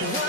What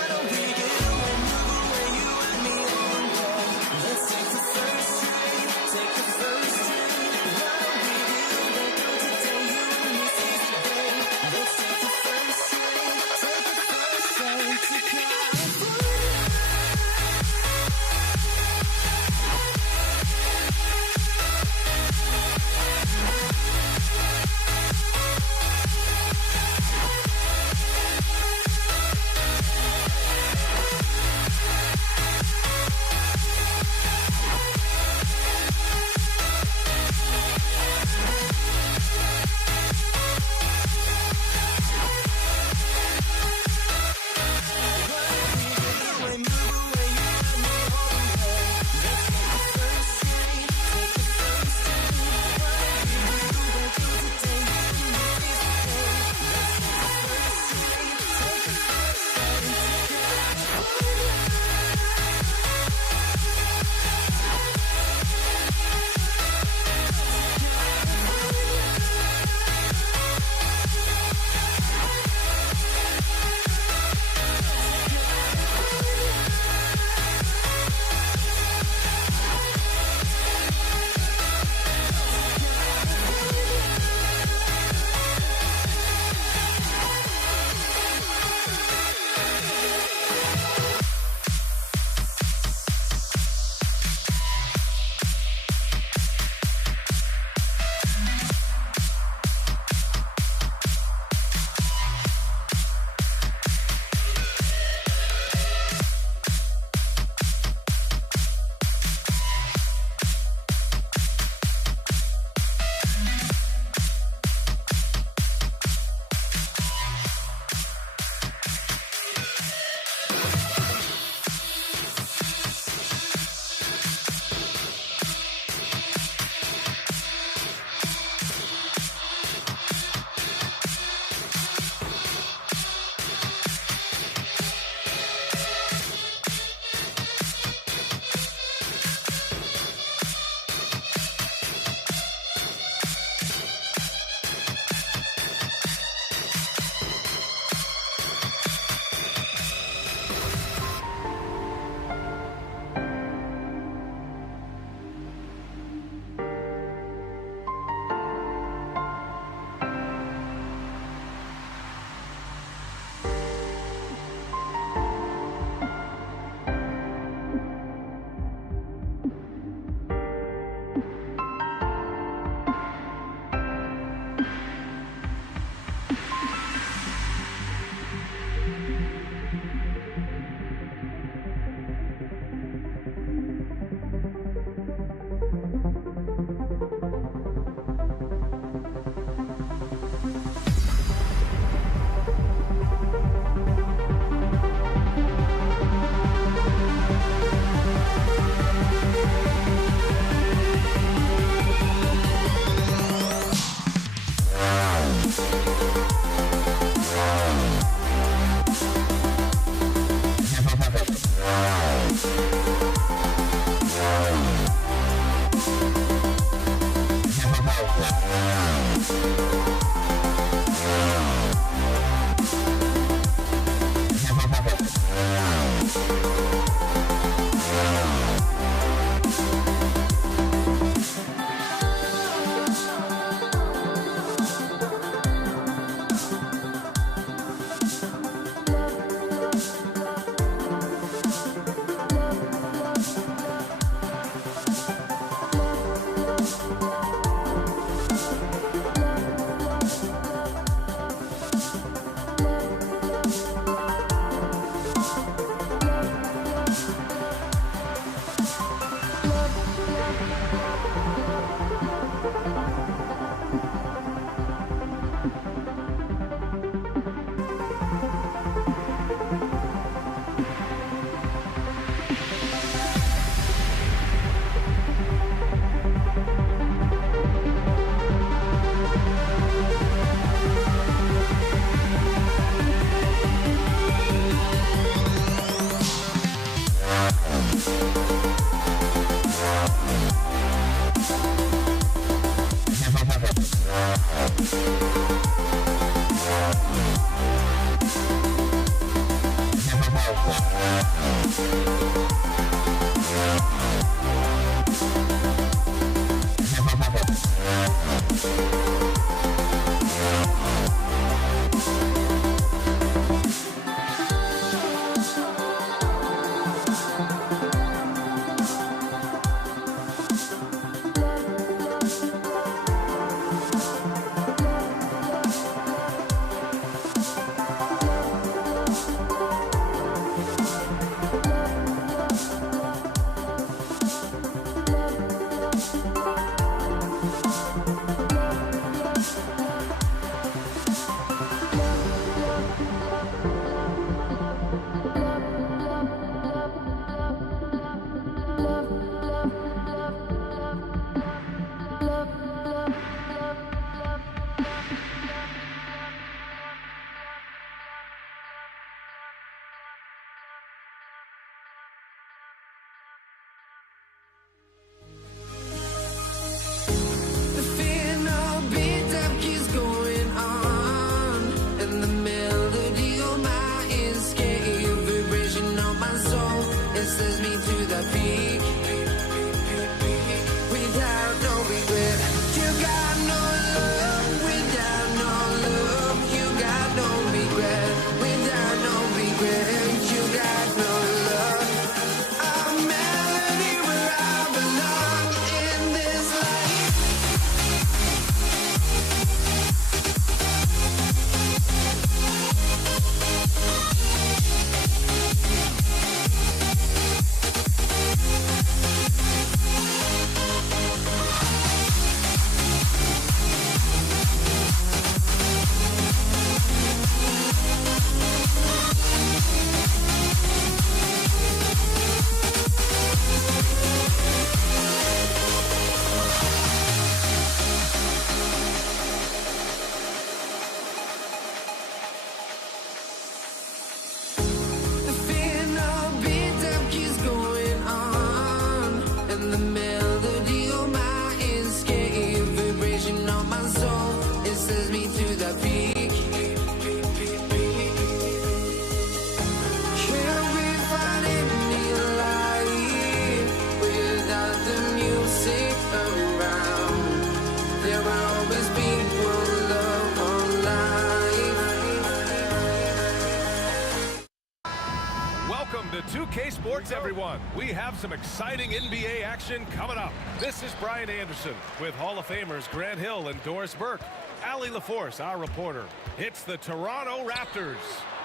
2K Sports, everyone. We have some exciting NBA action coming up. This is Brian Anderson with Hall of Famers Grant Hill and Doris Burke. Allie LaForce, our reporter. It's the Toronto Raptors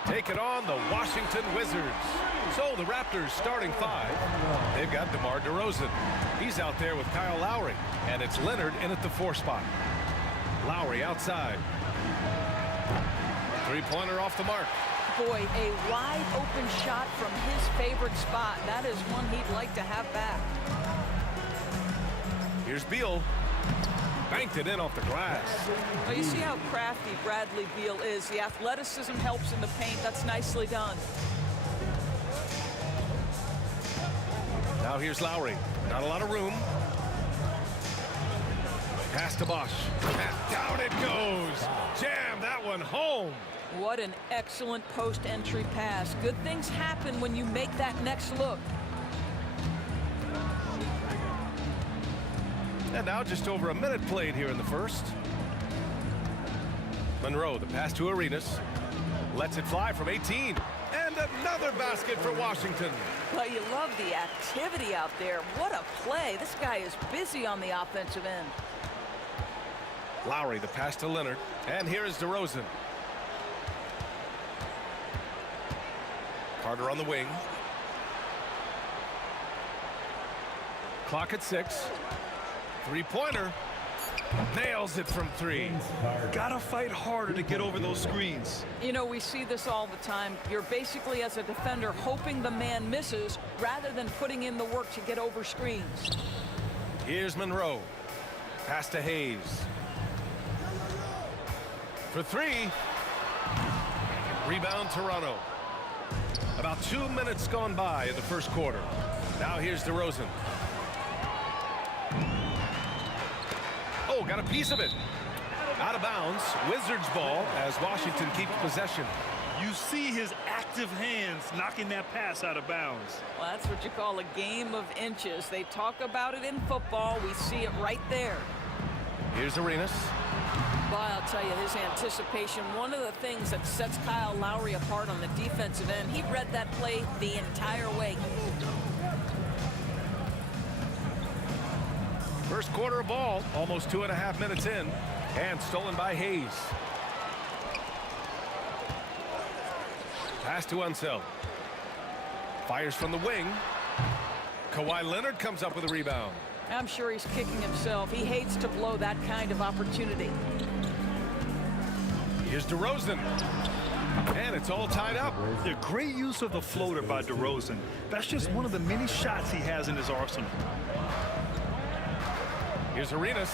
taking on the Washington Wizards. So the Raptors starting five. They've got DeMar DeRozan. He's out there with Kyle Lowry. And it's Leonard in at the 4 spot. Lowry outside. Three-pointer off the mark. Boy, a wide open shot from his favorite spot. That is one he'd like to have back. Here's Beal. Banked it in off the glass. Well, you see how crafty Bradley Beal is. The athleticism helps in the paint. That's nicely done. Now here's Lowry. Not a lot of room. Pass to Bosch. And down it goes. Jam that one home. What an excellent post-entry pass. Good things happen when you make that next look. And now just over a minute played here in the first. Monroe, the pass to Arenas. Lets it fly from 18. And another basket for Washington. Well, you love the activity out there. What a play. This guy is busy on the offensive end. Lowry, the pass to Leonard. And here is DeRozan. Carter on the wing. Clock at 6. Three-pointer. Nails it from 3. Gotta fight harder to get over those screens. You know, we see this all the time. You're basically, as a defender, hoping the man misses rather than putting in the work to get over screens. Here's Monroe. Pass to Hayes. For 3. Rebound Toronto. About 2 minutes gone by in the first quarter. Now here's DeRozan. Oh, got a piece of it. Out of bounds. Wizards ball as Washington keeps possession. You see his active hands knocking that pass out of bounds. Well, that's what you call a game of inches. They talk about it in football. We see it right there. Here's Arenas. Well, I'll tell you, his anticipation, one of the things that sets Kyle Lowry apart on the defensive end, he read that play the entire way. First quarter of ball, almost 2.5 minutes in, and stolen by Hayes. Pass to Unseld. Fires from the wing. Kawhi Leonard comes up with a rebound. I'm sure he's kicking himself. He hates to blow that kind of opportunity. Here's DeRozan. And it's all tied up. The great use of the floater by DeRozan. That's just one of the many shots he has in his arsenal. Here's Arenas.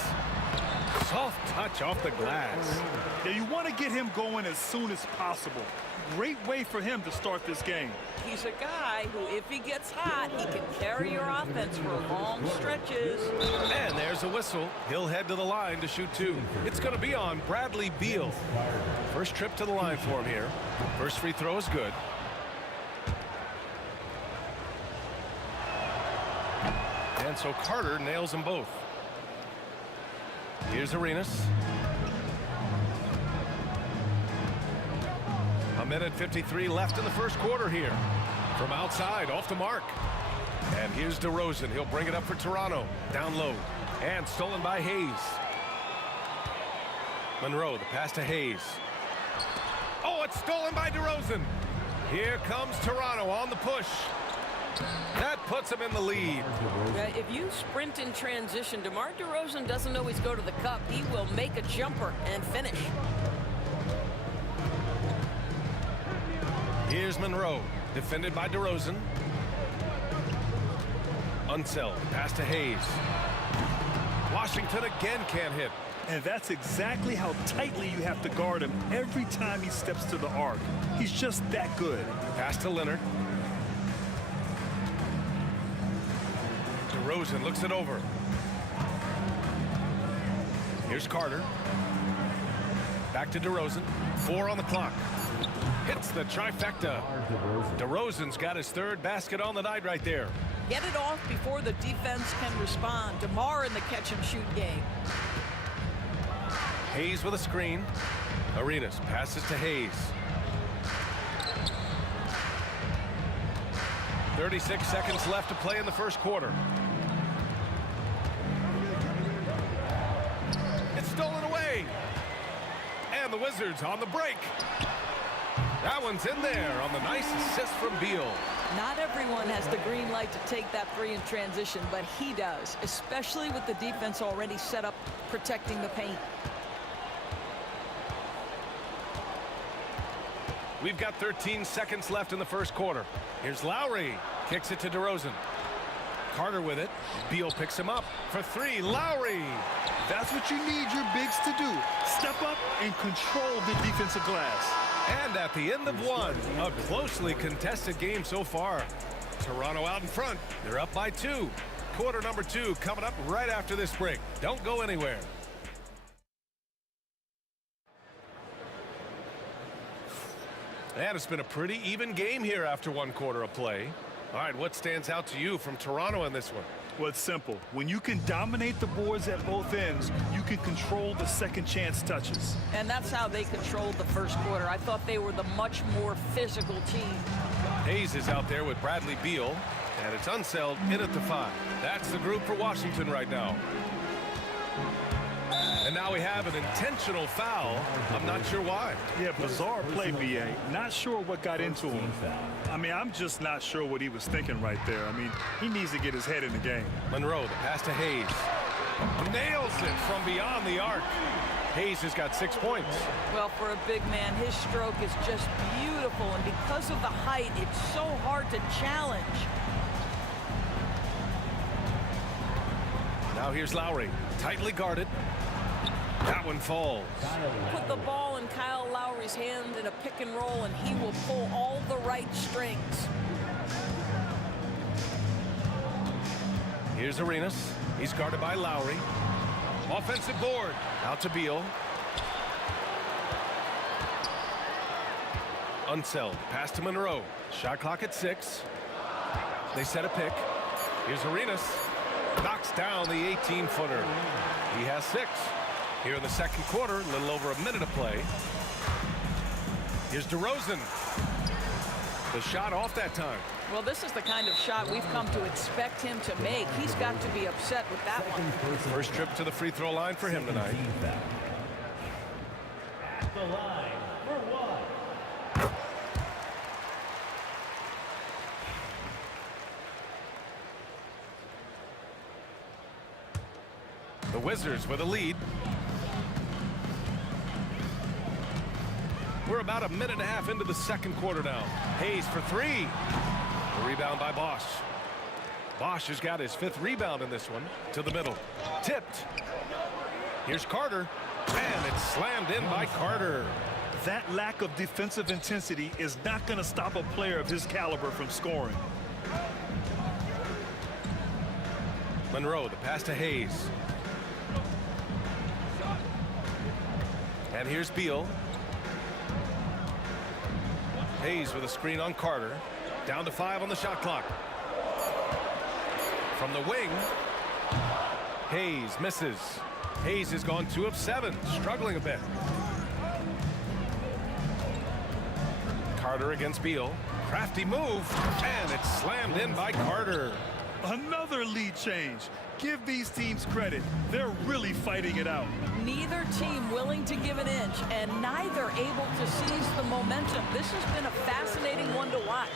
Soft touch off the glass. Yeah, you want to get him going as soon as possible. Great way for him to start this game. He's a guy who, if he gets hot, he can carry your offense for long stretches. And there's a whistle. He'll head to the line to shoot 2. It's going to be on Bradley Beal. First trip to the line for him here. First free throw is good. And so Carter nails them both. Here's Arenas. A minute 53 left in the first quarter here. From outside, off the mark. And here's DeRozan. He'll bring it up for Toronto. Down low. And stolen by Hayes. Monroe, the pass to Hayes. Oh, it's stolen by DeRozan. Here comes Toronto on the push. That puts him in the lead. If you sprint in transition, DeMar DeRozan doesn't always go to the cup. He will make a jumper and finish. Here's Monroe, defended by DeRozan. Unseld, pass to Hayes. Washington again can't hit. And that's exactly how tightly you have to guard him every time he steps to the arc. He's just that good. Pass to Leonard. DeRozan looks it over. Here's Carter. Back to DeRozan. 4 on the clock. Hits the trifecta. DeRozan's got his 3rd basket on the night right there. Get it off before the defense can respond. DeMar in the catch-and-shoot game. Hayes with a screen. Arenas passes to Hayes. 36 seconds left to play in the first quarter. It's stolen away. And the Wizards on the break. That one's in there on the nice assist from Beal. Not everyone has the green light to take that 3 in transition, but he does, especially with the defense already set up protecting the paint. We've got 13 seconds left in the first quarter. Here's Lowry. Kicks it to DeRozan. Carter with it. Beal picks him up for 3. Lowry. That's what you need your bigs to do. Step up and control the defensive glass. And at the end of 1, a closely contested game so far. Toronto out in front. They're up by 2. Quarter number 2 coming up right after this break. Don't go anywhere. Man, it's been a pretty even game here after 1 quarter of play. All right, what stands out to you from Toronto in this one? Well, it's simple. When you can dominate the boards at both ends, you can control the second chance touches. And that's how they controlled the first quarter. I thought they were the much more physical team. Hayes is out there with Bradley Beal, and it's Unseld in at the 5. That's the group for Washington right now. And now we have an intentional foul. I'm not sure why. Yeah, bizarre play, B.A. Not sure what got into him. I mean, I'm just not sure what he was thinking right there. I mean, he needs to get his head in the game. Monroe, the pass to Hayes. Nails it from beyond the arc. Hayes has got 6 points. Well, for a big man, his stroke is just beautiful, and because of the height, it's so hard to challenge. Now here's Lowry, tightly guarded. That one falls. Put the ball in Kyle Lowry's hand in a pick and roll, and he will pull all the right strings. Here's Arenas. He's guarded by Lowry. Offensive board. Out to Beal. Unseld. Pass to Monroe. Shot clock at 6. They set a pick. Here's Arenas. Knocks down the 18-footer. He has 6. Here in the second quarter, a little over a minute of play. Here's DeRozan. The shot off that time. Well, this is the kind of shot we've come to expect him to make. He's got to be upset with that one. First trip to the free throw line for him tonight. At the line for 1. The Wizards with a lead. We're about a minute and a half into the second quarter now. Hayes for 3. A rebound by Bosch. Bosch has got his 5th rebound in this one. To the middle. Tipped. Here's Carter. And it's slammed in by Carter. That lack of defensive intensity is not going to stop a player of his caliber from scoring. Monroe, the pass to Hayes. And here's Beal. Hayes with a screen on Carter. Down to 5 on the shot clock. From the wing. Hayes misses. Hayes has gone 2 of 7, struggling a bit. Carter against Beal. Crafty move, and it's slammed in by Carter. Another lead change. Give these teams credit. They're really fighting it out. Neither team willing to give an inch, and neither able to seize the momentum. This has been a fascinating one to watch.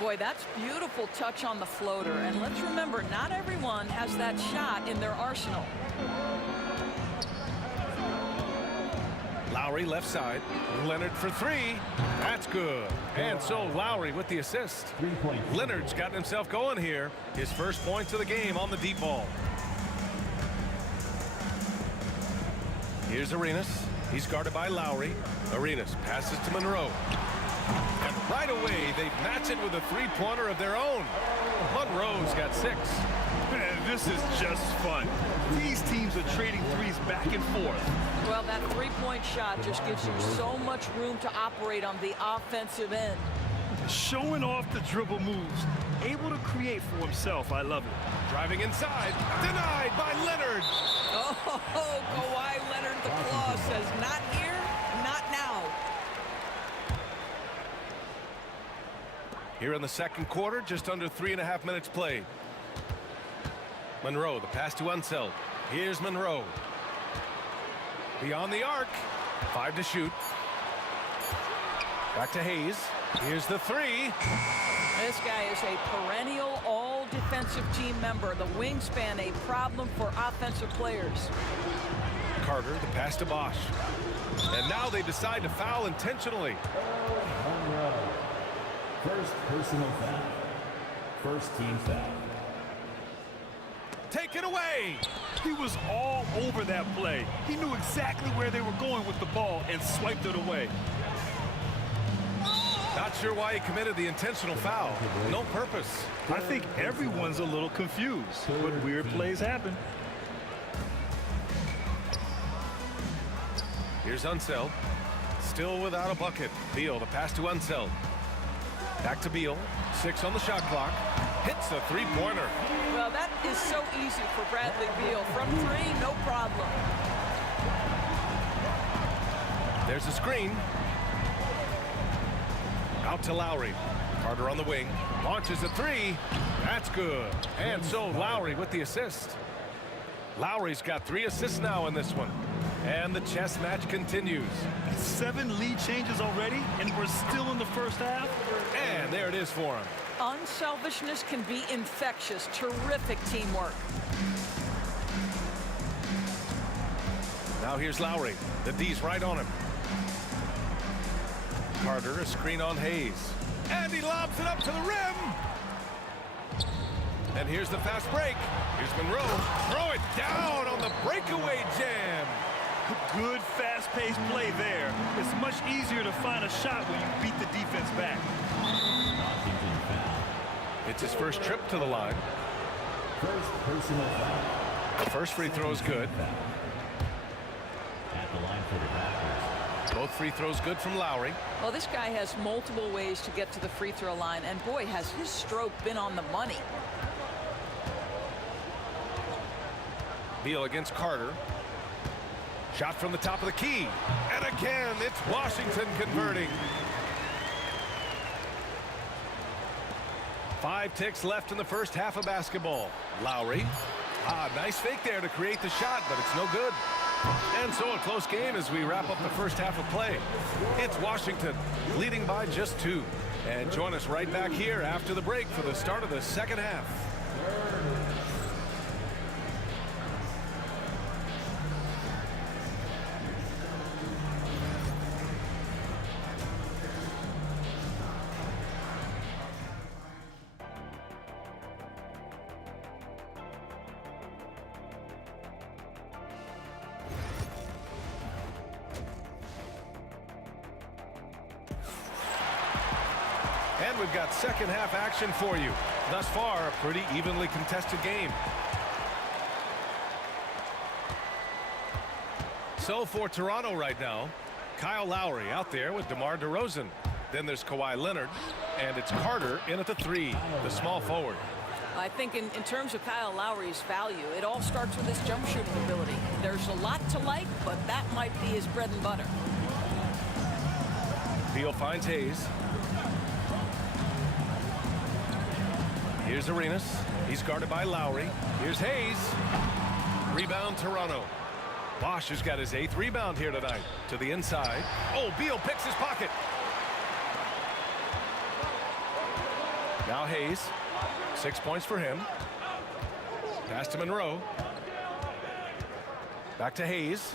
Boy, that's beautiful touch on the floater. And let's remember, not everyone has that shot in their arsenal. Lowry left side. Leonard for 3. That's good. And so Lowry with the assist. Leonard's gotten himself going here. His first points of the game on the deep ball. Here's Arenas. He's guarded by Lowry. Arenas passes to Monroe. And right away, they match it with a 3-pointer of their own. Monroe's got 6. Man, this is just fun. These teams are trading threes back and forth. Well, that 3-point shot just gives you so much room to operate on the offensive end. Showing off the dribble moves. Able to create for himself. I love it. Driving inside. Denied by Leonard. Oh, Kawhi Leonard, the claw says, not here, not now. Here in the second quarter, just under 3.5 minutes played. Monroe, the pass to Unseld. Here's Monroe. Beyond the arc. 5 to shoot. Back to Hayes. Here's the 3. This guy is a perennial all-defensive team member. The wingspan, a problem for offensive players. Carter, the pass to Bosch. And now they decide to foul intentionally. Monroe. First personal foul. First team foul. Take it away. He was all over that play. He knew exactly where they were going with the ball and swiped it away. Not sure why he committed the intentional foul. No purpose. I think everyone's a little confused, but weird plays happen. Here's Unseld. still without a bucket. Beal, the pass to Unseld. Back to Beal. 6 on the shot clock. Hits the three-pointer. Well, that is so easy for Bradley Beal. From 3, no problem. There's a screen. Out to Lowry. Carter on the wing. Launches a 3. That's good. And so Lowry with the assist. Lowry's got 3 assists now in this one. And the chess match continues. 7 lead changes already, and we're still in the first half. And there it is for him. Unselfishness can be infectious. Terrific teamwork. Now here's Lowry. The D's right on him. Carter, a screen on Hayes. And he lobs it up to the rim. And here's the fast break. Here's Monroe. Throw it down on the breakaway jam. Good fast-paced play there. It's much easier to find a shot when you beat the defense back. It's his first trip to the line. First personal foul. The first free throw is good. At the line for the Raptors. Both free throws good from Lowry. Well, this guy has multiple ways to get to the free throw line, and boy, has his stroke been on the money. Beal against Carter. Shot from the top of the key. And again, it's Washington converting. 5 ticks left in the first half of basketball. Lowry. Nice fake there to create the shot, but it's no good. And so a close game as we wrap up the first half of play. It's Washington leading by just 2. And join us right back here after the break for the start of the second half. And we've got second half action for you. Thus far, a pretty evenly contested game. So for Toronto right now, Kyle Lowry out there with DeMar DeRozan. Then there's Kawhi Leonard, and it's Carter in at the 3, the small forward. I think in terms of Kyle Lowry's value, it all starts with his jump shooting ability. There's a lot to like, but that might be his bread and butter. Beal finds Hayes. Here's Arenas. He's guarded by Lowry. Here's Hayes. Rebound Toronto. Bosch has got his 8th rebound here tonight. To the inside. Oh, Beal picks his pocket. Now Hayes. 6 points for him. Pass to Monroe. Back to Hayes.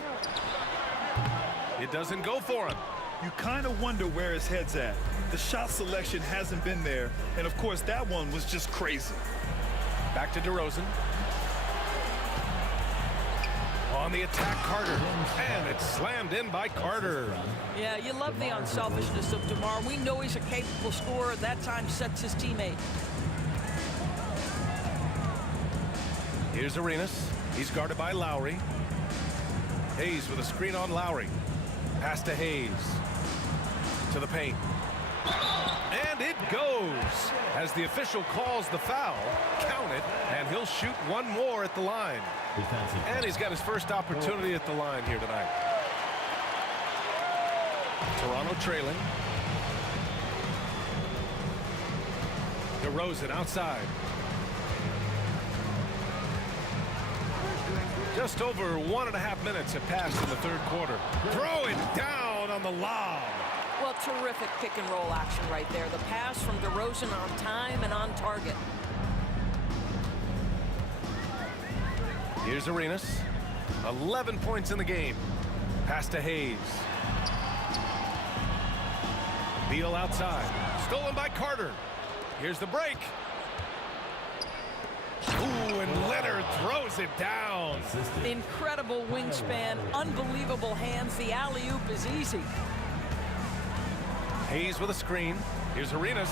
It doesn't go for him. You kind of wonder where his head's at. The shot selection hasn't been there, and of course that one was just crazy. Back to DeRozan. On the attack, Carter. And it's slammed in by Carter. Yeah, you love the unselfishness of DeMar. We know he's a capable scorer. That time sets his teammate. Here's Arenas. He's guarded by Lowry. Hayes with a screen on Lowry. Pass to Hayes. To the paint. And it goes. As the official calls the foul, count it, and he'll shoot one more at the line. And he's got his first opportunity at the line here tonight. Toronto trailing. DeRozan outside. Just over 1.5 minutes have passed in the third quarter. Throw it down on the lob. Well, terrific pick and roll action right there. The pass from DeRozan on time and on target. Here's Arenas. 11 points in the game. Pass to Hayes. Beal outside. Stolen by Carter. Here's the break. Ooh, and Leonard throws it down. Incredible wingspan, unbelievable hands. The alley-oop is easy. Hayes with a screen. Here's Arenas.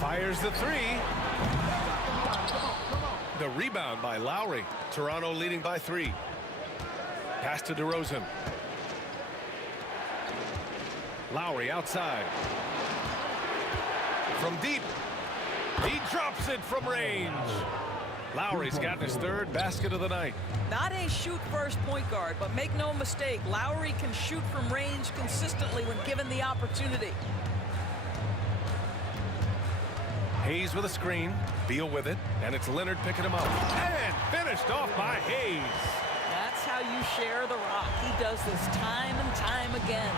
Fires the 3. The rebound by Lowry. Toronto leading by 3. Pass to DeRozan. Lowry outside. From deep. He drops it from range. Lowry's gotten his 3rd basket of the night. Not a shoot-first point guard, but make no mistake, Lowry can shoot from range consistently when given the opportunity. Hayes with a screen. Beal with it. And it's Leonard picking him up. And finished off by Hayes. That's how you share the rock. He does this time and time again.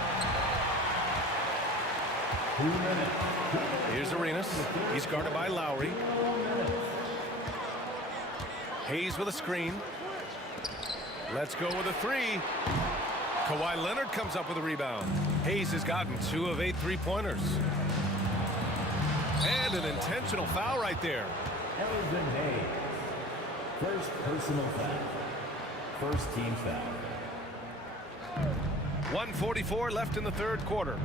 Here's Arenas. He's guarded by Lowry. Hayes with a screen. Let's go with a 3. Kawhi Leonard comes up with a rebound. Hayes has gotten 2 of 8 3-pointers. And an intentional foul right there. Elgin Hayes. First personal foul. First team foul. 1:44 left in the 3rd quarter.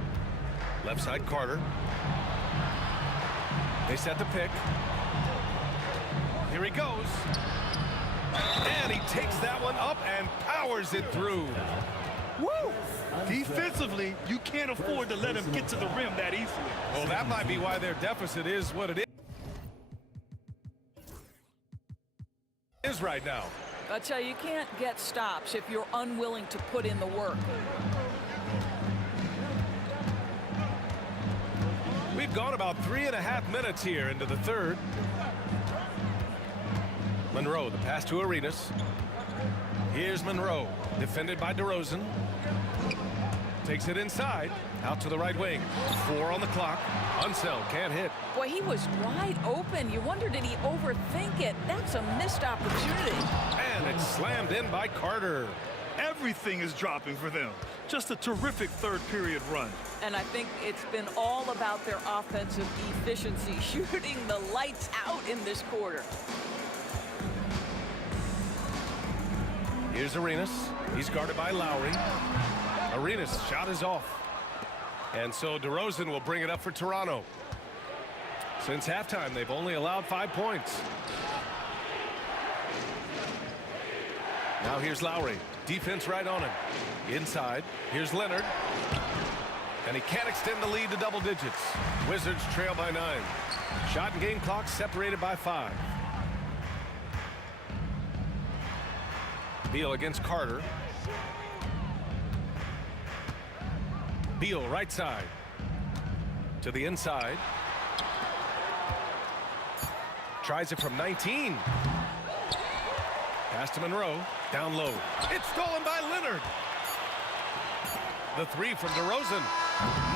Left side Carter. They set the pick. Here he goes. And he takes that one up and powers it through. Woo! Defensively, you can't afford to let him get to the rim that easily. Well, that might be why their deficit is what it is right now. I tell you, you can't get stops if you're unwilling to put in the work. We've gone about 3.5 minutes here into the 3rd. Monroe, the pass to Arenas. Here's Monroe, defended by DeRozan. Takes it inside, out to the right wing. 4 on the clock. Unseld can't hit. Boy, he was wide open. You wonder, did he overthink it? That's a missed opportunity. And it's slammed in by Carter. Everything is dropping for them. Just a terrific 3rd period run. And I think it's been all about their offensive efficiency, shooting the lights out in this quarter. Here's Arenas. He's guarded by Lowry. Arenas' shot is off. And so DeRozan will bring it up for Toronto. Since halftime, they've only allowed 5 points. Now here's Lowry. Defense right on him. Inside. Here's Leonard. And he can't extend the lead to double digits. Wizards trail by 9. Shot and game clock separated by 5. Beal against Carter. Beal right side. To the inside. Tries it from 19. Pass to Monroe. Down low. It's stolen by Leonard. The 3 from DeRozan.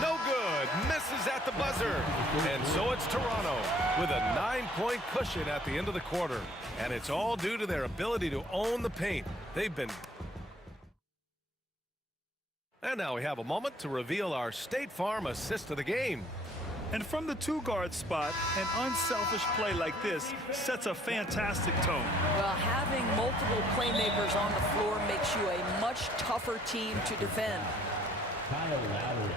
No good. Misses at the buzzer. And so it's Toronto with a 9-point cushion at the end of the quarter. And it's all due to their ability to own the paint. They've been... And now we have a moment to reveal our State Farm assist of the game. And from the 2-guard spot, an unselfish play like this sets a fantastic tone. Well, having multiple playmakers on the floor makes you a much tougher team to defend. Kyle Lowry.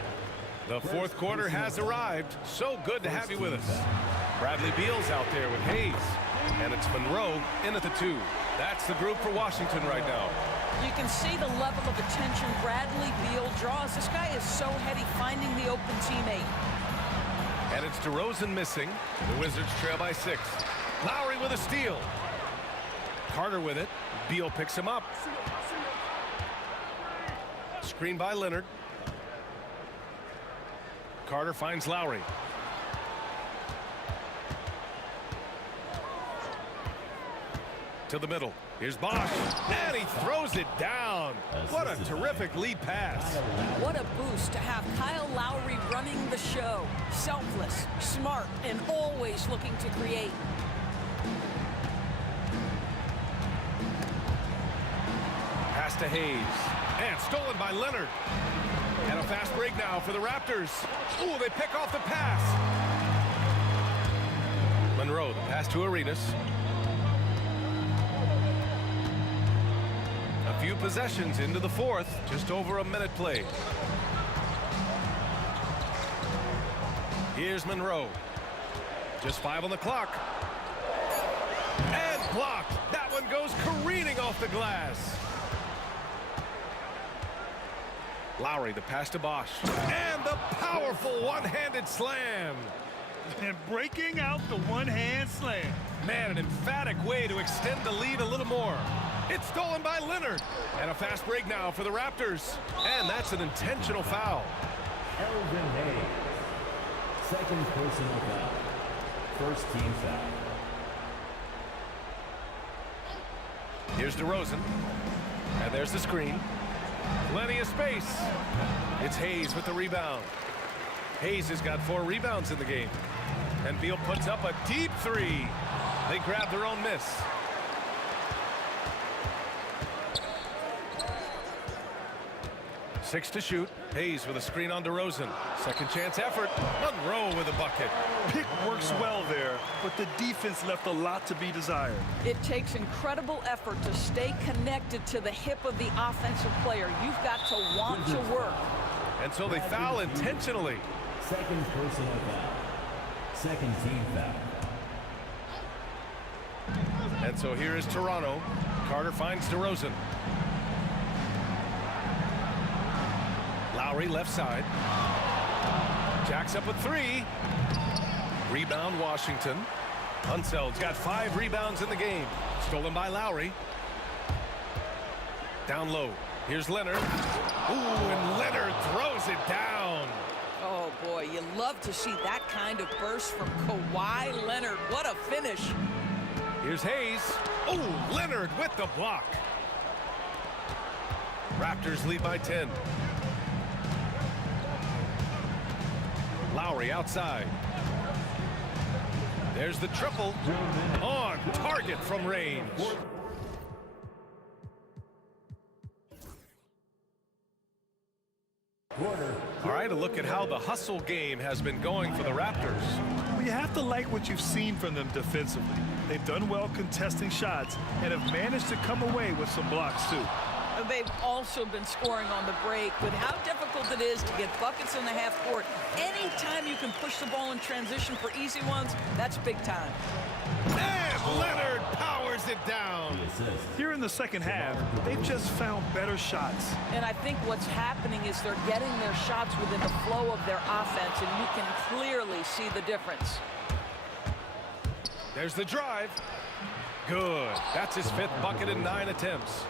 The 4th quarter has arrived. So good to have you with us. Bradley Beal's out there with Hayes. And it's Monroe in at the 2. That's the group for Washington right now. You can see the level of attention Bradley Beal draws. This guy is so heady finding the open teammate. And it's DeRozan missing. The Wizards trail by 6. Lowry with a steal. Carter with it. Beal picks him up. Screen by Leonard. Carter finds Lowry. To the middle. Here's Bosch. And he throws it down. What a terrific lead pass. What a boost to have Kyle Lowry running the show. Selfless, smart, and always looking to create. Pass to Hayes. And stolen by Leonard. And a fast break now for the Raptors. Ooh, they pick off the pass. Monroe, the pass to Arenas. A few possessions into the 4th, just over a minute played. Here's Monroe. Just 5 on the clock. And blocked. That one goes careening off the glass. Lowry, the pass to Bosch. And the powerful one-handed slam. And breaking out the one-hand slam. Man, an emphatic way to extend the lead a little more. It's stolen by Leonard. And a fast break now for the Raptors. And that's an intentional foul. Elvin Hayes. Second personal foul. First team foul. Here's DeRozan. And there's the screen. Plenty of space. It's Hayes with the rebound. Hayes has got 4 rebounds in the game. And Beal puts up a deep three. They grab their own miss. Six to shoot. Hayes with a screen on DeRozan. Second chance effort. Monroe with a bucket. Pick works well there, but the defense left a lot to be desired. It takes incredible effort to stay connected to the hip of the offensive player. You've got to want to work. And so they foul intentionally. Second personal foul. Second team foul. And so here is Toronto. Carter finds DeRozan. Lowry left side. Jacks up a 3. Rebound Washington. Unseld's got 5 rebounds in the game. Stolen by Lowry. Down low. Here's Leonard. Ooh, and Leonard throws it down. Oh, boy, you love to see that kind of burst from Kawhi Leonard. What a finish. Here's Hayes. Ooh, Leonard with the block. Raptors lead by 10. Lowry outside. There's the triple. On target from range. All right, a look at how the hustle game has been going for the Raptors. Well, you have to like what you've seen from them defensively. They've done well contesting shots and have managed to come away with some blocks, too. They've also been scoring on the break. With how difficult it is to get buckets in the half court, anytime you can push the ball in transition for easy ones, that's big time. And Leonard powers it down. Here in the second half, they've just found better shots. And I think what's happening is they're getting their shots within the flow of their offense, and you can clearly see the difference. There's the drive. Good. That's his 5th bucket in 9 attempts.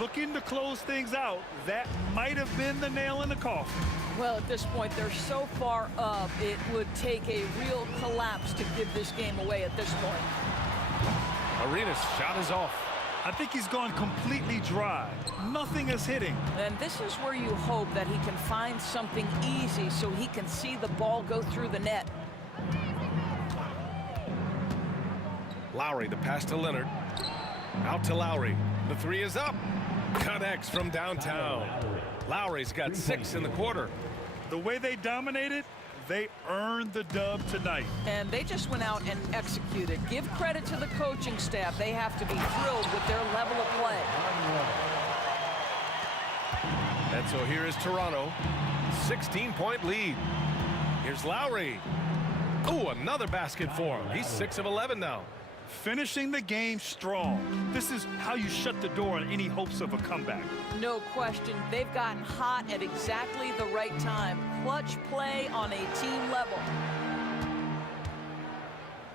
Looking to close things out, that might have been the nail in the coffin. Well, at this point, they're so far up, it would take a real collapse to give this game away at this point. Arenas' shot is off. I think he's gone completely dry. Nothing is hitting. And this is where you hope that he can find something easy so he can see the ball go through the net. Lowry, the pass to Leonard. Out to Lowry. The 3 is up. Connects from downtown. Lowry's got 6 in the quarter. The way they dominated, they earned the dub tonight. And they just went out and executed. Give credit to the coaching staff. They have to be thrilled with their level of play. And so here is Toronto. 16-point lead. Here's Lowry. Ooh, another basket for him. He's 6 of 11 now. Finishing the game strong. This is how you shut the door on any hopes of a comeback. No question. They've gotten hot at exactly the right time. Clutch play on a team level.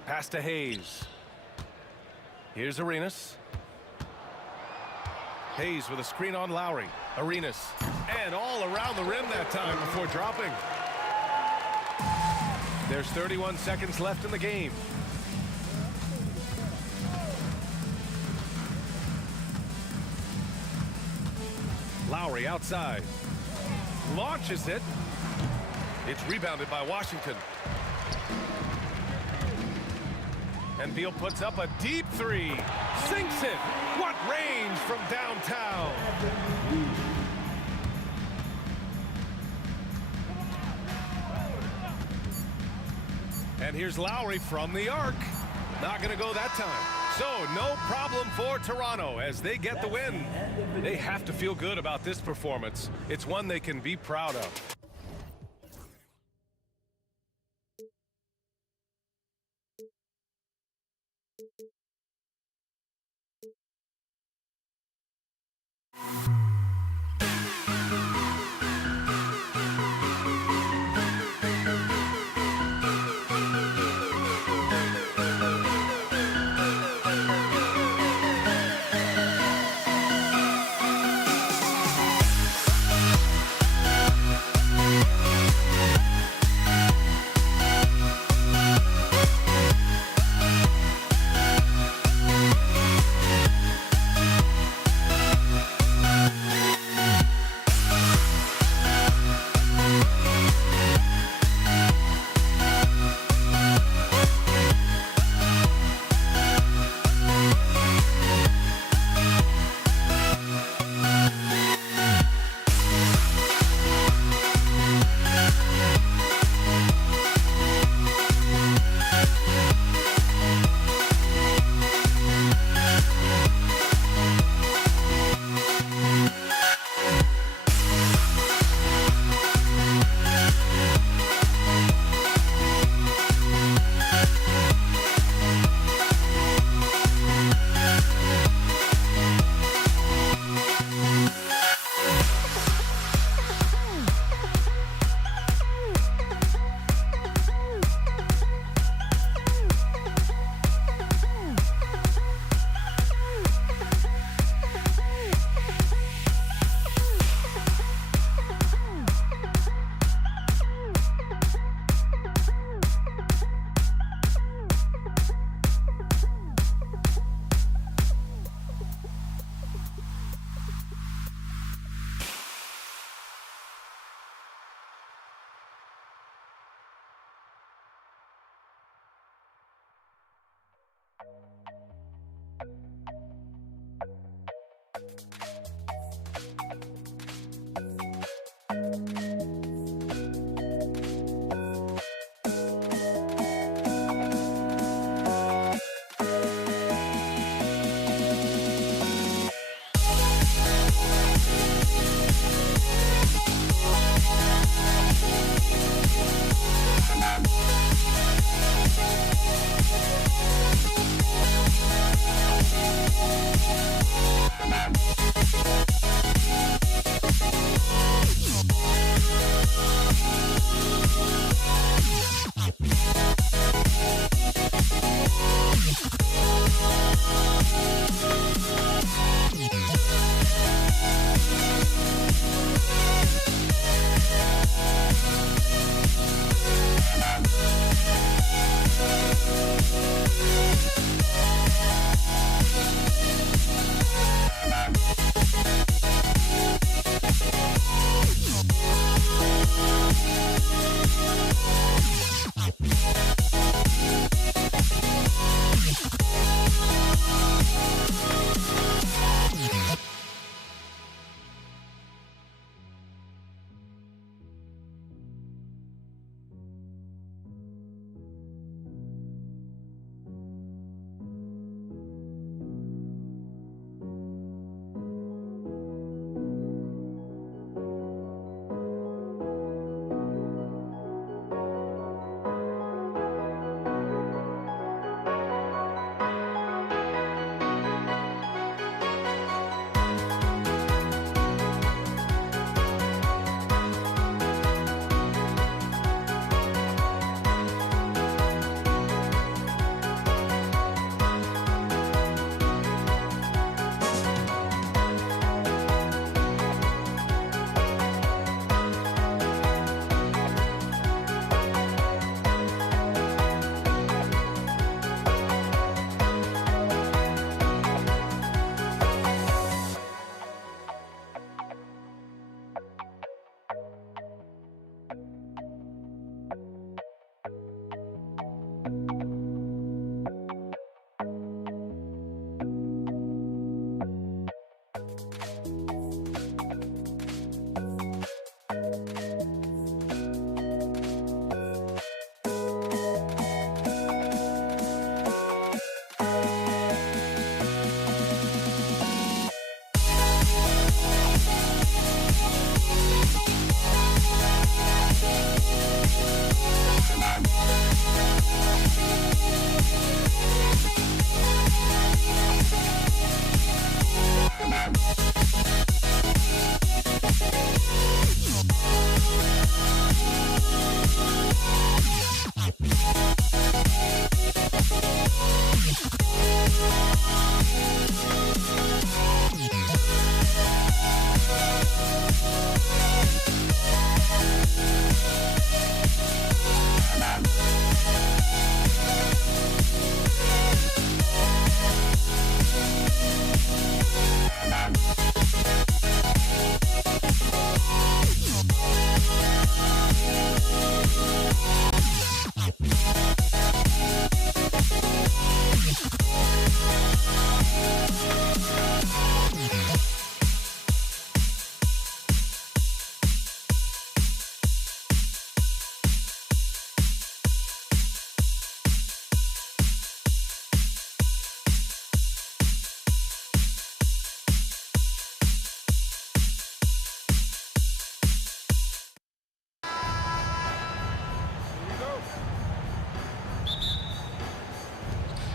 Pass to Hayes. Here's Arenas. Hayes with a screen on Lowry. Arenas. And all around the rim that time before dropping. There's 31 seconds left in the game. Lowry outside. Launches it. It's rebounded by Washington. And Beal puts up a deep 3. Sinks it. What range from downtown. And here's Lowry from the arc. Not going to go that time. So no problem for Toronto as they get the win. They have to feel good about this performance. It's one they can be proud of.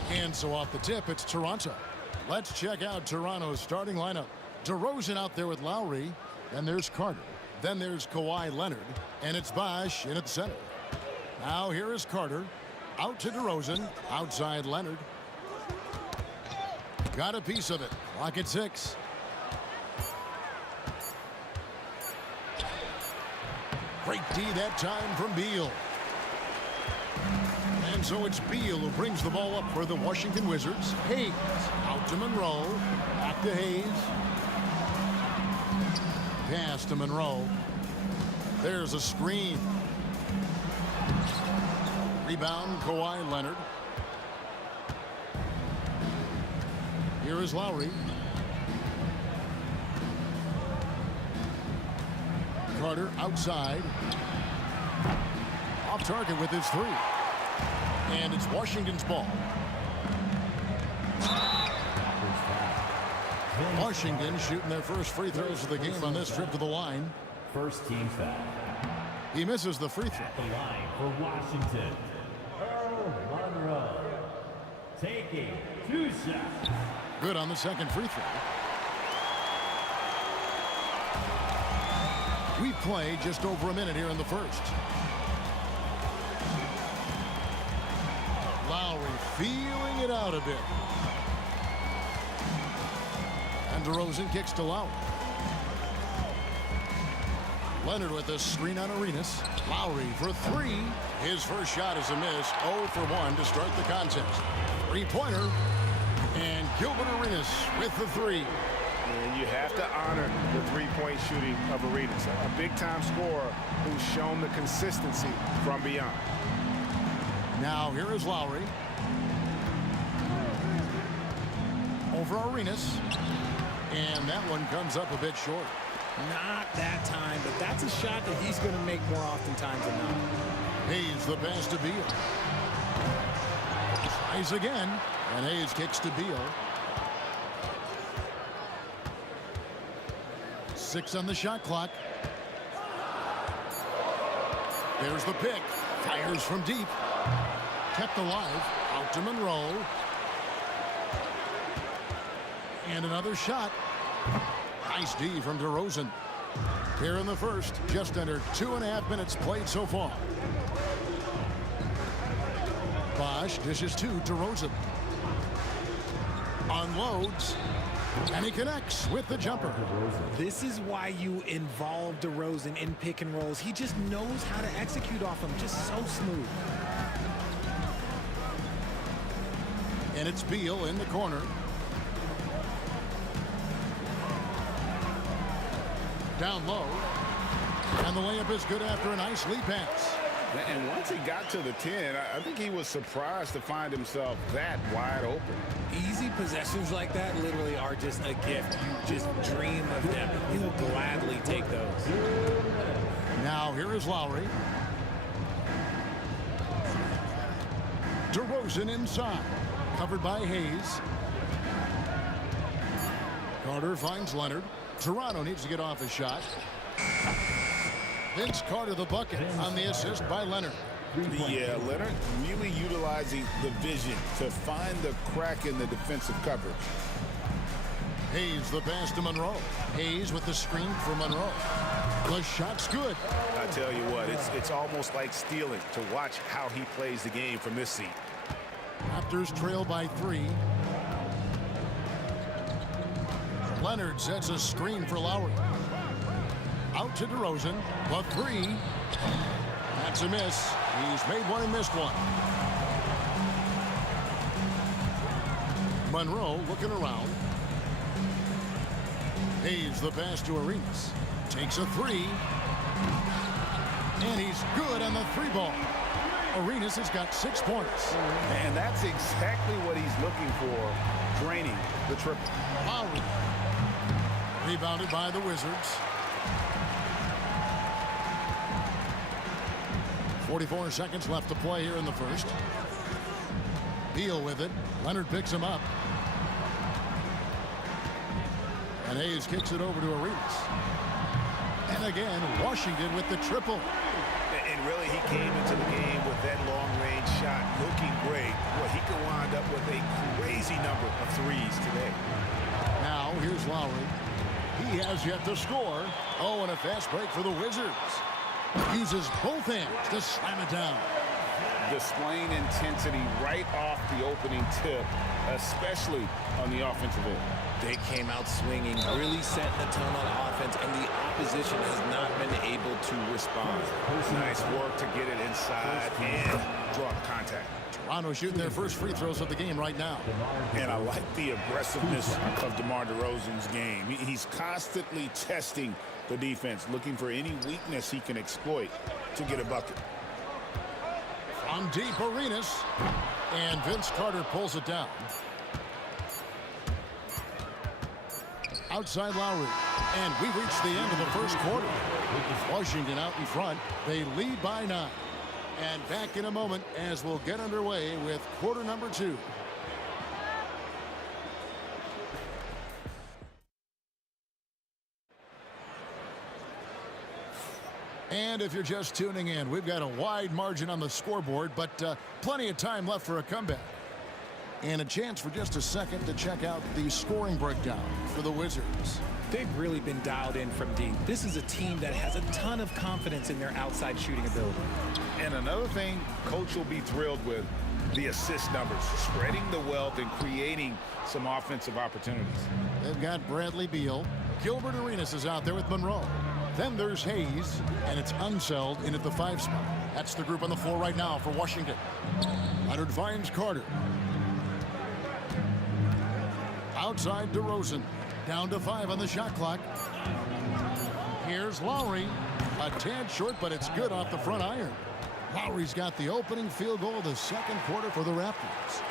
And so off the tip, it's Toronto. Let's check out Toronto's starting lineup. DeRozan out there with Lowry. Then there's Carter. Then there's Kawhi Leonard. And it's Bosh in at center. Now here is Carter. Out to DeRozan. Outside Leonard. Got a piece of it. Clock at 6. Great D that time from Beal. And so it's Beal who brings the ball up for the Washington Wizards. Hayes out to Monroe. Back to Hayes. Pass to Monroe. There's a screen. Rebound, Kawhi Leonard. Here is Lowry. Carter outside. Off target with his 3. And it's Washington's ball. Washington shooting their first free throws of the game on this trip to the line. First team foul. He misses the free throw. At the line for Washington, Earl Monroe. Taking 2 shots. Good on the second free throw. We play just over a minute here in the first. Lowry feeling it out a bit. And DeRozan kicks to Lowry. Leonard with a screen on Arenas. Lowry for 3. His first shot is a miss. 0 for 1 to start the contest. 3-pointer. And Gilbert Arenas with the 3. And you have to honor the three-point shooting of Arenas. A big-time scorer who's shown the consistency from beyond. Now here is Lowry. Over Arenas. And that one comes up a bit short. Not that time, but that's a shot that he's going to make more oftentimes than not. Hayes the pass to Beal. Tries again. And Hayes kicks to Beal. 6 on the shot clock. There's the pick. Fires from deep. Kept alive. Out to Monroe. And another shot. Nice D from DeRozan. Here in the first, just under 2.5 minutes played so far. Bosh dishes to DeRozan. Unloads. And he connects with the jumper. This is why you involve DeRozan in pick and rolls. He just knows how to execute off them, just so smooth. And it's Beal in the corner. Down low. And the layup is good after a nice lead pass. And once he got to the 10, I think he was surprised to find himself that wide open. Easy possessions like that literally are just a gift. You just dream of them. You'll gladly take those. Now here is Lowry. DeRozan inside. Covered by Hayes. Carter finds Leonard. Toronto needs to get off his shot. Vince Carter the bucket on the assist by Leonard. Yeah, Leonard really utilizing the vision to find the crack in the defensive coverage. Hayes the pass to Monroe. Hayes with the screen for Monroe. The shot's good. I tell you what, it's almost like stealing to watch how he plays the game from this seat. Raptors trail by 3. Leonard sets a screen for Lowry. Out to DeRozan. The 3. That's a miss. He's made one and missed one. Monroe looking around. Hayes the pass to Arenas. Takes a three. And he's good on the three ball. Arenas has got 6 points. And that's exactly what he's looking for, draining the triple. Lowry. Rebounded by the Wizards. 44 seconds left to play here in the first. Beal with it. Leonard picks him up. And Hayes kicks it over to Arenas. And again, Washington with the triple. And really, he came into the game with that long-range shot looking great. Well, he could wind up with a crazy number of threes today. Now, here's Lowry. He has yet to score. Oh, and a fast break for the Wizards. Uses both hands to slam it down. Displaying intensity right off the opening tip, especially on the offensive end. They came out swinging, really setting the tone on offense, and the opposition has not been able to respond. Nice work to get it inside and draw the contact. Toronto shooting their first free throws of the game right now. And I like the aggressiveness of DeMar DeRozan's game. He's constantly testing the defense, looking for any weakness he can exploit to get a bucket. From deep, Arenas. And Vince Carter pulls it down. Outside Lowry. And we reached the end of the first quarter. Washington out in front. They lead by 9. And back in a moment as we'll get underway with quarter number 2. And if you're just tuning in, we've got a wide margin on the scoreboard, but plenty of time left for a comeback. And a chance for just a second to check out the scoring breakdown for the Wizards. They've really been dialed in from deep. This is a team that has a ton of confidence in their outside shooting ability. And another thing Coach will be thrilled with, the assist numbers, spreading the wealth and creating some offensive opportunities. They've got Bradley Beal. Gilbert Arenas is out there with Monroe. Then there's Hayes, and it's Unseld in at the 5 spot. That's the group on the floor right now for Washington. Leonard finds Carter. Outside DeRozan. Down to 5 on the shot clock. Here's Lowry. A tad short, but it's good off the front iron. Lowry's got the opening field goal of the second quarter for the Raptors.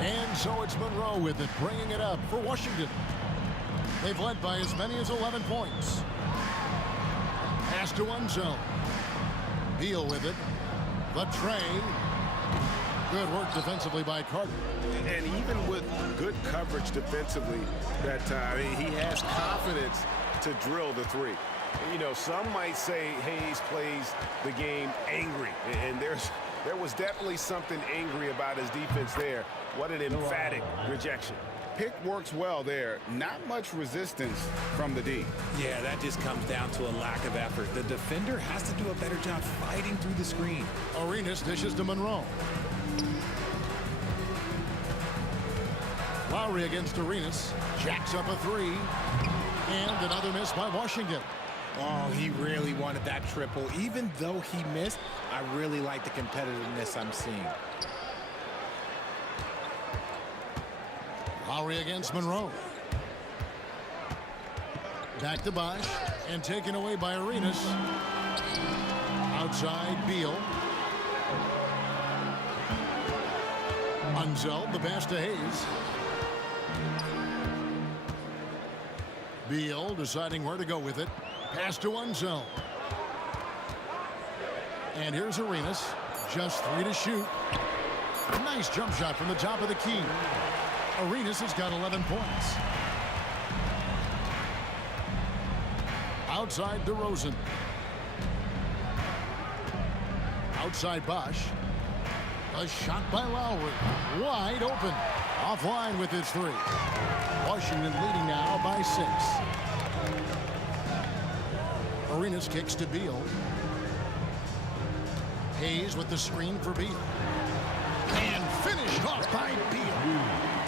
And so it's Monroe with it, bringing it up for Washington. They've led by as many as 11 points. Pass to Unseld. Beal with it. The tray. Good work defensively by Carter. And even with good coverage defensively that time, he has confidence to drill the three. You know, some might say Hayes plays the game angry, and there was definitely something angry about his defense there. What an emphatic rejection. Pick works well there. Not much resistance from the D. Yeah, that just comes down to a lack of effort. The defender has to do a better job fighting through the screen. Arenas dishes to Monroe. Lowry against Arenas. Jacks up a 3. And another miss by Washington. Oh, he really wanted that triple. Even though he missed, I really like the competitiveness I'm seeing. Lowry against Monroe. Back to Bosch. And taken away by Arenas. Outside Beal. Unseld, the pass to Hayes. Beal deciding where to go with it. Pass to Unseld. And here's Arenas. Just 3 to shoot. Nice jump shot from the top of the key. Arenas has got 11 points. Outside DeRozan. Outside Bosch. A shot by Lowry. Wide open. Offline with his 3. Washington leading now by 6. Arenas kicks to Beal. Hayes with the screen for Beal. And finished off by Beal.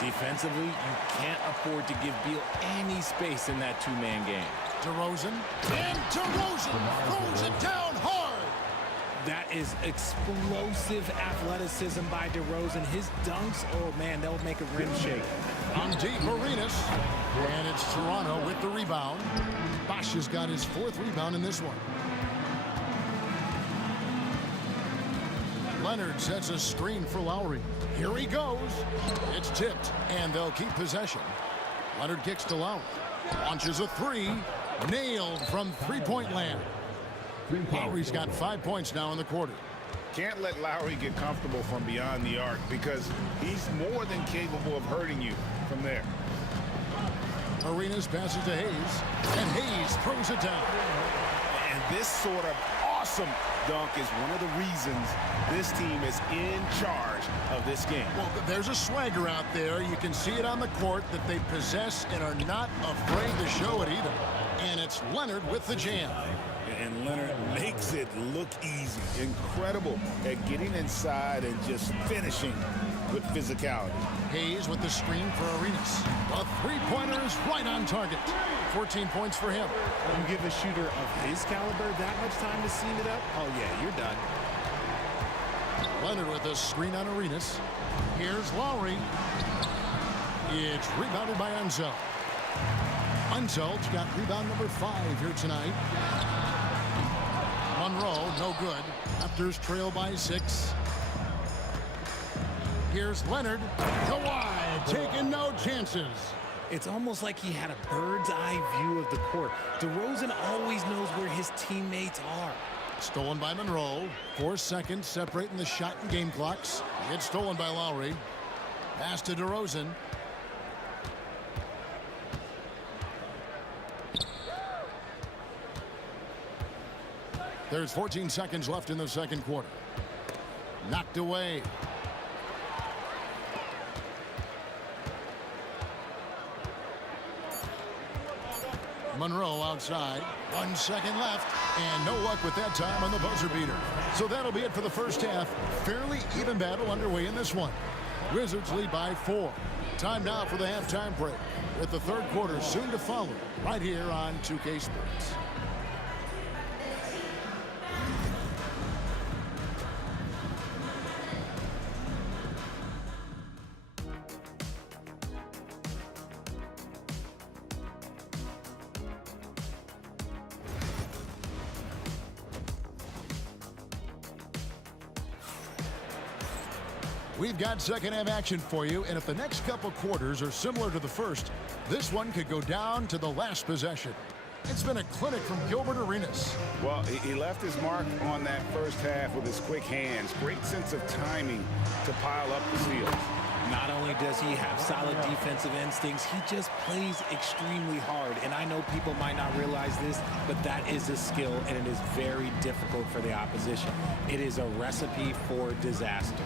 Defensively, you can't afford to give Beal any space in that two-man game. DeRozan. And DeRozan throws it down hard. That is explosive athleticism by DeRozan. His dunks, oh man, that would make a rim shake. On deep, Arenas. And it's Toronto with the rebound. Bosch has got his 4th rebound in this one. Leonard sets a screen for Lowry. Here he goes. It's tipped, and they'll keep possession. Leonard kicks to Lowry. Launches a 3. Nailed from three-point land. Lowry's got 5 points now in the quarter. Can't let Lowry get comfortable from beyond the arc because he's more than capable of hurting you from there. Arenas passes to Hayes, and Hayes throws it down. And this sort of awesome dunk is one of the reasons this team is in charge of this game. Well, there's a swagger out there. You can see it on the court that they possess and are not afraid to show it either. And it's Leonard with the jam. And Leonard makes it look easy. Incredible at getting inside and just finishing with physicality. Hayes with the screen for Arenas. A three-pointer is right on target. 14 points for him. You give a shooter of his caliber that much time to seam it up? Oh, yeah, you're done. Leonard with a screen on Arenas. Here's Lowry. It's rebounded by Unseld. Unseld's got rebound number 5 here tonight. Monroe, no good. Raptors trail by 6. Here's Leonard. Kawhi taking no chances. It's almost like he had a bird's eye view of the court. DeRozan always knows where his teammates are. Stolen by Monroe. 4 seconds separating the shot and game clocks. It's stolen by Lowry. Pass to DeRozan. There's 14 seconds left in the second quarter. Knocked away. Monroe outside. 1 second left. And no luck with that time on the buzzer beater. So that'll be it for the first half. Fairly even battle underway in this one. Wizards lead by 4. Time now for the halftime break, with the third quarter soon to follow right here on 2K Sports. We've got second half action for you, and if the next couple quarters are similar to the first, this one could go down to the last possession. It's been a clinic from Gilbert Arenas. Well, he left his mark on that first half with his quick hands. Great sense of timing to pile up the steals. Not only does he have solid defensive instincts, he just plays extremely hard. And I know people might not realize this, but that is a skill, and it is very difficult for the opposition. It is a recipe for disaster.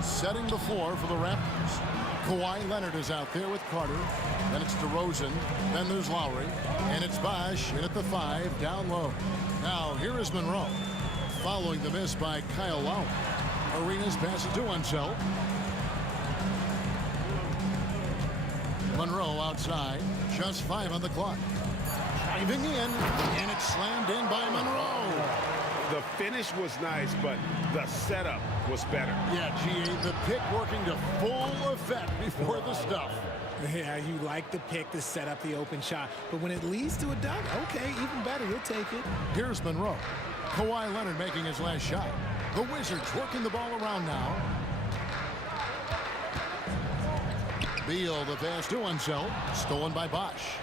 Setting the floor for the Raptors. Kawhi Leonard is out there with Carter. Then it's DeRozan. Then there's Lowry. And it's Bosch in at the 5, down low. Now, here is Monroe. Following the miss by Kyle Lowry. Arenas passes to Unseld. Monroe outside. Just 5 on the clock. Driving in. And it's slammed in by Monroe. The finish was nice, but the setup was better. Yeah, GA, the pick working to full effect before the stuff. Yeah, you like the pick to set up the open shot, but when it leads to a dunk, okay, even better, you'll take it. Here's Monroe. Kawhi Leonard making his last shot. The Wizards working the ball around now. Beal, the pass to Unseld. Stolen by Bosch.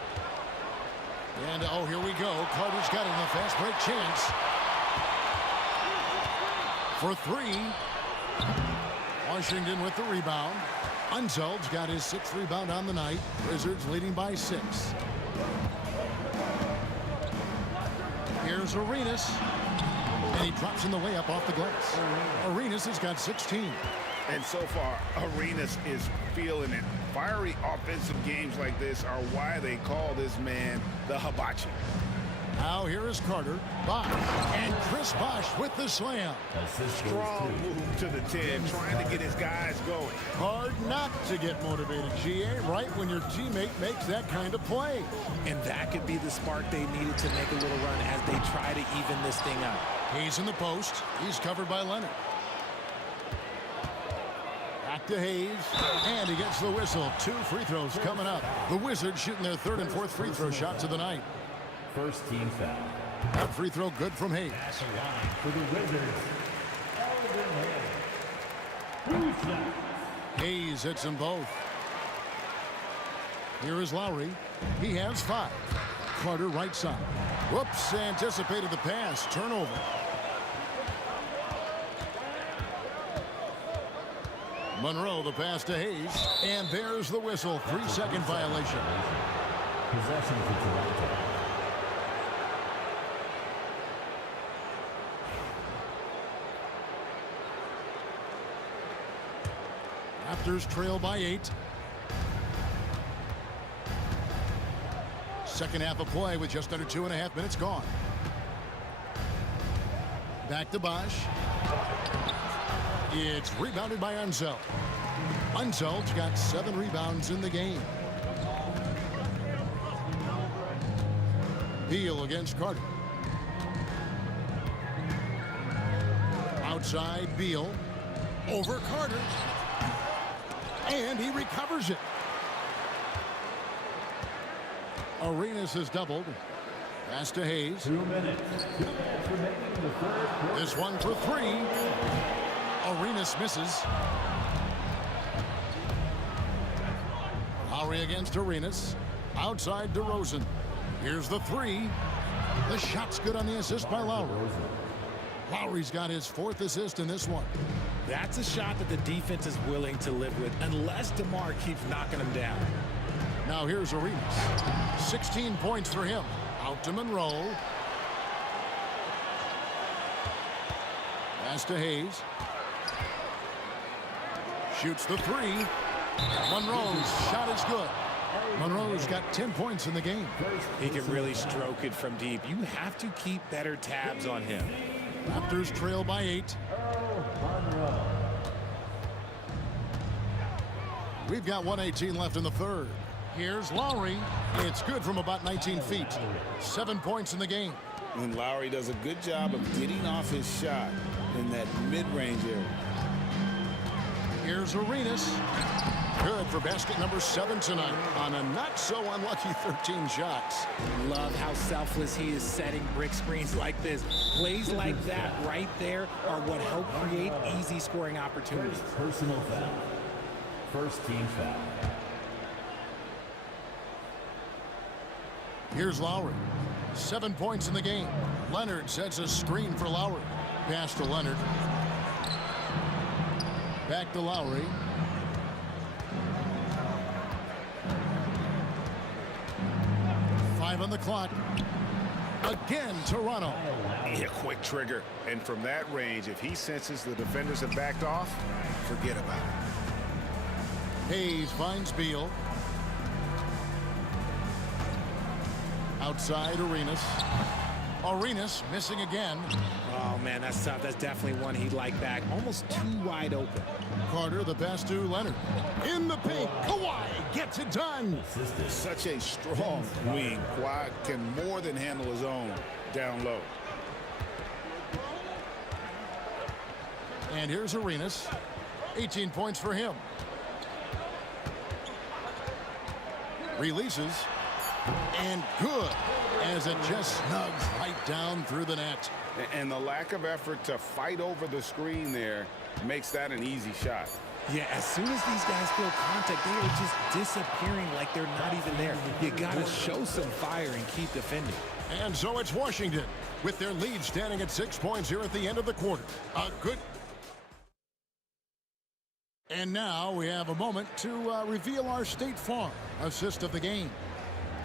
And, oh, here we go. Carter's got it in a fast break chance. For 3. Washington with the rebound. Unseld's got his 6th rebound on the night. Wizards leading by 6. Here's Arenas. And he drops in the layup off the glass. Arenas has got 16. And so far, Arenas is feeling it. Fiery offensive games like this are why they call this man the Hibachi. Now here is Carter. Bosch. And Chris Bosch with the slam. Strong move to the 10, trying to get his guys going. Hard not to get motivated, GA, right when your teammate makes that kind of play. And that could be the spark they needed to make a little run as they try to even this thing up. He's in the post. He's covered by Leonard. Back to Hayes, and he gets the whistle. 2 free throws coming up. The Wizards shooting their 3rd and 4th free throw shots of the night. First team foul. That free throw good from Hayes. At the line for the Wizards, Elvin Hayes. 2 shots. Hayes hits them both. Here is Lowry. He has 5. Carter right side. Whoops, anticipated the pass. Turnover. Monroe the pass to Hayes. And there's the whistle. 3-second violation. Possession for Toronto. Raptors trail by 8. Second half of play with just under 2.5 minutes gone. Back to Bosch. It's rebounded by Unseld. Unseld's got 7 rebounds in the game. Beal against Carter. Outside Beal. Over Carter. And he recovers it. Arenas has doubled. Pass to Hayes. 2 minutes. 2 minutes remaining in the third quarter. This one for 3. Arenas misses. Lowry against Arenas. Outside DeRozan. Here's the 3. The shot's good on the assist by Lowry. Lowry's got his 4th assist in this one. That's a shot that the defense is willing to live with unless DeMar keeps knocking him down. Now here's Arenas. 16 points for him. Out to Monroe. Pass to Hayes. Shoots the 3. Monroe's shot is good. Monroe's got 10 points in the game. He can really stroke it from deep. You have to keep better tabs on him. Raptors trail by 8. We've got 1:18 left in the third. Here's Lowry. It's good from about 19 feet. 7 points in the game. And Lowry does a good job of getting off his shot in that mid-range area. Here's Arenas. Good for basket number 7 tonight on a not-so-unlucky 13 shots. Love how selfless he is setting brick screens like this. Plays like that right there are what help create easy scoring opportunities. Personal foul. First team foul. Here's Lowry. 7 points in the game. Leonard sets a screen for Lowry. Pass to Leonard. Back to Lowry. Five on the clock. Again, Toronto. Yeah, quick trigger. And from that range, if he senses the defenders have backed off, forget about it. Hayes finds Beal. Outside Arenas. Arenas missing again. Oh, man, that's tough. That's definitely one he'd like back. Almost too wide open. Carter, the pass to Leonard. In the paint, Kawhi gets it done. Such a strong wing. Kawhi can more than handle his own down low. And here's Arenas. 18 points for him. Releases. And good, as it just snugs right down through the net. And the lack of effort to fight over the screen there makes that an easy shot. Yeah, as soon as these guys feel contact, they are just disappearing like they're not even there. You got to show some fire and keep defending. And so it's Washington with their lead standing at 6 points here at the end of the quarter. A good... And now we have a moment to reveal our State Farm assist of the game.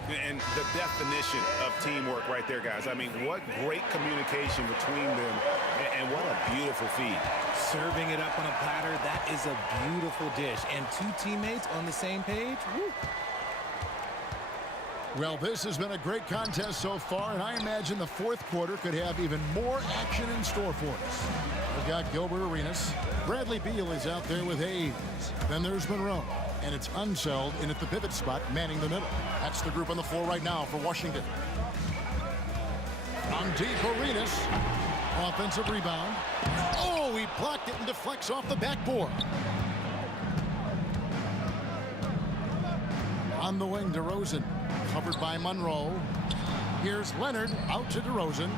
And the definition of teamwork right there, guys. I mean, what great communication between them, and what a beautiful feed. Serving it up on a platter, that is a beautiful dish. And 2 teammates on the same page. Woo. Well, this has been a great contest so far, and I imagine the fourth quarter could have even more action in store for us. We've got Gilbert Arenas. Bradley Beal is out there with Hayes. Then there's Monroe. And it's Unseld in at the pivot spot, manning the middle. That's the group on the floor right now for Washington. On deep, Arenas. Offensive rebound. Oh, he blocked it and deflects off the backboard. On the wing, DeRozan. Covered by Monroe. Here's Leonard out to DeRozan.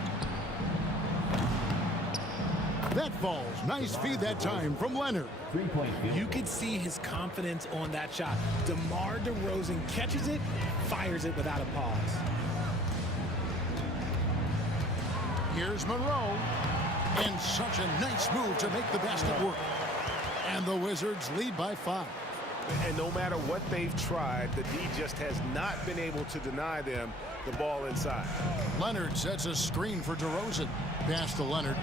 That falls. Nice feed that time from Leonard. Three-point field. You could see his confidence on that shot. DeMar DeRozan catches it, fires it without a pause. Here's Monroe. And such a nice move to make the basket work. And the Wizards lead by 5. And no matter what they've tried, the D just has not been able to deny them the ball inside. Leonard sets a screen for DeRozan. Pass to Leonard.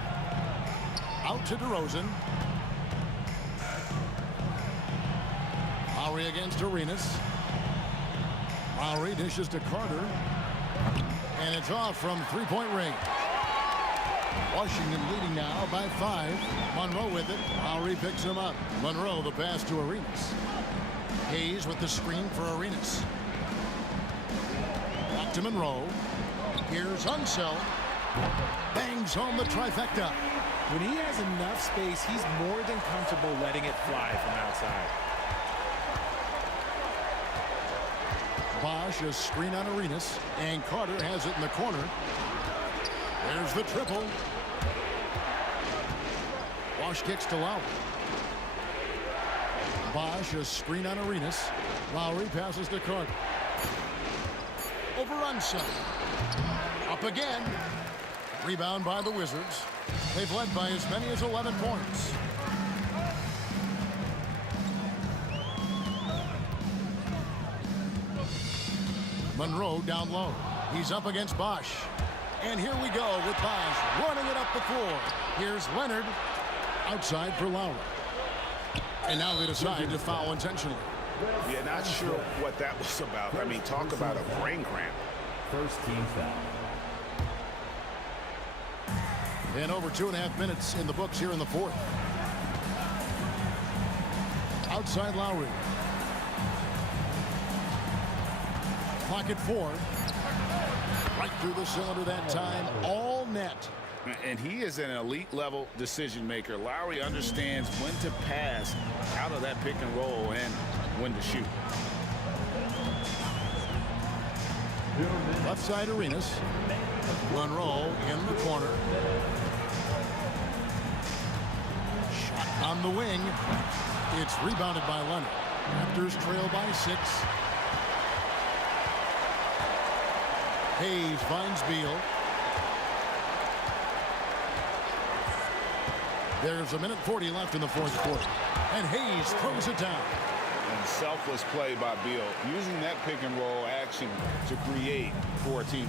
Out to DeRozan. Lowry against Arenas. Lowry dishes to Carter. And it's off from three-point range. Washington leading now by 5. Monroe with it. Lowry picks him up. Monroe the pass to Arenas. Hayes with the screen for Arenas. Back to Monroe. Here's Unseld. Bangs home the trifecta. When he has enough space, he's more than comfortable letting it fly from outside. Bosch a screen on Arenas. And Carter has it in the corner. There's the triple. Bosch kicks to Lowry. Bosch a screen on Arenas. Lowry passes to Carter. Over Unseld. Up again. Rebound by the Wizards. They've led by as many as 11 points. Monroe down low. He's up against Bosch. And here we go with Bosch running it up the floor. Here's Leonard outside for Lowry. And now they decide to foul intentionally. Yeah, not sure what that was about. I mean, talk about a brain cramp. First team foul. And over 2.5 minutes in the books here in the fourth. Outside Lowry. Clock at 4. Right through the cylinder that time. All net. And he is an elite level decision maker. Lowry understands when to pass out of that pick and roll and when to shoot. Left side Arenas. Monroe in the corner. Shot on the wing. It's rebounded by Leonard. Raptors trail by 6. Hayes finds Beal. There's 1:40 left in the fourth quarter. And Hayes throws it down. And selfless play by Beal, using that pick and roll action to create for a teammate.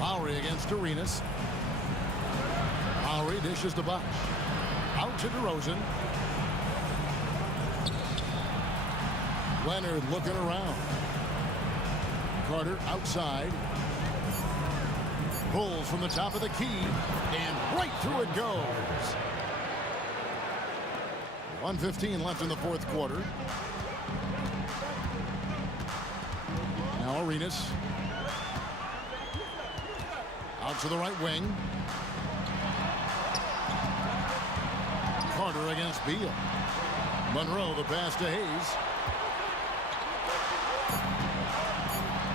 Lowry against Arenas. Lowry dishes to Bosch. Out to DeRozan. Leonard looking around. Carter outside. Pulls from the top of the key. And right through it goes. 1:15 left in the fourth quarter. Now Arenas. Out to the right wing. Carter against Beal. Monroe the pass to Hayes.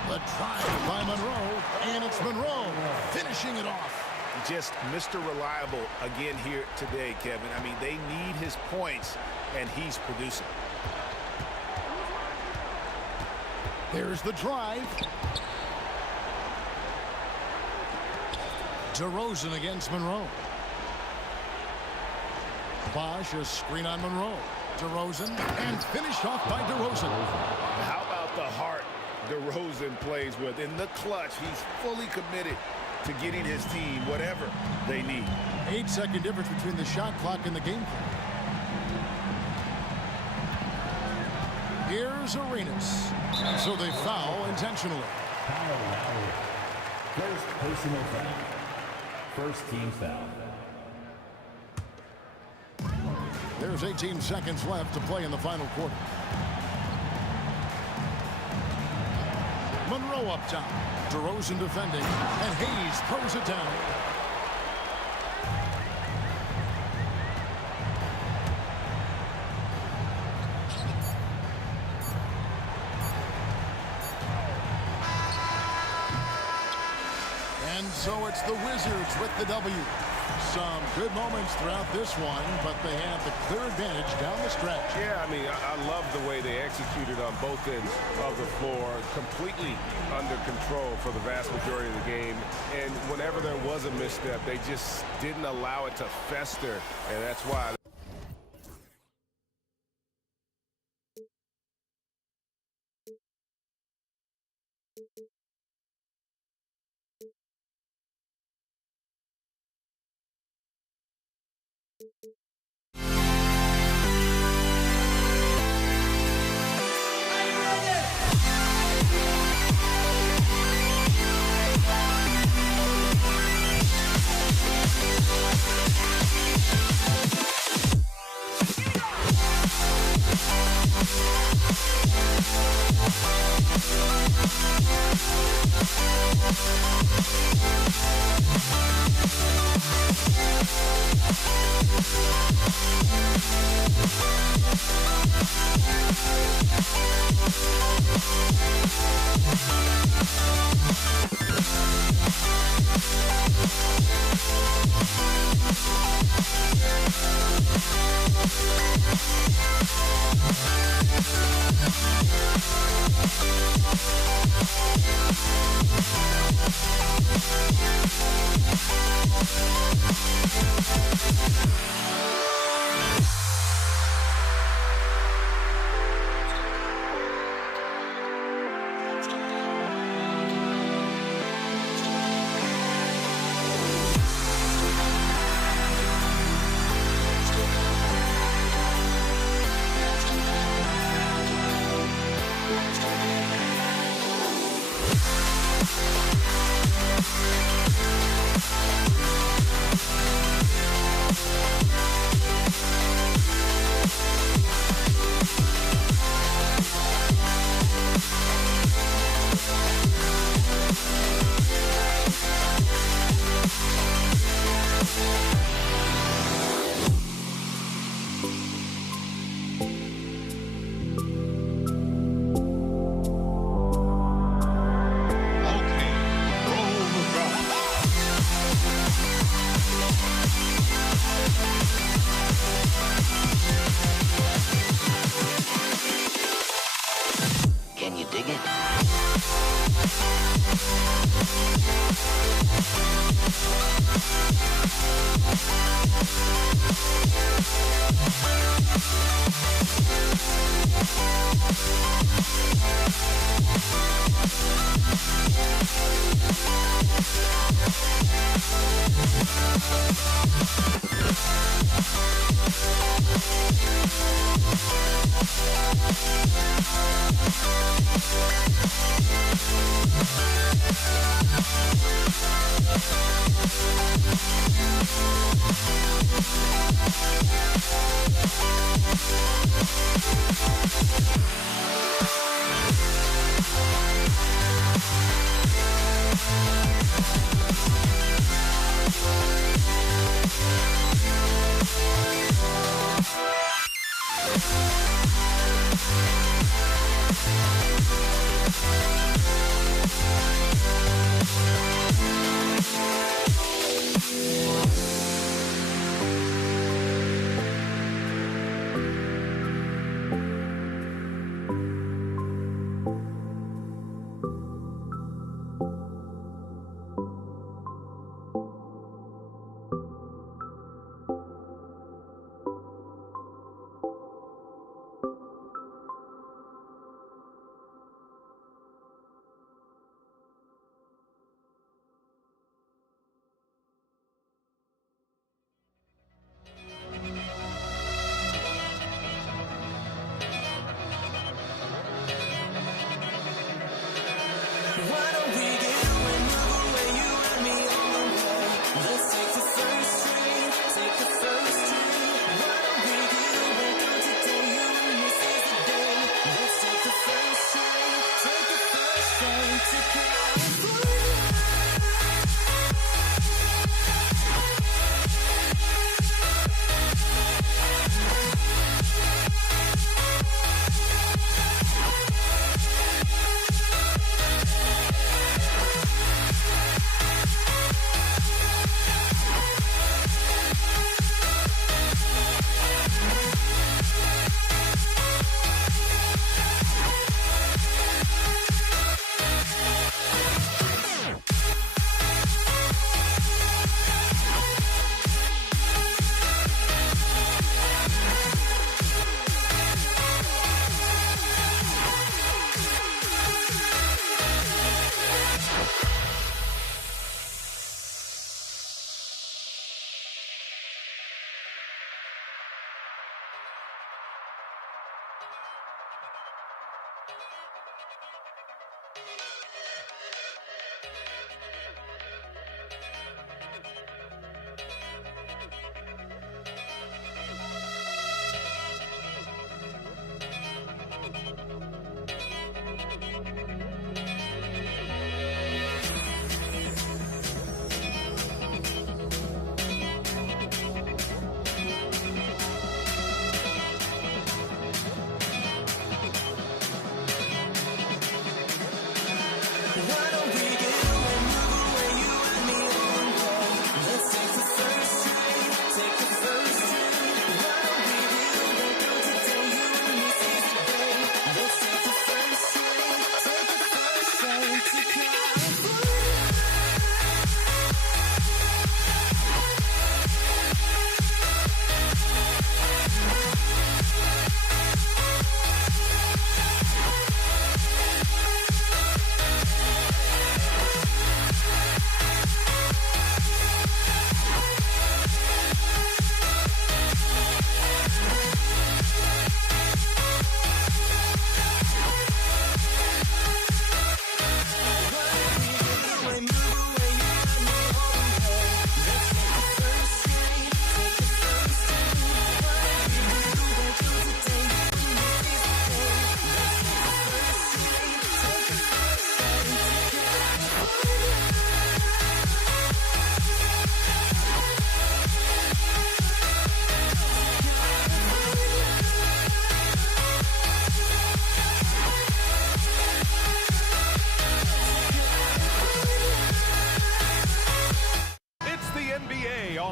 The drive by Monroe. And it's Monroe finishing it off. Just Mr. Reliable again here today, Kevin. I mean, they need his points, and he's producing. There's the drive. DeRozan against Monroe. Bosch a screen on Monroe. DeRozan and finished off by DeRozan. How about the heart DeRozan plays with? In the clutch, he's fully committed to getting his team whatever they need. 8-second difference between the shot clock and the game clock. Here's Arenas. So they foul intentionally. Kyle Lowry. First personal foul. First team foul. There's 18 seconds left to play in the final quarter. Monroe up top. DeRozan defending. And Hayes throws it down. so it's the Wizards with the W. Some good moments throughout this one, but they have the clear advantage down the stretch. Yeah, I mean, I love the way they executed on both ends of the floor, completely under control for the vast majority of the game. And whenever there was a misstep, they just didn't allow it to fester, and that's why. Can you dig it?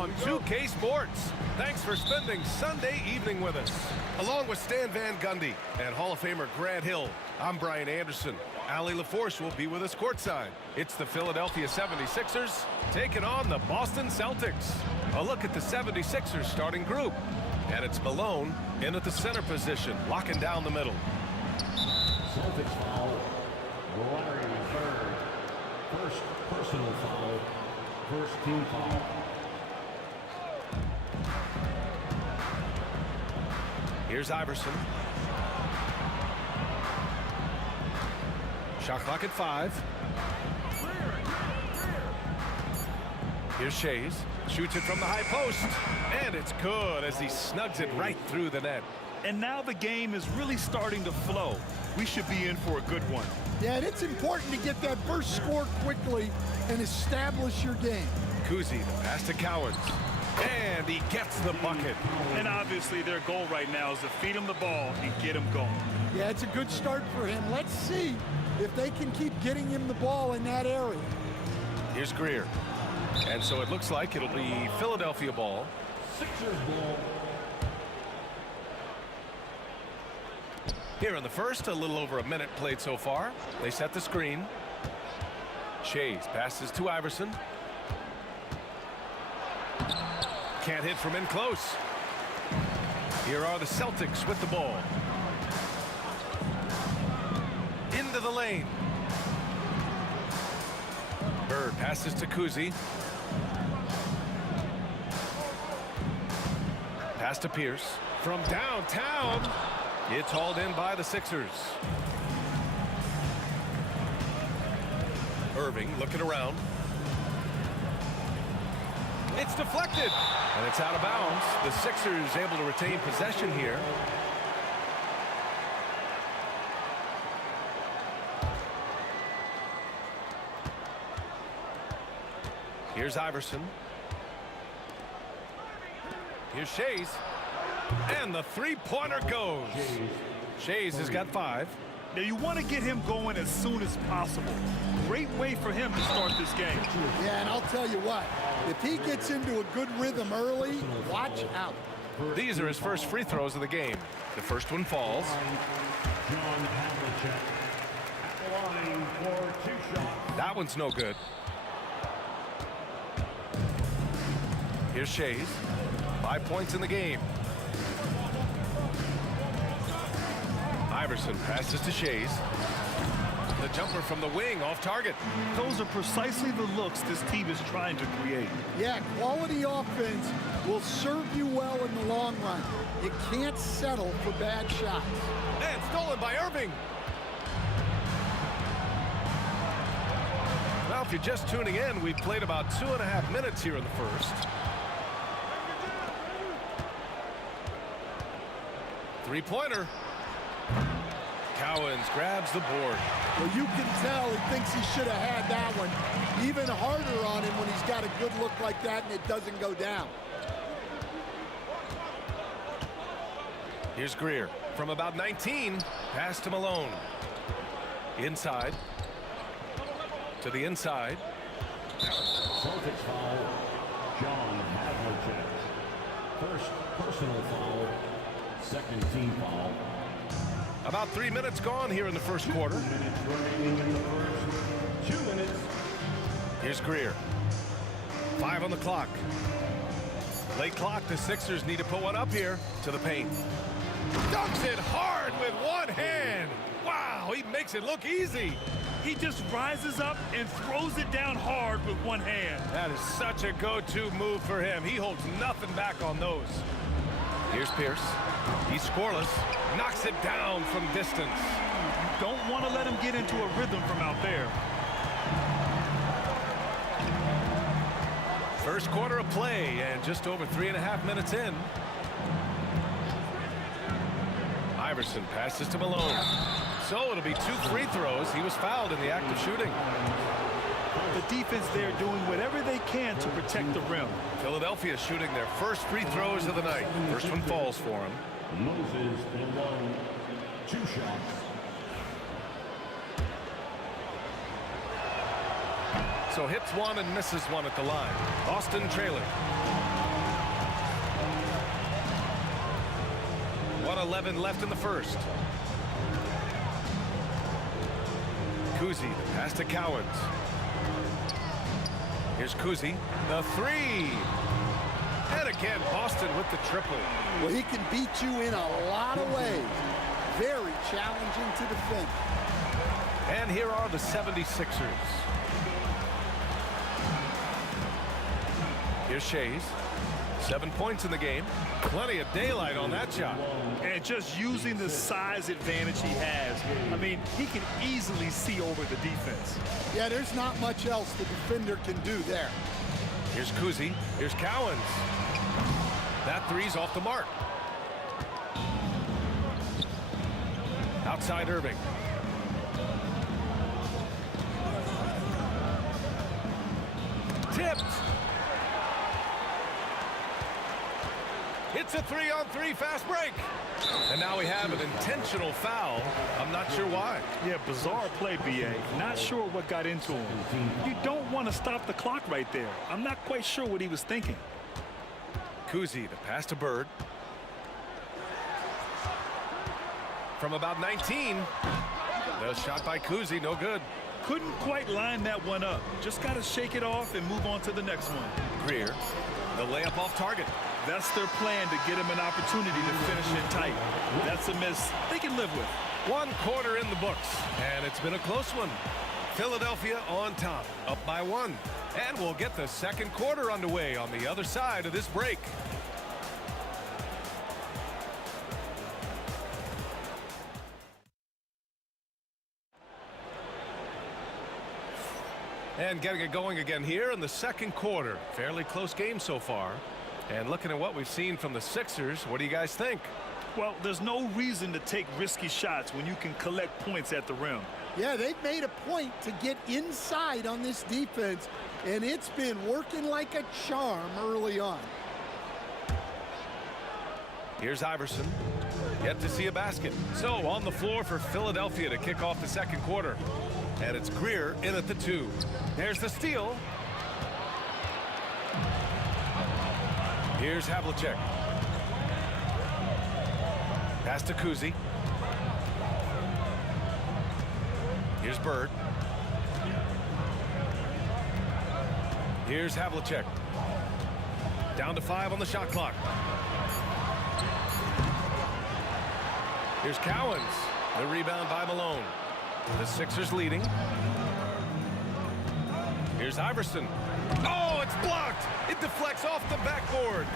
on 2K Sports. Thanks for spending Sunday evening with us. Along with Stan Van Gundy and Hall of Famer Grant Hill, I'm Brian Anderson. Allie LaForce will be with us courtside. It's the Philadelphia 76ers taking on the Boston Celtics. A look at the 76ers starting group. And it's Malone in at the center position, locking down the middle. Celtics foul. Larry Bird. First personal foul. First team foul. Here's Iverson. Shot clock at 5. Here's Shays. Shoots it from the high post. And it's good as he snugs it right through the net. And now the game is really starting to flow. We should be in for a good one. Yeah, and it's important to get that first score quickly and establish your game. Kuzi, the pass to Cowens. And he gets the bucket. And obviously their goal right now is to feed him the ball and get him going. Yeah, it's a good start for him. Let's see if they can keep getting him the ball in that area. Here's Greer. And so it looks like it'll be Philadelphia ball. Sixers ball. Here in the first, a little over a minute played so far. They set the screen. Shays passes to Iverson. Can't hit from in close. Here are the Celtics with the ball. Into the lane. Bird passes to Kuzi. Pass to Pierce. From downtown. It's hauled in by the Sixers. Irving looking around. It's deflected. And it's out of bounds. The Sixers able to retain possession here. Here's Iverson. Here's Shays. And the three-pointer goes. Shays has got 5. Now you want to get him going as soon as possible. Great way for him to start this game. Yeah, and I'll tell you what, if he gets into a good rhythm early, watch out. These are his first free throws of the game. The first one falls. John Havlicek at the line for 2 shots. That one's no good. Here's Shays. 5 points in the game. Iverson passes to Shays. The jumper from the wing off target. Those are precisely the looks this team is trying to create. Yeah, quality offense will serve you well in the long run. You can't settle for bad shots. And stolen by Irving. if you're just tuning in, we've played about 2.5 minutes here in the first. Three-pointer. Cowens grabs the board. Well, you can tell he thinks he should have had that one. Even harder on him when he's got a good look like that and it doesn't go down. Here's Greer from about 19. Pass to Malone. Inside. To the inside. Celtics foul, John Havlicek. First personal foul, second team foul. About 3 minutes gone here in the first quarter. 2 minutes remaining in the first. 2 minutes. Here's Greer. 5 on the clock. Late clock. The Sixers need to put one up here to the paint. Dunks it hard with one hand. Wow, he makes it look easy. He just rises up and throws it down hard with one hand. That is such a go-to move for him. He holds nothing back on those. Here's Pierce. He's scoreless. Knocks it down from distance. You don't want to let him get into a rhythm from out there. First quarter of play and just over 3.5 minutes in. Iverson passes to Malone. So it'll be 2 free throws. He was fouled in the act of shooting. The defense there doing whatever they can to protect the rim. Philadelphia shooting their first free throws of the night. First one falls for him. Moses Malone, 2 shots. So hits one and misses one at the line. Boston trailing. 1:11 left in the first. Kuzi, the pass to Cowens. Here's Kuzi, the three. And again, Boston with the triple. Well, he can beat you in a lot of ways. Very challenging to defend. And here are the 76ers. Here's Shays. 7 points in the game. Plenty of daylight on that shot. And just using the size advantage he has. I mean, he can easily see over the defense. Yeah, there's not much else the defender can do there. Here's Kuzi. Here's Cowens. That three's off the mark. Outside Irving. Tipped. It's a 3-on-3 fast break. And now we have an intentional foul. I'm not sure why. Yeah, bizarre play, B.A. Not sure what got into him. You don't want to stop the clock right there. I'm not quite sure what he was thinking. Kuzi, the pass to Bird. From about 19. The shot by Kuzi, no good. Couldn't quite line that one up. Just got to shake it off and move on to the next one. Greer, the layup off target. That's their plan, to get him an opportunity to finish it tight. That's a miss they can live with. 1 quarter in the books, and it's been a close one. Philadelphia on top, up by 1. And we'll get the second quarter underway on the other side of this break. And getting it going again here in the second quarter. Fairly close game so far. And looking at what we've seen from the Sixers, what do you guys think? Well, there's no reason to take risky shots when you can collect points at the rim. Yeah, they've made a point to get inside on this defense, and it's been working like a charm early on. Here's Iverson. Yet to see a basket. So on the floor for Philadelphia to kick off the second quarter. And it's Greer in at the 2. There's the steal. Here's Havlicek. Pass to Kuzi. Here's Bird. Here's Havlicek. Down to 5 on the shot clock. Here's Cowens. The rebound by Malone. The Sixers leading. Here's Iverson. Oh, it's blocked. It deflects off the backboard.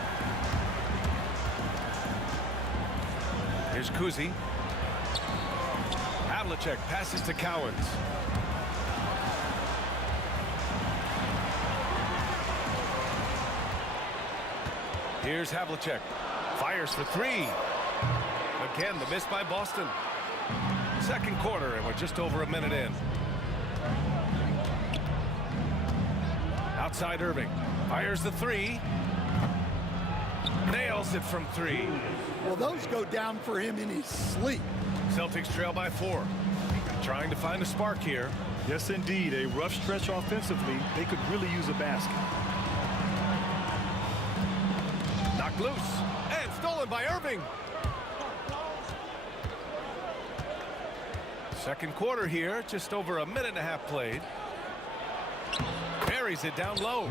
Here's Kuzi. Havlicek passes to Cowens. Here's Havlicek. Fires for three. Again, the miss by Boston. Second quarter, and we're just over a minute in. Outside Irving. Fires the three. Nails it from three. Well, those go down for him in his sleep. Celtics trail by 4. Trying to find a spark here. Yes, indeed. A rough stretch offensively. They could really use a basket. Knocked loose. And stolen by Irving. Second quarter here. Just over a minute and a half played. Buries it down low.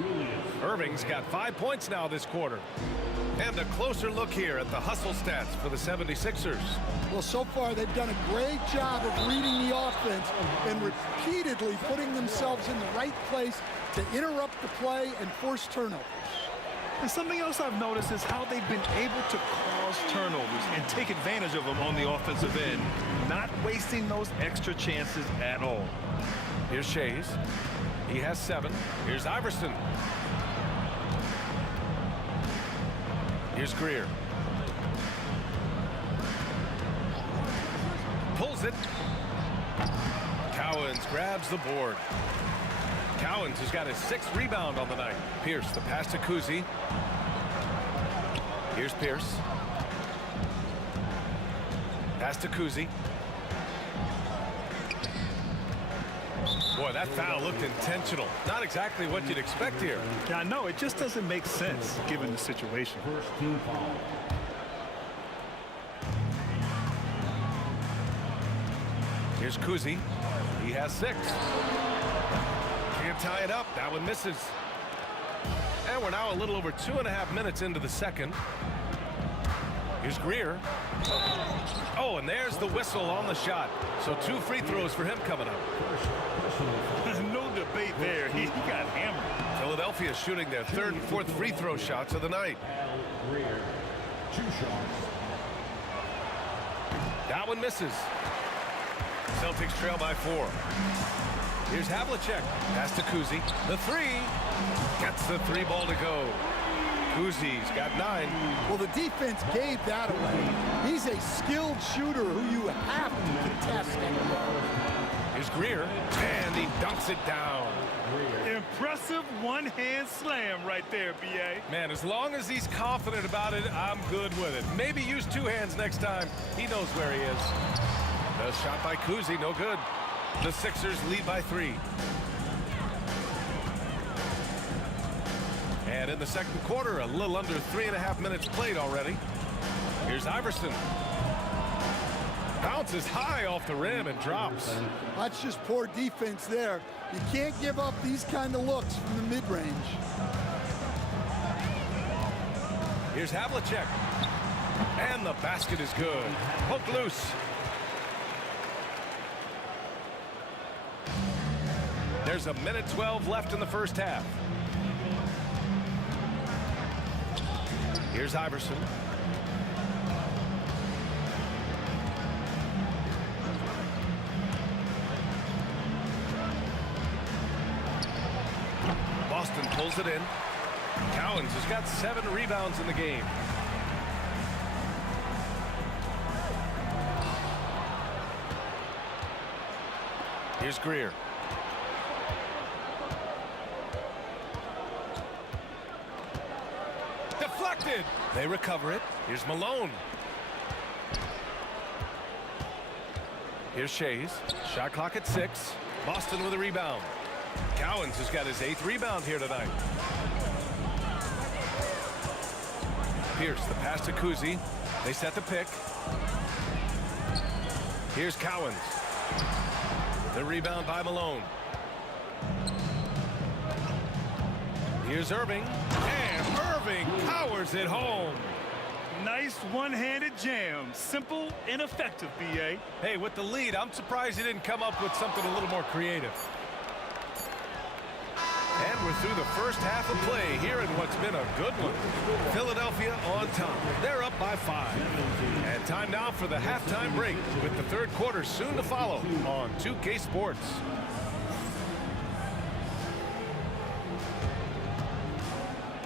Irving's got 5 points now this quarter. And a closer look here at the hustle stats for the 76ers. Well, so far they've done a great job of reading the offense and repeatedly putting themselves in the right place to interrupt the play and force turnovers. And something else I've noticed is how they've been able to cause turnovers and take advantage of them on the offensive end, not wasting those extra chances at all. Here's Shays. He has 7. Here's Iverson. Here's Greer. Pulls it. Cowens grabs the board. Cowens has got his 6th rebound on the night. Pierce, the pass to Kuzi. Here's Pierce. Pass to Kuzi. Boy, that foul looked intentional. Not exactly what you'd expect here. Yeah, I know. It just doesn't make sense given the situation. First team foul. Here's Kuzi. He has 6. Can't tie it up. That one misses. And we're now a little over 2.5 minutes into the second. Here's Greer. Oh, and there's the whistle on the shot. So 2 free throws for him coming up. No debate there. He got hammered. Philadelphia shooting their 3rd and 4th free throw shots of the night. Greer, 2 shots. That one misses. Celtics trail by 4. Here's Havlicek. Pass to Kuzi. The 3. Gets the 3 ball to go. Kuzi's got 9. Well, the defense gave that away. He's a skilled shooter who you have to contest anymore. Here's Greer, and he dunks it down. Impressive one-hand slam right there, B.A. Man, as long as he's confident about it, I'm good with it. Maybe use 2 hands next time. He knows where he is. The shot by Kuzi, no good. The Sixers lead by 3. And in the second quarter, a little under 3.5 minutes played already. Here's Iverson. Bounces high off the rim and drops. That's just poor defense there. You can't give up these kind of looks from the mid-range. Here's Havlicek. And the basket is good. Hook loose. There's a minute 12 left in the first half. Here's Iverson. Boston pulls it in. Cowens has got 7 rebounds in the game. Here's Greer. Deflected. They recover it. Here's Malone. Here's Shays. Shot clock at 6. Boston with a rebound. Cowens has got his 8th rebound here tonight. Pierce, the pass to Kuzi. They set the pick. Here's Cowens. The rebound by Malone. Here's Irving. And Irving powers it home. Nice one-handed jam. Simple and effective, B.A. Hey, with the lead, I'm surprised he didn't come up with something a little more creative. And we're through the first half of play here in what's been a good one. Philadelphia on top. They're up by 5. And time now for the halftime break with the third quarter soon to follow on 2K Sports.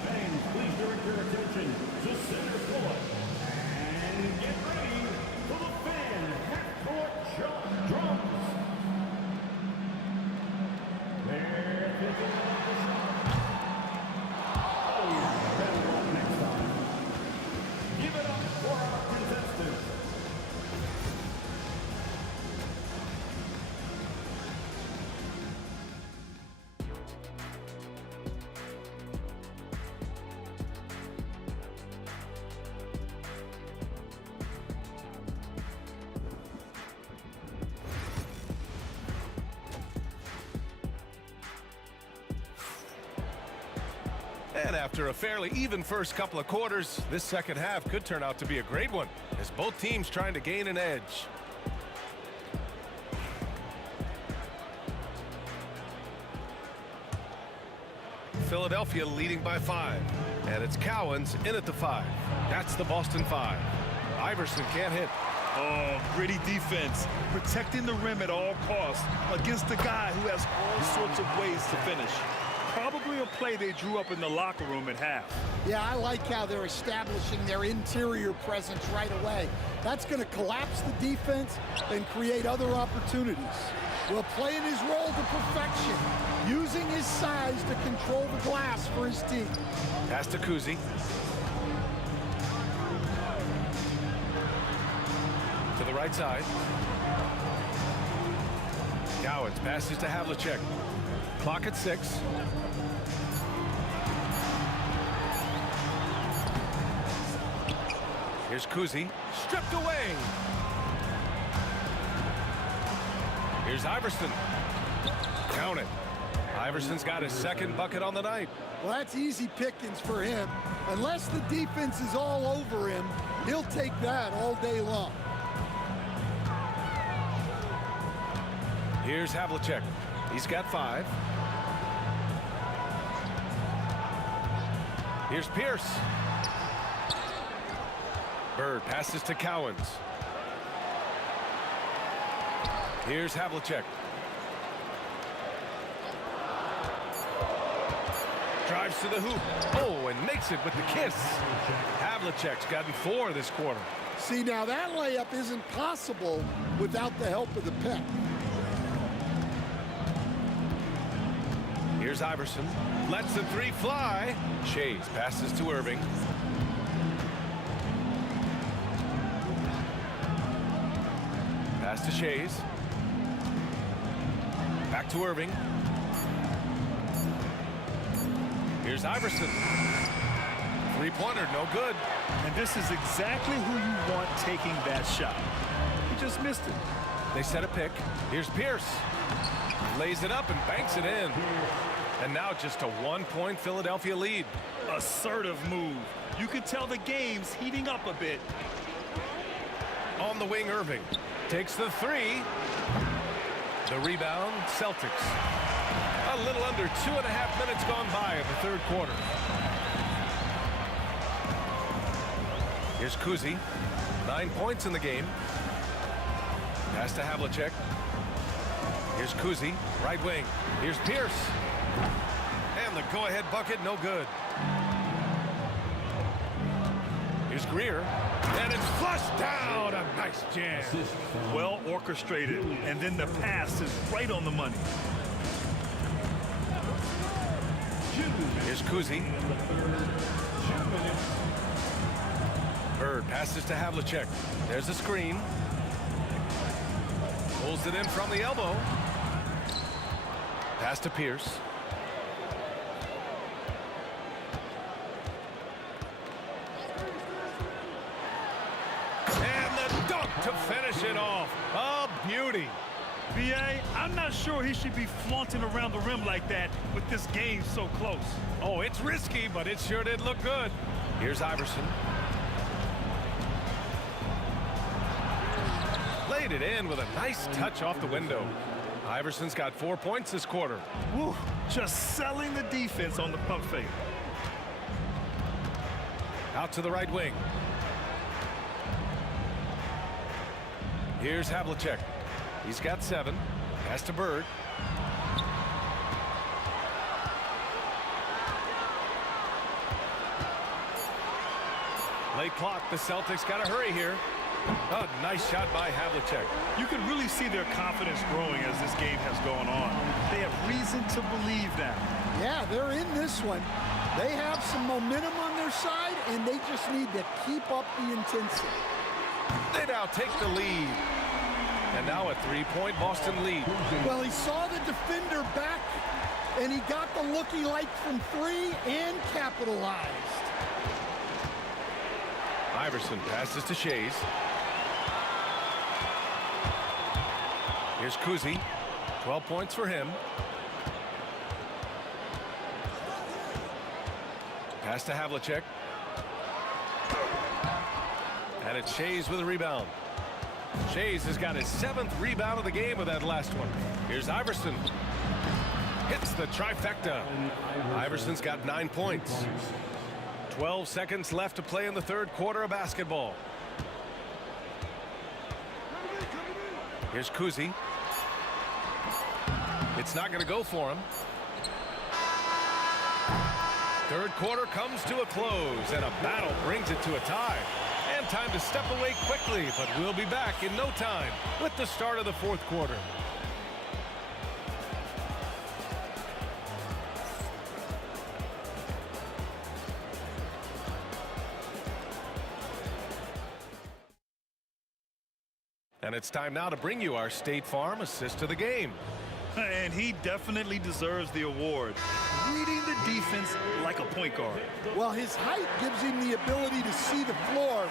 Fans, please direct your attention to center court. And get ready for the fan half-court drums. They're picking up the shot. Oh, better luck next time. Give it up for our contestants. And after a fairly even first couple of quarters, this second half could turn out to be a great one, as both teams trying to gain an edge. Philadelphia leading by 5, and it's Cowens in at the 5. That's the Boston 5. Iverson can't hit. Oh, gritty defense, protecting the rim at all costs against a guy who has all sorts of ways to finish. Probably a play they drew up in the locker room at half. Yeah, I like how they're establishing their interior presence right away. That's going to collapse the defense and create other opportunities. Will playing his role to perfection, using his size to control the glass for his team. Pass to Kuzi. To the right side. Cowens passes to Havlicek. Clock at 6. Here's Kuzi, stripped away. Here's Iverson. Count it. Iverson's got his second bucket on the night. Well, that's easy pickings for him. Unless the defense is all over him, he'll take that all day long. Here's Havlicek. He's got 5. Here's Pierce. Bird passes to Cowens. Here's Havlicek. Drives to the hoop. Oh, and makes it with the kiss. Havlicek's gotten 4 this quarter. See, now that layup isn't possible without the help of the pick. Here's Iverson. Lets the 3 fly. Shays passes to Irving. Pass to Shays. Back to Irving. Here's Iverson. 3-pointer, no good. And this is exactly who you want taking that shot. He just missed it. They set a pick. Here's Pierce. Lays it up and banks it in. And now just a 1-point Philadelphia lead. Assertive move. You can tell the game's heating up a bit. On the wing, Irving. Takes the 3. The rebound, Celtics. A little under 2.5 minutes gone by in the third quarter. Here's Kuzi. 9 points in the game. Pass to Havlicek. Here's Kuzi, right wing. Here's Pierce. And the go-ahead bucket, no good. Here's Greer. And it's flushed down. A nice jam. Well orchestrated. And then the pass is right on the money. Here's Kuzi. Bird passes to Havlicek. There's a screen. Pulls it in from the elbow. Pass to Pierce. And the dunk to finish it off. A beauty. B.A., I'm not sure he should be flaunting around the rim like that with this game so close. Oh, it's risky, but it sure did look good. Here's Iverson. Laid it in with a nice touch off the window. Iverson's got 4 points this quarter. Woo, just selling the defense on the pump fake. Out to the right wing. Here's Havlicek. He's got 7. Pass to Bird. Play clock. The Celtics got to hurry here. Oh, nice shot by Havlicek. You can really see their confidence growing as this game has gone on. They have reason to believe that. Yeah, they're in this one. They have some momentum on their side, and they just need to keep up the intensity. They now take the lead. And now a 3-point Boston lead. Well, he saw the defender back, and he got the look he liked from 3 and capitalized. Iverson passes to Shays. Here's Kuzi. 12 points for him. Pass to Havlicek. And it's Shays with a rebound. Shays has got his 7th rebound of the game with that last one. Here's Iverson. Hits the trifecta. Iverson's got 9 points. 12 seconds left to play in the 3rd quarter of basketball. Here's Kuzi. It's not going to go for him. 3rd quarter comes to a close, and a battle brings it to a tie. And time to step away quickly, but we'll be back in no time with the start of the 4th quarter. And it's time now to bring you our State Farm assist of the game. And he definitely deserves the award. Reading the defense like a point guard. Well, his height gives him the ability to see the floor,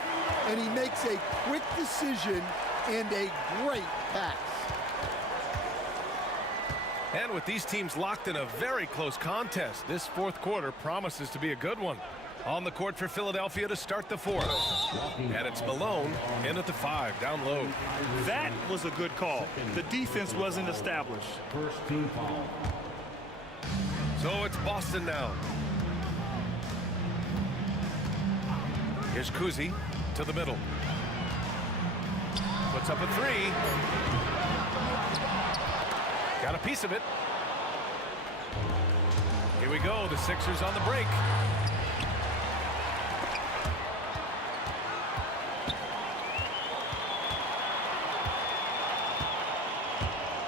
and he makes a quick decision and a great pass. And with these teams locked in a very close contest, this 4th quarter promises to be a good one. On the court for Philadelphia to start the 4th. And it's Malone in at the 5, down low. That was a good call. The defense wasn't established. First team foul. So it's Boston now. Here's Kuzi to the middle. Puts up a 3. Got a piece of it. Here we go. The Sixers on the break.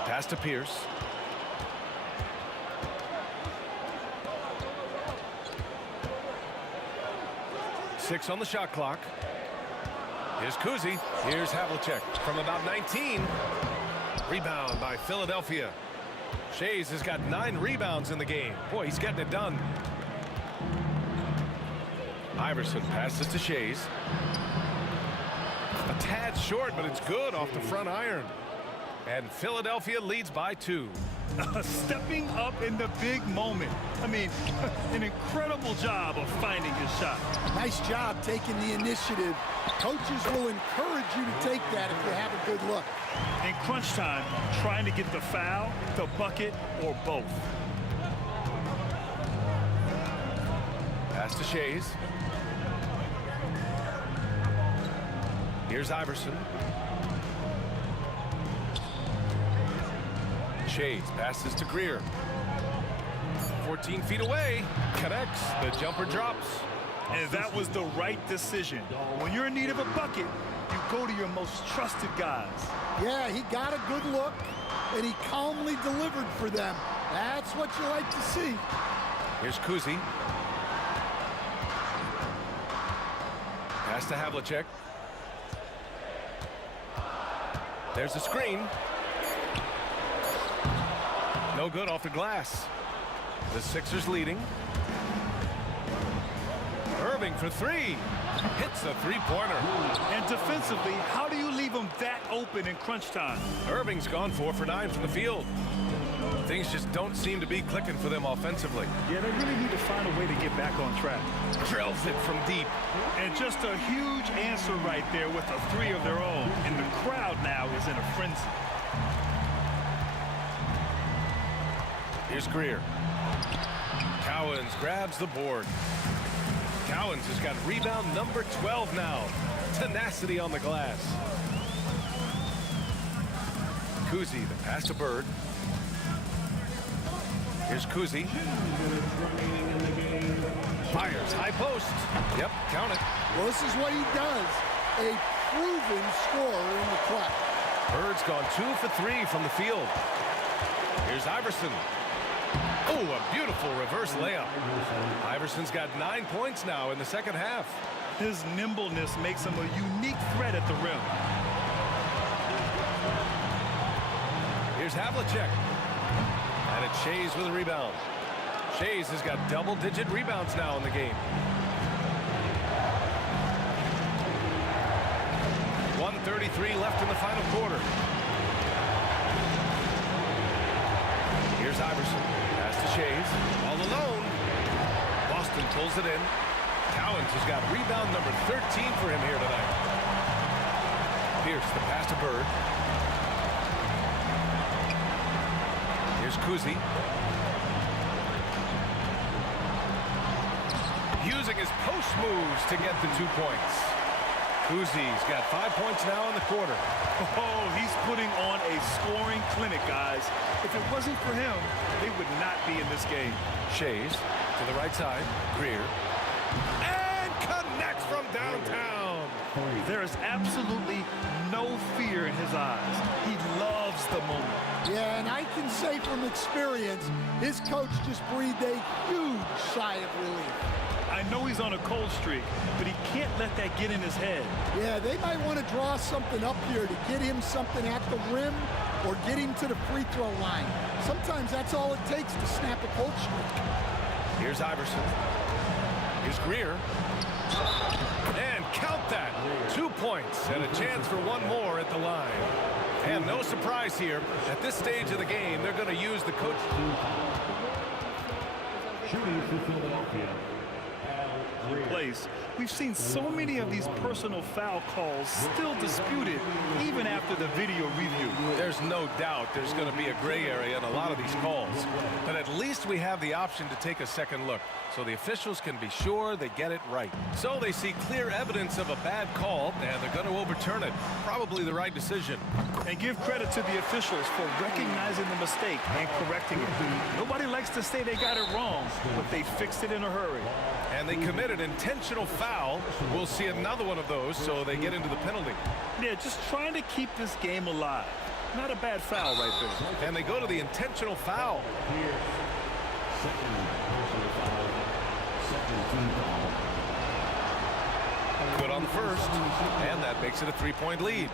Pass to Pierce. Six on the shot clock. Here's Kuzi. Here's Havlicek from about 19. Rebound by Philadelphia. Shays has got 9 rebounds in the game. Boy, he's getting it done. Iverson passes to Shays. A tad short, but it's good off the front iron. And Philadelphia leads by 2. Stepping up in the big moment. I mean, an incredible job of finding his shot. Nice job taking the initiative. Coaches will encourage you to take that if you have a good look. In crunch time, trying to get the foul, the bucket, or both. Pass to Shays. Here's Iverson. Shays passes to Greer. 14 feet away. Connects. The jumper drops. And that was the right decision. When you're in need of a bucket, you go to your most trusted guys. Yeah, he got a good look, and he calmly delivered for them. That's what you like to see. Here's Kuzi. Pass to Havlicek. There's the screen. No good off the glass. The Sixers leading. Irving for 3. Hits a 3-pointer. And defensively, how do you leave them that open in crunch time? Irving's gone 4 for 9 from the field. Things just don't seem to be clicking for them offensively. Yeah, they really need to find a way to get back on track. Drills it from deep. And just a huge answer right there with a 3 of their own. And the crowd now is in a frenzy. Here's Greer. Cowens grabs the board. Cowens has got rebound number 12 now. Tenacity on the glass. Kuzi, the pass to Bird. Here's Kuzi. Fires high post. Yep, count it. Well, this is what he does. A proven scorer in the clutch. Bird's gone 2 for 3 from the field. Here's Iverson. Oh, a beautiful reverse layup. Iverson's got 9 points now in the second half. His nimbleness makes him a unique threat at the rim. Here's Havlicek. And it's Shays with a rebound. Shays has got double-digit rebounds now in the game. 1:33 left in the final quarter. Here's Iverson. Pass to Shays. All alone. Boston pulls it in. Cowens has got rebound number 13 for him here tonight. Pierce, the pass to Bird. Here's Kuzi. Using his post moves to get the 2 points. Kuzi's got 5 points now in the quarter. Oh, he's putting on a scoring clinic, guys. If it wasn't for him, they would not be in this game. Shays to the right side. Greer. And connects from downtown. There is absolutely no fear in his eyes. He loves the moment. Yeah, and I can say from experience, his coach just breathed a huge sigh of relief. I know he's on a cold streak, but he can't let that get in his head. Yeah, they might want to draw something up here to get him something at the rim or get him to the free throw line. Sometimes that's all it takes to snap a cold streak. Here's Iverson. Here's Greer. And count that. 2 points and a chance for one more at the line. And no surprise here. At this stage of the game, they're going to use the coach. Shooting for Philadelphia. Place. We've seen so many of these personal foul calls still disputed even after the video review. There's no doubt there's going to be a gray area in a lot of these calls. But at least we have the option to take a second look so the officials can be sure they get it right. So they see clear evidence of a bad call and they're going to overturn it. Probably the right decision. And give credit to the officials for recognizing the mistake and correcting it. Nobody likes to say they got it wrong, but they fixed it in a hurry. And they committed intentional foul. We'll see another one of those, so they get into the penalty. Yeah, just trying to keep this game alive. Not a bad foul right there. And they go to the intentional foul. Good on the first, and that makes it a 3-point lead.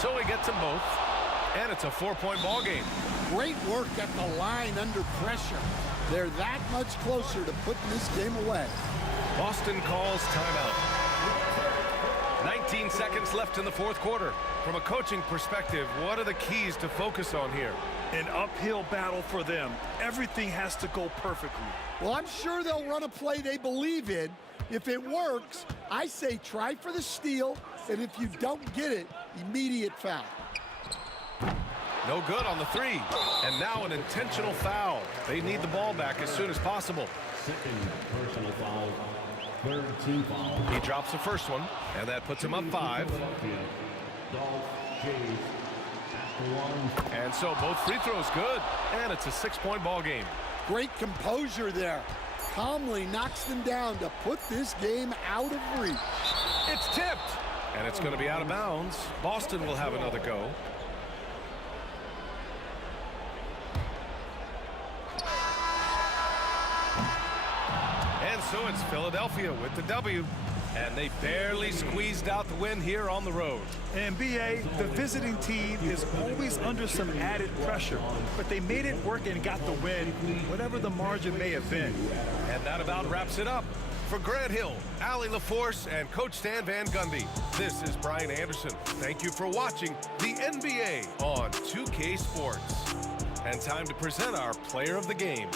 So he gets them both, and it's a 4-point ball game. Great work at the line under pressure. They're that much closer to putting this game away. Boston calls timeout. 19 seconds left in the fourth quarter. From a coaching perspective, what are the keys to focus on here? An uphill battle for them. Everything has to go perfectly. Well, I'm sure they'll run a play they believe in. If it works, I say try for the steal, and if you don't get it, immediate foul. No good on the three. And now an intentional foul. They need the ball back as soon as possible. Second personal foul. Third team foul. He drops the first one, and that puts him up 5. And so both free throws good, and it's a 6-point ball game. Great composure there. Calmly knocks them down to put this game out of reach. It's tipped, and it's going to be out of bounds. Boston will have another go. And so it's Philadelphia with the W. And they barely squeezed out the win here on the road. And B.A., the visiting team is always under some added pressure, but they made it work and got the win, whatever the margin may have been. And that about wraps it up. For Grant Hill, Allie LaForce, and Coach Stan Van Gundy, this is Brian Anderson. Thank you for watching the NBA on 2K Sports. And time to present our player of the game.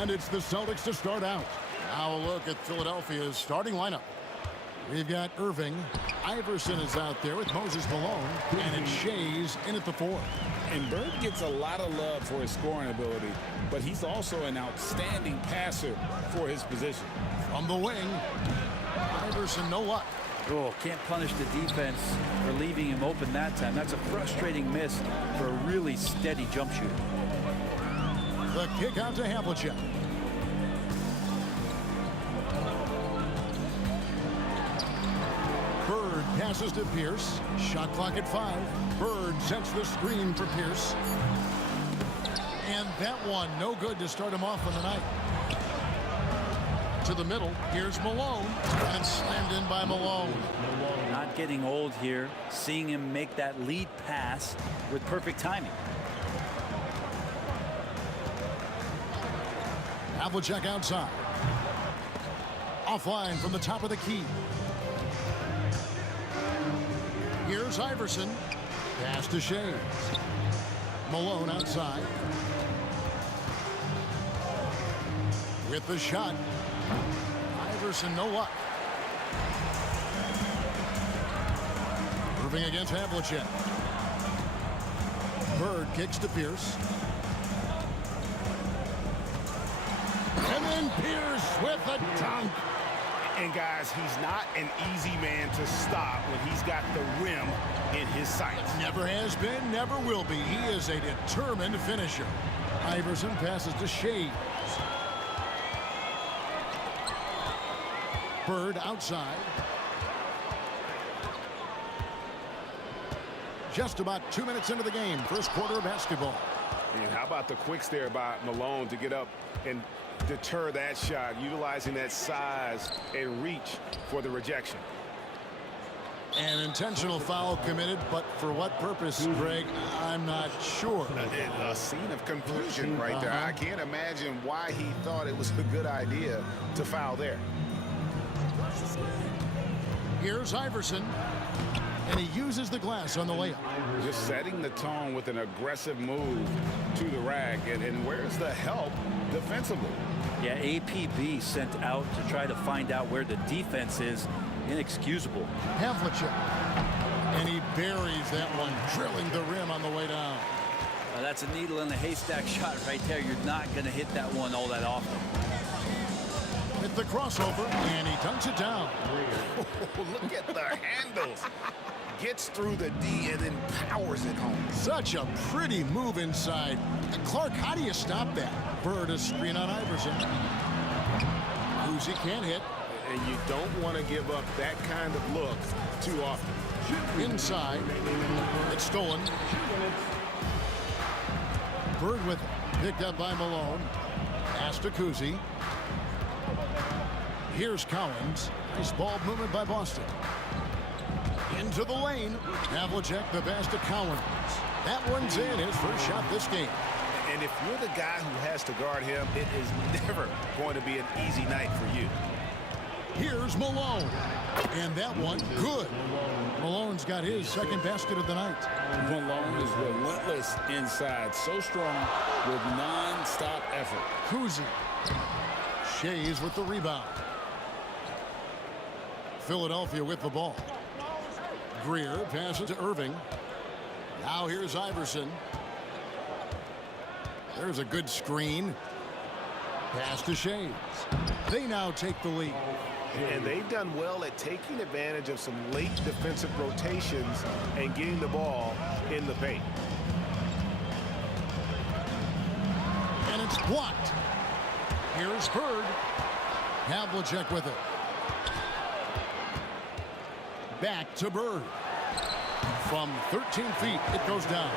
And it's the Celtics to start out. Now a look at Philadelphia's starting lineup. We've got Irving. Iverson is out there with Moses Malone. And it's Shea's in at the 4. And Bird gets a lot of love for his scoring ability, but he's also an outstanding passer for his position. From the wing, Iverson, no luck. Oh, can't punish the defense for leaving him open that time. That's a frustrating miss for a really steady jump shooter. The kick out to Havlicek. Bird passes to Pierce. Shot clock at 5. Bird sets the screen for Pierce. And that one, no good to start him off on the night. To the middle, here's Malone. And slammed in by Malone. Not getting old here. Seeing him make that lead pass with perfect timing. Havlicek outside. Offline from the top of the key. Here's Iverson. Pass to Shea. Malone outside. With the shot. Iverson, no luck. Irving against Havlicek. Bird kicks to Pierce. And then Pierce with a dunk. And guys, he's not an easy man to stop when he's got the rim in his sights. Never has been, never will be. He is a determined finisher. Iverson passes to Shea. Bird outside. Just about 2 minutes into the game, first quarter of basketball. And how about the quicks there by Malone to get up and deter that shot, utilizing that size and reach for the rejection. An intentional foul committed, but for what purpose, Greg, I'm not sure. A scene of confusion right there. I can't imagine why he thought it was a good idea to foul there. Here's Iverson, and he uses the glass on the layup. Just setting the tone with an aggressive move to the rack. And where's the help defensively? Yeah, APB sent out to try to find out where the defense is. Inexcusable. Havlicek, and he buries that one, drilling the rim on the way down. That's a needle in a haystack shot right there. You're not going to hit that one all that often. With the crossover, and he dunks it down. Look at the handles. Gets through the D and then powers it home. Such a pretty move inside. Clark, how do you stop that? Bird, a screen on Iverson. Uzi can't hit. And you don't want to give up that kind of look too often. Inside. It's stolen. Bird with it. Picked up by Malone. Pass to Kuzi. Here's Collins. Nice ball movement by Boston. Into the lane. Havlicek, the pass to Collins. That one's in, his first shot this game. And if you're the guy who has to guard him, it is never going to be an easy night for you. Here's Malone. And that one, good. Malone's got his second basket of the night. Malone is relentless inside. So strong with non-stop effort. Kuzi. Shea's with the rebound. Philadelphia with the ball. Greer passes to Irving. Now here's Iverson. There's a good screen. Pass to Shea. They now take the lead. And they've done well at taking advantage of some late defensive rotations and getting the ball in the paint. And it's blocked. Here's Bird. Havlicek with it. Back to Bird. From 13 feet, it goes down.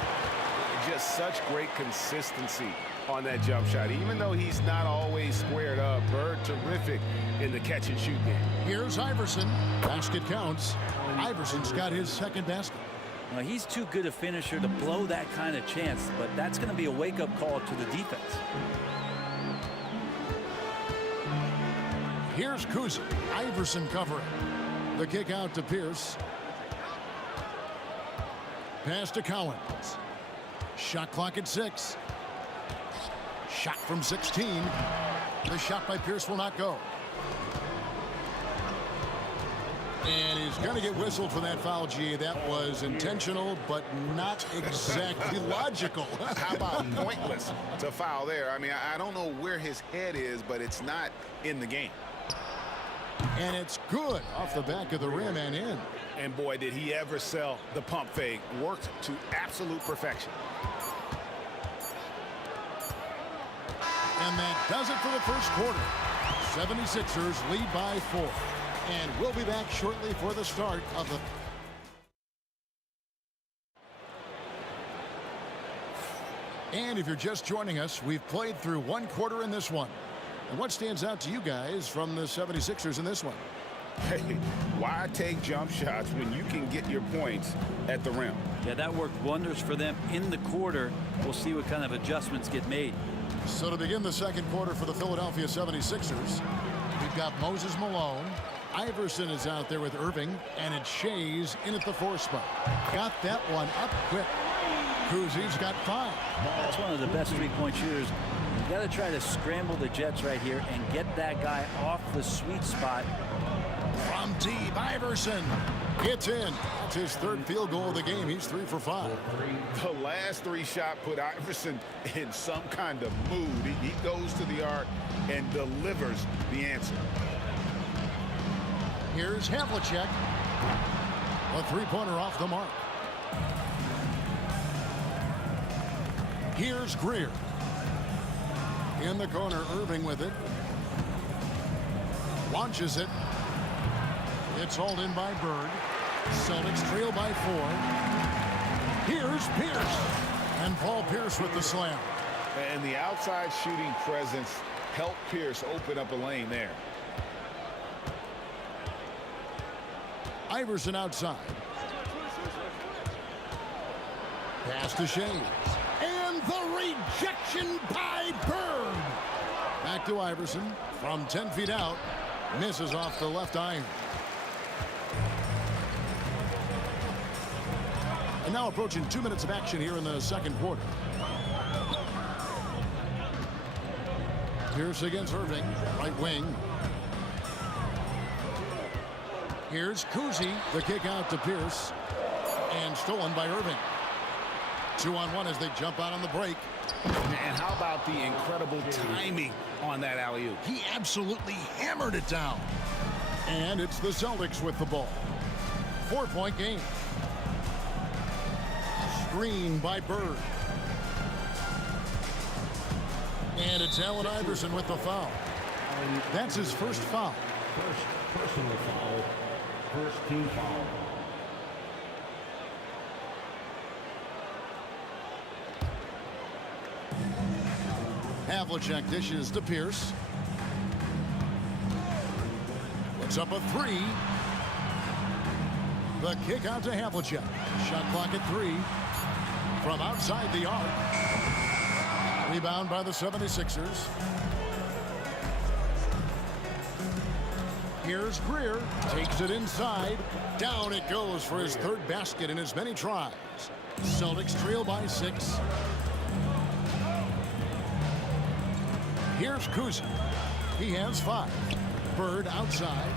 Just such great consistency on that jump shot. Even though he's not always squared up, Bird terrific in the catch and shoot game. Here's Iverson. Basket counts. Iverson's got his second basket. Well, he's too good a finisher to blow that kind of chance, but that's going to be a wake-up call to the defense. Here's Kuzi. Iverson covering. The kick out to Pierce. Pass to Collins. Shot clock at 6. Shot from 16. The shot by Pierce will not go. And he's going to get whistled for that foul, G. That was intentional, but not exactly logical. How about pointless to foul there? I mean, I don't know where his head is, but it's not in the game. And it's good off the back of the rim and in. And boy, did he ever sell the pump fake. Worked to absolute perfection. And that does it for the first quarter. 76ers lead by 4. And we'll be back shortly for the start of the... And if you're just joining us, we've played through one quarter in this one. And what stands out to you guys from the 76ers in this one? Hey, why take jump shots when you can get your points at the rim? Yeah, that worked wonders for them in the quarter. We'll see what kind of adjustments get made. So to begin the second quarter for the Philadelphia 76ers, we've got Moses Malone. Iverson is out there with Irving, and it's Shea's in at the 4 spot. Got that one up quick. Kuzi's got 5. That's one of the best three-point shooters. You got to try to scramble the Jets right here and get that guy off the sweet spot. From deep, Iverson. It's in. That's his third field goal of the game. He's 3 for 5. The last 3 shot put Iverson in some kind of mood. He goes to the arc and delivers the answer. Here's Havlicek. A three-pointer off the mark. Here's Greer. In the corner, Irving with it. Launches it. It's hauled in by Bird. Celtics trail by 4. Here's Pierce. And Paul Pierce with the slam. And the outside shooting presence helped Pierce open up a lane there. Iverson outside. Pass to Shea. And the rejection by Bird. Back to Iverson from 10 feet out. Misses off the left iron. And now approaching 2 minutes of action here in the second quarter. Pierce against Irving, right wing. Here's Kuzi, the kick out to Pierce, and stolen by Irving. 2-on-1 as they jump out on the break. And how about the incredible timing on that alley-oop? He absolutely hammered it down. And it's the Celtics with the ball. 4-point game. Screen by Bird. And it's Allen Iverson with the foul. That's his first foul. First personal foul. First team foul. Havlicek dishes to Pierce. Puts up a 3. The kick out to Havlicek. Shot clock at 3. From outside the arc. Rebound by the 76ers. Here's Greer. Takes it inside. Down it goes for his third basket in as many tries. Celtics trail by 6. Here's Kuzi. He has 5. Bird outside.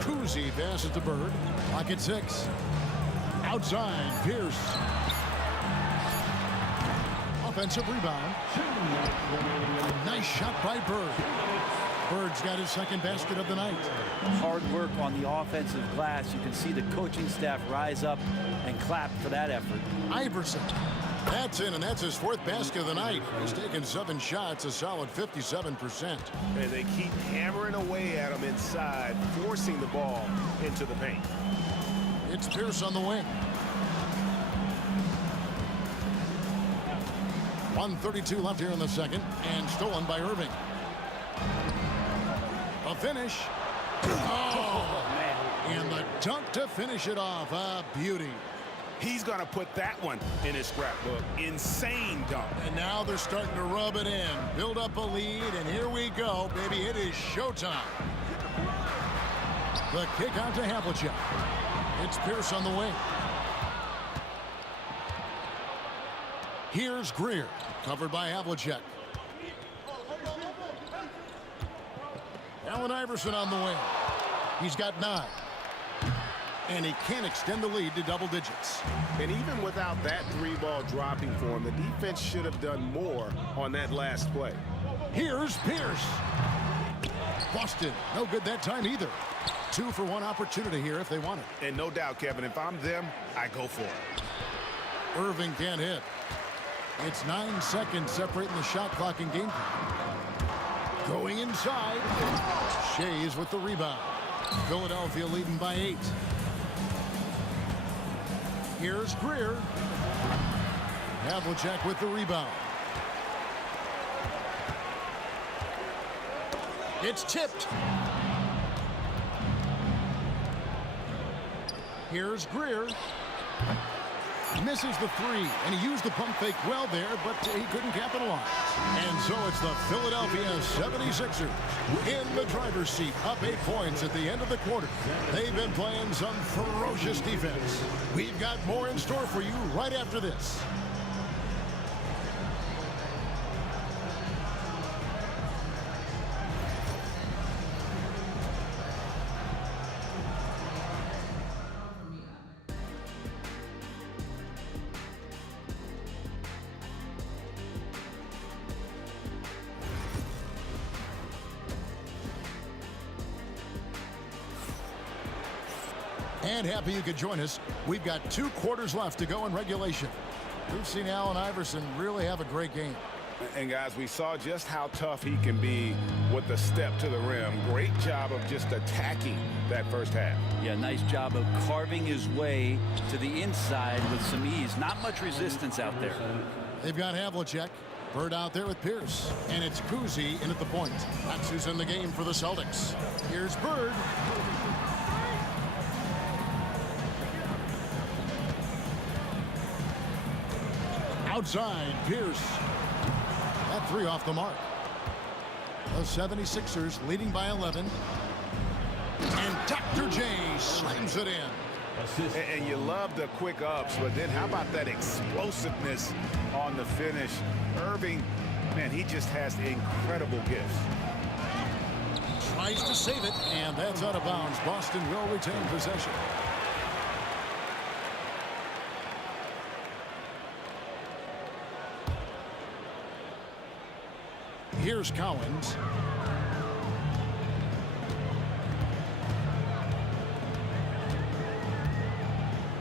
Kuzi passes to Bird. Clock at 6. Outside, Pierce. Offensive rebound. Nice shot by Bird. Bird's got his second basket of the night. Hard work on the offensive glass. You can see the coaching staff rise up and clap for that effort. Iverson. That's in, and that's his 4th basket of the night. He's taken 7 shots, a solid 57%. And they keep hammering away at him inside, forcing the ball into the paint. It's Pierce on the wing. 1:32 left here in the second, and stolen by Irving. A finish. Oh, and the dunk to finish it off. A beauty. He's going to put that one in his scrapbook. Insane dunk. And now they're starting to rub it in. Build up a lead, and here we go, baby. It is showtime. The kick out to Havlicek. It's Pierce on the wing. Here's Greer, covered by Havlicek. Allen Iverson on the wing. He's got 9. And he can't extend the lead to double digits. And even without that 3-ball dropping for him, the defense should have done more on that last play. Here's Pierce. Boston, no good that time either. 2 for 1 opportunity here if they want it. And no doubt, Kevin, if I'm them, I go for it. Irving can't hit. It's 9 seconds separating the shot clock and game clock. Going inside. Shays with the rebound. Philadelphia leading by 8. Here's Greer. Havlicek with the rebound. It's tipped. Here's Greer. Misses the 3, and he used the pump fake well there, but he couldn't capitalize. And so it's the Philadelphia 76ers in the driver's seat, up 8 points at the end of the quarter. They've been playing some ferocious defense. We've got more in store for you right after this. And happy you could join us. We've got 2 quarters left to go in regulation. We've seen Allen Iverson really have a great game. And guys, we saw just how tough he can be with the step to the rim. Great job of just attacking that first half. Yeah, nice job of carving his way to the inside with some ease. Not much resistance out there. They've got Havlicek. Bird out there with Pierce. And it's Kuzi in at the point. That's who's in the game for the Celtics. Here's Bird. Outside, Pierce. That 3 off the mark. The 76ers leading by 11. And Dr. J slams it in. And you love the quick ups, but then how about that explosiveness on the finish? Irving, man, he just has incredible gifts. Tries to save it, and that's out of bounds. Boston will retain possession. Here's Collins.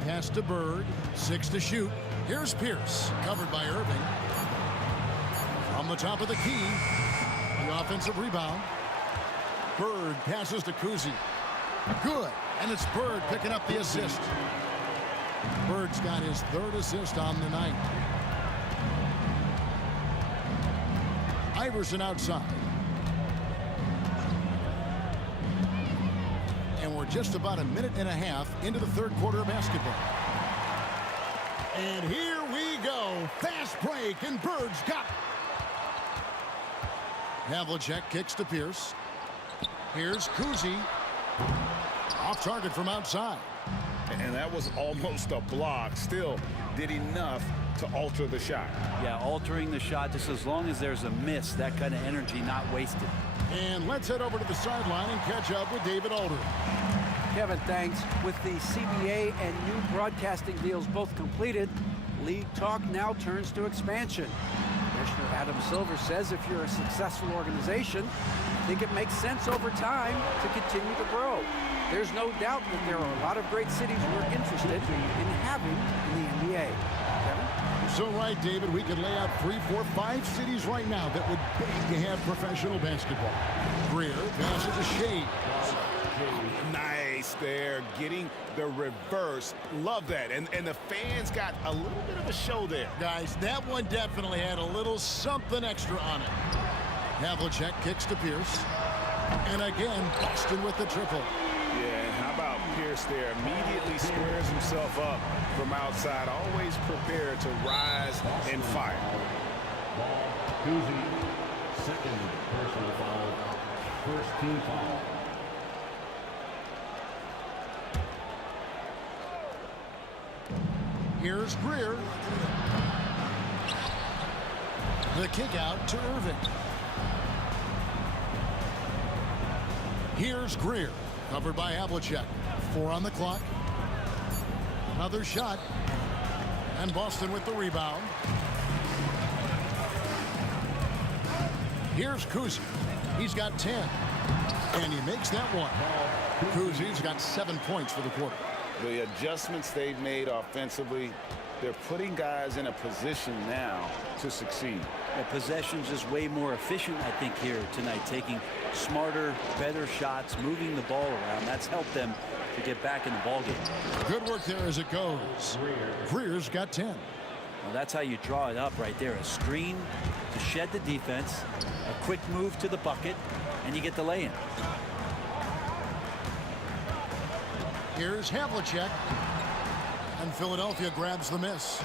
Pass to Bird. 6 to shoot. Here's Pierce. Covered by Irving. From the top of the key. The offensive rebound. Bird passes to Kuzi. Good. And it's Bird picking up the assist. Bird's got his 3rd assist on the night. Iverson outside. And we're just about a minute and a half into the 3rd quarter of basketball. And here we go. Fast break, and Bird's got it. Havlicek kicks to Pierce. Here's Kuzi. Off target from outside. And that was almost a block. Still did enough to alter the shot. Yeah, altering the shot just as long as there's a miss. That kind of energy not wasted. And let's head over to the sideline and catch up with David Alder. Kevin, thanks. With the CBA and new broadcasting deals both completed, league talk now turns to expansion. Commissioner Adam Silver says if you're a successful organization, I think it makes sense over time to continue to grow. There's no doubt that there are a lot of great cities who are interested in having the NBA. Kevin? So right, David, we could lay out 3, 4, 5 cities right now that would beg to have professional basketball. Greer passes to Shea. Nice there, getting the reverse. Love that. And the fans got a little bit of a show there. Guys, that one definitely had a little something extra on it. Havlicek kicks to Pierce. And again, Boston with the triple. Yeah, and how about Pierce there? Immediately squares himself up from outside, always prepared to rise and fire. Kuzi, 2nd personal foul, 1st team foul. Here's Greer. The kick out to Irving. Here's Greer. Covered by Havlicek. 4 on the clock. Another shot. And Boston with the rebound. Here's Kuzi. He's got 10. And he makes that one. Kuzi's got 7 points for the quarter. The adjustments they've made offensively, they're putting guys in a position now to succeed. The possession's just way more efficient, I think, here tonight, taking smarter, better shots, moving the ball around. That's helped them to get back in the ballgame. Good work there as it goes. Greer's got 10. Well, that's how you draw it up right there. A screen to shed the defense, a quick move to the bucket, and you get the lay-in. Here's Havlicek. And Philadelphia grabs the miss.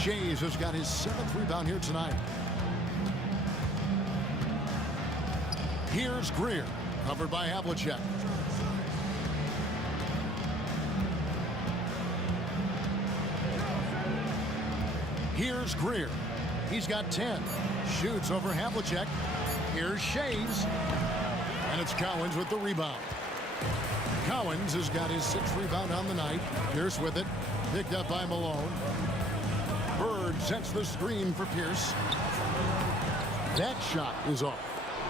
Shays has got his 7th rebound here tonight. Here's Greer. Covered by Havlicek. Here's Greer. He's got 10. Shoots over Havlicek. Here's Shays. And it's Cowens with the rebound. Cowens has got his 6th rebound on the night. Pierce with it. Picked up by Malone. Bird sets the screen for Pierce. That shot is off.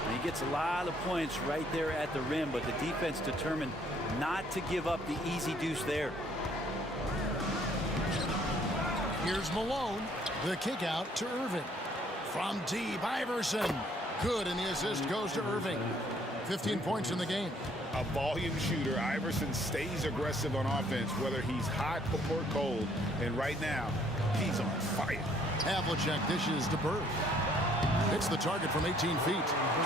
And he gets a lot of points right there at the rim, but the defense determined not to give up the easy deuce there. Here's Malone. The kick out to Irving. From deep, Iverson. Good, and the assist goes to Irving. 15 points in the game. A volume shooter, Iverson stays aggressive on offense, whether he's hot or cold. And right now, he's on fire. Havlicek dishes to Bird. Hits the target from 18 feet.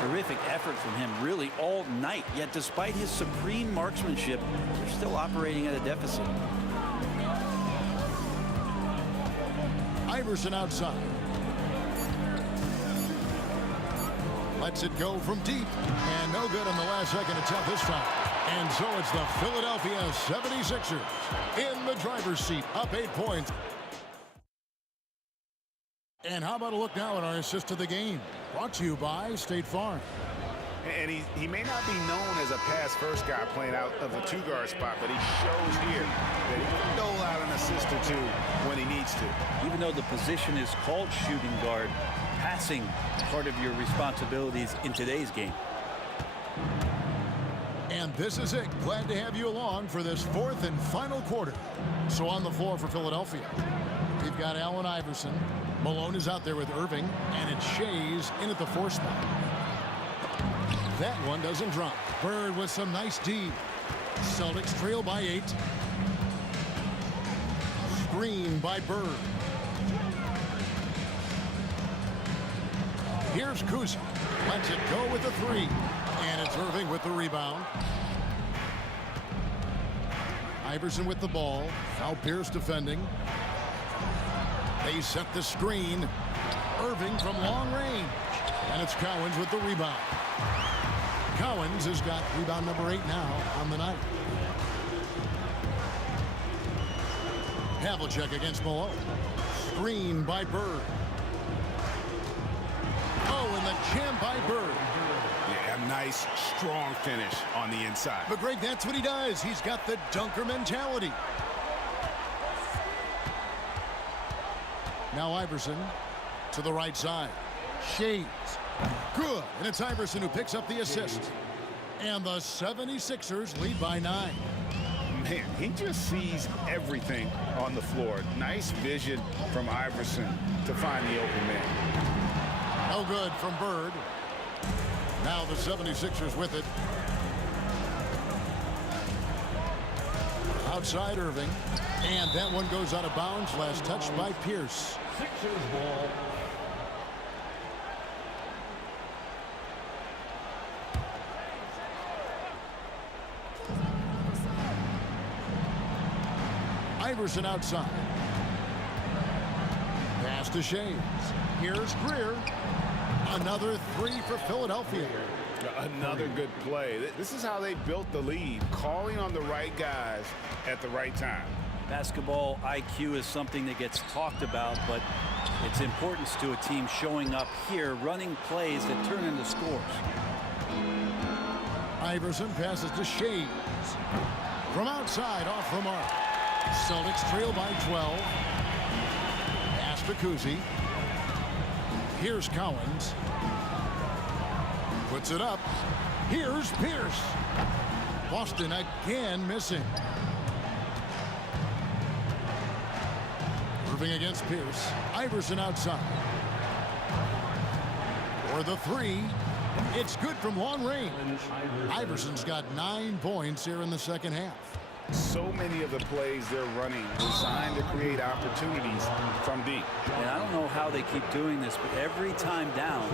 Terrific effort from him really all night. Yet despite his supreme marksmanship, they're still operating at a deficit. Iverson outside. Lets it go from deep. And no good on the last second attempt this time. And so it's the Philadelphia 76ers in the driver's seat, up 8 points. And how about a look now at our assist to the game? Brought to you by State Farm. And he may not be known as a pass-first guy playing out of a two-guard spot, but he shows here that he can dole out an assist or two when he needs to. Even though the position is called shooting guard, passing part of your responsibilities in today's game. And this is it. Glad to have you along for this 4th and final quarter. So on the floor for Philadelphia, we've got Allen Iverson. Malone is out there with Irving, and it's Shays in at the 4 spot. That one doesn't drop. Bird with some nice D. Celtics trail by 8. Screen by Bird. Here's Kuzi. Lets it go with the 3. And it's Irving with the rebound. Iverson with the ball. Now Pierce defending. They set the screen. Irving from long range. And it's Cowens with the rebound. Cowens has got rebound number 8 now on the night. Havlicek against Malone. Screen by Bird. Oh, and the jam by Bird. Yeah, a nice, strong finish on the inside. But Greg, that's what he does. He's got the dunker mentality. Now Iverson to the right side. Shays. Good. And it's Iverson who picks up the assist. And the 76ers lead by 9. Man, he just sees everything on the floor. Nice vision from Iverson to find the open man. No good from Bird. Now the 76ers with it. Outside Irving. And that one goes out of bounds. Last touch by Pierce. Sixers ball. Iverson outside. Pass to Shays. Here's Greer. Another 3 for Philadelphia. Another good play. This is how they built the lead, calling on the right guys at the right time. Basketball IQ is something that gets talked about, but It's importance to a team showing up here, running plays that turn into scores. Iverson passes to Shades. From outside, off the mark. Celtics trail by 12. Pass to Kuzi. Here's Collins. Puts it up. Here's Pierce. Boston again missing. Irving against Pierce. Iverson outside. For the three. It's good from long range. Iverson's got 9 points here in the second half. So many of the plays they're running designed to create opportunities from deep. And I don't know how they keep doing this, but every time down,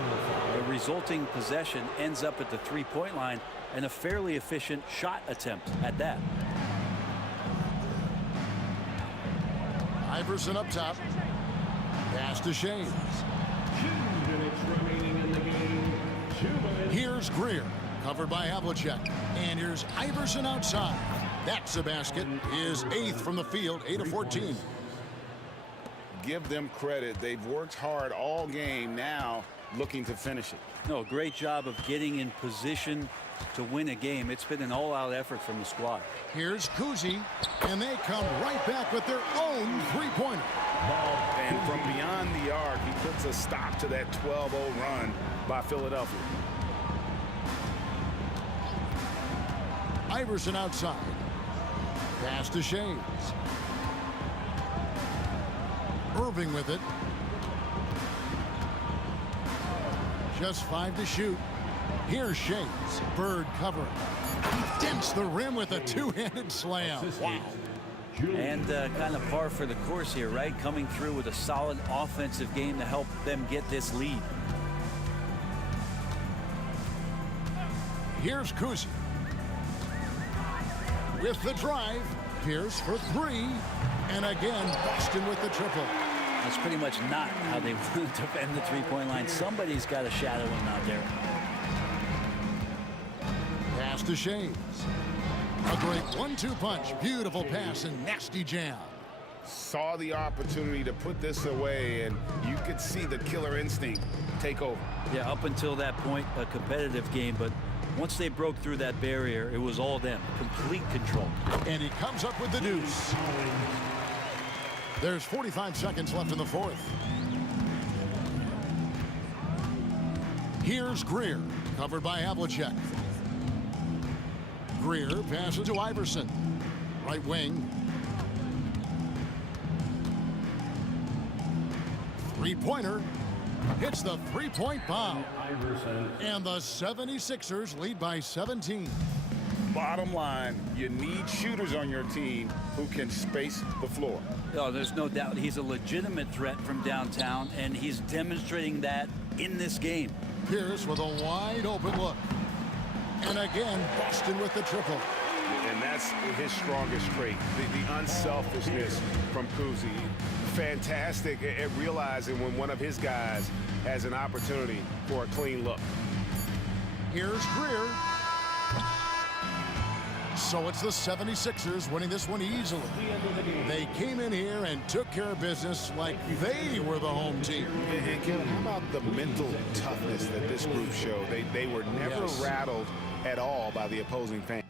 the resulting possession ends up at the three-point line and a fairly efficient shot attempt at that. Iverson up top. Pass to Shades. 2 minutes remaining in the game. 2 minutes. Here's Greer, covered by Havlicek. And here's Iverson outside. That's a basket. His 8th from the field, 8 of 14. Give them credit. They've worked hard all game, now looking to finish it. No, great job of getting in position to win a game. It's been an all-out effort from the squad. Here's Kuzi, and they come right back with their own three-pointer. And from beyond the arc, he puts a stop to that 12-0 run by Philadelphia. Iverson outside. Pass to Shades. Irving with it. Just 5 to shoot. Here's Shades. Bird covering. He dents the rim with a two-handed slam. Wow. And kind of par for the course here, right? Coming through with a solid offensive game to help them get this lead. Here's Kuzi. With the drive. Pierce for 3. And again, Boston with the triple. That's pretty much not how they want to defend the three-point line. Somebody's got to shadow him out there. Pass to Shades. A great 1-2 punch. Beautiful pass and nasty jam. Saw the opportunity to put this away, and you could see the killer instinct take over. Yeah, up until that point, a competitive game, but once they broke through that barrier, it was all them. Complete control. And he comes up with the deuce. There's 45 seconds left in the fourth. Here's Greer, covered by Havlicek. Greer passes to Iverson. Right wing. Three-pointer. Hits the three-point bomb. And the 76ers lead by 17. Bottom line, you need shooters on your team who can space the floor. Oh, there's no doubt he's a legitimate threat from downtown, and he's demonstrating that in this game. Pierce with a wide open look. And again, Boston with the triple. And that's his strongest trait, the unselfishness from Kuzi. Fantastic at realizing when one of his guys has an opportunity for a clean look. Here's Greer. So it's the 76ers winning this one easily. They came in here and took care of business like they were the home team. And Kevin, how about the mental toughness that this group showed? They were never rattled at all by the opposing fans.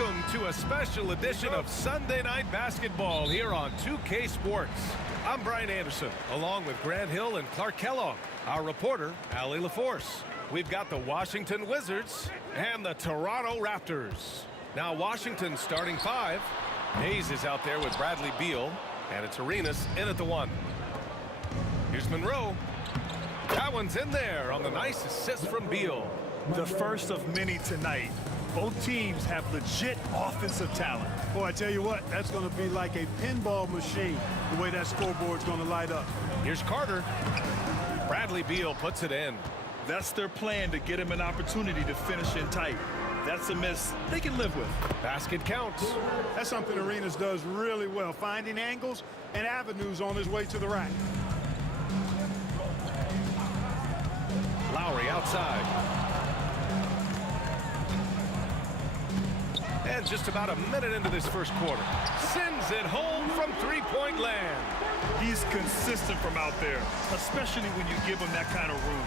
Welcome to a special edition of Sunday Night Basketball here on 2K Sports. I'm Brian Anderson, along with Grant Hill and Clark Kellogg. Our reporter, Allie LaForce. We've got the Washington Wizards and the Toronto Raptors. Now Washington's starting five. Hayes is out there with Bradley Beal, and it's Arenas in at the one. Here's Monroe. That one's in there on the nice assist from Beal. The first of many tonight. Both teams have legit offensive talent. Boy, I tell you what, that's going to be like a pinball machine, the way that scoreboard's going to light up. Here's Carter. Bradley Beal puts it in. That's their plan, to get him an opportunity to finish in tight. That's a miss they can live with. Basket counts. That's something Arenas does really well, finding angles and avenues on his way to the rack. Lowry outside. And just about a minute into this first quarter, sends it home from three-point land. He's consistent from out there, especially when you give him that kind of room.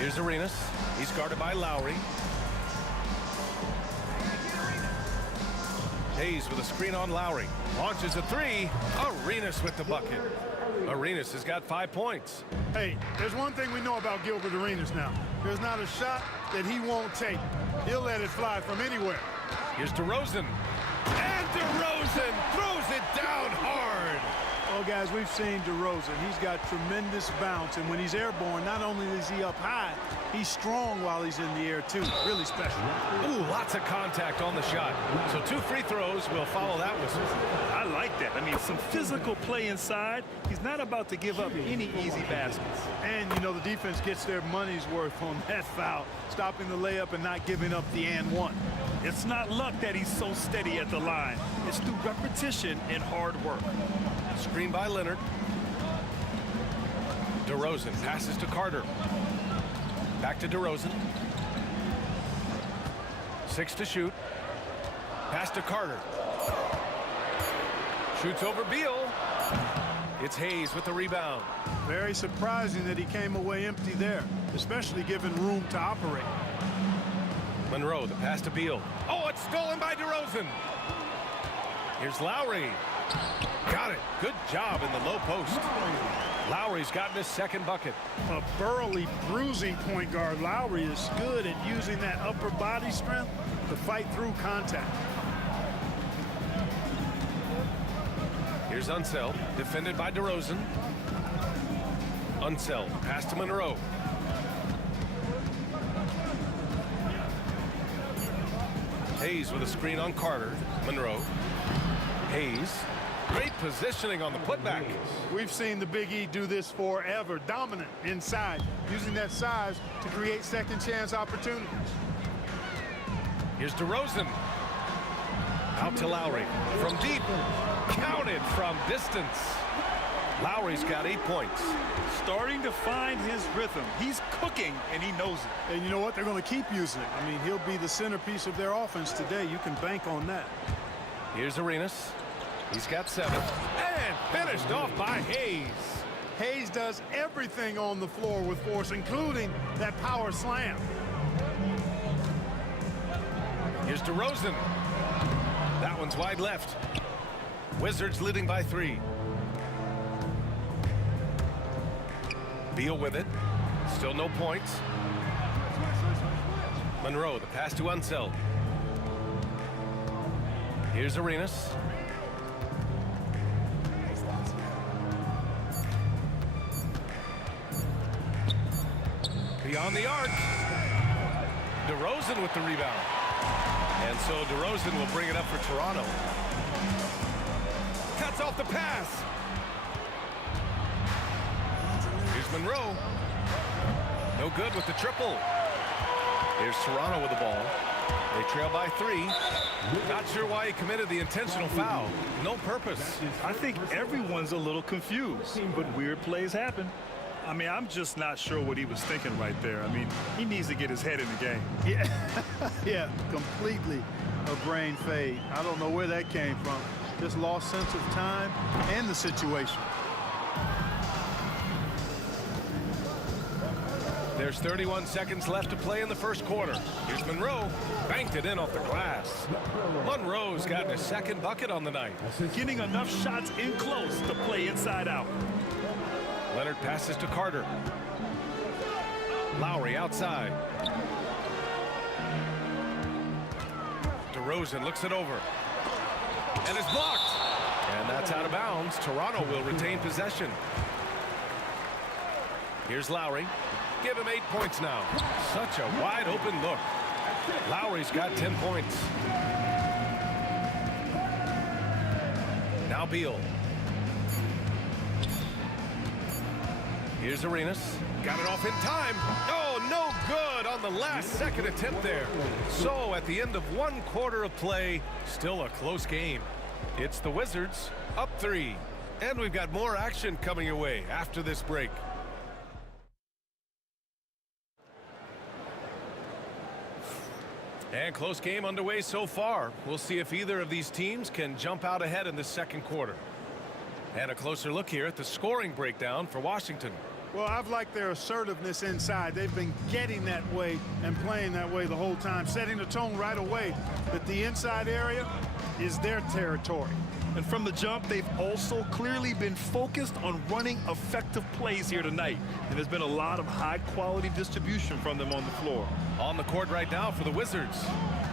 Here's Arenas. He's guarded by Lowry. Hayes with a screen on Lowry. Launches a three. Arenas with the bucket. Arenas has got 5 points. Hey, there's one thing we know about Gilbert Arenas now. There's not a shot that he won't take. He'll let it fly from anywhere. Here's DeRozan. And DeRozan throws it down hard. Well, guys, we've seen DeRozan. He's got tremendous bounce, and when he's airborne, not only is he up high, he's strong while he's in the air, too. Really special. Ooh, lots of contact on the shot. So 2 free throws will follow that whistle. I like that. I mean, some physical play inside. He's not about to give up any easy baskets. And, you know, the defense gets their money's worth on that foul, stopping the layup and not giving up the and one. It's not luck that he's so steady at the line. It's through repetition and hard work. Screen by Leonard. DeRozan passes to Carter. Back to DeRozan. 6 to shoot. Pass to Carter. Shoots over Beal. It's Hayes with the rebound. Very surprising that he came away empty there, especially given room to operate. Monroe, the pass to Beal. Oh, it's stolen by DeRozan. Here's Lowry. Got it. Good job in the low post. Lowry's gotten his second bucket. A burly, bruising point guard. Lowry is good at using that upper body strength to fight through contact. Here's Unseld, defended by DeRozan. Unseld, pass to Monroe. Hayes with a screen on Carter. Monroe. Hayes. Great positioning on the putback. We've seen the Big E do this forever. Dominant inside, using that size to create second chance opportunities. Here's DeRozan. Out to Lowry. From deep. Counted from distance. Lowry's got 8 points. Starting to find his rhythm. He's cooking, and he knows it. And you know what? They're going to keep using it. I mean, he'll be the centerpiece of their offense today. You can bank on that. Here's Arenas. He's got 7. And finished off by Hayes. Hayes does everything on the floor with force, including that power slam. Here's DeRozan. That one's wide left. Wizards leading by 3. Beal with it. Still no points. Monroe, the pass to Unseld. Here's Arenas. Beyond the arc. DeRozan with the rebound. And so DeRozan will bring it up for Toronto. Cuts off the pass. Here's Monroe. No good with the triple. Here's Toronto with the ball. They trail by 3. Not sure why he committed the intentional foul. No purpose. I think everyone's a little confused, but weird plays happen. I mean, I'm just not sure what he was thinking right there. I mean, he needs to get his head in the game. Yeah, completely a brain fade. I don't know where that came from. Just lost sense of time and the situation. There's 31 seconds left to play in the first quarter. Here's Monroe. Banked it in off the glass. Monroe's gotten his second bucket on the night. Getting enough shots in close to play inside out. Leonard passes to Carter. Lowry outside. DeRozan looks it over. And it's blocked. And that's out of bounds. Toronto will retain possession. Here's Lowry. Give him 8 points now. Such a wide open look. Lowry's got 10 points. Now Beal. Here's Arenas. Got it off in time. Oh, no good on the last second attempt there. So at the end of 1 quarter of play, still a close game. It's the Wizards up 3. And we've got more action coming your way after this break. And close game underway so far. We'll see if either of these teams can jump out ahead in the second quarter. And a closer look here at the scoring breakdown for Washington. Well, I've liked their assertiveness inside. They've been getting that way and playing that way the whole time, setting the tone right away that the inside area is their territory. And from the jump, they've also clearly been focused on running effective plays here tonight. And there's been a lot of high-quality distribution from them on the floor. On the court right now for the Wizards,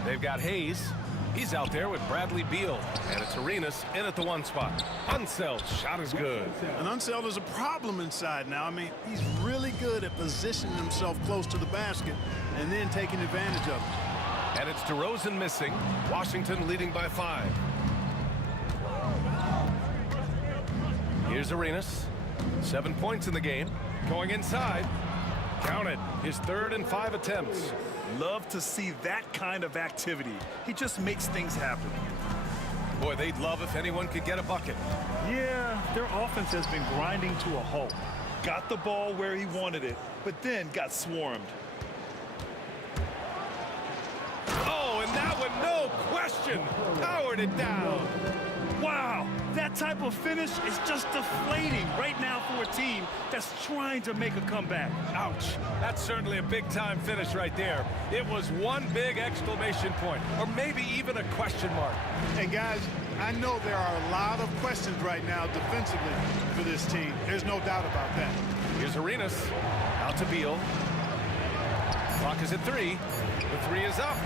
they've got Hayes. He's out there with Bradley Beal. And it's Arenas in at the 1 spot. Unsel's shot is good. And Unseld is a problem inside now. I mean, he's really good at positioning himself close to the basket and then taking advantage of it. And it's DeRozan missing. Washington leading by 5. Here's Arenas. 7 points in the game. Going inside. Counted. His 3rd and 5 attempts. Love to see that kind of activity. He just makes things happen. Boy, they'd love if anyone could get a bucket. Yeah, their offense has been grinding to a halt. Got the ball where he wanted it, but then got swarmed. Oh, and that one, no question, powered it down. Wow, that type of finish is just deflating right now for a team that's trying to make a comeback. Ouch, that's certainly a big-time finish right there. It was one big exclamation point, or maybe even a question mark. And guys, I know there are a lot of questions right now defensively for this team. There's no doubt about that. Here's Arenas, out to Beal. Clock is at 3. The 3 is up,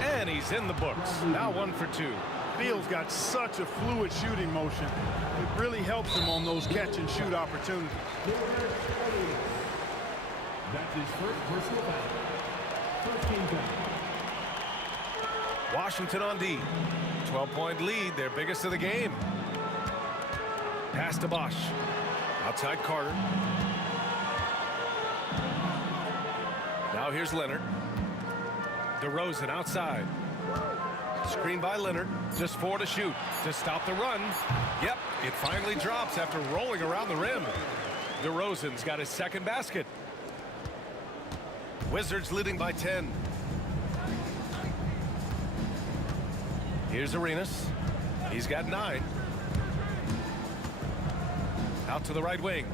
and he's in the books. Now 1 for 2. Beal's got such a fluid shooting motion. It really helps him on those catch-and-shoot opportunities. That's his first personal foul. First team foul. Washington on D. 12-point lead, their biggest of the game. Pass to Bosch. Outside Carter. Now here's Leonard. DeRozan outside. Screen by Leonard. Just 4 to shoot. To stop the run. Yep, it finally drops after rolling around the rim. DeRozan's got his 2nd basket. Wizards leading by 10. Here's Arenas. He's got 9. Out to the right wing.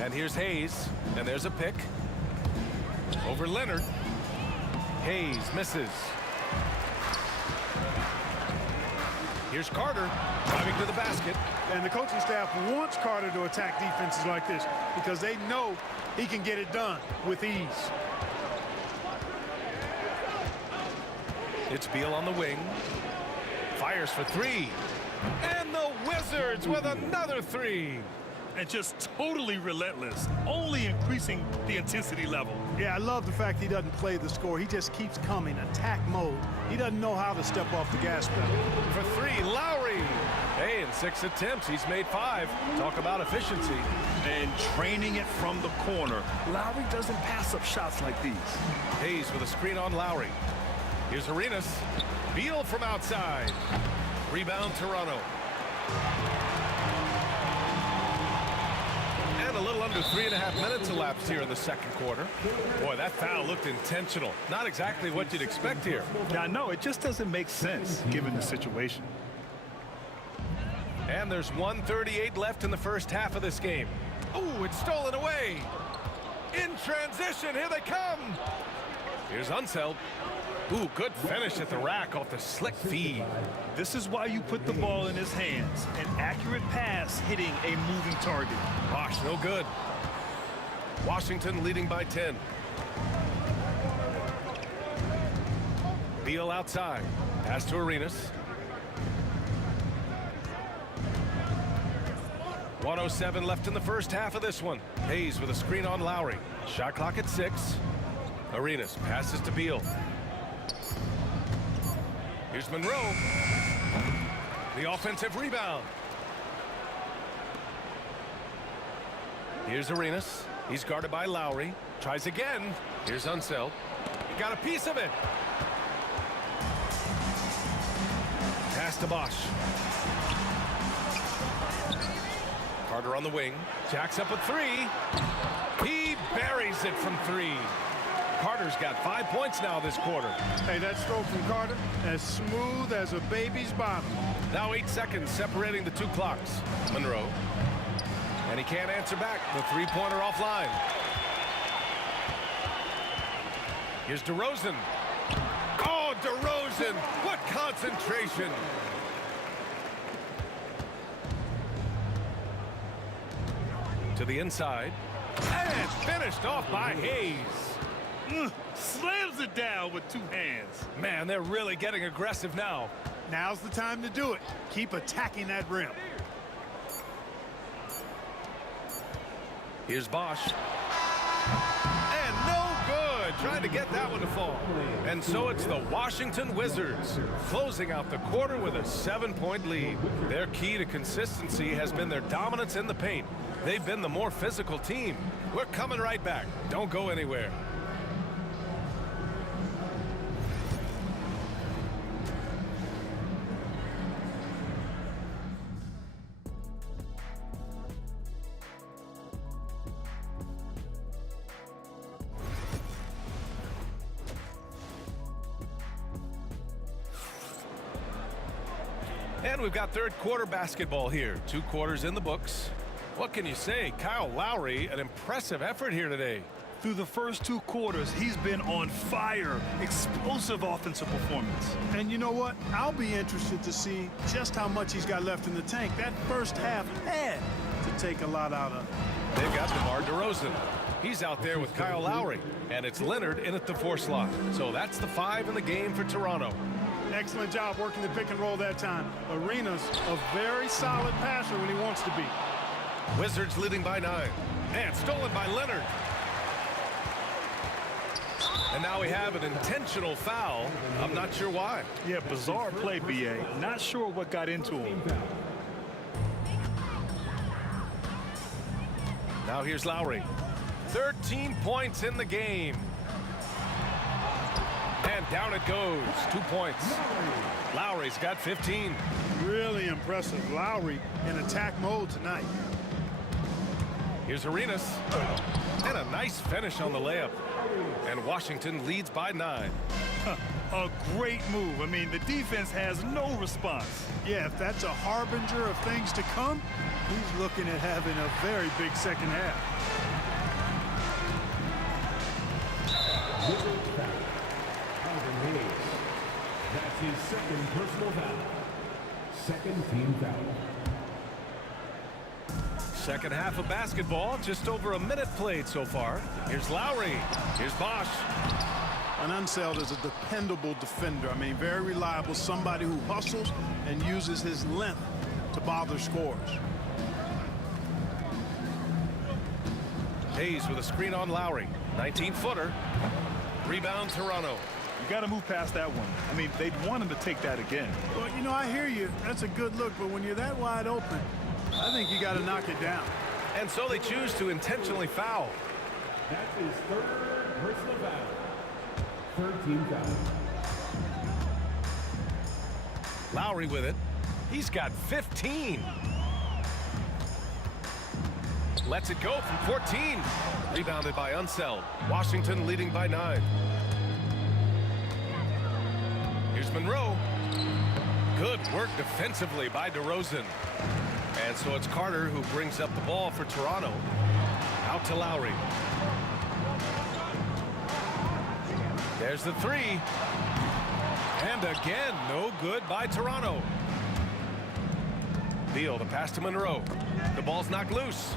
And here's Hayes. And there's a pick. Over Leonard. Hayes misses. Here's Carter driving to the basket. And the coaching staff wants Carter to attack defenses like this because they know he can get it done with ease. It's Beal on the wing. Fires for 3. And the Wizards with another 3. And just totally relentless, only increasing the intensity level. Yeah, I love the fact he doesn't play the score. He just keeps coming, attack mode. He doesn't know how to step off the gas pedal. For 3, Lowry. Hey, in 6 attempts, he's made 5. Talk about efficiency. And training it from the corner. Lowry doesn't pass up shots like these. Hayes with a screen on Lowry. Here's Arenas. Beal from outside. Rebound, Toronto. And a little under 3.5 minutes elapsed here in the second quarter. Boy, that foul looked intentional. Not exactly what you'd expect here. Yeah, I know. It just doesn't make sense given the situation. And there's 1:38 left in the first half of this game. Ooh, it's stolen away. In transition, here they come. Here's Unseld. Ooh, good finish at the rack off the slick feed. This is why you put the ball in his hands. An accurate pass hitting a moving target. Bosch, no good. Washington leading by 10. Beal outside. Pass to Arenas. 1:07 left in the first half of this one. Hayes with a screen on Lowry. Shot clock at 6. Arenas passes to Beal. Here's Monroe. The offensive rebound. Here's Arenas. He's guarded by Lowry. Tries again. Here's Unseld. He got a piece of it. Pass to Bosch. Carter on the wing. Jacks up with 3. He buries it from 3. Carter's got 5 points now this quarter. Hey, that stroke from Carter, as smooth as a baby's bottom. Now 8 seconds separating the 2 clocks. Monroe. And he can't answer back. The three-pointer offline. Here's DeRozan. Oh, DeRozan! What concentration! To the inside. And finished off by Hayes. Slams it down with 2 hands. Man, they're really getting aggressive now. Now's the time to do it. Keep attacking that rim. Here's Bosch. And no good. Trying to get that one to fall. And so it's the Washington Wizards closing out the quarter with a 7-point lead. Their key to consistency has been their dominance in the paint. They've been the more physical team. We're coming right back. Don't go anywhere. And we've got third quarter basketball here. 2 quarters in the books. What can you say? Kyle Lowry, an impressive effort here today. Through the first 2 quarters, he's been on fire. Explosive offensive performance. And you know what? I'll be interested to see just how much he's got left in the tank. That first half had to take a lot out of him. They've got DeMar DeRozan. He's out there with Kyle Lowry. And it's Leonard in at the 4 slot. So that's the 5 in the game for Toronto. Excellent job working the pick and roll that time. Arenas a very solid passer when he wants to be. Wizards leading by 9. And stolen by Leonard. And now we have an intentional foul. I'm not sure why. Yeah, bizarre play, BA. Not sure what got into him. Now here's Lowry. 13 points in the game. And down it goes. 2 points. Lowry's got 15. Really impressive. Lowry in attack mode tonight. Here's Arenas. And a nice finish on the layup. And Washington leads by 9. A great move. I mean, the defense has no response. Yeah, if that's a harbinger of things to come, he's looking at having a very big second half. That's his second personal foul. Second team foul. Second half of basketball, just over a minute played so far. Here's Lowry. Here's Bosch. And Unseld is a dependable defender. I mean, very reliable, somebody who hustles and uses his length to bother scores. Hayes with a screen on Lowry. 19-footer. Rebound Toronto. You got to move past that one. I mean, they'd want him to take that again. Well, you know, I hear you. That's a good look, but when you're that wide open, I think you got to knock it down. And so they choose to intentionally foul. That's his third personal foul. Third team foul. Lowry with it. He's got 15. Lets it go from 14. Rebounded by Unseld. Washington leading by 9. Here's Monroe. Good work defensively by DeRozan. And so it's Carter who brings up the ball for Toronto. Out to Lowry. There's the 3. And again, no good by Toronto. Beal, the pass to Monroe. The ball's knocked loose.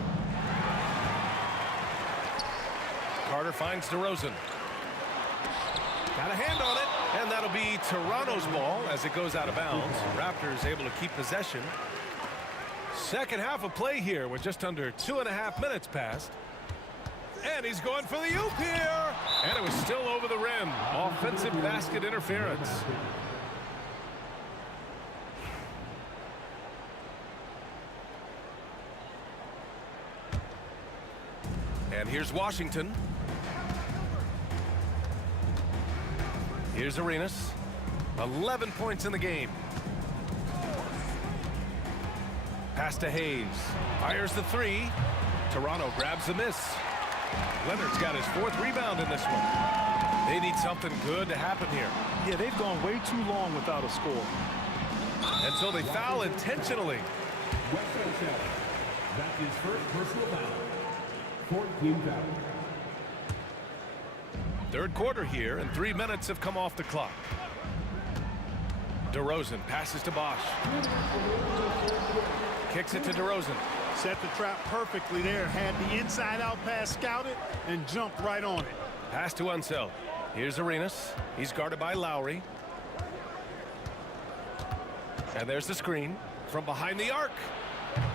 Carter finds DeRozan. Got a hand on it. And that'll be Toronto's ball as it goes out of bounds. Raptors able to keep possession. Second half of play here with just under 2.5 minutes passed. And he's going for the oop here. And it was still over the rim. Offensive basket interference. And here's Washington. Here's Arenas. 11 points in the game. Pass to Hayes. Fires the three. Toronto grabs the miss. Leonard's got his 4th rebound in this one. They need something good to happen here. Yeah, they've gone way too long without a score. And so they foul intentionally. That's his first personal foul. 14 foul. Third quarter here, and 3 minutes have come off the clock. DeRozan passes to Bosch. Kicks it to DeRozan. Set the trap perfectly there. Had the inside-out pass scouted and jumped right on it. Pass to Unseld. Here's Arenas. He's guarded by Lowry. And there's the screen from behind the arc.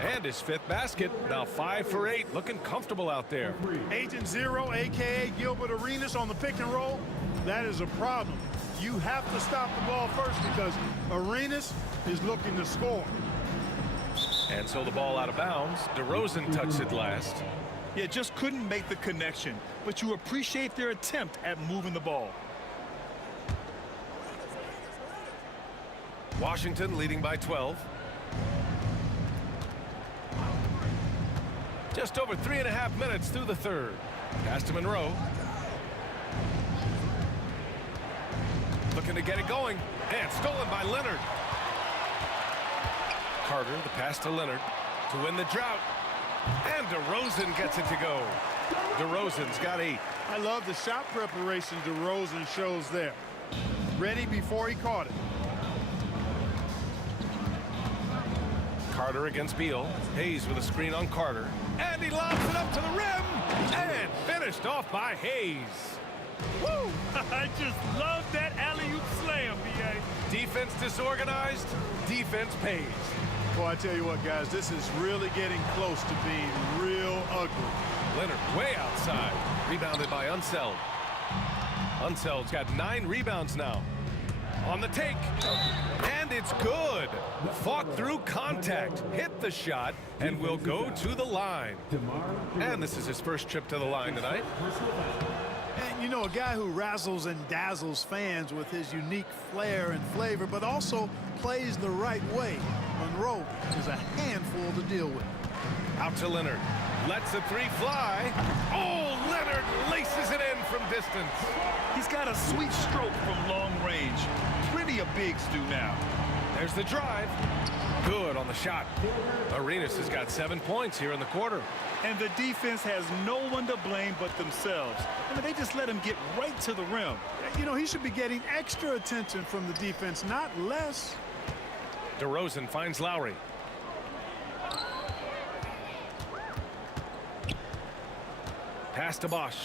And his 5th basket. Now 5 for 8. Looking comfortable out there. Agent Zero, a.k.a. Gilbert Arenas on the pick and roll. That is a problem. You have to stop the ball first because Arenas is looking to score. And so the ball out of bounds. DeRozan touched it last. Yeah, just couldn't make the connection. But you appreciate their attempt at moving the ball. Washington leading by 12. Just over 3.5 minutes through the third. Pass to Monroe. Looking to get it going. And stolen by Leonard. Carter, the pass to Leonard to win the drought. And DeRozan gets it to go. DeRozan's got 8. I love the shot preparation DeRozan shows there. Ready before he caught it. Carter against Beal. Hayes with a screen on Carter. And he lobs it up to the rim. And finished off by Hayes. Woo! I just love that alley-oop slam, B.A. Defense disorganized. Defense pays. Well, I tell you what, guys, this is really getting close to being real ugly. Leonard way outside. Rebounded by Unseld. Unseld's got 9 rebounds now. On the take. And it's good. Fought through contact. Hit the shot and will go to the line. And this is his first trip to the line tonight. And, you know, a guy who razzles and dazzles fans with his unique flair and flavor, but also plays the right way. Monroe is a handful to deal with. Out to Leonard. Lets the 3 fly. Oh, Leonard laces it in from distance. He's got a sweet stroke from long range. Plenty of bigs do now. There's the drive. Good on the shot. Arenas has got 7 points here in the quarter. And the defense has no one to blame but themselves. I mean, they just let him get right to the rim. You know, he should be getting extra attention from the defense, not less. DeRozan finds Lowry. Pass to Bosch.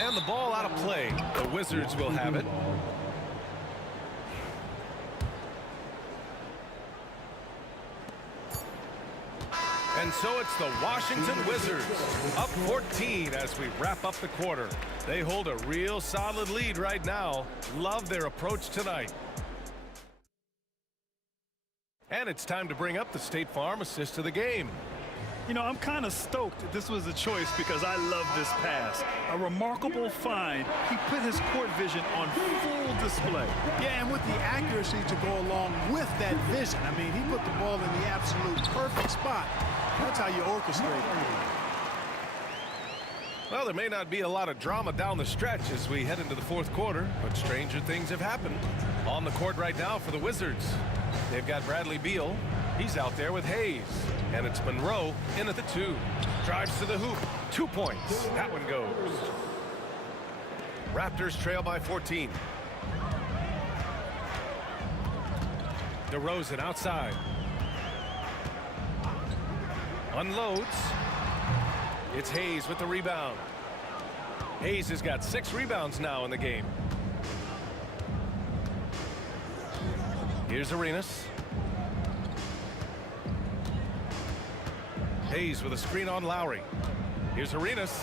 And the ball out of play. The Wizards will have it. And so it's the Washington Wizards up 14 as we wrap up the quarter. They hold a real solid lead right now. Love their approach tonight. And it's time to bring up the State Farm assist of the game. You know, I'm kind of stoked that this was a choice because I love this pass. A remarkable find. He put his court vision on full display. Yeah, and with the accuracy to go along with that vision. I mean, he put the ball in the absolute perfect spot. That's how you orchestrate it. Well, there may not be a lot of drama down the stretch as we head into the fourth quarter, but stranger things have happened. On the court right now for the Wizards. They've got Bradley Beal. He's out there with Hayes. And it's Monroe in at the 2. Drives to the hoop. 2 points. That one goes. Raptors trail by 14. DeRozan outside. Unloads. It's Hayes with the rebound. Hayes has got 6 rebounds now in the game. Here's Arenas. Hayes with a screen on Lowry. Here's Arenas.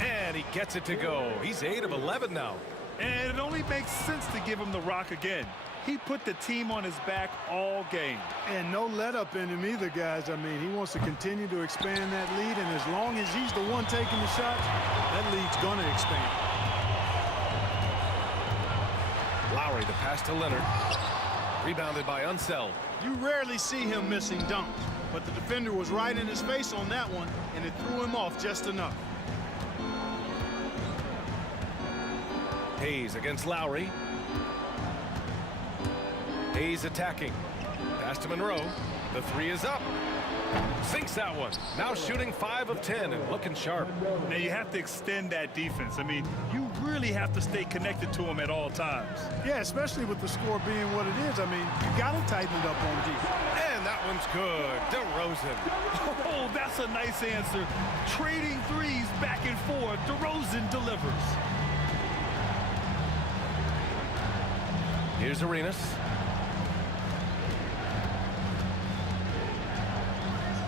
And he gets it to go. He's 8 of 11 now. And it only makes sense to give him the rock again. He put the team on his back all game. And no let up in him either, guys. I mean, he wants to continue to expand that lead, and as long as he's the one taking the shots, that lead's going to expand. Lowry, the pass to Leonard. Rebounded by Unseld. You rarely see him missing dunks, but the defender was right in his face on that one, and it threw him off just enough. Hayes against Lowry. Hayes attacking. Pass to Monroe. The three is up. Sinks that one. Now shooting 5 of 10 and looking sharp. Now you have to extend that defense. I mean, you really have to stay connected to him at all times. Yeah, especially with the score being what it is. I mean, you got to tighten it up on defense. And that one's good. DeRozan. Oh, that's a nice answer. Trading threes back and forth. DeRozan delivers. Here's Arenas.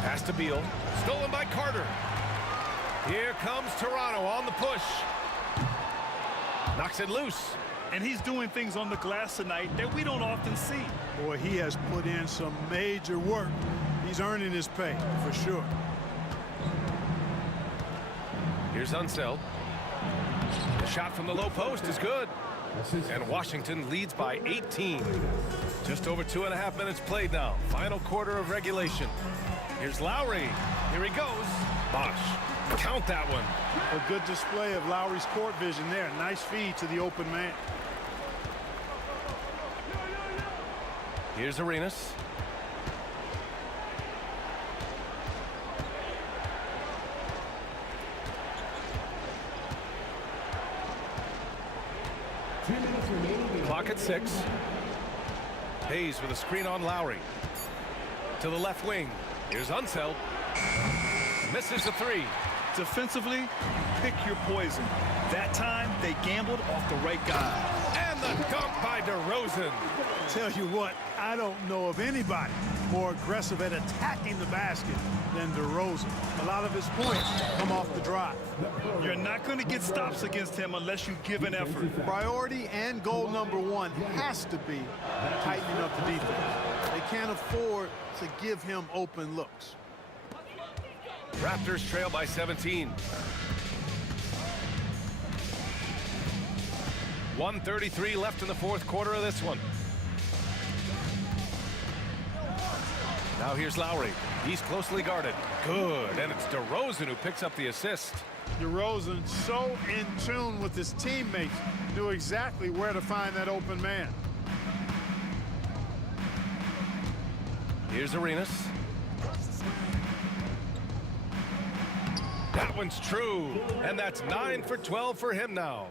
Pass to Beal. Stolen by Carter. Here comes Toronto on the push. Knocks it loose. And he's doing things on the glass tonight that we don't often see. Boy, he has put in some major work. He's earning his pay, for sure. Here's Unseld. The shot from the low post is good. And Washington leads by 18. Just over 2.5 minutes played now. Final quarter of regulation. Here's Lowry. Here he goes. Bosh. Count that one. A good display of Lowry's court vision there. Nice feed to the open man. Here's Arenas. Clock at 6. Hayes with a screen on Lowry. To the left wing. Here's Unseld. Misses the 3. Defensively, pick your poison. That time, they gambled off the right guy. And the dunk by DeRozan. Tell you what, I don't know of anybody more aggressive at attacking the basket than DeRozan. A lot of his points come off the drive. You're not going to get stops against him unless you give an effort. Priority and goal number 1 has to be tightening up the defense. They can't afford to give him open looks. Raptors trail by 17. 1:33 left in the fourth quarter of this one. Now here's Lowry. He's closely guarded. Good. And it's DeRozan who picks up the assist. DeRozan so in tune with his teammates, knew exactly where to find that open man. Here's Arenas. That one's true. And that's 9 for 12 for him now.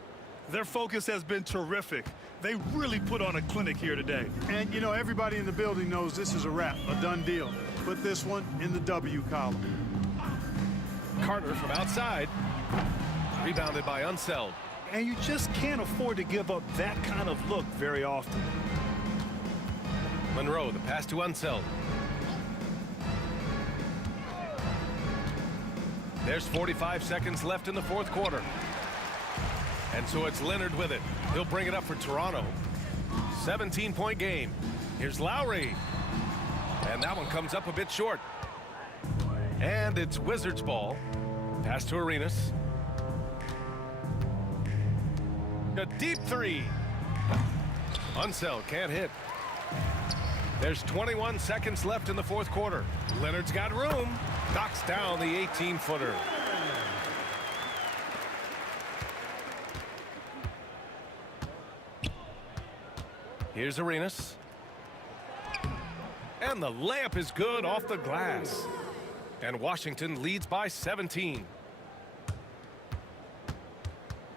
Their focus has been terrific. They really put on a clinic here today. And, you know, everybody in the building knows this is a wrap, a done deal. Put this one in the W column. Carter from outside. Rebounded by Unseld. And you just can't afford to give up that kind of look very often. Monroe, the pass to Unseld. There's 45 seconds left in the fourth quarter. And so it's Leonard with it. He'll bring it up for Toronto. 17-point game. Here's Lowry. And that one comes up a bit short. And it's Wizards ball. Pass to Arenas. A deep 3. Unseld can't hit. There's 21 seconds left in the fourth quarter. Leonard's got room. Knocks down the 18-footer. Here's Arenas. And the layup is good off the glass. And Washington leads by 17.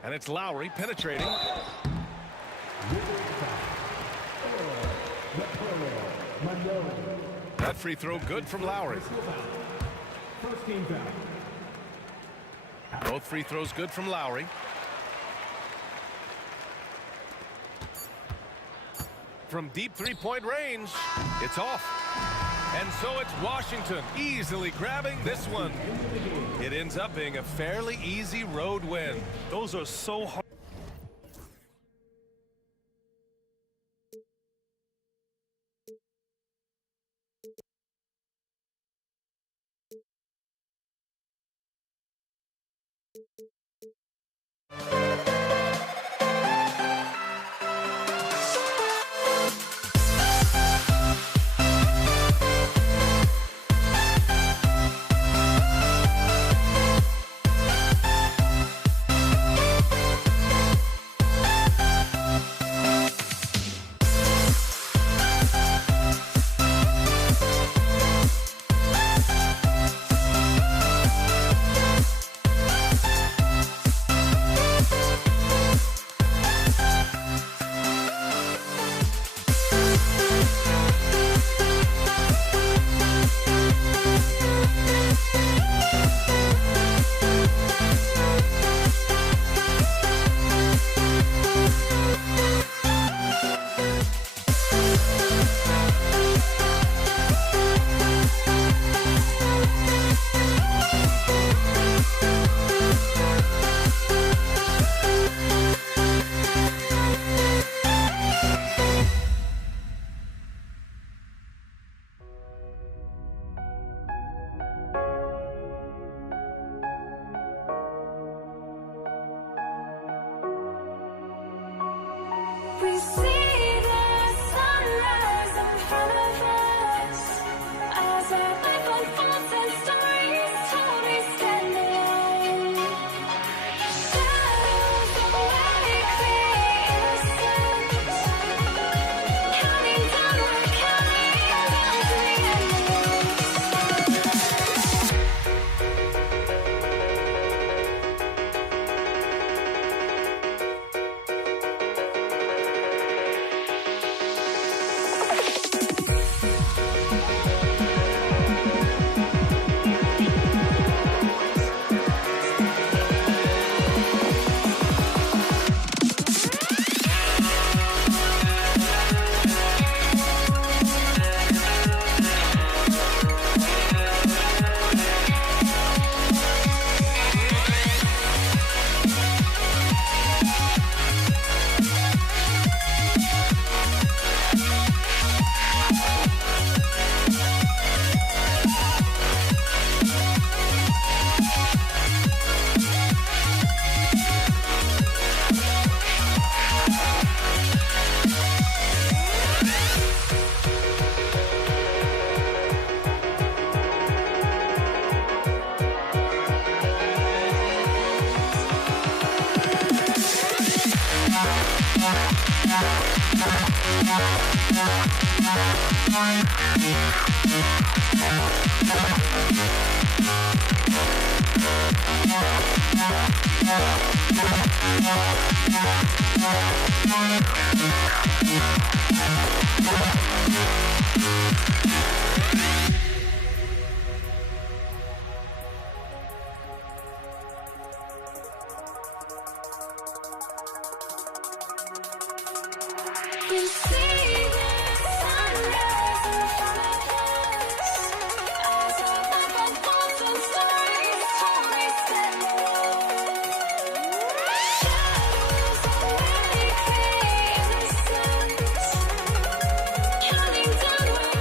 And it's Lowry penetrating. That free throw good from Lowry. Both free throws good from Lowry. From deep three-point range, it's off. And so it's Washington easily grabbing this one. It ends up being a fairly easy road win. Those are so hard. We see the sunrise in front of us as our life unfolds and stories told. We stand alone. Shadows awake the innocent, counting downward, counting down to the We see the sunrise in front of us as our life unfolds and stories told. We stand alone. Shadows awake the innocent, counting downward,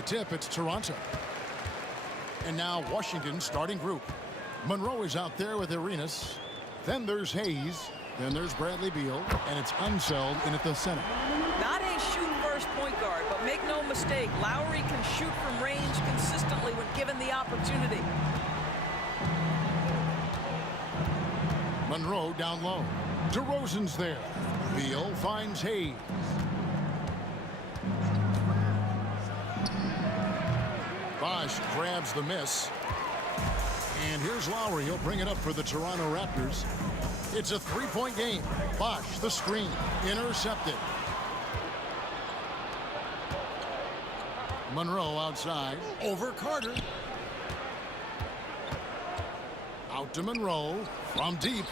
the tip, it's Toronto. And now Washington's starting group. Monroe is out there with Arenas. Then there's Hayes. Then there's Bradley Beal. And it's Unseld in at the center. Not a shoot-first point guard, but make no mistake, Lowry can shoot from range consistently when given the opportunity. Monroe down low. DeRozan's there. Beal finds Hayes. Bosch grabs the miss. And here's Lowry. He'll bring it up for the Toronto Raptors. It's a three-point game. Bosch, the screen. Intercepted. Monroe outside. Over Carter. Out to Monroe. From deep.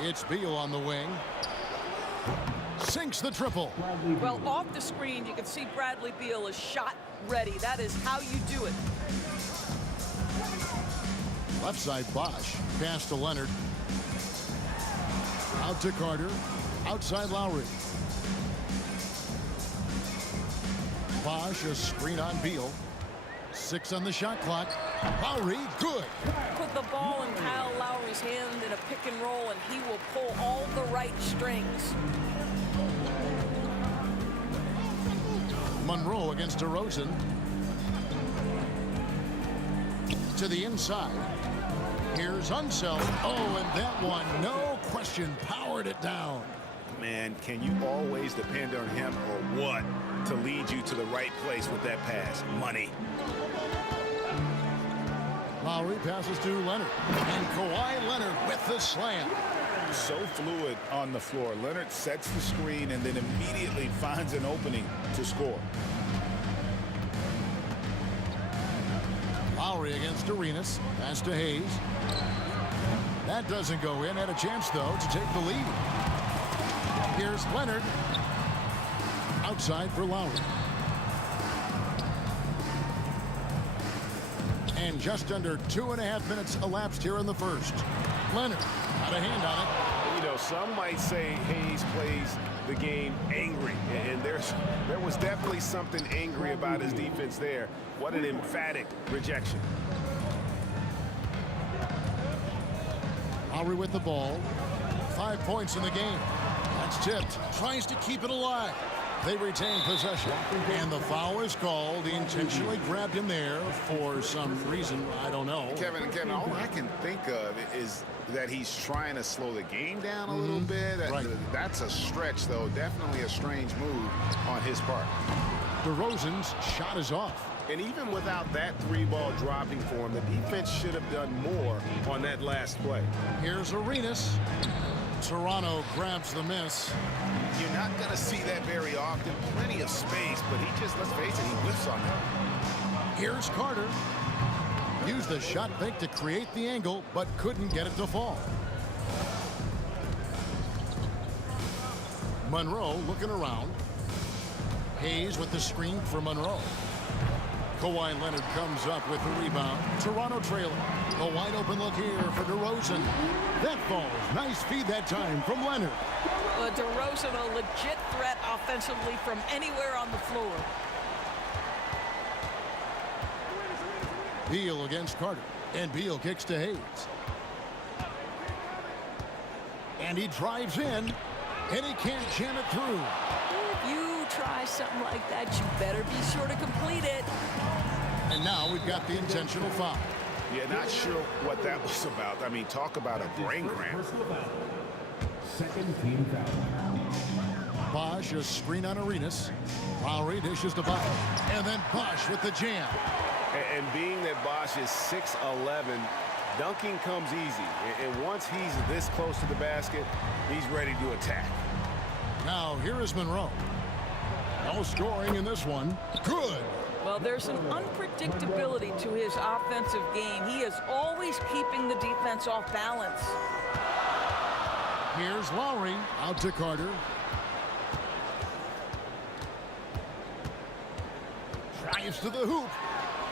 It's Beal on the wing. Sinks the triple. Well, off the screen, you can see Bradley Beal is shot ready. That is how you do it. Left side, Bosch. Pass to Leonard. Out to Carter. Outside Lowry. Bosch, a screen on Beal. 6 on the shot clock. Lowry, good. Put the ball in Kyle Lowry's hand in a pick and roll, and he will pull all the right strings. Monroe against DeRozan. To the inside. Here's Unseld. Oh, and that one, no question, powered it down. Man, can you always depend on him or what to lead you to the right place with that pass? Money. Lowry passes to Leonard. And Kawhi Leonard with the slam. So fluid on the floor. Leonard sets the screen and then immediately finds an opening to score. Lowry against Arenas. Pass to Hayes. That doesn't go in. Had a chance, though, to take the lead. Here's Leonard. Outside for Lowry. And just under 2.5 minutes elapsed here in the first. Leonard got a hand on it. You know, some might say Hayes plays the game angry, and there was definitely something angry about his defense there. What an emphatic rejection. Lowry with the ball. 5 points in the game. That's tipped. Tries to keep it alive. They retain possession. And the foul is called. He intentionally grabbed him there for some reason. I don't know. Kevin, all I can think of is that he's trying to slow the game down a little bit. Right. That's a stretch, though. Definitely a strange move on his part. DeRozan's shot is off. And even without that 3-ball dropping for him, the defense should have done more on that last play. Here's Arenas. Toronto grabs the miss. You're not going to see that very often. Plenty of space, but he just, let's face it, he whiffs on that. Here's Carter. Used the shot fake to create the angle, but couldn't get it to fall. Monroe looking around. Hayes with the screen for Monroe. Kawhi Leonard comes up with the rebound. Toronto trailing. A wide open look here for DeRozan. That falls. Nice feed that time from Leonard. DeRozan, a legit threat offensively from anywhere on the floor. Beal against Carter. And Beal kicks to Hayes. And he drives in. And he can't jam it through. If you try something like that, you better be sure to complete it. And now we've got the intentional foul. Yeah, not sure what that was about. I mean, talk about a brain cramp. Second team foul. Bosch, a screen on Arenas. Lowry dishes to Bosch. And then Bosch with the jam. And being that Bosch is 6'11", dunking comes easy. And once he's this close to the basket, he's ready to attack. Now, here is Monroe. No scoring in this one. Good. Well, there's an unpredictability to his offensive game. He is always keeping the defense off balance. Here's Lowry out to Carter. Drives to the hoop.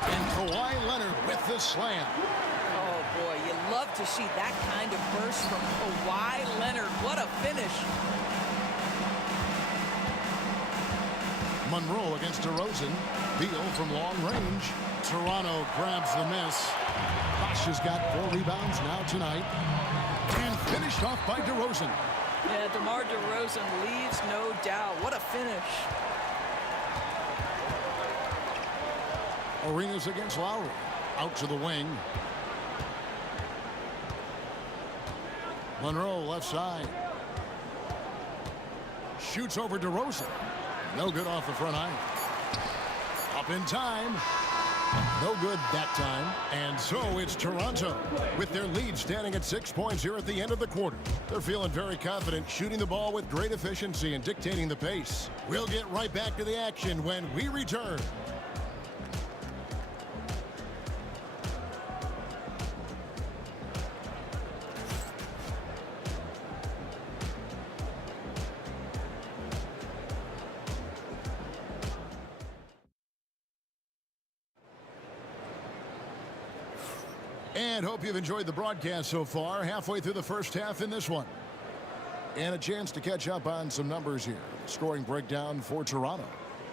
And Kawhi Leonard with the slam. Oh, boy, you love to see that kind of burst from Kawhi Leonard. What a finish. Monroe against DeRozan. Beal from long range. Toronto grabs the miss. Bosch has got 4 rebounds now tonight. And finished off by DeRozan. Yeah, DeMar DeRozan leaves no doubt. What a finish. Arenas against Lowry. Out to the wing. Monroe left side. Shoots over DeRozan. No good off the front iron. Up in time. No good that time. And so it's Toronto with their lead standing at 6 points here at the end of the quarter. They're feeling very confident, shooting the ball with great efficiency and dictating the pace. We'll get right back to the action when we return. And hope you've enjoyed the broadcast so far. Halfway through the first half in this one. And a chance to catch up on some numbers here. Scoring breakdown for Toronto.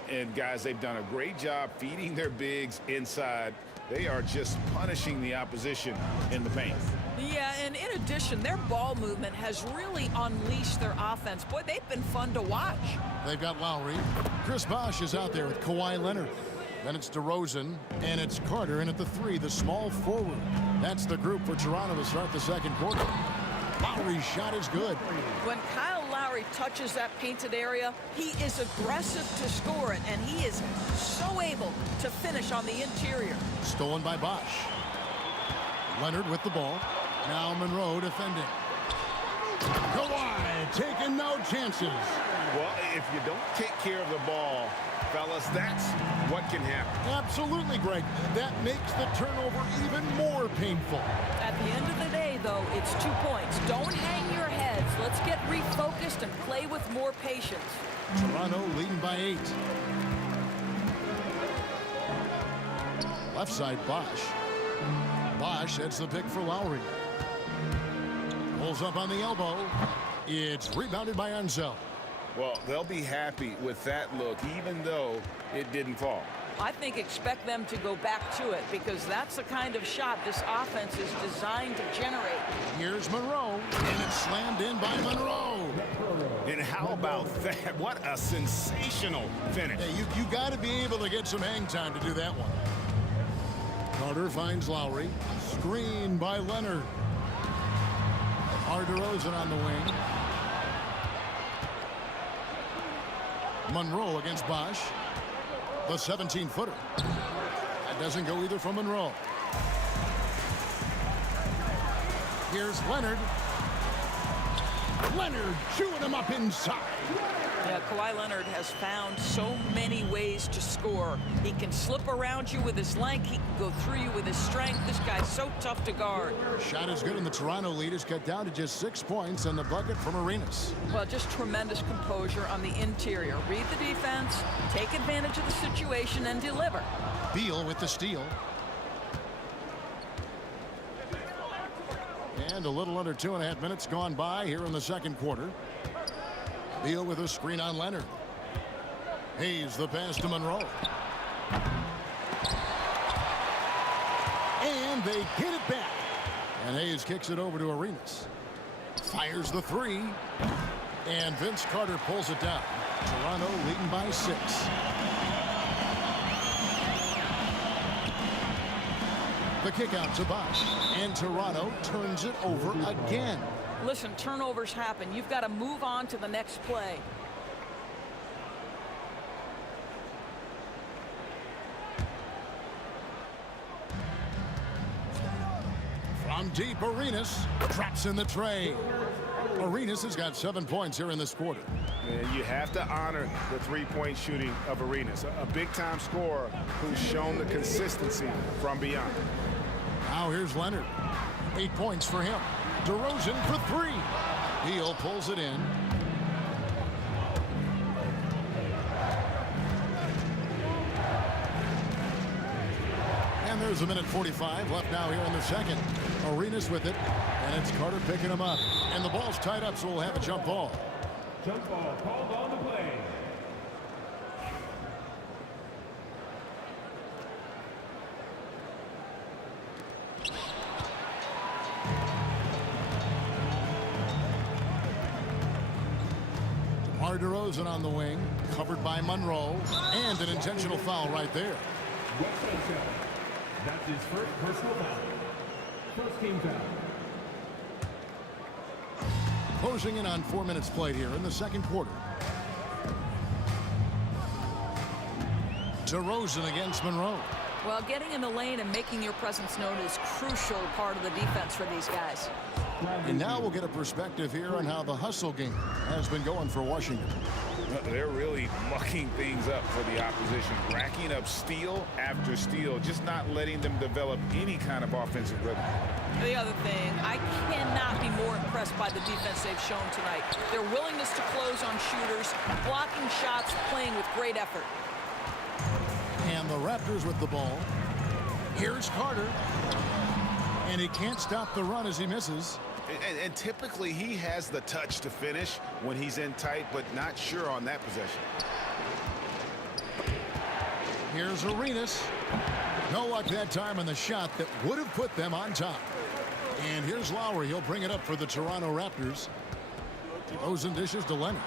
And guys, they've done a great job feeding their bigs inside. They are just punishing the opposition in the paint. Yeah, and in addition, their ball movement has really unleashed their offense. Boy, they've been fun to watch. They've got Lowry. Chris Bosh is out there with Kawhi Leonard. Then it's DeRozan, and it's Carter in at the 3, the small forward. That's the group for Toronto to start the second quarter. Lowry's shot is good. When Kyle Lowry touches that painted area, he is aggressive to score it, and he is so able to finish on the interior. Stolen by Bosh. Leonard with the ball. Now Monroe defending. Kawhi taking no chances. Well, if you don't take care of the ball, fellas, that's what can happen. Absolutely, Greg. That makes the turnover even more painful. At the end of the day, though, it's 2 points. Don't hang your heads. Let's get refocused and play with more patience. Toronto leading by 8. Left side, Bosh. Bosh heads the pick for Lowry. Pulls up on the elbow. It's rebounded by Ansel. Well, they'll be happy with that look, even though it didn't fall. I think expect them to go back to it because that's the kind of shot this offense is designed to generate. Here's Monroe, and it's slammed in by Monroe. And how about that? What a sensational finish. Hey, you got to be able to get some hang time to do that one. Carter finds Lowry. Screen by Leonard. DeRozan on the wing. Monroe against Bosh. The 17-footer. That doesn't go either from Monroe. Here's Leonard. Leonard chewing him up inside. Yeah, Kawhi Leonard has found so many ways to score. He can slip around you with his length. He can go through you with his strength. This guy's so tough to guard. Shot is good, and the Toronto lead is cut down to just 6 points, and the bucket from Arenas. Well, just tremendous composure on the interior. Read the defense, take advantage of the situation, and deliver. Beal with the steal. And a little under 2.5 minutes gone by here in the second quarter. Beal with a screen on Leonard. Hayes the pass to Monroe. And they get it back. And Hayes kicks it over to Arenas. Fires the 3. And Vince Carter pulls it down. Toronto leading by 6. The kick out to Bosh. And Toronto turns it over again. Listen, turnovers happen. You've got to move on to the next play. From deep, Arenas traps in the tray. Arenas has got 7 points here in this quarter. And you have to honor the three-point shooting of Arenas, a big-time scorer who's shown the consistency from beyond. Now here's Leonard. 8 points for him. DeRozan for 3. Beal pulls it in. And there's 1:45 left now here in the second. Arenas with it, and it's Carter picking him up. And the ball's tied up, so we'll have a jump ball. Jump ball called on the play. DeMar DeRozan on the wing, covered by Monroe, and an intentional foul right there. Westside foul. That's his first personal foul. First team foul. Closing in on 4 minutes played here in the second quarter. DeRozan against Monroe. Well, getting in the lane and making your presence known is crucial part of the defense for these guys. And now we'll get a perspective here on how the hustle game has been going for Washington. They're really mucking things up for the opposition, racking up steal after steal, just not letting them develop any kind of offensive rhythm. The other thing, I cannot be more impressed by the defense they've shown tonight. Their willingness to close on shooters, blocking shots, playing with great effort. And the Raptors with the ball. Here's Carter. And he can't stop the run as he misses. And typically he has the touch to finish when he's in tight, but not sure on that possession. Here's Arenas. No luck that time on the shot that would have put them on top. And here's Lowry. He'll bring it up for the Toronto Raptors. DeRozan dishes to Leonard.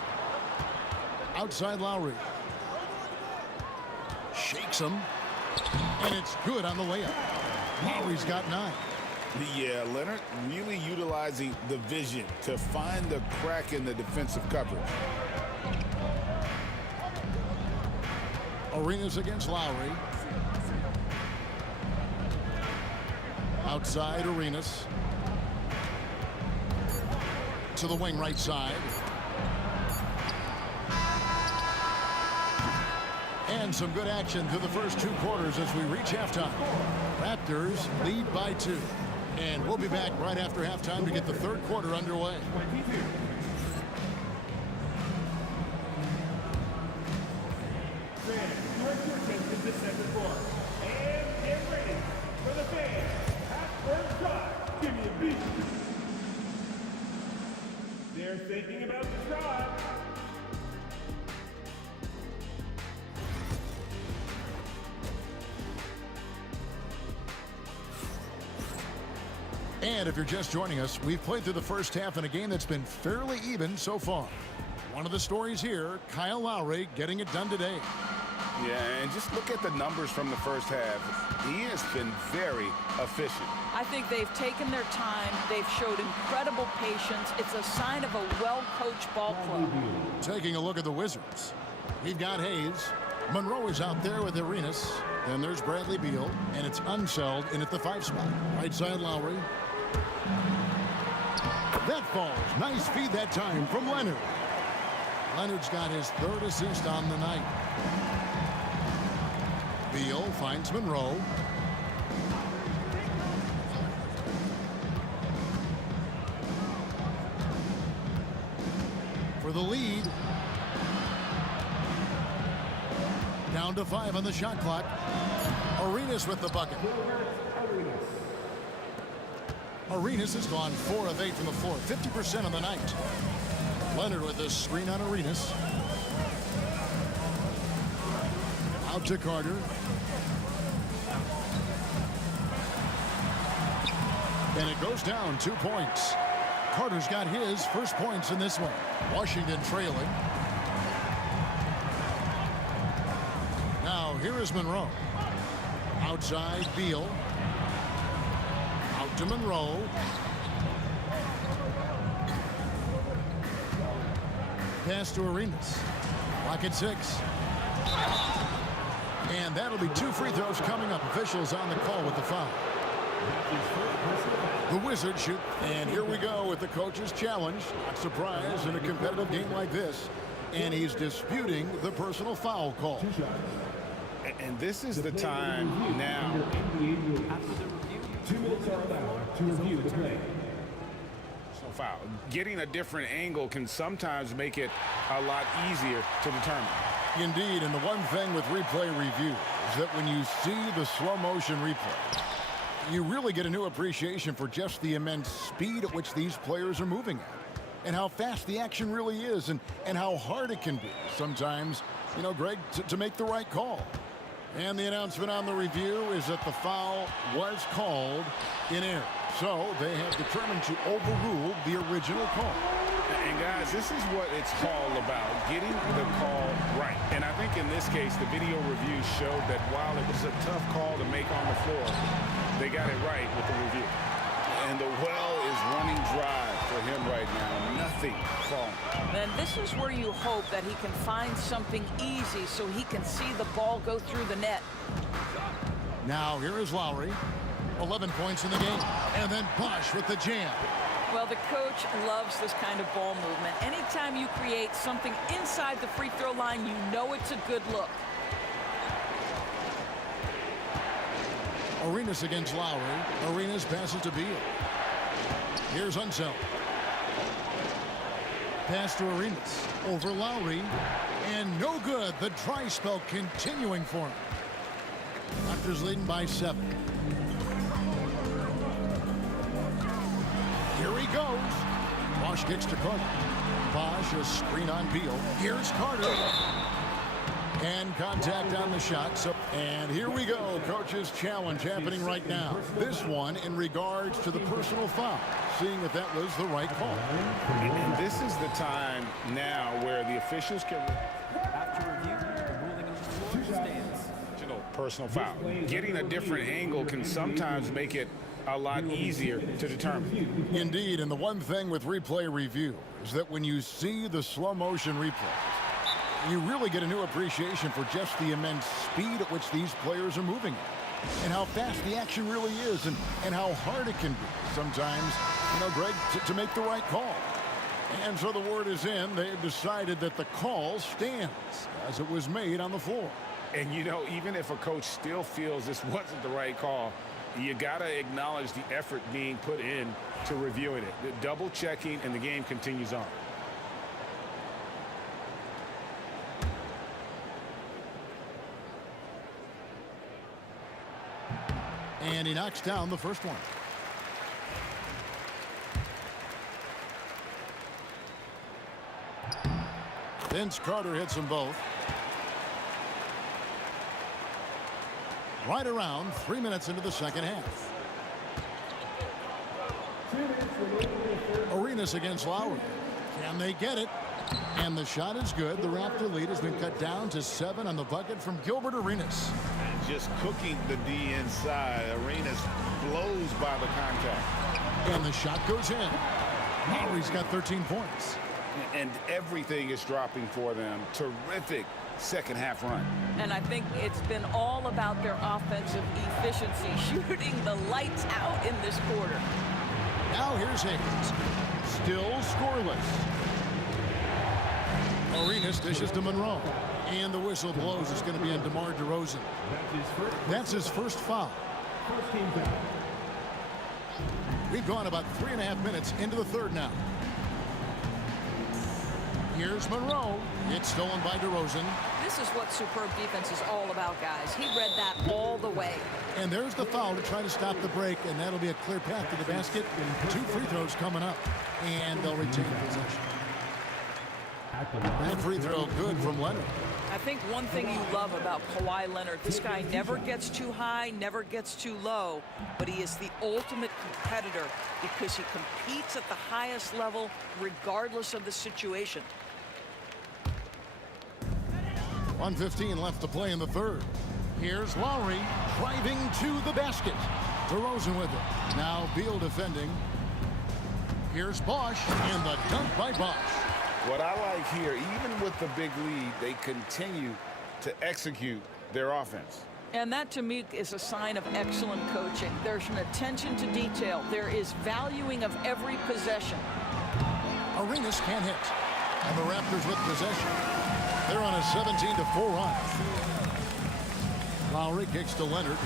Outside Lowry. Shakes him. And it's good on the layup. Lowry's got 9. Yeah, Leonard really utilizing the vision to find the crack in the defensive coverage. Arenas against Lowry. Outside Arenas. To the wing right side. And some good action through the first 2 quarters as we reach halftime. Raptors lead by 2. And we'll be back right after halftime to get the third quarter underway. Fans, direct your attention to center court. And get ready for the fans. Half-court shot. Give me a beat. They're thinking about the shot. And if you're just joining us, we've played through the first half in a game that's been fairly even so far. One of the stories here, Kyle Lowry getting it done today. Yeah, and just look at the numbers from the first half. He has been very efficient. I think they've taken their time. They've showed incredible patience. It's a sign of a well-coached ball club. Taking a look at the Wizards. We've got Hayes. Monroe is out there with Arenas. Then there's Bradley Beal, and it's Unseld in at the 5 spot. Right side Lowry. That falls. Nice feed that time from Leonard. Leonard's got his 3rd assist on the night. Beal finds Monroe. For the lead. Down to 5 on the shot clock. Arenas with the bucket. Arenas has gone 4 of 8 from the floor, 50% on the night. Leonard with the screen on Arenas. Out to Carter. And it goes down 2 points. Carter's got his first points in this one. Washington trailing. Now here is Monroe. Outside Beal. Out to Monroe. Pass to Arenas. Clock at 6. And that'll be 2 free throws coming up. Officials on the call with the foul. The Wizards shoot. And here we go with the coach's challenge. Not surprised in a competitive game like this. And he's disputing the personal foul call. And this is the time now. After the review, 2 minutes are allowed to review the play. So foul. Getting a different angle can sometimes make it a lot easier to determine. Indeed, and the one thing with replay review is that when you see the slow motion replay, you really get a new appreciation for just the immense speed at which these players are moving at. And how fast the action really is, and how hard it can be sometimes, you know, Greg, to make the right call. And the announcement on the review is that the foul was called in error. So they have determined to overrule the original call. And guys, this is what it's all about, getting the call right. And I think in this case, the video review showed that while it was a tough call to make on the floor, they got it right with the review. And the well is running dry for him right now. Nothing falling. And this is where you hope that he can find something easy so he can see the ball go through the net. Now here is Lowry. 11 points in the game. And then Bosch with the jam. Well, the coach loves this kind of ball movement. Anytime you create something inside the free throw line, you know it's a good look. Arenas against Lowry. Arenas passes to Beal. Here's Unseld. Pass to Arenas. Over Lowry. And no good. The dry spell continuing for him. Raptors leading by 7. Here he goes. Bosch kicks to Carter. Bosch, a screen on Beal. Here's Carter. And contact on the shot. And here we go. Coach's challenge happening right now. This one in regards to the personal foul. Seeing if that was the right call. And this is the time now where the officials can... After review, the ruling on the floor stands. Personal foul. Getting a different angle can sometimes make it a lot easier to determine. Indeed, and the one thing with replay review is that when you see the slow motion replays, you really get a new appreciation for just the immense speed at which these players are moving at, and how fast the action really is, and how hard it can be sometimes, Greg, to make the right call. And so the word is in. They've decided that the call stands as it was made on the floor. And even if a coach still feels this wasn't the right call, you got to acknowledge the effort being put in to reviewing it. The double checking, and the game continues on. And he knocks down the first one. Vince Carter hits them both. Right around 3 minutes into the second half. Arenas against Lowry. Can they get it? And the shot is good. The Raptor lead has been cut down to 7 on the bucket from Gilbert Arenas. Just cooking the D inside. Arenas blows by the contact. And the shot goes in. Lowry's got 13 points. And everything is dropping for them. Terrific second half run. And I think it's been all about their offensive efficiency, shooting the lights out in this quarter. Now here's Higgins. Still scoreless. Arenas dishes to Monroe. And the whistle blows. It's going to be on DeMar DeRozan. That's his first foul. We've gone about 3.5 minutes into the third now. Here's Monroe. It's stolen by DeRozan. This is what superb defense is all about, guys. He read that all the way. And there's the foul to try to stop the break, and that'll be a clear path to the basket. 2 free throws coming up, and they'll retain possession. That free throw good from Leonard. I think one thing you love about Kawhi Leonard, this guy never gets too high, never gets too low, but he is the ultimate competitor because he competes at the highest level regardless of the situation. 1:15 left to play in the third. Here's Lowry driving to the basket. DeRozan with it. Now Beal defending. Here's Bosch, and the dunk by Bosch. What I like here, even with the big lead, they continue to execute their offense. And that, to me, is a sign of excellent coaching. There's an attention to detail. There is valuing of every possession. Arenas can't hit. And the Raptors with possession. They're on a 17-4 run. Lowry kicks to Leonard.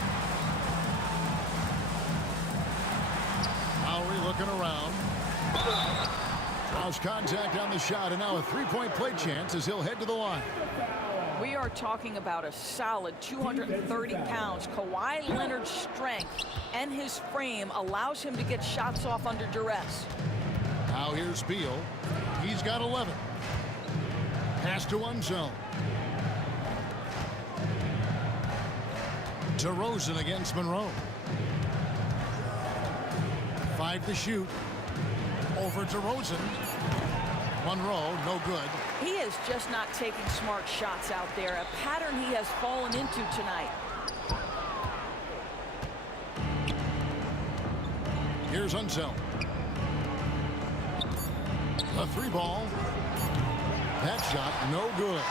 Lowry looking around. Draws contact on the shot, and now a three-point play chance as he'll head to the line. We are talking about a solid 230 pounds. Kawhi Leonard's strength and his frame allows him to get shots off under duress. Now here's Beal. He's got 11. Pass to Unseld. DeRozan against Monroe. 5 to shoot. Over DeRozan. Monroe, no good. He is just not taking smart shots out there, a pattern he has fallen into tonight. Here's Unseld. A 3-ball. That shot, no good.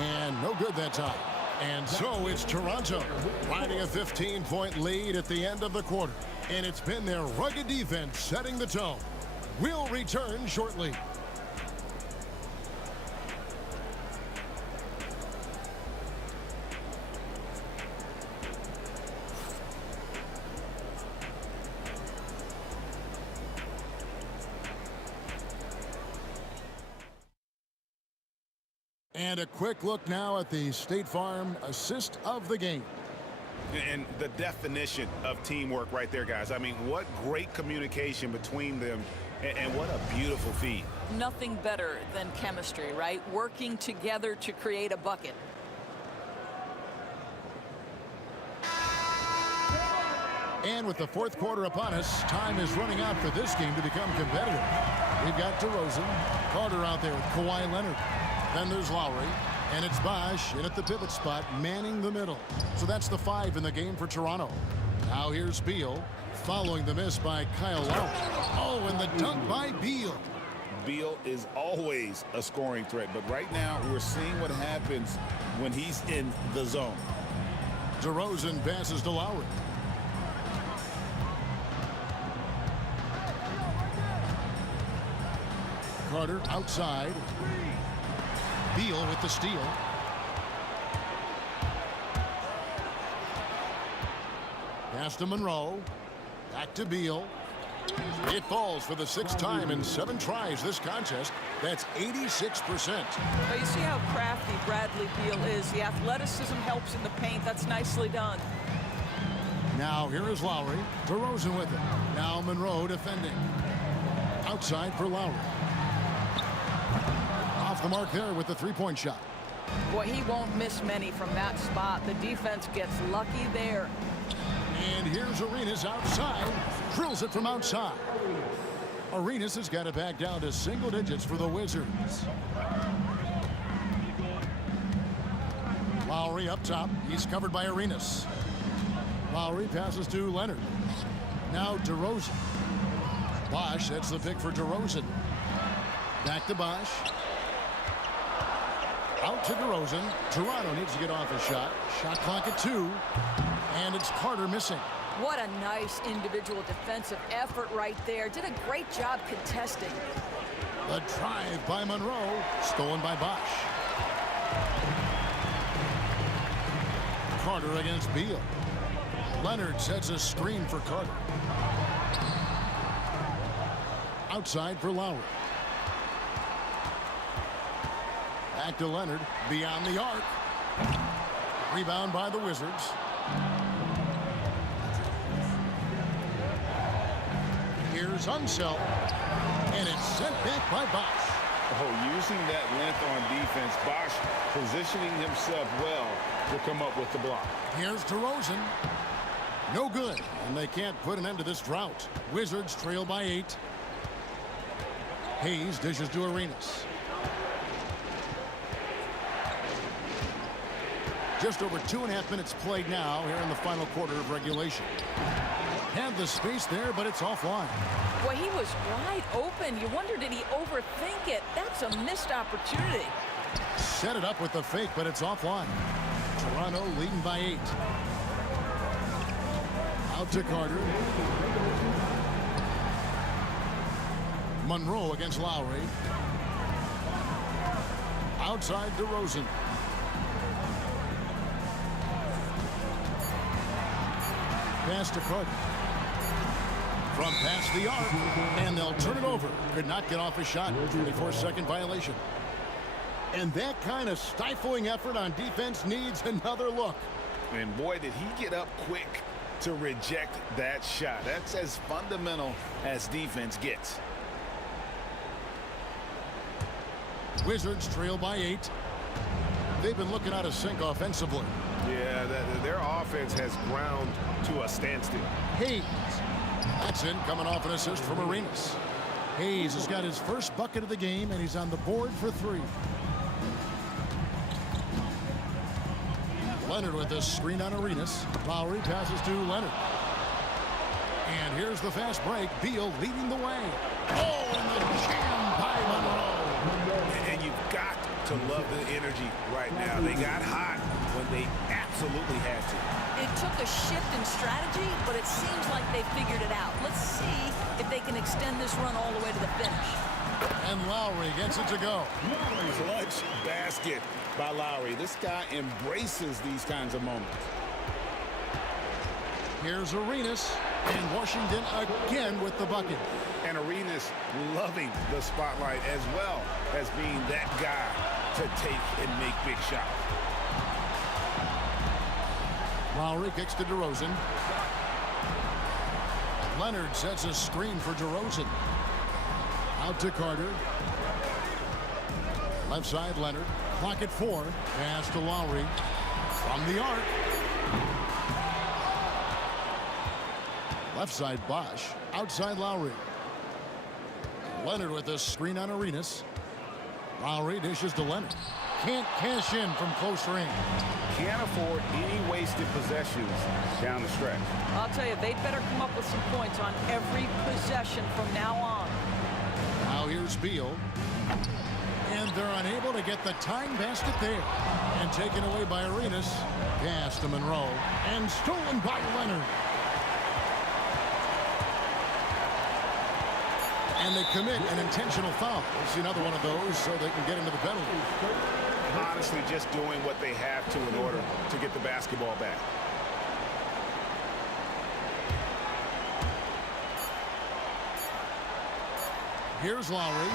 And no good that time. And so it's Toronto riding a 15-point lead at the end of the quarter. And it's been their rugged defense setting the tone. We'll return shortly. And a quick look now at the State Farm assist of the game. And the definition of teamwork right there, guys. I mean, what great communication between them, and what a beautiful feed. Nothing better than chemistry, right? Working together to create a bucket. And with the fourth quarter upon us, time is running out for this game to become competitive. We've got DeRozan, Carter out there with Kawhi Leonard. Then there's Lowry, and it's Bosh in at the pivot spot, manning the middle. So that's the 5 in the game for Toronto. Now here's Beal, following the miss by Kyle Lowry. Oh, and the dunk by Beal. Beal is always a scoring threat, but right now we're seeing what happens when he's in the zone. DeRozan passes to Lowry. Carter outside. Beal with the steal. Pass to Monroe. Back to Beal. It falls for the 6th time in 7 tries this contest. That's 86%. Well, you see how crafty Bradley Beal is. The athleticism helps in the paint. That's nicely done. Now here is Lowry. DeRozan with it. Now Monroe defending. Outside for Lowry. Off the mark there with the 3-point shot. Boy, he won't miss many from that spot. The defense gets lucky there. And here's Arenas outside. Drills it from outside. Arenas has got it back down to single digits for the Wizards. Lowry up top. He's covered by Arenas. Lowry passes to Leonard. Now DeRozan. Bosh, that's the pick for DeRozan. Back to Bosh. Out to DeRozan. Toronto needs to get off a shot. Shot clock at 2. And it's Carter missing. What a nice individual defensive effort right there. Did a great job contesting. The drive by Monroe. Stolen by Bosh. Carter against Beal. Leonard sets a screen for Carter. Outside for Lowry. Back to Leonard. Beyond the arc. Rebound by the Wizards. Here's Unseld. And it's sent back by Bosh. Oh, using that length on defense, Bosh positioning himself well to come up with the block. Here's DeRozan. No good. And they can't put an end to this drought. Wizards trail by 8. Hayes dishes to Arenas. Just over 2.5 minutes played now here in the final quarter of regulation. Had the space there, but it's offline. Boy, he was wide open. You wonder, did he overthink it? That's a missed opportunity. Set it up with the fake, but it's offline. Toronto leading by 8. Out to Carter. Monroe against Lowry. Outside DeRozan. Pass to Carter. From past the arc, and they'll turn it over. Could not get off a shot. 24-second violation. And that kind of stifling effort on defense needs another look. And boy, did he get up quick to reject that shot. That's as fundamental as defense gets. Wizards trail by 8. They've been looking out of sync offensively. Yeah, their offense has ground to a standstill. Hayes. That's in, coming off an assist from Arenas. Hayes has got his first bucket of the game, and he's on the board for 3. Leonard with a screen on Arenas. Lowry passes to Leonard. And here's the fast break. Beal leading the way. Oh, and the jam by Monroe. And you've got to love the energy right now. They got hot when they absolutely had to. It took a shift in strategy, but it seems like they figured it out. Let's see if they can extend this run all the way to the finish. And Lowry gets it to go. Clutch basket by Lowry. This guy embraces these kinds of moments. Here's Arenas, and Washington again with the bucket. And Arenas loving the spotlight as well as being that guy to take and make big shots. Lowry kicks to DeRozan. Leonard sets a screen for DeRozan. Out to Carter. Left side, Leonard. Clock at 4. Pass to Lowry. From the arc. Left side, Bosch. Outside, Lowry. Leonard with a screen on Arenas. Lowry dishes to Leonard. Can't cash in from close range. Can't afford any wasted possessions down the stretch. I'll tell you, they'd better come up with some points on every possession from now on. Now here's Beal. And they're unable to get the tying basket there. And taken away by Arenas. Pass to Monroe. And stolen by Leonard. And they commit an intentional foul. We'll see another one of those so they can get into the penalty. Honestly, just doing what they have to in order to get the basketball back. Here's Lowry.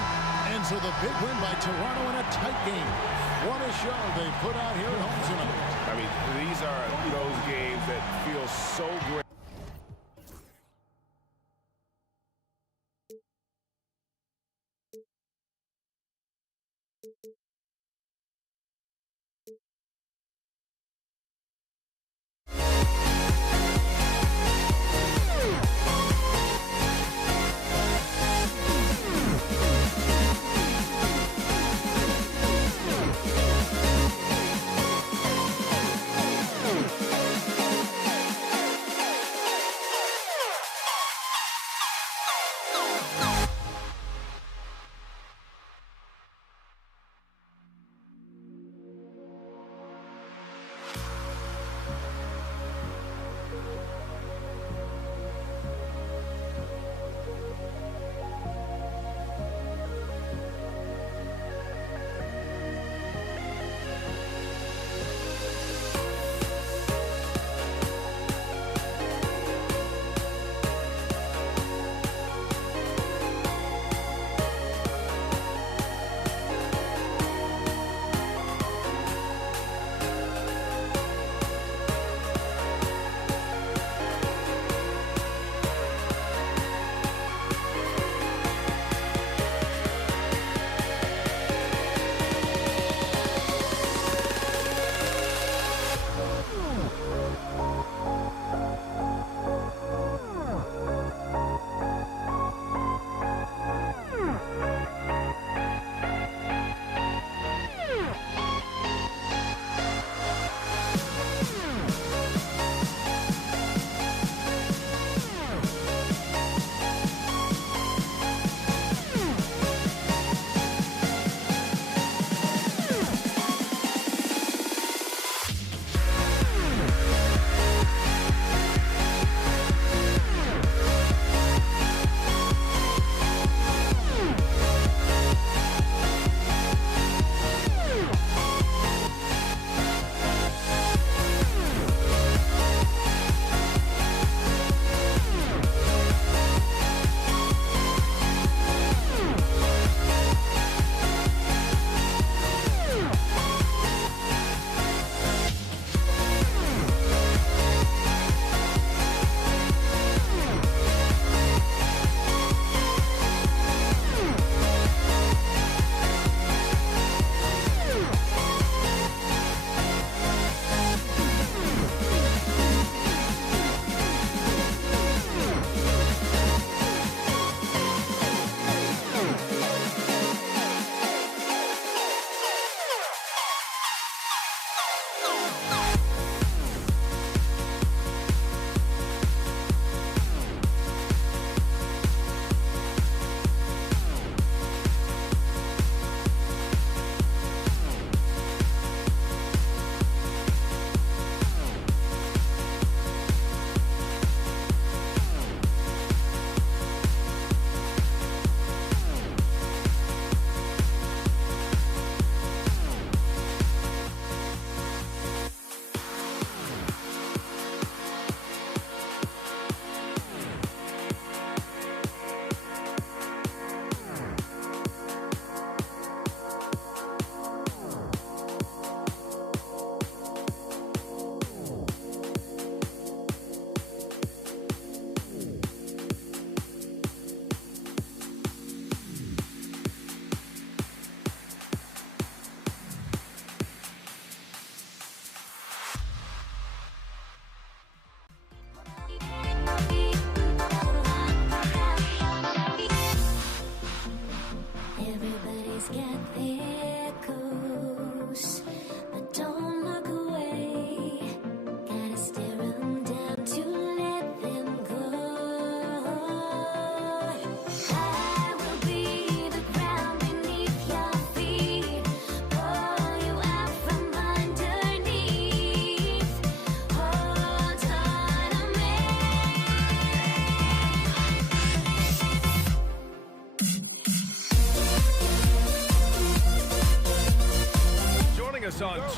And so the big win by Toronto in a tight game. What a show they put out here at home tonight. I mean, these are those games that feel so great.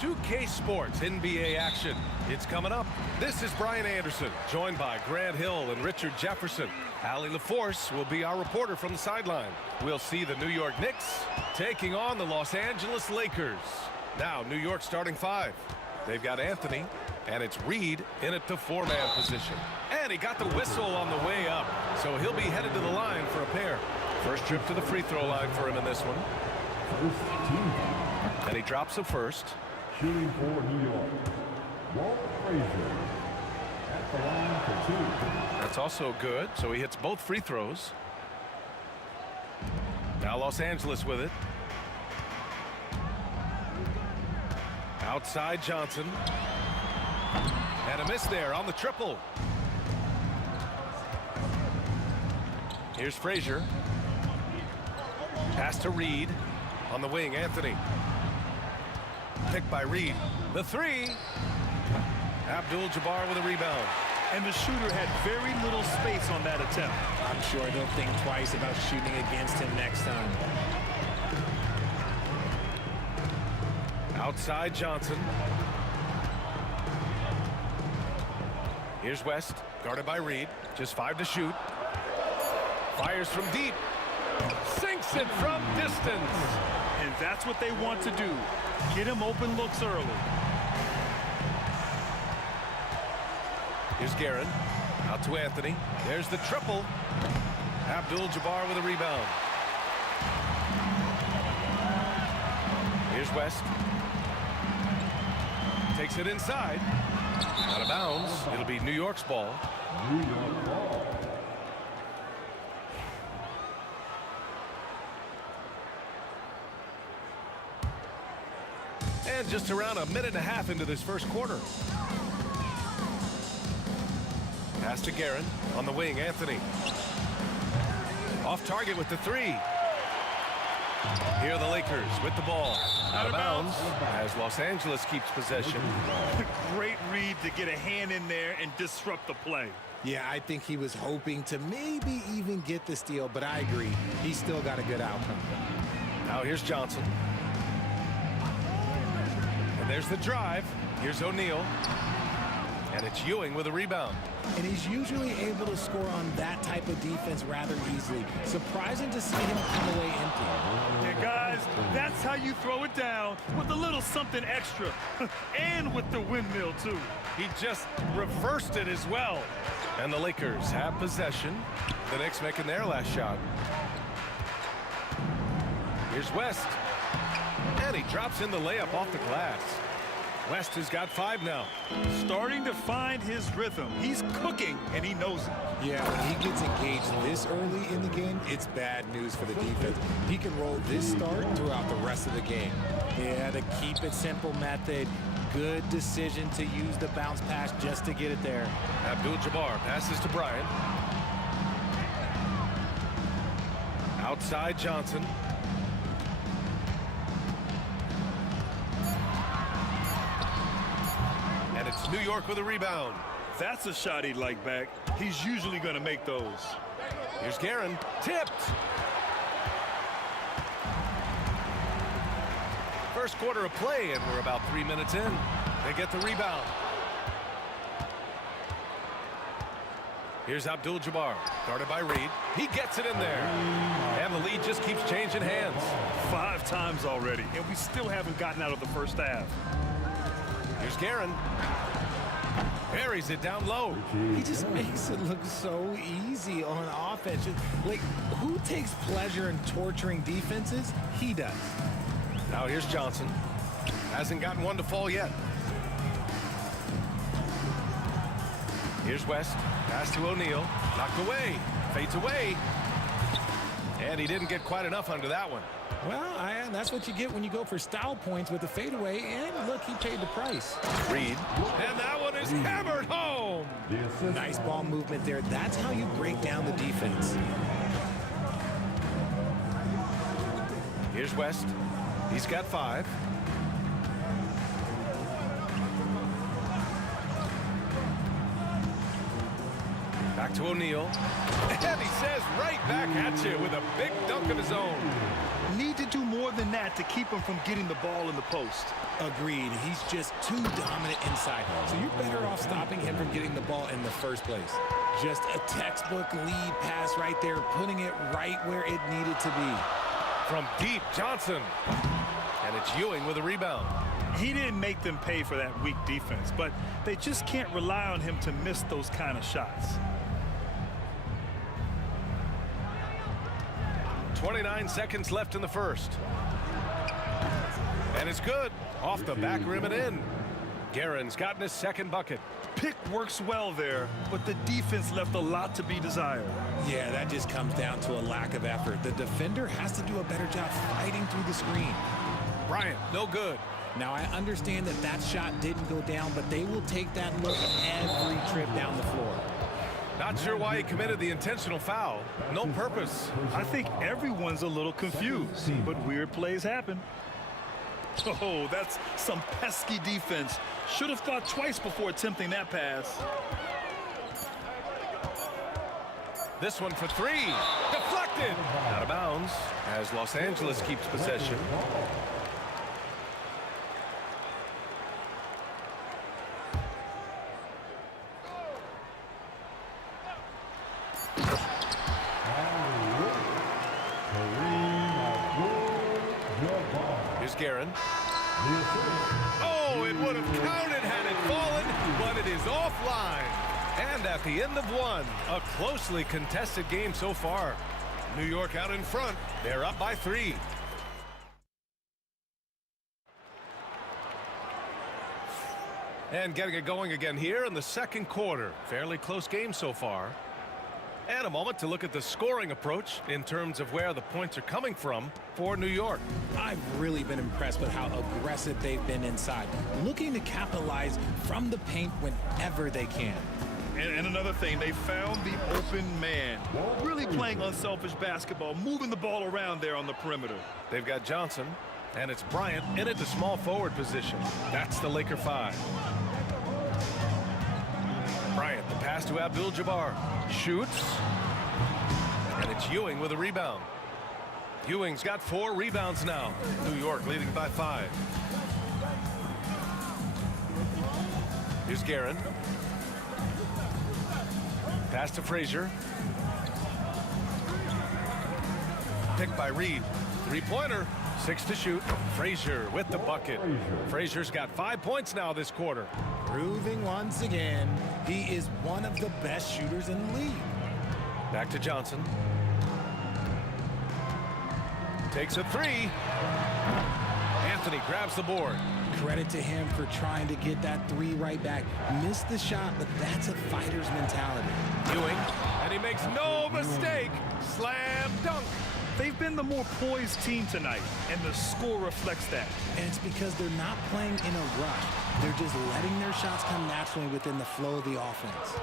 2K Sports NBA action. It's coming up. This is Brian Anderson, joined by Grant Hill and Richard Jefferson. Allie LaForce will be our reporter from the sideline. We'll see the New York Knicks taking on the Los Angeles Lakers. Now, New York starting 5. They've got Anthony, and it's Reed in at the 4-man position. And he got the whistle on the way up, so he'll be headed to the line for a pair. First trip to the free throw line for him in this one. And he drops the first. Shooting for New York, Walt Frazier at the line for 2. That's also good, so he hits both free throws. Now Los Angeles with it. Outside Johnson. And a miss there on the triple. Here's Frazier. Pass to Reed. On the wing, Anthony. Picked by Reed. The 3. Abdul-Jabbar with a rebound. And the shooter had very little space on that attempt. I'm sure they'll think twice about shooting against him next time. Outside Johnson. Here's West, guarded by Reed. Just 5 to shoot. Fires from deep. Sinks it from distance. And that's what they want to do. Get him open looks early. Here's Guerin. Out to Anthony. There's the triple. Abdul-Jabbar with a rebound. Here's West. Takes it inside. Out of bounds. It'll be New York's ball. New York ball. And just around a minute and a half into this first quarter. Pass to Guerin. On the wing, Anthony. Off target with the 3. Here are the Lakers with the ball. Out of bounds as Los Angeles keeps possession. Great read to get a hand in there and disrupt the play. Yeah, I think he was hoping to maybe even get the steal, but I agree. He still got a good outcome. Now here's Johnson. And there's the drive. Here's O'Neal. And it's Ewing with a rebound. And he's usually able to score on that type of defense rather easily. Surprising to see him come away empty. Yeah, guys, that's how you throw it down with a little something extra. And with the windmill, too. He just reversed it as well. And the Lakers have possession. The Knicks making their last shot. Here's West. And he drops in the layup off the glass. West has got 5 now. Starting to find his rhythm. He's cooking, and he knows it. Yeah, when he gets engaged this early in the game, it's bad news for the defense. He can roll this start throughout the rest of the game. Yeah, the keep it simple method. Good decision to use the bounce pass just to get it there. Abdul-Jabbar passes to Bryant. Outside Johnson. And it's New York with a rebound. That's a shot he'd like back. He's usually going to make those. Here's Guerin. Tipped. First quarter of play, and we're about 3 minutes in. They get the rebound. Here's Abdul-Jabbar, guarded by Reed. He gets it in there. And the lead just keeps changing hands. 5 times already, and we still haven't gotten out of the first half. Here's Guerin. Buries it down low. He just makes it look so easy on offense. Like, who takes pleasure in torturing defenses? He does. Now here's Johnson. Hasn't gotten one to fall yet. Here's West. Pass to O'Neal. Knocked away. Fades away. And he didn't get quite enough under that one. Well, that's what you get when you go for style points with the fadeaway. And look, he paid the price. Reed. And that one is hammered home. Nice ball movement there. That's how you break down the defense. Here's West. He's got 5. Back to O'Neal. And he says right back at you with a big dunk of his own. Need to do more than that to keep him from getting the ball in the post. Agreed. He's just too dominant inside. So you're better off stopping him from getting the ball in the first place. Just a textbook lead pass right there, putting it right where it needed to be. From deep, Johnson. And it's Ewing with a rebound. He didn't make them pay for that weak defense, but they just can't rely on him to miss those kind of shots. 29 seconds left in the first. And it's good. Off the back rim and in. Guerin's gotten his second bucket. Pick works well there, but the defense left a lot to be desired. Yeah, that just comes down to a lack of effort. The defender has to do a better job fighting through the screen. Bryant, no good. Now, I understand that that shot didn't go down, but they will take that look every trip down the floor. Not sure why he committed the intentional foul. No purpose. I think everyone's a little confused, but weird plays happen. Oh, that's some pesky defense. Should have thought twice before attempting that pass. This one for three. Deflected. Out of bounds as Los Angeles keeps possession. Here's Guerin. Oh, it would have counted had it fallen, but it is offline. And at the end of one, a closely contested game so far. New York out in front. They're up by 3. And getting it going again here in the second quarter. Fairly close game so far. And a moment to look at the scoring approach in terms of where the points are coming from for New York. I've really been impressed with how aggressive they've been inside, looking to capitalize from the paint whenever they can. And another thing, they found the open man. Really playing unselfish basketball, moving the ball around there on the perimeter. They've got Johnson, and it's Bryant in at the small forward position. That's the Laker 5. Bryant, the pass to Abdul-Jabbar. Shoots. And it's Ewing with a rebound. Ewing's got 4 rebounds now. New York leading by 5. Here's Guerin. Pass to Frazier. Picked by Reed. 3-pointer. 6 to shoot. Frazier with the bucket. Frazier's got 5 points now this quarter. Proving once again, he is one of the best shooters in the league. Back to Johnson. Takes a 3. Anthony grabs the board. Credit to him for trying to get that 3 right back. Missed the shot, but that's a fighter's mentality. Ewing, and he makes no mistake. Slam dunk. They've been the more poised team tonight, and the score reflects that. And it's because they're not playing in a rush. They're just letting their shots come naturally within the flow of the offense.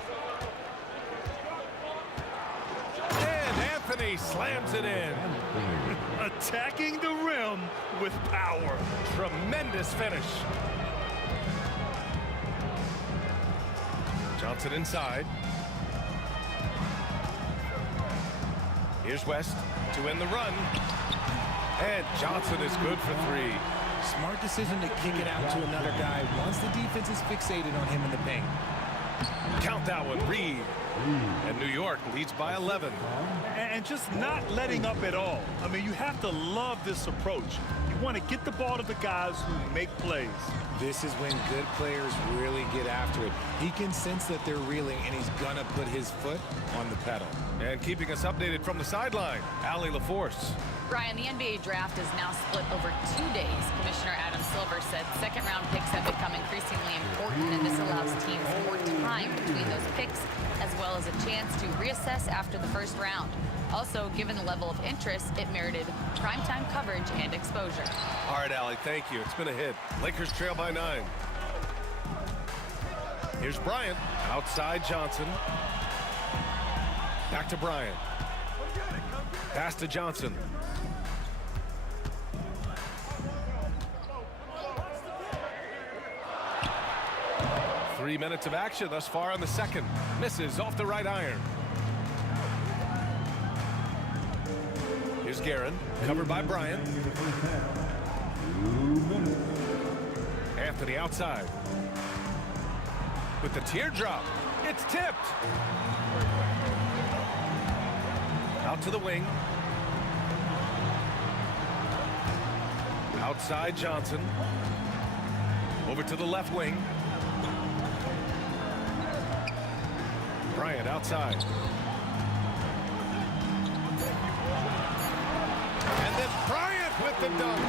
And Anthony slams it in. Attacking the rim with power. Tremendous finish. Johnson inside. Here's West to end the run. And Johnson is good for 3. Smart decision to kick it out to another guy once the defense is fixated on him in the paint. Count that one, Reed. And New York leads by 11. And just not letting up at all. I mean, you have to love this approach. You want to get the ball to the guys who make plays. This is when good players really get after it. He can sense that they're reeling, and he's going to put his foot on the pedal. And keeping us updated from the sideline, Allie LaForce. Brian, the NBA draft is now split over 2 days. Commissioner Adam Silver said second-round picks have become increasingly important, and this allows teams more time between those picks, as well as a chance to reassess after the first round. Also, given the level of interest, it merited primetime coverage and exposure. All right, Allie, thank you. It's been a hit. Lakers trail by 9. Here's Bryant. Outside Johnson. Back to Bryant. Pass to Johnson. 3 minutes of action thus far in the second. Misses off the right iron. Here's Guerin, covered by Bryant. Anthony outside. With the teardrop, it's tipped. Out to the wing. Outside Johnson. Over to the left wing. Bryant outside. And then Bryant with the dunk.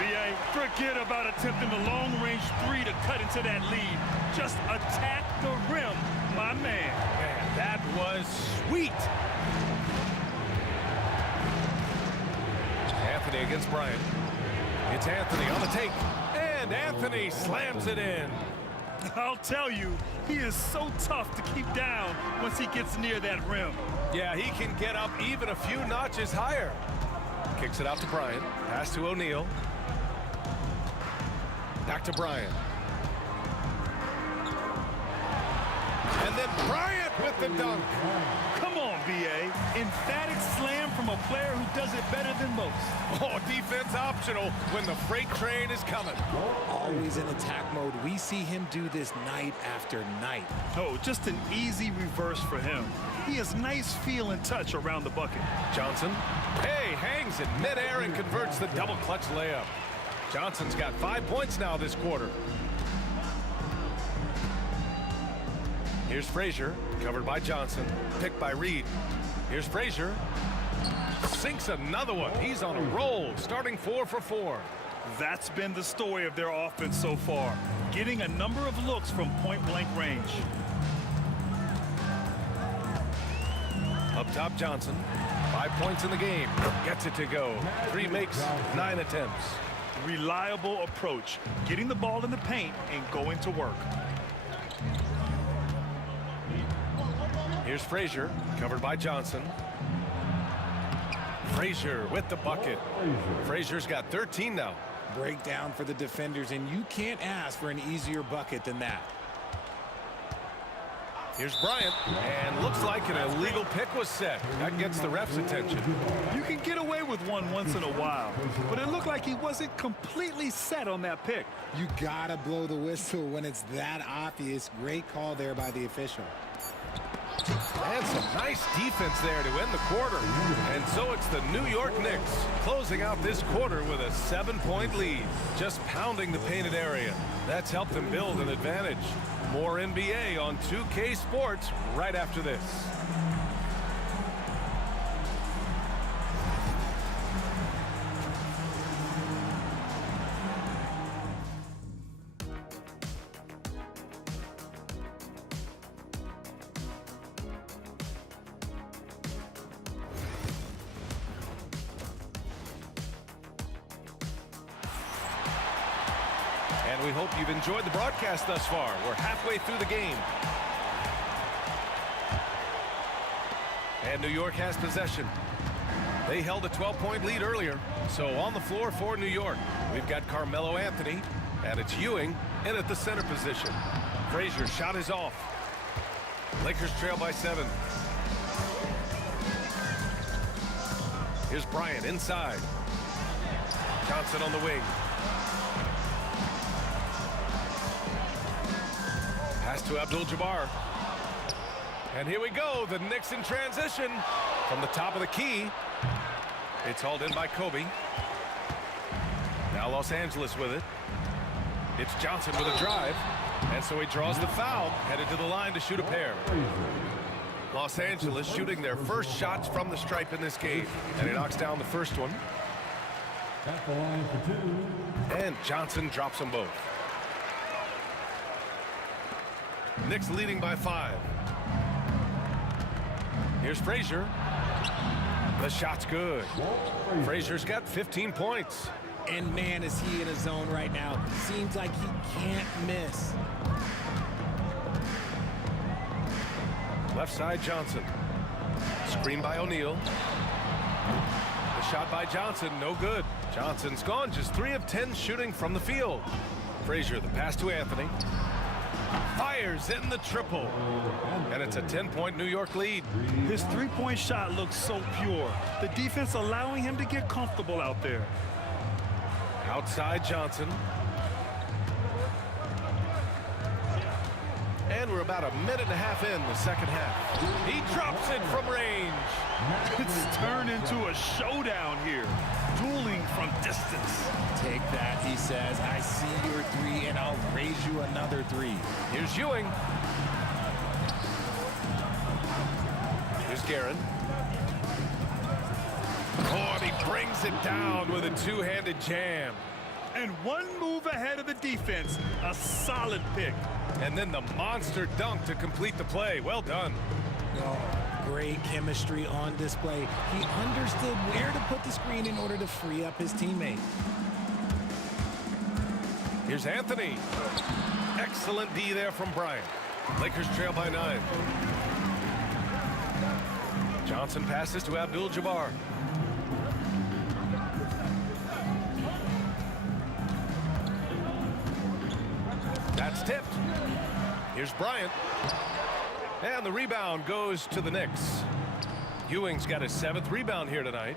B.A., forget about attempting the long-range three to cut into that lead. Just attack the rim, my man. Man, that was sweet. Anthony against Bryant. It's Anthony on the take. And Anthony slams it in. I'll tell you, he is so tough to keep down once he gets near that rim. Yeah, he can get up even a few notches higher. Kicks it out to Bryant. Pass to O'Neal. Back to Bryant. And then Bryant with the dunk. Come on, B.A. Emphatic slam from a player who does it better than most. Oh, defense optional when the freight train is coming. Always in attack mode. We see him do this night after night. Oh, just an easy reverse for him. He has nice feel and touch around the bucket. Johnson, hey, hangs in midair and converts the double clutch layup. Johnson's got 5 points now this quarter. Here's Frazier, covered by Johnson, picked by Reed. Here's Frazier. Sinks another one. He's on a roll, starting 4 for 4. That's been the story of their offense so far, getting a number of looks from point-blank range. Up top, Johnson. 5 points in the game. Gets it to go. 3 makes, 9 attempts. Reliable approach, getting the ball in the paint and going to work. Here's Frazier, covered by Johnson. Frazier with the bucket. Frazier's got 13 now. Breakdown for the defenders, and you can't ask for an easier bucket than that. Here's Bryant, and looks like an illegal pick was set. That gets the ref's attention. You can get away with one once in a while, but it looked like he wasn't completely set on that pick. You gotta blow the whistle when it's that obvious. Great call there by the official. And some nice defense there to end the quarter. And so it's the New York Knicks closing out this quarter with a 7-point lead, just pounding the painted area. That's helped them build an advantage. More NBA on 2K Sports right after this. And we hope you've enjoyed the broadcast thus far. We're halfway through the game. And New York has possession. They held a 12-point lead earlier. So on the floor for New York, we've got Carmelo Anthony, and it's Ewing in at the center position. Frazier shot is off. Lakers trail by 7. Here's Bryant inside. Johnson on the wing. Pass to Abdul-Jabbar. And here we go, the Knicks in transition from the top of the key. It's hauled in by Kobe. Now Los Angeles with it. It's Johnson with a drive. And so he draws the foul, headed to the line to shoot a pair. Los Angeles shooting their first shots from the stripe in this game. And he knocks down the first one. At the line for 2. And Johnson drops them both. Knicks leading by 5. Here's Frazier. The shot's good. Frazier's got 15 points. And man, is he in a zone right now. Seems like he can't miss. Left side, Johnson. Screen by O'Neal. The shot by Johnson, no good. Johnson's gone, just 3 of 10 shooting from the field. Frazier, the pass to Anthony. Fires in the triple. And it's a 10-point New York lead. His three-point shot looks so pure. The defense allowing him to get comfortable out there. Outside Johnson. And we're about a minute and a half in the second half. He drops it from range. It's turned into a showdown here. Dueling from distance. Take that, he says. I see your three, and I'll raise you another three. Here's Ewing. Here's Guerin. Oh, and he brings it down with a two-handed jam. And one move ahead of the defense. A solid pick. And then the monster dunk to complete the play. Well done. Oh, great chemistry on display. He understood where to put the screen in order to free up his teammate. Here's Anthony. Excellent D there from Bryant. Lakers trail by 9. Johnson passes to Abdul-Jabbar. That's tipped. Here's Bryant. And the rebound goes to the Knicks. Ewing's got his 7th rebound here tonight.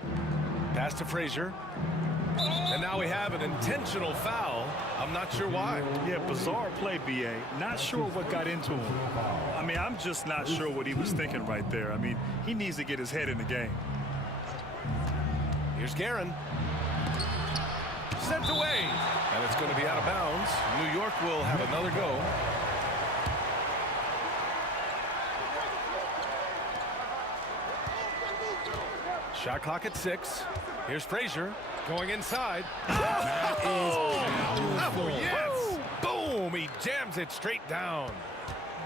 Pass to Frazier. And now we have an intentional foul. I'm not sure why. Yeah, bizarre play, B.A. Not sure what got into him. I mean, I'm just not sure what he was thinking right there. I mean, he needs to get his head in the game. Here's Guerin. Sent away. And it's going to be out of bounds. New York will have another go. Shot clock at 6. Here's Frazier going inside. That is Oh, yes! Boom! He jams it straight down.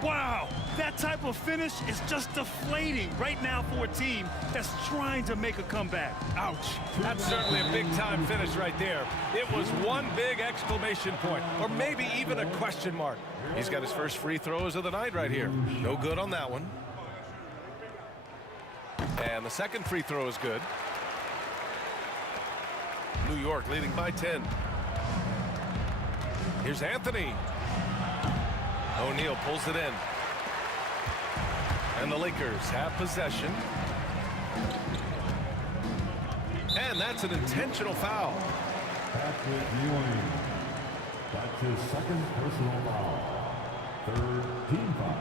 Wow, that type of finish is just deflating right now for a team that's trying to make a comeback. Ouch. That's certainly a big-time finish right there. It was one big exclamation point, or maybe even a question mark. He's got his first free throws of the night right here. No good on that one. And the second free throw is good. New York leading by 10. Here's Anthony. O'Neal pulls it in. And the Lakers have possession. And that's an intentional foul. Patrick Ewing. That's his second personal foul. Third team foul.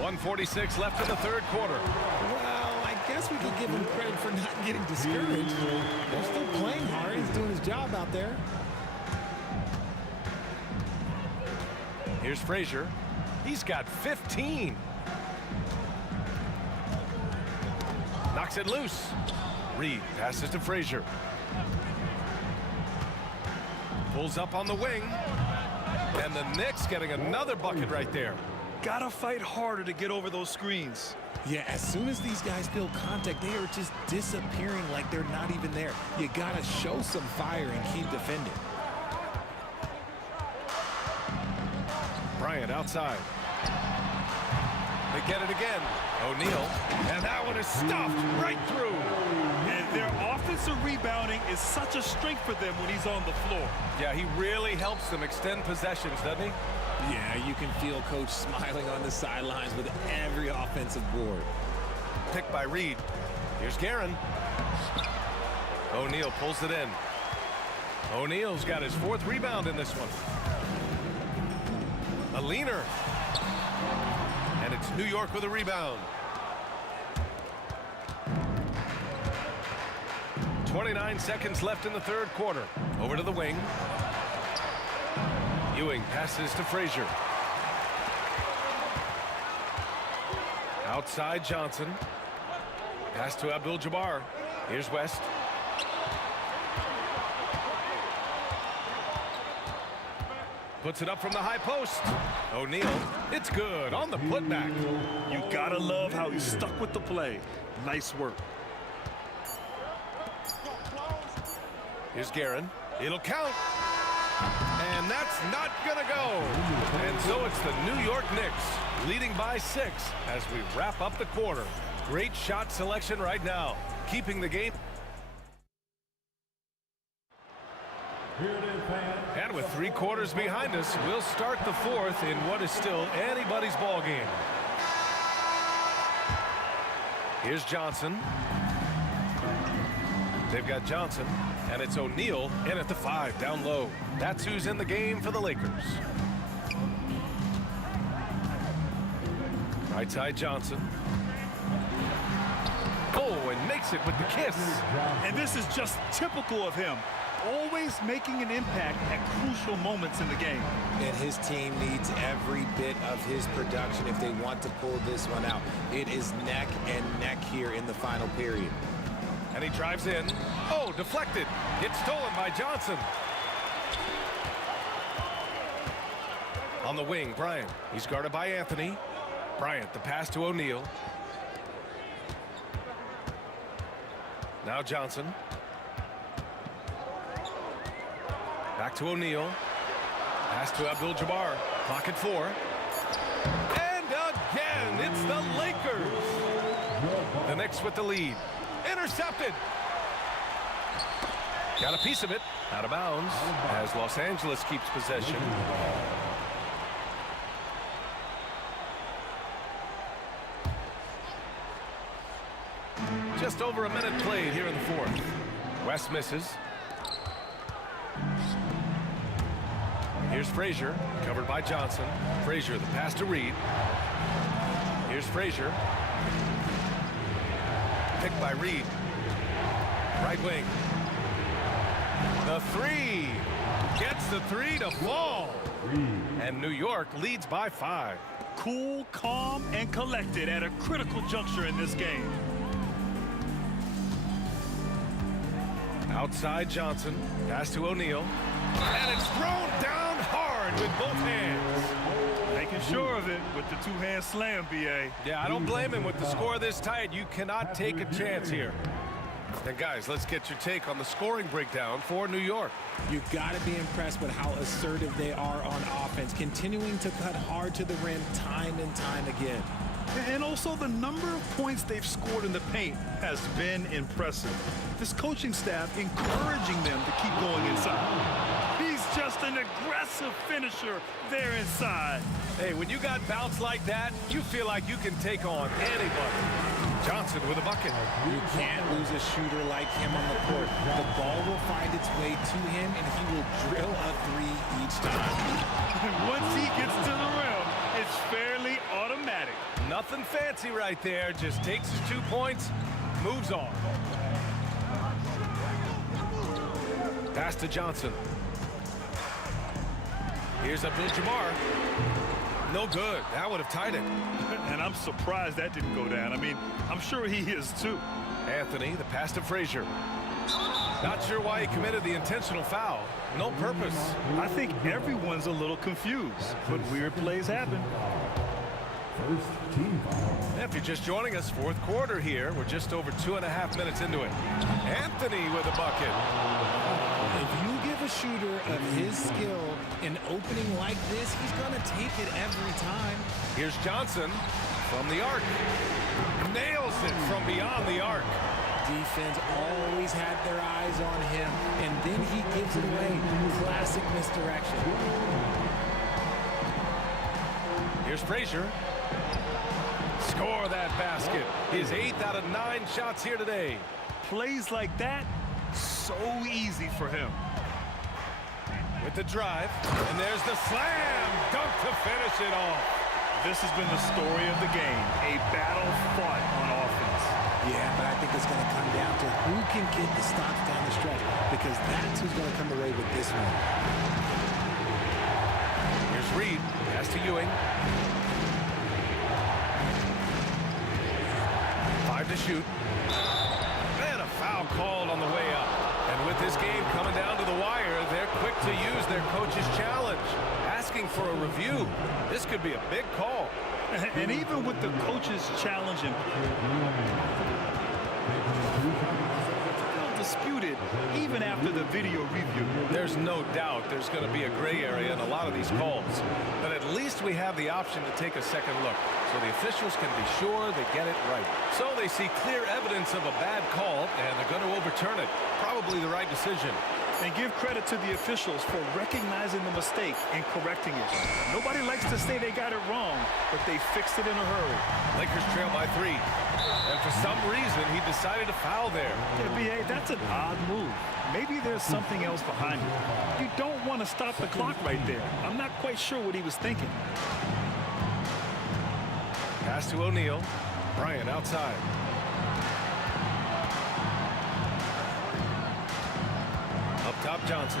1:46 left in the third quarter. Well, I guess we could give him credit for not getting discouraged. They're still playing hard. He's doing his job out there. Here's Frazier. He's got 15. Knocks it loose. Reed passes to Frazier. Pulls up on the wing. And the Knicks getting another bucket right there. Gotta fight harder to get over those screens. Yeah, as soon as these guys feel contact, they are just disappearing like they're not even there. You gotta show some fire and keep defending. Bryant outside. They get it again. O'Neal. And that one is stuffed right through. And their offensive rebounding is such a strength for them when he's on the floor. Yeah, he really helps them extend possessions, doesn't he? Yeah, you can feel Coach smiling on the sidelines with every offensive board. Picked by Reed. Here's Guerin. O'Neal pulls it in. O'Neal's got his 4th rebound in this one. A leaner. And it's New York with a rebound. 29 seconds left in the third quarter. Over to the wing. Ewing passes to Frazier. Outside Johnson. Pass to Abdul-Jabbar. Here's West. Puts it up from the high post. O'Neal. It's good on the putback. You gotta love how he stuck with the play. Nice work. Here's Guerin. It'll count. And that's not gonna go. And so it's the New York Knicks leading by 6 as we wrap up the quarter. Great shot selection right now, keeping the game. And with 3 quarters behind us, we'll start the 4th in what is still anybody's ball game. Here's Johnson. They've got Johnson, and it's O'Neal in at the 5, down low. That's who's in the game for the Lakers. Right side Johnson. Oh, and makes it with the kiss. And this is just typical of him. Always making an impact at crucial moments in the game. And his team needs every bit of his production if they want to pull this one out. It is neck and neck here in the final period. And he drives in. Oh, deflected. It's stolen by Johnson. On the wing, Bryant. He's guarded by Anthony. Bryant, the pass to O'Neal. Now Johnson. Back to O'Neal. Pass to Abdul-Jabbar. Clock at 4. And again, it's the Lakers. The Knicks with the lead. Intercepted. Got a piece of it. Out of bounds as Los Angeles keeps possession. Just over a minute played here in the 4th. West misses. Here's Frazier, covered by Johnson. Frazier, the pass to Reed. Here's Frazier. Picked by Reed. Right wing. The 3. Gets the 3 to fall. And New York leads by 5. Cool, calm, and collected at a critical juncture in this game. Outside Johnson. Pass to O'Neal. And it's thrown down hard with both hands. Making sure of it with the 2-hand slam, B.A. Yeah, I don't blame him with the score this tight. You cannot take a chance here. And guys, let's get your take on the scoring breakdown for New York. You've got to be impressed with how assertive they are on offense, continuing to cut hard to the rim time and time again. And also the number of points they've scored in the paint has been impressive. This coaching staff encouraging them to keep going inside. He's just an aggressive finisher there inside. Hey, when you got bounce like that, you feel like you can take on anybody. Johnson with a bucket. You can't lose a shooter like him on the court. The ball will find its way to him, and he will drill a 3 each time. And once he gets to the rim, it's fairly automatic. Nothing fancy right there. Just takes his 2 points, moves on. Pass to Johnson. Here's Abdul-Jabbar. No good. That would have tied it. And I'm surprised that didn't go down. I mean, I'm sure he is too. Anthony, the pass to Frazier. Not sure why he committed the intentional foul. No purpose. I think everyone's a little confused, but weird plays happen. If you're just joining us, 4th quarter here. We're just over 2.5 minutes into it. Anthony with a bucket. If you give a shooter of his skill an opening like this, he's going to take it every time. Here's Johnson from the arc. Nails it from beyond the arc. Defense always had their eyes on him, and then he gives it away. Classic misdirection. Here's Frazier. Score that basket. His 8th out of 9 shots here today. Plays like that, so easy for him. With the drive, and there's the slam dunk to finish it off. This has been the story of the game, a battle fought on offense. Yeah, but I think it's going to come down to who can get the stops down the stretch, because that's who's going to come away with this one. Here's Reed. Pass to Ewing. 5 to shoot. And a foul called on the way up. And with this game coming down to the wire, they're quick to use their coach's challenge. Asking for a review. This could be a big call. And even with the coach's challenge in disputed even after the video review. There's no doubt there's going to be a gray area in a lot of these calls. But at least we have the option to take a second look, so the officials can be sure they get it right. So they see clear evidence of a bad call, and they're going to overturn it. Probably the right decision. And give credit to the officials for recognizing the mistake and correcting it. Nobody likes to say they got it wrong, but they fixed it in a hurry. Lakers trail by 3. And for some reason, he decided to foul there. Yeah, B.A., that's an odd move. Maybe there's something else behind it. You don't want to stop the clock right there. I'm not quite sure what he was thinking. Pass to O'Neal. Bryant outside. Up top, Johnson.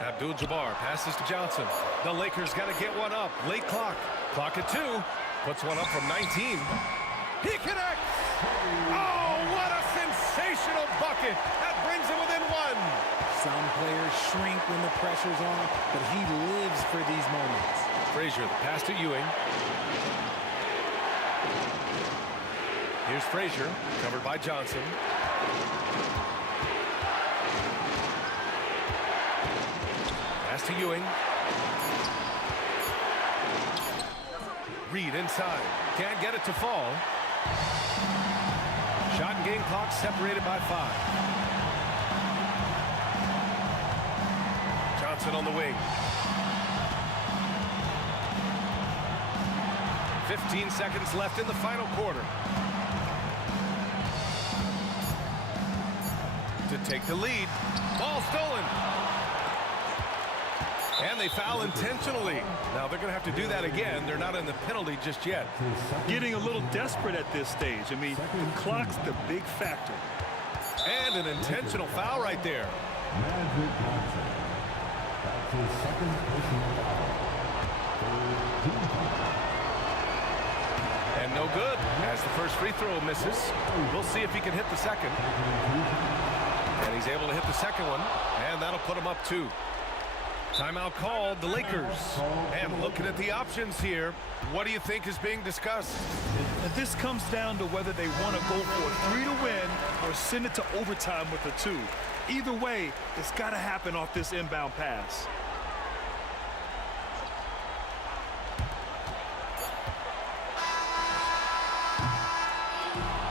Abdul-Jabbar passes to Johnson. The Lakers got to get one up. Late clock. Clock at 2. Puts one up from 19. He connects! Oh, what a sensational bucket! That brings him within 1. Some players shrink when the pressure's on, but he lives for these moments. Frazier, the pass to Ewing. Here's Frazier, covered by Johnson. Pass to Ewing. Reed inside. Can't get it to fall. Shot and game clock separated by 5. Johnson on the wing. 15 seconds left in the final quarter. To take the lead. Ball stolen. And they foul intentionally. Now they're going to have to do that again. They're not in the penalty just yet. Getting a little desperate at this stage. I mean, the clock's the big factor. And an intentional foul right there. And no good as the first free throw misses. We'll see if he can hit the second. And he's able to hit the second one. And that'll put him up 2. Timeout called, the Lakers. And looking at the options here, what do you think is being discussed? And this comes down to whether they want to go for a 3 to win or send it to overtime with a 2. Either way, it's got to happen off this inbound pass.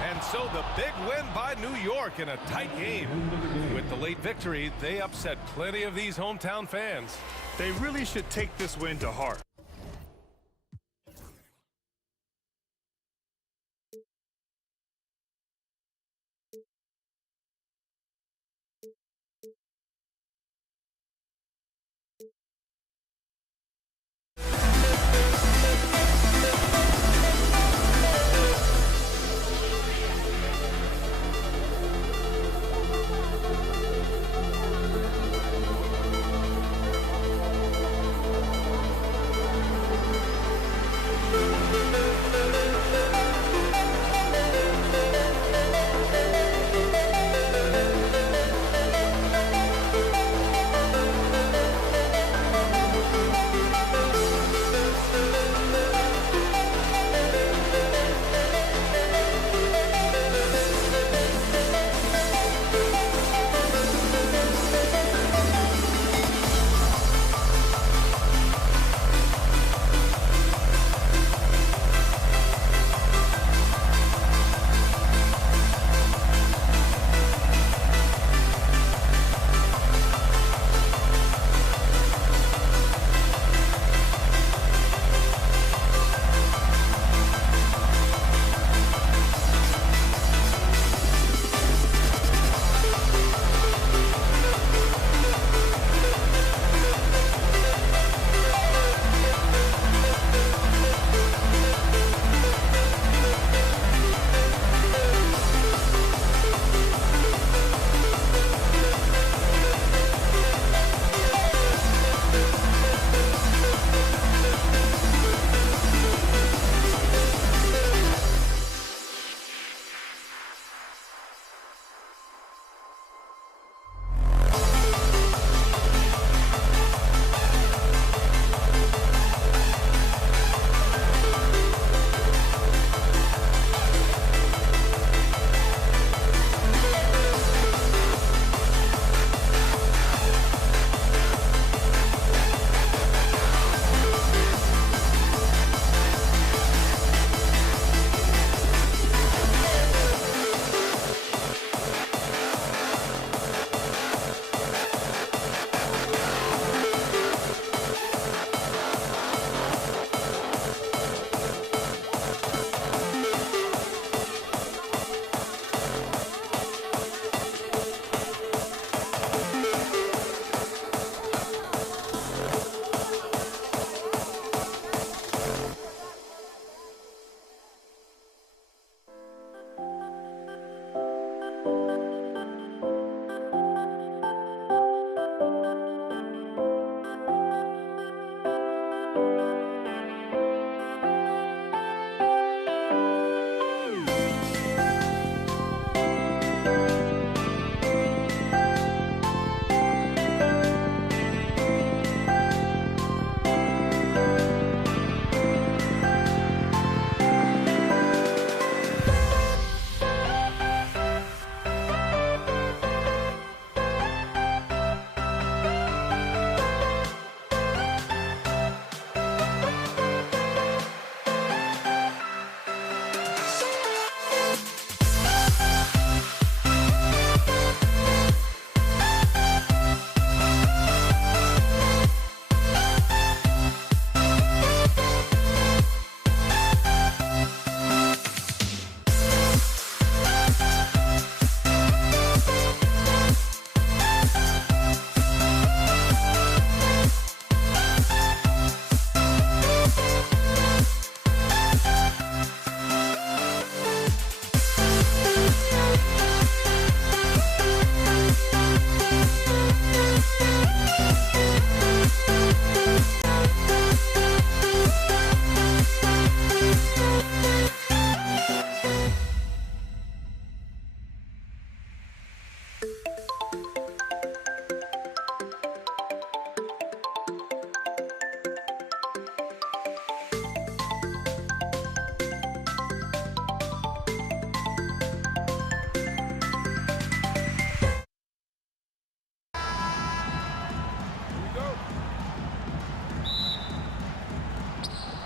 And so the big win by New York in a tight game. With the late victory, they upset plenty of these hometown fans. They really should take this win to heart.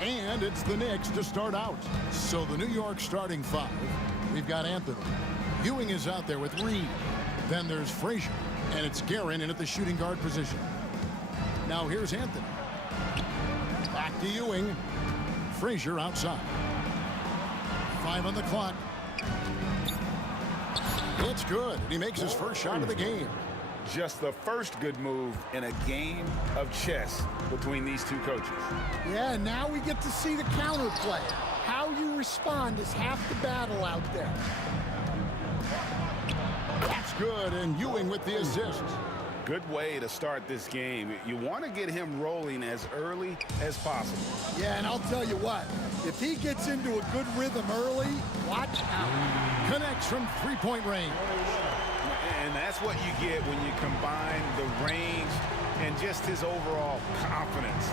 And it's the Knicks to start out. So the New York starting five. We've got Anthony. Ewing is out there with Reed. Then there's Frazier. And it's Guerin in at the shooting guard position. Now here's Anthony. Back to Ewing. Frazier outside. 5 on the clock. It's good. And he makes his first shot of the game. Just the first good move in a game of chess between these two coaches. Yeah, now we get to see the counterplay. How you respond is half the battle out there. That's good, and Ewing with the assist. Good way to start this game. You want to get him rolling as early as possible. Yeah, and I'll tell you what, if he gets into a good rhythm early, watch out. Connects from three-point range. And that's what you get when you combine the range and just his overall confidence.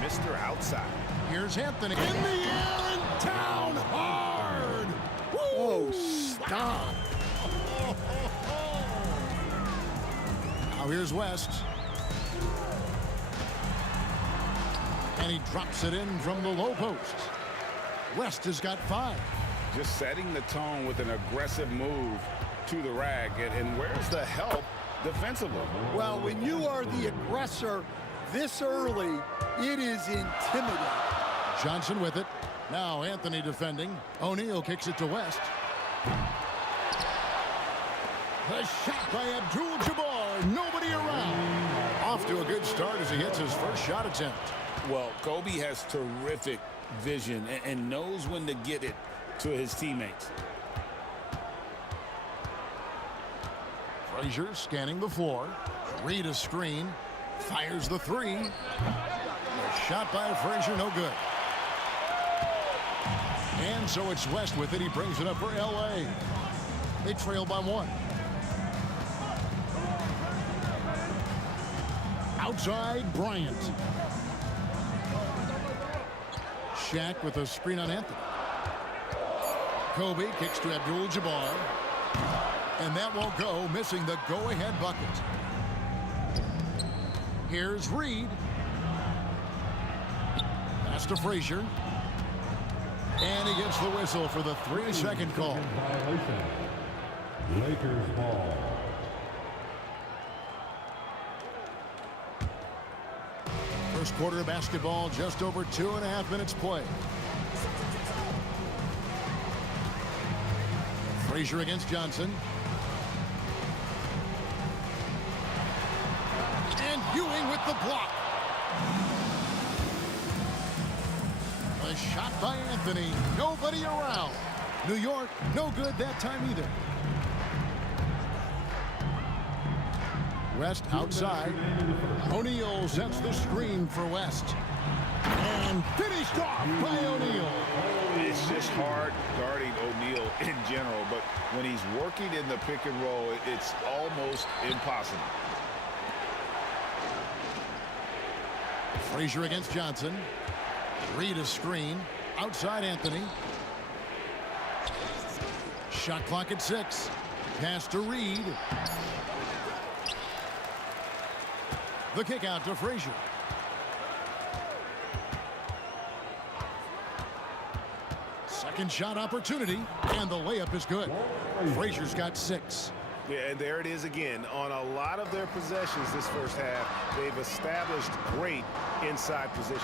Mr. Outside. Here's Anthony. In the air and down hard. Woo! Oh, stop. Now here's West. And he drops it in from the low post. West has got 5. Just setting the tone with an aggressive move to the rack. And where's the help defensively? Well, when you are the aggressor this early, it is intimidating. Johnson with it. Now Anthony defending. O'Neal kicks it to West. The shot by Abdul-Jabbar. Nobody around. Off to a good start as he hits his first shot attempt. Well, Kobe has terrific vision and knows when to get it to his teammates. Frazier scanning the floor. Reed a screen. Fires the 3. The shot by Frazier, no good. And so it's West with it. He brings it up for L.A. They trail by 1. Outside, Bryant. Shaq with a screen on Anthony. Kobe kicks to Abdul-Jabbar. And that won't go, missing the go-ahead bucket. Here's Reed. Pass to Frazier. And he gets the whistle for the 3-second call. Lakers ball. First quarter of basketball, just over 2.5 minutes play. Frazier against Johnson. And Ewing with the block. A shot by Anthony. Nobody around. New York, no good that time either. West outside. O'Neal sets the screen for West. And finished off by O'Neal. It's just hard guarding O'Neal in general, but when he's working in the pick and roll, it's almost impossible. Frazier against Johnson. Reed a screen. Outside Anthony. Shot clock at 6. Pass to Reed. The kick out to Frazier. Second shot opportunity, and the layup is good. Frazier's got 6. Yeah, and there it is again. On a lot of their possessions this first half, they've established great inside position.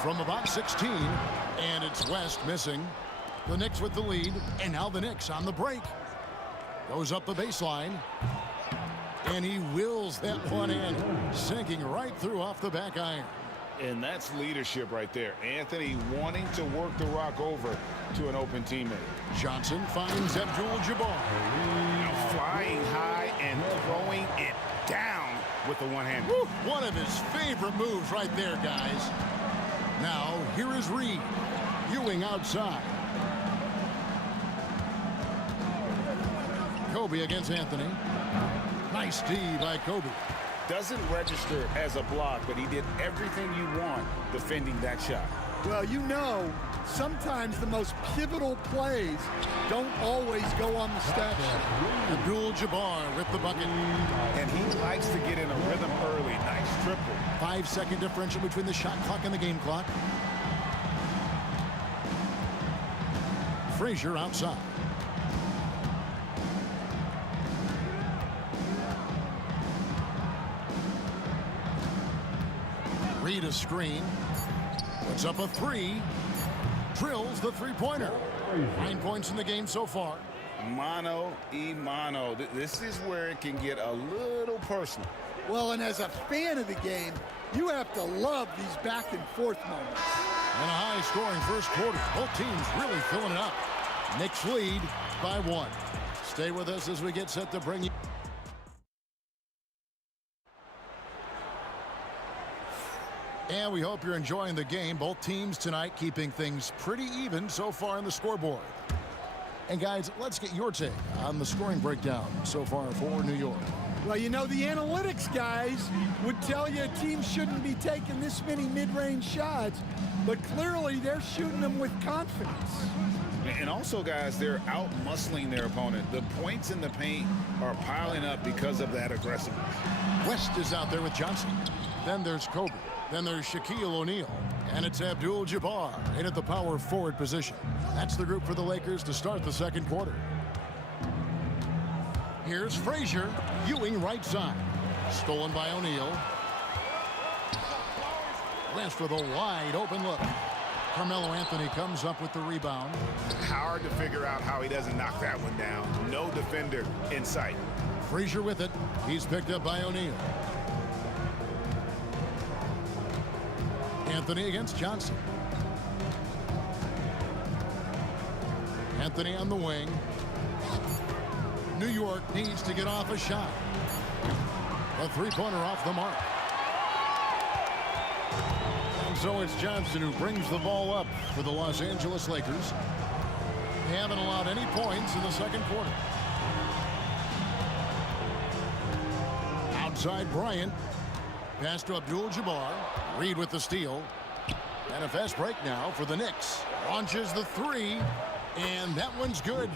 From about 16, and it's West missing. The Knicks with the lead, and now the Knicks on the break. Goes up the baseline. And he wills that one in, sinking right through off the back iron. And that's leadership right there. Anthony wanting to work the rock over to an open teammate. Johnson finds Abdul-Jabbar. Now flying high and throwing it down with the one-hand. One of his favorite moves right there, guys. Now, here is Reed. Ewing outside. Kobe against Anthony. Nice D by Kobe. Doesn't register as a block, but he did everything you want defending that shot. Well, you know, sometimes the most pivotal plays don't always go on the steps. Abdul-Jabbar with the bucket. And he likes to get in a rhythm early. Nice triple. 5-second differential between the shot clock and the game clock. Frazier outside. Read a screen. Puts up a three. Drills the three-pointer. 9 points in the game so far. Mano y mano. This is where it can get a little personal. Well, and as a fan of the game, you have to love these back-and-forth moments. And a high-scoring first quarter. Both teams really filling it up. Knicks lead by 1. Stay with us as we get set to bring you. And we hope you're enjoying the game. Both teams tonight keeping things pretty even so far on the scoreboard. And guys, let's get your take on the scoring breakdown so far for New York. Well, you know, the analytics guys would tell you a team shouldn't be taking this many mid-range shots, but clearly they're shooting them with confidence. And also, guys, they're out-muscling their opponent. The points in the paint are piling up because of that aggressiveness. West is out there with Johnson. Then there's Kobe. Then there's Shaquille O'Neal. And it's Abdul-Jabbar in at the power forward position. That's the group for the Lakers to start the second quarter. Here's Frazier. Ewing right side. Stolen by O'Neal. West with a wide open look. Carmelo Anthony comes up with the rebound. Hard to figure out how he doesn't knock that one down. No defender in sight. Frazier with it. He's picked up by O'Neal. Anthony against Johnson. Anthony on the wing. New York needs to get off a shot. A three-pointer off the mark. And so it's Johnson who brings the ball up for the Los Angeles Lakers. They haven't allowed any points in the second quarter. Outside Bryant. Pass to Abdul-Jabbar. Reed with the steal. And a fast break now for the Knicks. Launches the three. And that one's good.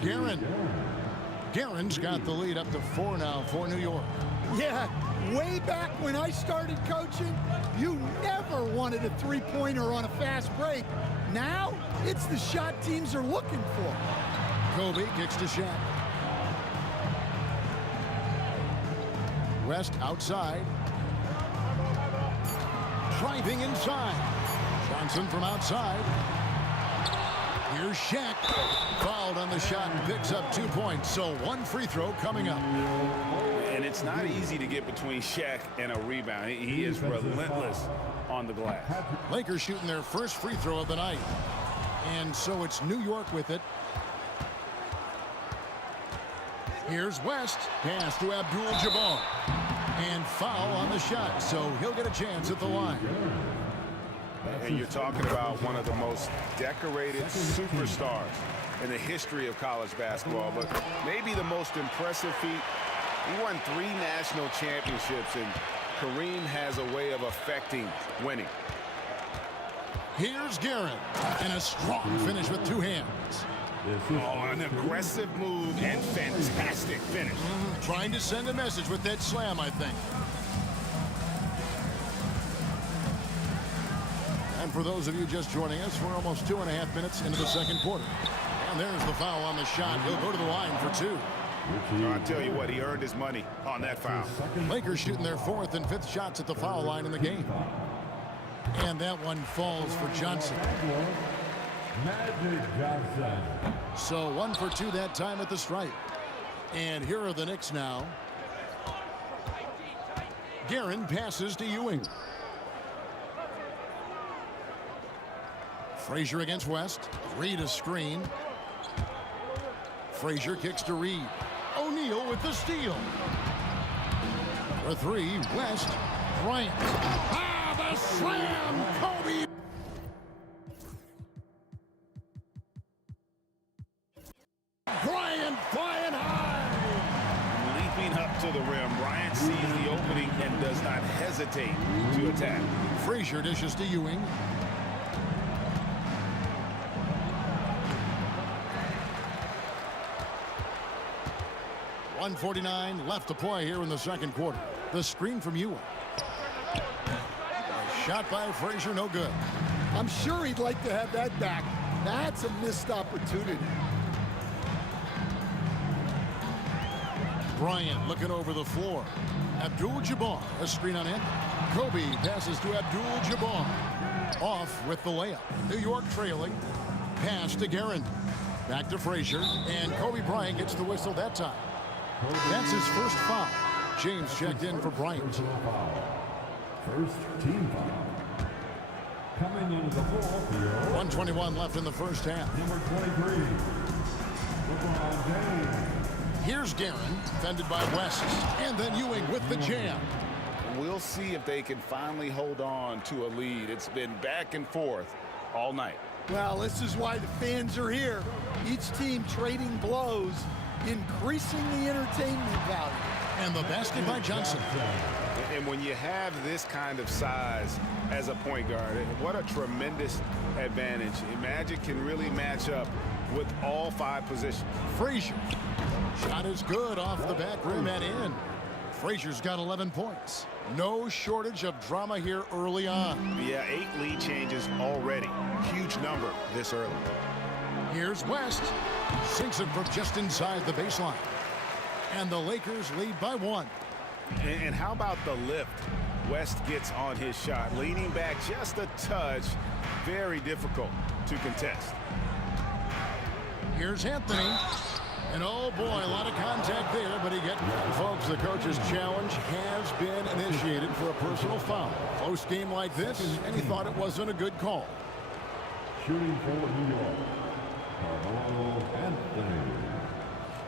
Guerin's got the lead up to 4 now for New York. Yeah, way back when I started coaching, you never wanted a three-pointer on a fast break. Now, it's the shot teams are looking for. Kobe kicks to Shaq. West outside. Driving inside. Johnson from outside. Here's Shaq. Fouled on the shot and picks up 2 points. So one free throw coming up. And it's not easy to get between Shaq and a rebound. He is relentless on the glass. Lakers shooting their first free throw of the night. And so it's New York with it. Here's West. Pass to Abdul-Jabbar. And foul on the shot. So he'll get a chance at the line. And you're talking about one of the most decorated superstars in the history of college basketball, but maybe the most impressive feat. He won 3 national championships, and Kareem has a way of affecting winning. Here's Guerin, and a strong finish with 2 hands. Oh, an aggressive move and fantastic finish. Trying to send a message with that slam, I think. And for those of you just joining us, we're almost 2.5 minutes into the second quarter. And there's the foul on the shot. He'll go to the line for 2. I'll tell you what, he earned his money on that foul. Lakers shooting their 4th and 5th shots at the foul line in the game. And that one falls for Johnson. So 1 for 2 that time at the stripe. And here are the Knicks now. Guerin passes to Ewing. Frazier against West. Reed a screen. Frazier kicks to Reed. O'Neal with the steal. For 3, West. Bryant. Ah, the slam! Kobe! Bryant flying high! Leaping up to the rim, Bryant sees the opening and does not hesitate to attack. Frazier dishes to Ewing. 1:49 left to play here in the second quarter. The screen from Ewing. A shot by Frazier, no good. I'm sure he'd like to have that back. That's a missed opportunity. Bryant looking over the floor. Abdul-Jabbar, a screen on him. Kobe passes to Abdul-Jabbar. Off with the layup. New York trailing. Pass to Guerin. Back to Frazier. And Kobe Bryant gets the whistle that time. That's his first foul. James checked in for Bryant. First team foul. Coming into the ball field. 1:21 left in the first half. Number 23, LeBron James. Here's Guerin, defended by West, and then Ewing with the jam. We'll see if they can finally hold on to a lead. It's been back and forth all night. Well, this is why the fans are here. Each team trading blows, increasing the entertainment value. And the basket by Johnson. And when you have this kind of size as a point guard, what a tremendous advantage. Magic can really match up with all 5 positions. Frazier. Shot is good off the back rim and in. Frazier's got 11 points. No shortage of drama here early on. Yeah, 8 lead changes already. Huge number this early. Here's West. Sinks it from just inside the baseline. And the Lakers lead by 1. And how about the lift West gets on his shot? Leaning back just a touch. Very difficult to contest. Here's Anthony. And oh boy, a lot of contact there, but he gets it. Folks, the coach's challenge has been initiated for a personal foul. Close game like this, and he thought it wasn't a good call. Shooting for New York, Carmelo Anthony.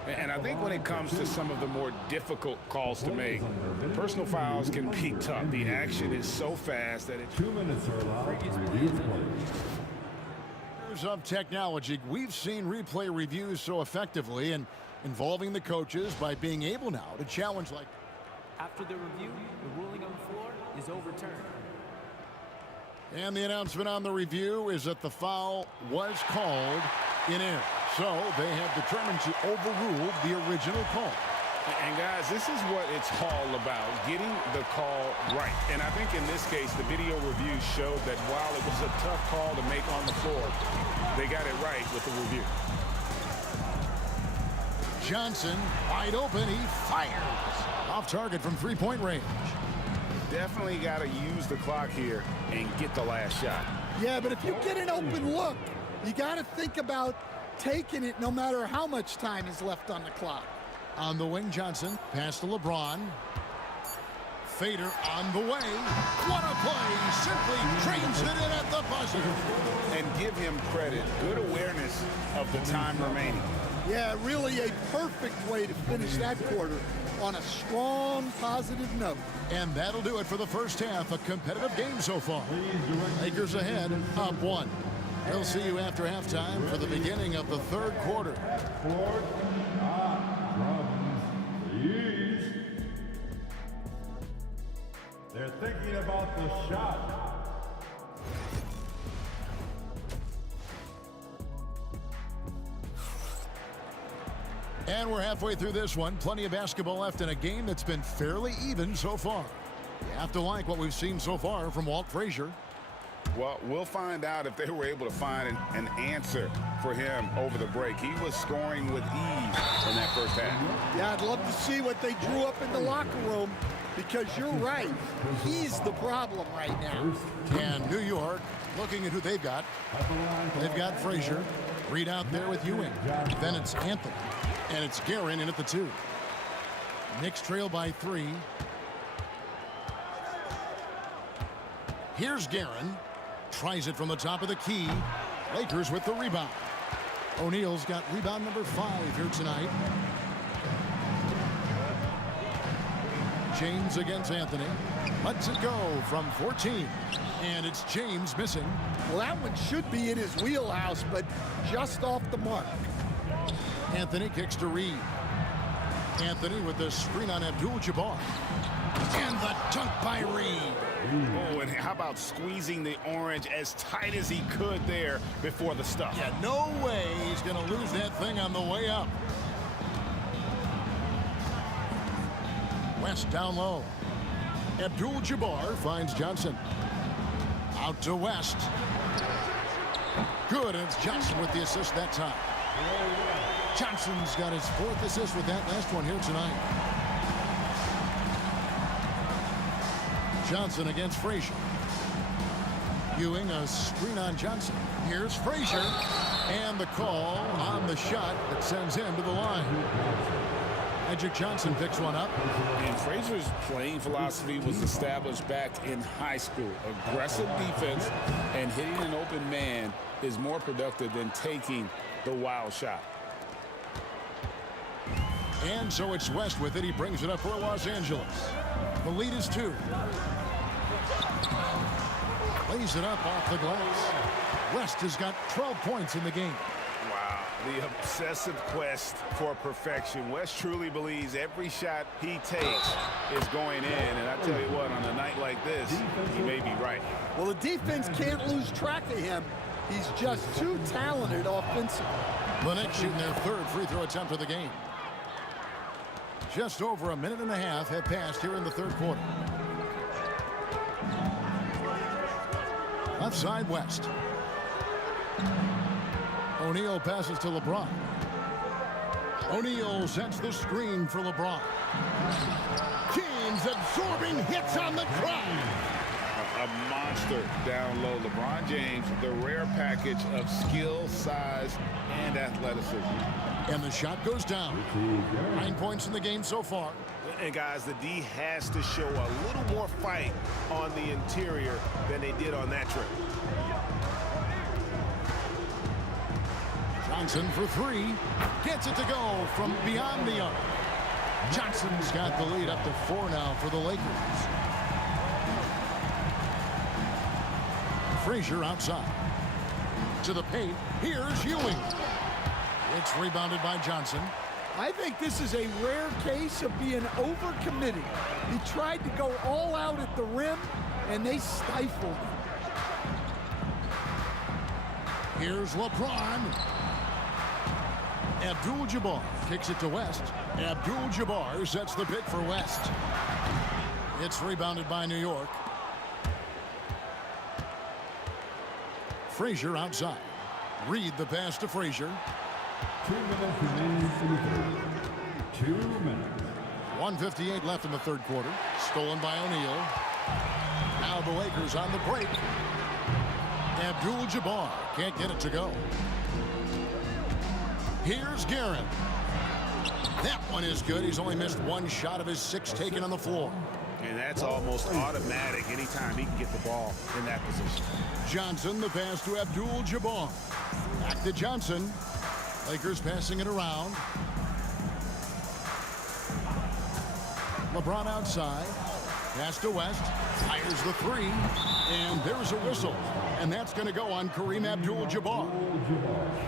And I think when it comes to some of the more difficult calls to make, personal fouls can be tough. The action is so fast that it... 2 minutes are allowed to review plays. Of technology, we've seen replay reviews so effectively and involving the coaches by being able now to challenge like. After the review, the ruling on the floor is overturned. And the announcement on the review is that the foul was called in error. So they have determined to overrule the original call. And guys, this is what it's all about, getting the call right. And I think in this case, the video review showed that while it was a tough call to make on the floor, they got it right with the review. Johnson, wide open, he fires. Off target from three-point range. Definitely got to use the clock here and get the last shot. Yeah, but if you get an open look, you got to think about taking it no matter how much time is left on the clock. On the wing, Johnson. Pass to LeBron. Fader on the way. What a play. Simply trains it in at the buzzer. And give him credit. Good awareness of the time remaining. Yeah, really a perfect way to finish that quarter on a strong, positive note. And that'll do it for the first half. A competitive game so far. Lakers ahead, up 1. We'll see you after halftime for the beginning of the third quarter. They're thinking about the shot. And we're halfway through this one. Plenty of basketball left in a game that's been fairly even so far. You have to like what we've seen so far from Walt Frazier. Well, we'll find out if they were able to find an answer for him over the break. He was scoring with ease in that first half. Yeah, I'd love to see what they drew up in the locker room, because you're right. He's the problem right now. And New York, looking at who they've got. They've got Frazier. Reed out there with Ewing. Then it's Anthony. And it's Guerin in at the 2. Knicks trail by 3. Here's Guerin. Tries it from the top of the key. Lakers with the rebound. O'Neal's got rebound number 5 here tonight. James against Anthony. Lets it go from 14. And it's James missing. Well, that one should be in his wheelhouse, but just off the mark. Anthony kicks to Reed. Anthony with the screen on Abdul-Jabbar. And the dunk by Reed. Oh, and how about squeezing the orange as tight as he could there before the stuff? Yeah, no way he's going to lose that thing on the way up. West down low. Abdul-Jabbar finds Johnson. Out to West. Good, and it's Johnson with the assist that time. Johnson's got his 4th assist with that last one here tonight. Johnson against Frazier. Ewing, a screen on Johnson. Here's Frazier, and the call on the shot that sends him to the line. Magic Johnson picks one up. And Frazier's playing philosophy was established back in high school. Aggressive defense and hitting an open man is more productive than taking the wild shot. And so it's West with it. He brings it up for Los Angeles. The lead is 2. Lays it up off the glass. West has got 12 points in the game. Wow, the obsessive quest for perfection. West truly believes every shot he takes is going in. And I tell you what, on a night like this, he may be right. Well, the defense can't lose track of him. He's just too talented offensively. The Knicks shooting their 3rd free throw attempt of the game. Just over a minute and a half have passed here in the 3rd quarter. Left side, West. O'Neal passes to LeBron. O'Neal sets the screen for LeBron. James absorbing hits on the drive. A monster down low. LeBron James, the rare package of skill, size, and athleticism. And the shot goes down. 9 points in the game so far. And guys, the D has to show a little more fight on the interior than they did on that trip. Johnson for 3. Gets it to go from beyond the arc. Johnson's got the lead up to 4 now for the Lakers. Frazier outside. To the paint. Here's Ewing. It's rebounded by Johnson. I think this is a rare case of being overcommitted. He tried to go all out at the rim, and they stifled him. Here's LeBron. Abdul-Jabbar kicks it to West. Abdul-Jabbar sets the pick for West. It's rebounded by New York. Frazier outside. Reed the pass to Frazier. 2 minutes remaining in the third. 2 minutes. 1:58 left in the 3rd quarter. Stolen by O'Neal. Now the Lakers on the break. Abdul-Jabbar can't get it to go. Here's Guerin. That one is good. He's only missed 1 shot of his 6 taken on the floor. And that's almost automatic anytime he can get the ball in that position. Johnson, the pass to Abdul-Jabbar. Back to Johnson. Lakers passing it around. LeBron outside. Pass to West. Fires the 3. And there's a whistle. And that's going to go on Kareem Abdul-Jabbar.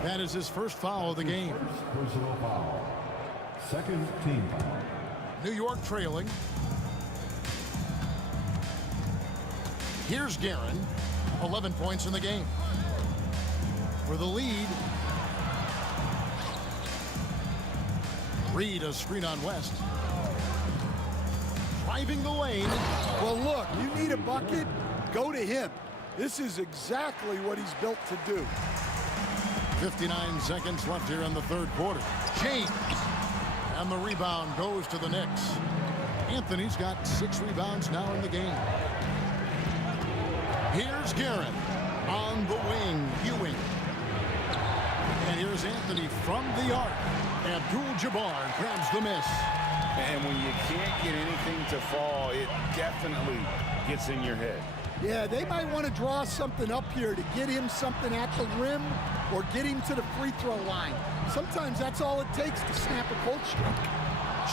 That is his 1st foul of the game. Personal foul. 2nd team foul. New York trailing. Here's Guerin. 11 points in the game. For the lead. Reed, a screen on West. Driving the lane. Well, look, you need a bucket, go to him. This is exactly what he's built to do. 59 seconds left here in the 3rd quarter. James. And the rebound goes to the Knicks. Anthony's got 6 rebounds now in the game. Here's Guerin. On the wing, Ewing. And here's Anthony from the arc. Abdul-Jabbar grabs the miss. And when you can't get anything to fall, it definitely gets in your head. Yeah, they might want to draw something up here to get him something at the rim or get him to the free throw line. Sometimes that's all it takes to snap a cold streak.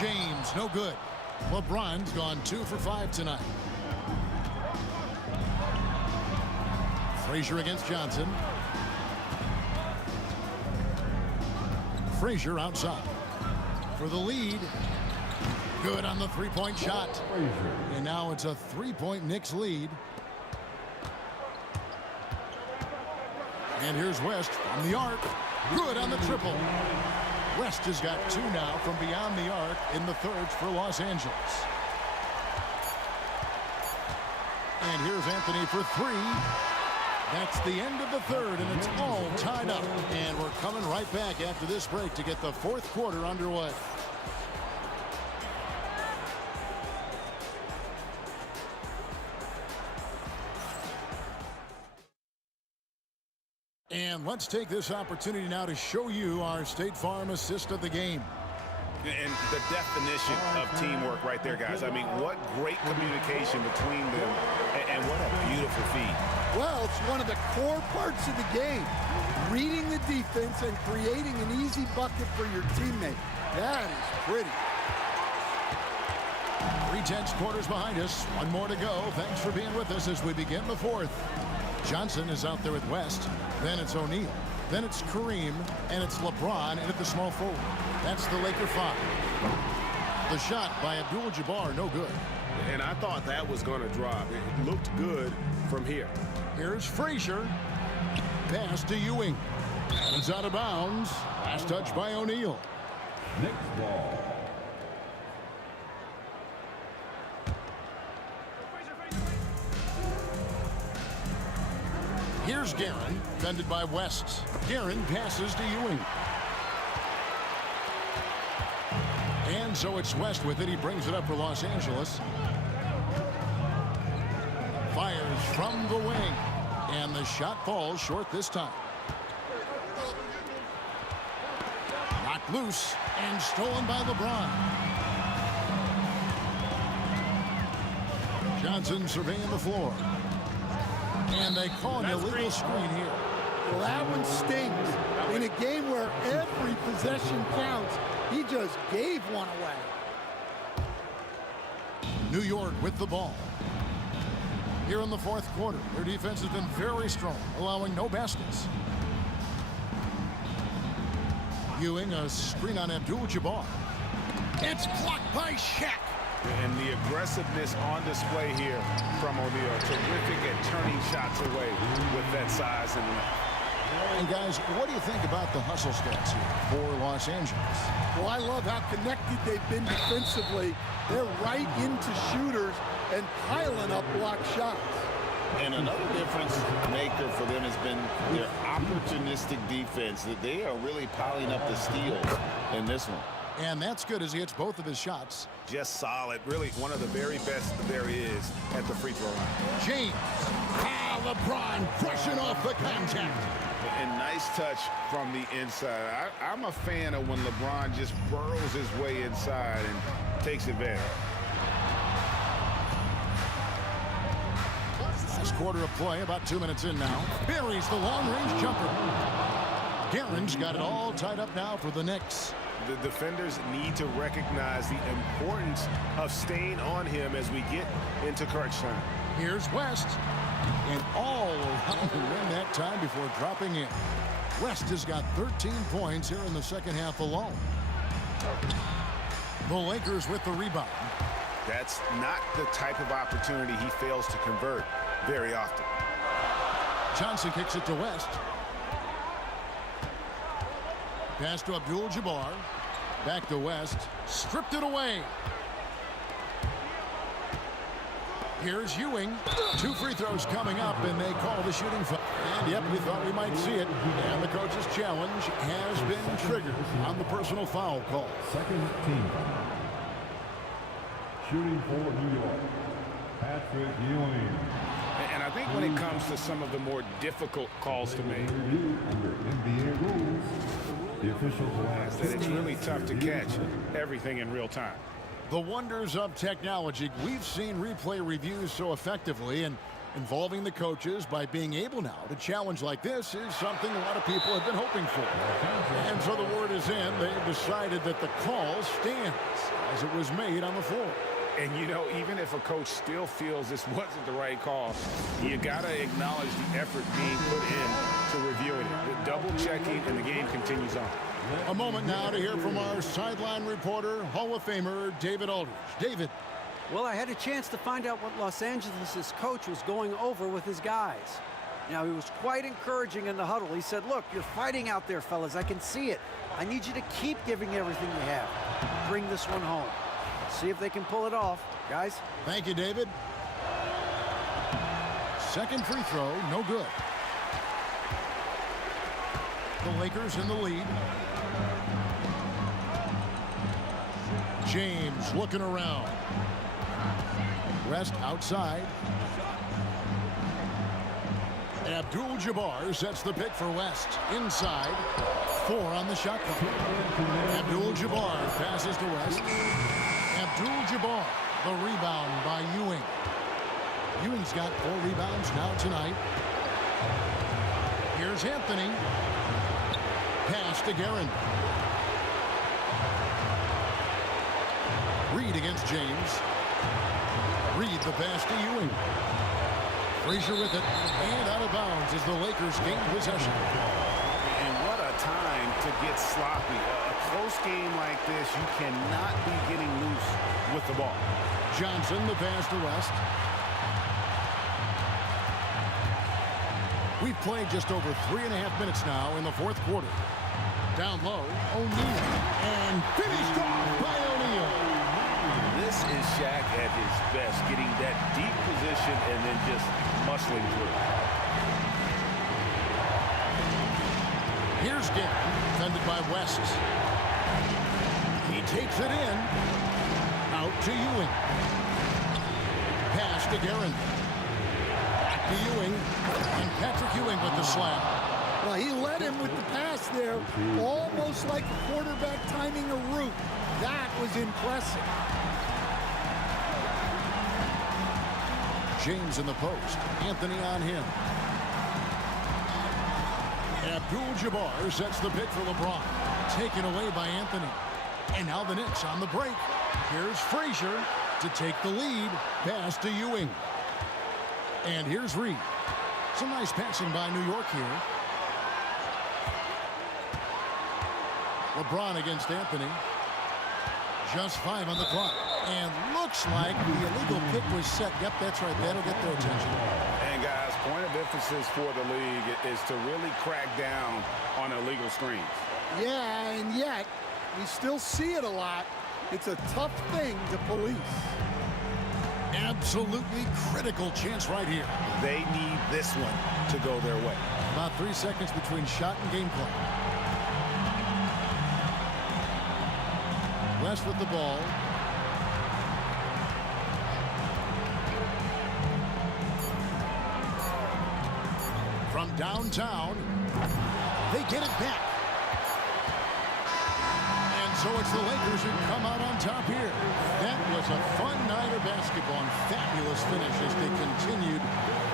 James, no good. LeBron's gone 2 for 5 tonight. Frazier against Johnson. Frazier outside. For the lead. Good on the 3-point shot. And now it's a 3-point Knicks lead. And here's West from the arc. Good on the triple. West has got 2 now from beyond the arc in the 3rd for Los Angeles. And here's Anthony for three. That's the end of the third, and it's all tied up. And we're coming right back after this break to get the fourth quarter underway. And let's take this opportunity now to show you our State Farm assist of the game. And the definition of teamwork right there, guys. I mean, what great communication between them, and what a beautiful feed. Well, it's one of the core parts of the game. Reading the defense and creating an easy bucket for your teammate. That is pretty. 3/10 quarters behind us. One more to go. Thanks for being with us as we begin the fourth. Johnson is out there with West. Then it's O'Neal. Then it's Kareem. And it's LeBron in at the small forward. That's the Laker 5. The shot by Abdul-Jabbar, no good. And I thought that was going to drop. It looked good from here. Here's Frazier. Pass to Ewing. It's out of bounds. Last touch by O'Neal. Next ball. Here's Guerin, defended by West. Guerin passes to Ewing. And so it's West with it. He brings it up for Los Angeles. Fires from the wing. And the shot falls short this time. Knocked loose and stolen by LeBron. Johnson surveying the floor. And they call an illegal screen here. Well, that one stings. In a game where every possession counts, he just gave one away. New York with the ball. Here in the fourth quarter, their defense has been very strong, allowing no baskets. Ewing, a screen on Abdul-Jabbar. It's blocked by Shaq. And the aggressiveness on display here from O'Neal. Terrific at turning shots away with that size and length. And guys, what do you think about the hustle stats here for Los Angeles? Well, I love how connected they've been defensively. They're right into shooters and piling up block shots. And another difference maker for them has been their opportunistic defense. That they are really piling up the steals in this one. And that's good as he hits both of his shots. Just solid. Really one of the very best there is at the free throw line. James. LeBron pushing off the contact. And nice touch from the inside. I'm a fan of when LeBron just burrows his way inside and takes advantage. Last quarter of play, about 2 minutes in now. Buries the long-range jumper. Guerin's got it all tied up now for the Knicks. The defenders need to recognize the importance of staying on him as we get into crunch time. Here's West. And all around the rim that time before dropping in. West has got 13 points here in the second half alone. The Lakers with the rebound. That's not the type of opportunity he fails to convert very often. Johnson kicks it to West. Pass to Abdul-Jabbar. Back to West. Stripped it away. Here's Ewing. 2 free throws coming up, and they call the shooting foul. And yep, we thought we might see it. And the coach's challenge has been triggered on the personal foul call. Second team. Shooting for New York, Patrick Ewing. And I think when it comes to some of the more difficult calls to make, Under NBA rules, the officials will ask that it's really tough to catch everything in real time. The wonders of technology. We've seen replay reviews so effectively, and involving the coaches by being able now to challenge like this is something a lot of people have been hoping for. And so the word is in. They've decided that the call stands as it was made on the floor. And, you know, even if a coach still feels this wasn't the right call, you got to acknowledge the effort being put in to reviewing it. The double checking, and the game continues on. A moment now to hear from our sideline reporter, Hall of Famer David Aldridge. David. Well, I had a chance to find out what Los Angeles' coach was going over with his guys. Now, he was quite encouraging in the huddle. He said, look, you're fighting out there, fellas. I can see it. I need you to keep giving everything you have. Bring this one home. See if they can pull it off. Guys? Thank you, David. Second free throw, no good. The Lakers in the lead. James looking around. West outside. Abdul-Jabbar sets the pick for West. Inside. 4 on the shot clock. Abdul-Jabbar passes to West. Abdul-Jabbar, the rebound by Ewing. Ewing's got 4 rebounds now tonight. Here's Anthony. Pass to Guerin. Reed against James. Reed the pass to Ewing. Frazier with it, and out of bounds as the Lakers gain possession. And what a time to get sloppy. A close game like this, you cannot be getting loose with the ball. Johnson the pass to West. We've played just over 3.5 minutes now in the fourth quarter. Down low, O'Neal, and finished off by O'Neal. This is Shaq at his best, getting that deep position and then just muscling through. Here's Guerin, defended by West. He takes it in. Out to Ewing. Pass to Guerin. Back to Ewing. And Patrick Ewing with the slam. Well, he led him with the pass there, almost like a quarterback timing a route. That was impressive. James in the post. Anthony on him. Abdul-Jabbar sets the pick for LeBron. Taken away by Anthony. And now the Knicks on the break. Here's Frazier to take the lead. Pass to Ewing. And here's Reed. Some nice passing by New York here. LeBron against Anthony. Just 5 on the clock. And looks like the illegal pick was set. Yep, that's right. That'll get their attention. And guys, point of emphasis for the league is to really crack down on illegal screens. Yeah, and yet we still see it a lot. It's a tough thing to police. Absolutely critical chance right here. They need this one to go their way. About 3 seconds between shot and game clock. West with the ball. From downtown, they get it back. And so it's the Lakers who come out on top here. That was a fun night of basketball and fabulous finish as they continued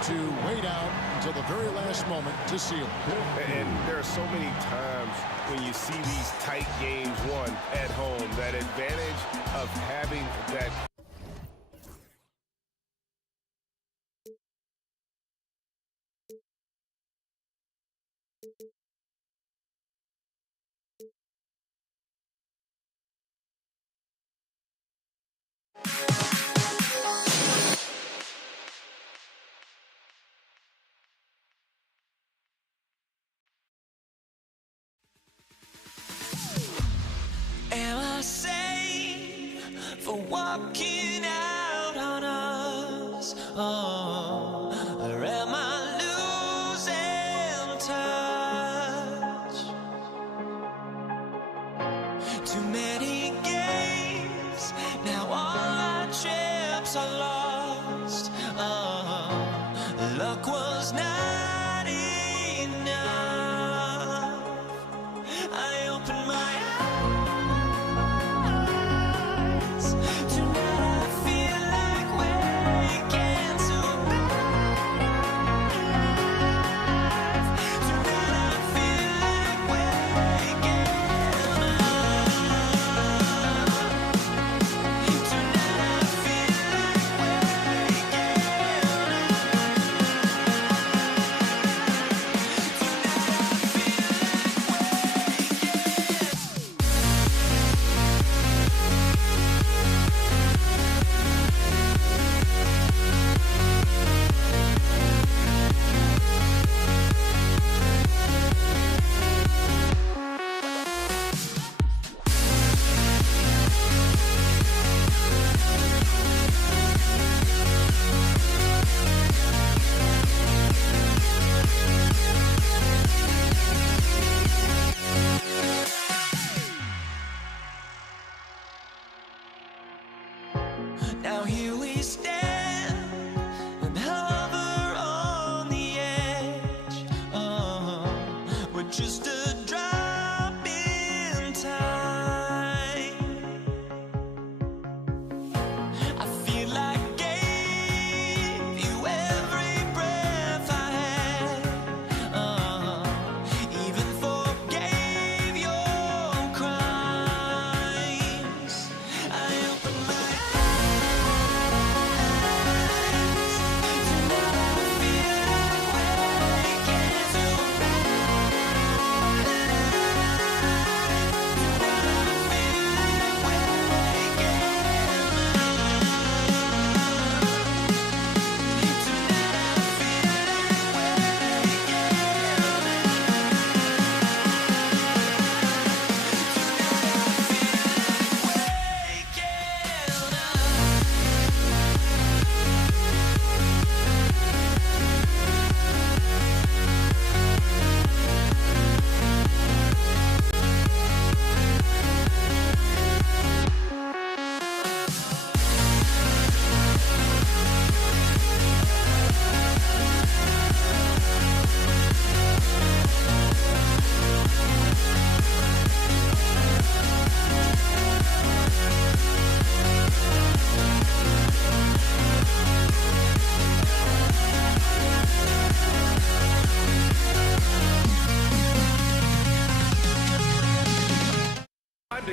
to wait out until the very last moment to seal. And there are so many times when you see these tight games won at home, that advantage of having that. Am I sane for walking out on us? Oh, or am I losing touch? Too many games, now all I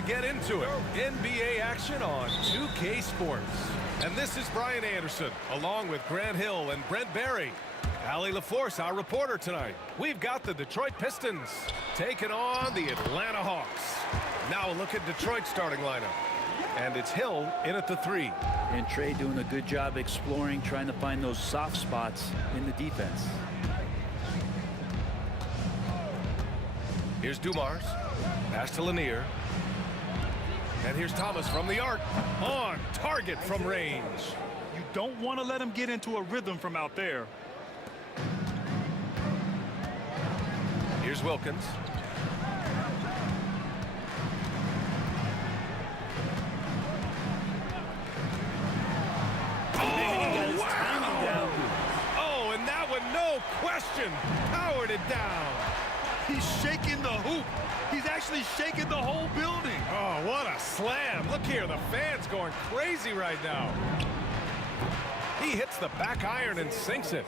to get into it. NBA action on 2K Sports. And this is Brian Anderson, along with Grant Hill and Brent Barry. Allie LaForce, our reporter tonight. We've got the Detroit Pistons taking on the Atlanta Hawks. Now a look at Detroit's starting lineup. And it's Hill in at the 3. And Trey doing a good job exploring, trying to find those soft spots in the defense. Here's Dumars. Pass to Lanier. And here's Thomas from the arc. On target from range. You don't want to let him get into a rhythm from out there. Here's Wilkins. Oh, and that one, no question, powered it down. He's shaking the hoop. He's actually shaking the whole building. Oh, what a slam. Look here, the fans going crazy right now. He hits the back iron and sinks it.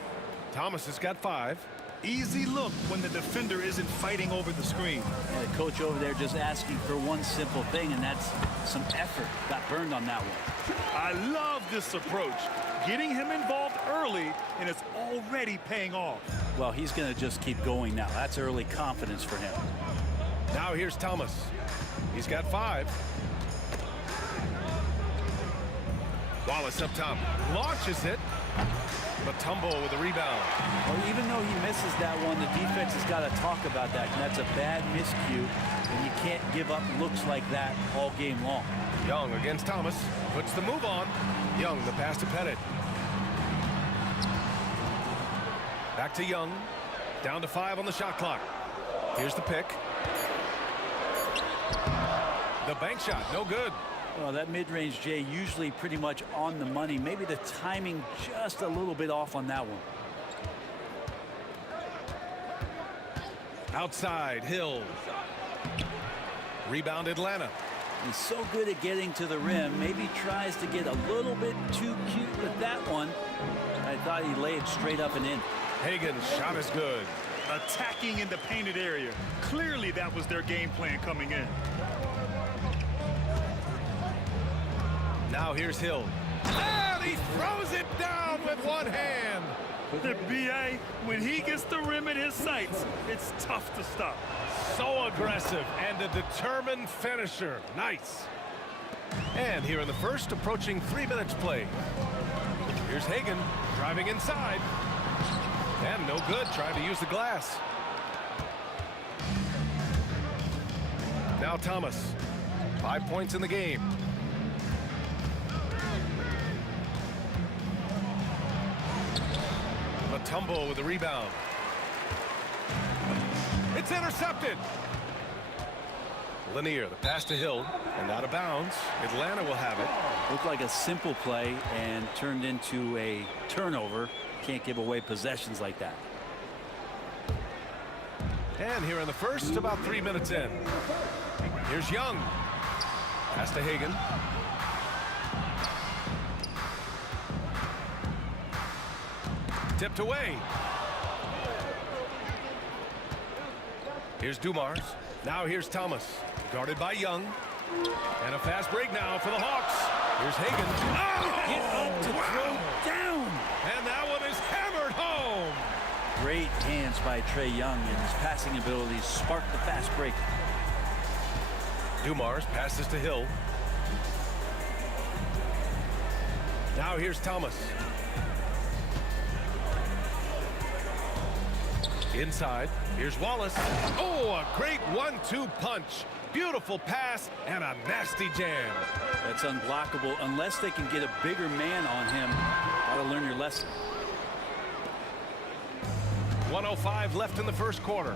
Thomas has got 5. Easy look when the defender isn't fighting over the screen. And the coach over there just asking for one simple thing, and that's some effort. Got burned on that one. I love this approach. Getting him involved early, and it's already paying off. Well, he's going to just keep going now. That's early confidence for him. Now here's Thomas. He's got 5. Wallace up top. Launches it. Mutombo with a rebound. Well, even though he misses that one, the defense has got to talk about that. And that's a bad miscue, and you can't give up looks like that all game long. Young against Thomas. Puts the move on. Young, the pass to Pettit. Back to Young. Down to 5 on the shot clock. Here's the pick. The bank shot, no good. Well, that mid-range, Jay, usually pretty much on the money. Maybe the timing just a little bit off on that one. Outside, Hill. Rebound, Atlanta. He's so good at getting to the rim. Maybe tries to get a little bit too cute with that one. I thought he laid straight up and in. Hagen's shot is good. Attacking in the painted area. Clearly that was their game plan coming in. Now here's Hill. And he throws it down with one hand. The BA, when he gets the rim in his sights, it's tough to stop. So aggressive and a determined finisher. Nice. And here in the first, approaching 3 minutes play. Here's Hagen driving inside. And no good, trying to use the glass. Now Thomas. 5 points in the game. Mutombo with the rebound. It's intercepted. Lanier, the pass to Hill, and out of bounds. Atlanta will have it. Looked like a simple play and turned into a turnover. Can't give away possessions like that. And here in the first, about 3 minutes in. Here's Young. Pass to Hagen. Tipped away. Here's Dumars. Now here's Thomas. Guarded by Young. And a fast break now for the Hawks. Here's Hagen. Oh! Get up to throw down. And that one is hammered home. Great hands by Trey Young, and his passing abilities sparked the fast break. Dumars passes to Hill. Now here's Thomas. Inside, here's Wallace. Oh, a great 1-2 punch. Beautiful pass and a nasty jam. That's unblockable unless they can get a bigger man on him. Gotta learn your lesson. 1:05 left in the first quarter.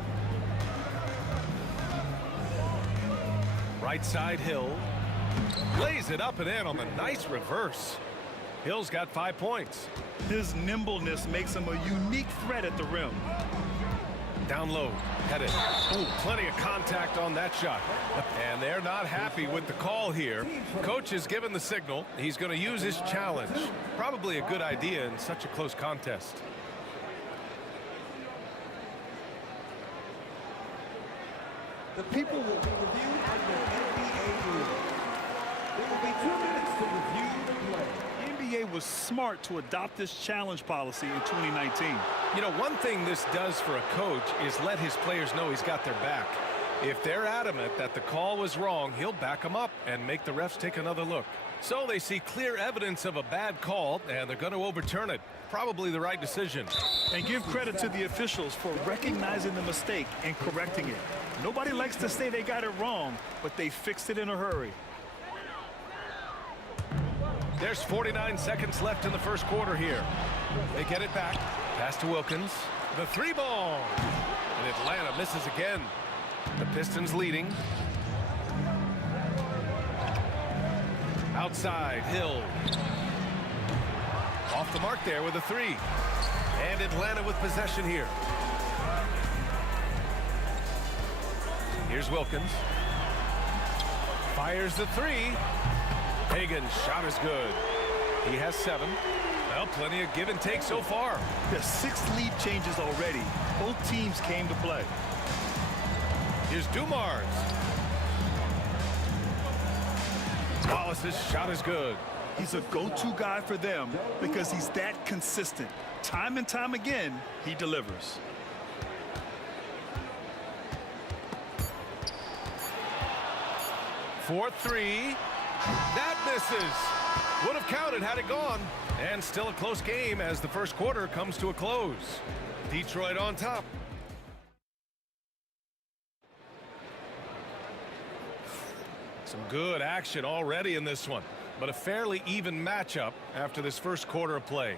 Right side, Hill. Lays it up and in on the nice reverse. Hill's got 5 points. His nimbleness makes him a unique threat at the rim. Down low, Pettit. Ooh, plenty of contact on that shot. And they're not happy with the call here. Coach has given the signal. He's going to use his challenge. Probably a good idea in such a close contest. The people will be reviewed under NBA rules. There will be 2 minutes to review the play. The NBA was smart to adopt this challenge policy in 2019. You know, one thing this does for a coach is let his players know he's got their back. If they're adamant that the call was wrong, he'll back them up and make the refs take another look. So they see clear evidence of a bad call, and they're going to overturn it. Probably the right decision. And give credit to the officials for recognizing the mistake and correcting it. Nobody likes to say they got it wrong, but they fixed it in a hurry. There's 49 seconds left in the first quarter here. They get it back. Pass to Wilkins. The 3-ball. And Atlanta misses again. The Pistons leading. Outside, Hill. Off the mark there with a 3. And Atlanta with possession here. Here's Wilkins. Fires the 3. Hagan's shot is good. He has 7. Well, plenty of give and take so far. There's 6 lead changes already. Both teams came to play. Here's Dumars. Wallace's shot is good. He's a go-to guy for them because he's that consistent. Time and time again, he delivers. For 3. That misses. Would have counted had it gone. And still a close game as the first quarter comes to a close. Detroit on top. Some good action already in this one, but a fairly even matchup after this first quarter of play.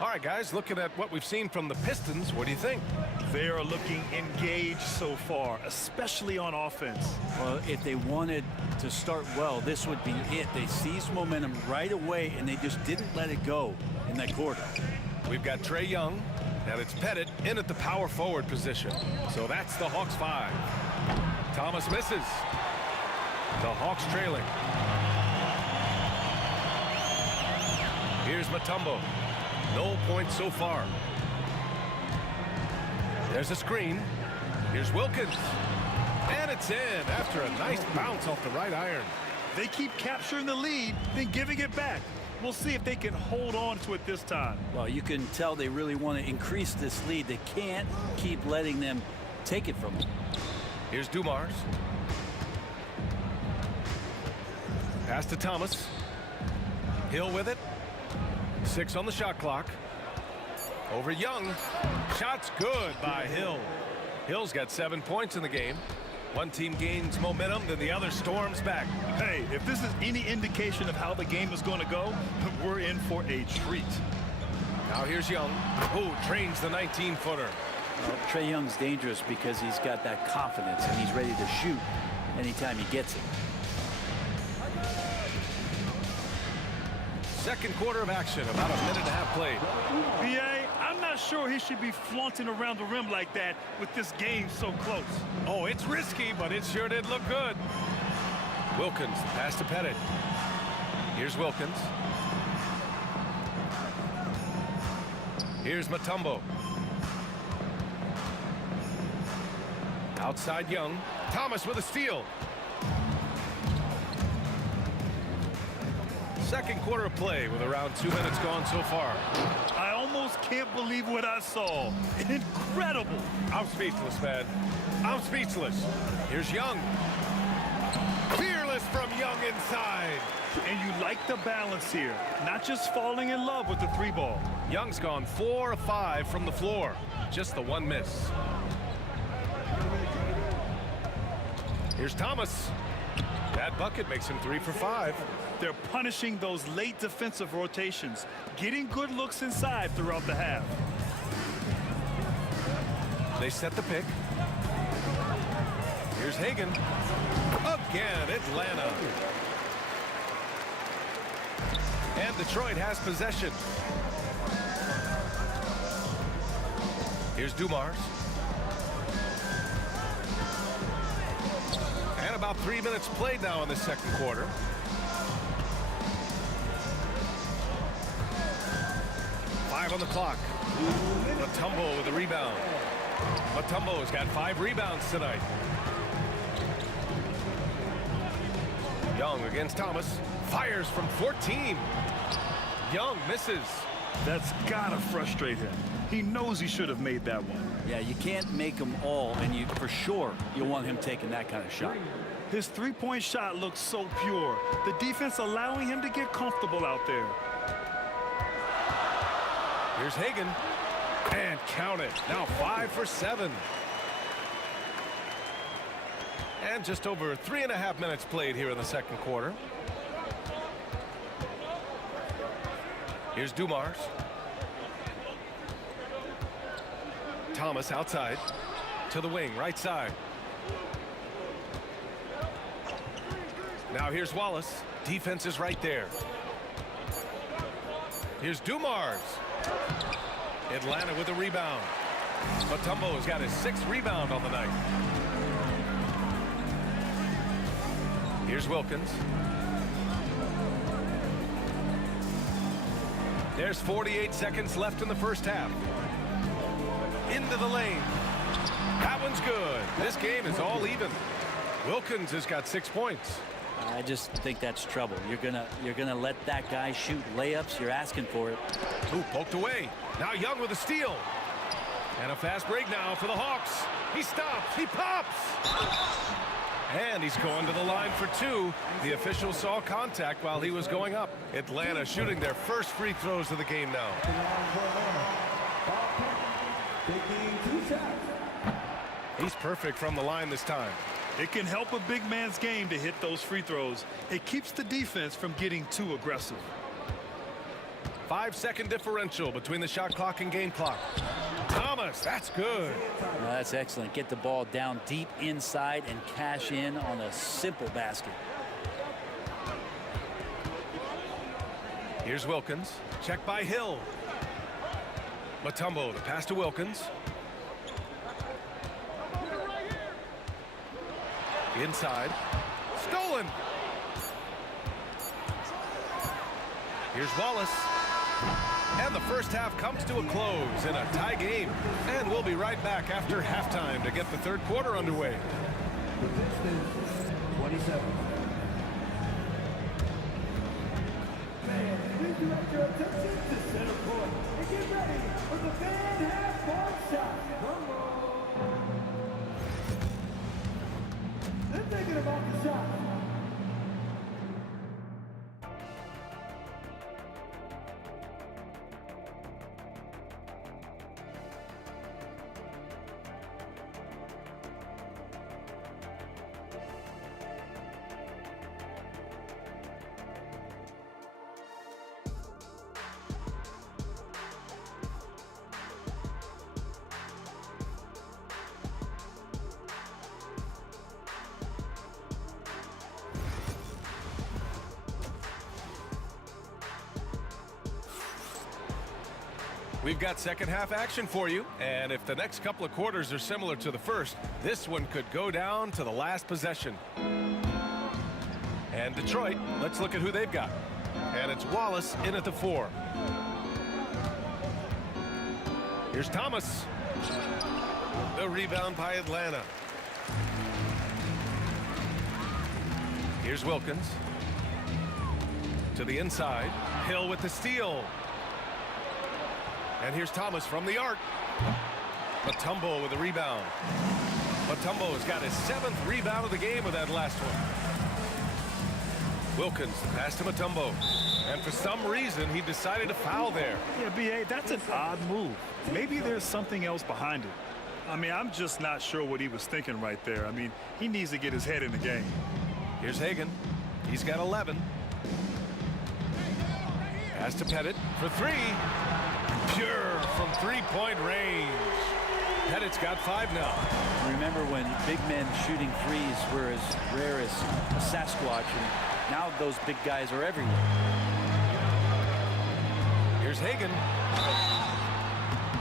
All right, guys, looking at what we've seen from the Pistons, what do you think? They are looking engaged so far, especially on offense. Well, if they wanted to start well, this would be it. They seized momentum right away, and they just didn't let it go in that quarter. We've got Trae Young, and it's Pettit in at the power forward position. So that's the Hawks 5. Thomas misses. The Hawks trailing. Here's Mutombo. No points so far. There's a screen. Here's Wilkins. And it's in after a nice bounce off the right iron. They keep capturing the lead, then giving it back. We'll see if they can hold on to it this time. Well, you can tell they really want to increase this lead. They can't keep letting them take it from them. Here's Dumars. Pass to Thomas. Hill with it. 6 on the shot clock. Over Young. Shot's good by Hill. Hill's got 7 points in the game. One team gains momentum, then the other storms back. Hey, if this is any indication of how the game is going to go, we're in for a treat. Now here's Young, who trains the 19-footer. Well, Trae Young's dangerous because he's got that confidence and he's ready to shoot anytime he gets it. Second quarter of action, about a minute and a half played. B.A., I'm not sure he should be flaunting around the rim like that with this game so close. Oh, it's risky, but it sure did look good. Wilkins, pass to Pettit. Here's Wilkins. Here's Mutombo. Outside Young. Thomas with a steal. Second quarter of play with around 2 minutes gone so far. I almost can't believe what I saw. Incredible. I'm speechless, man. I'm speechless. Here's Young. Fearless from Young inside. And you like the balance here. Not just falling in love with the 3-ball. Young's gone 4 of 5 from the floor. Just the 1 miss. Here's Thomas. That bucket makes him 3 for 5. They're punishing those late defensive rotations, getting good looks inside throughout the half. They set the pick. Here's Hagan. Again, Atlanta. And Detroit has possession. Here's Dumars. And about 3 minutes played now in the second quarter. On the clock. Mutombo with a rebound. Mutombo's got 5 rebounds tonight. Young against Thomas. Fires from 14. Young misses. That's gotta frustrate him. He knows he should have made that one. Yeah, you can't make them all, and you for sure you'll want him taking that kind of shot. His three-point shot looks so pure. The defense allowing him to get comfortable out there. Here's Hagan. And count it. Now 5 for 7. And just over 3.5 minutes played here in the second quarter. Here's Dumars. Thomas outside to the wing, right side. Now here's Wallace. Defense is right there. Here's Dumars. Atlanta with a rebound. Mutombo's got his 6th rebound on the night. Here's Wilkins. There's 48 seconds left in the first half. Into the lane. That one's good. This game is all even. Wilkins has got 6 points. I just think that's trouble. You're gonna let that guy shoot layups. You're asking for it. Ooh, poked away. Now Young with a steal. And a fast break now for the Hawks. He stops. He pops. And he's going to the line for 2. The official saw contact while he was going up. Atlanta shooting their first free throws of the game now. He's perfect from the line this time. It can help a big man's game to hit those free throws. It keeps the defense from getting too aggressive. 5-second differential between the shot clock and game clock. Thomas, that's good. No, that's excellent. Get the ball down deep inside and cash in on a simple basket. Here's Wilkins. Check by Hill. Mutombo to pass to Wilkins. Inside. Stolen. Here's Wallace. And the first half comes to a close in a tie game. And we'll be right back after halftime to get the third quarter underway. The distance, 27. Fans, please direct your attention to center court and get ready for the fan half-court shot. Come on. They're thinking about the shot. We've got second half action for you, and if the next couple of quarters are similar to the first, this one could go down to the last possession. And Detroit, let's look at who they've got. And it's Wallace in at the 4. Here's Thomas. The rebound by Atlanta. Here's Wilkins. To the inside. Hill with the steal. And here's Thomas from the arc. Mutombo with the rebound. Mutombo has got his 7th rebound of the game with that last one. Wilkins pass to Mutombo. And for some reason, he decided to foul there. Yeah, B.A., that's an odd move. Maybe there's something else behind it. I mean, I'm just not sure what he was thinking right there. I mean, he needs to get his head in the game. Here's Hagan. He's got 11. Pass to Pettit for 3. Pure from 3-point range. Pettit's got 5 now. Remember when big men shooting threes were as rare as a Sasquatch, and now those big guys are everywhere. Here's Hagan.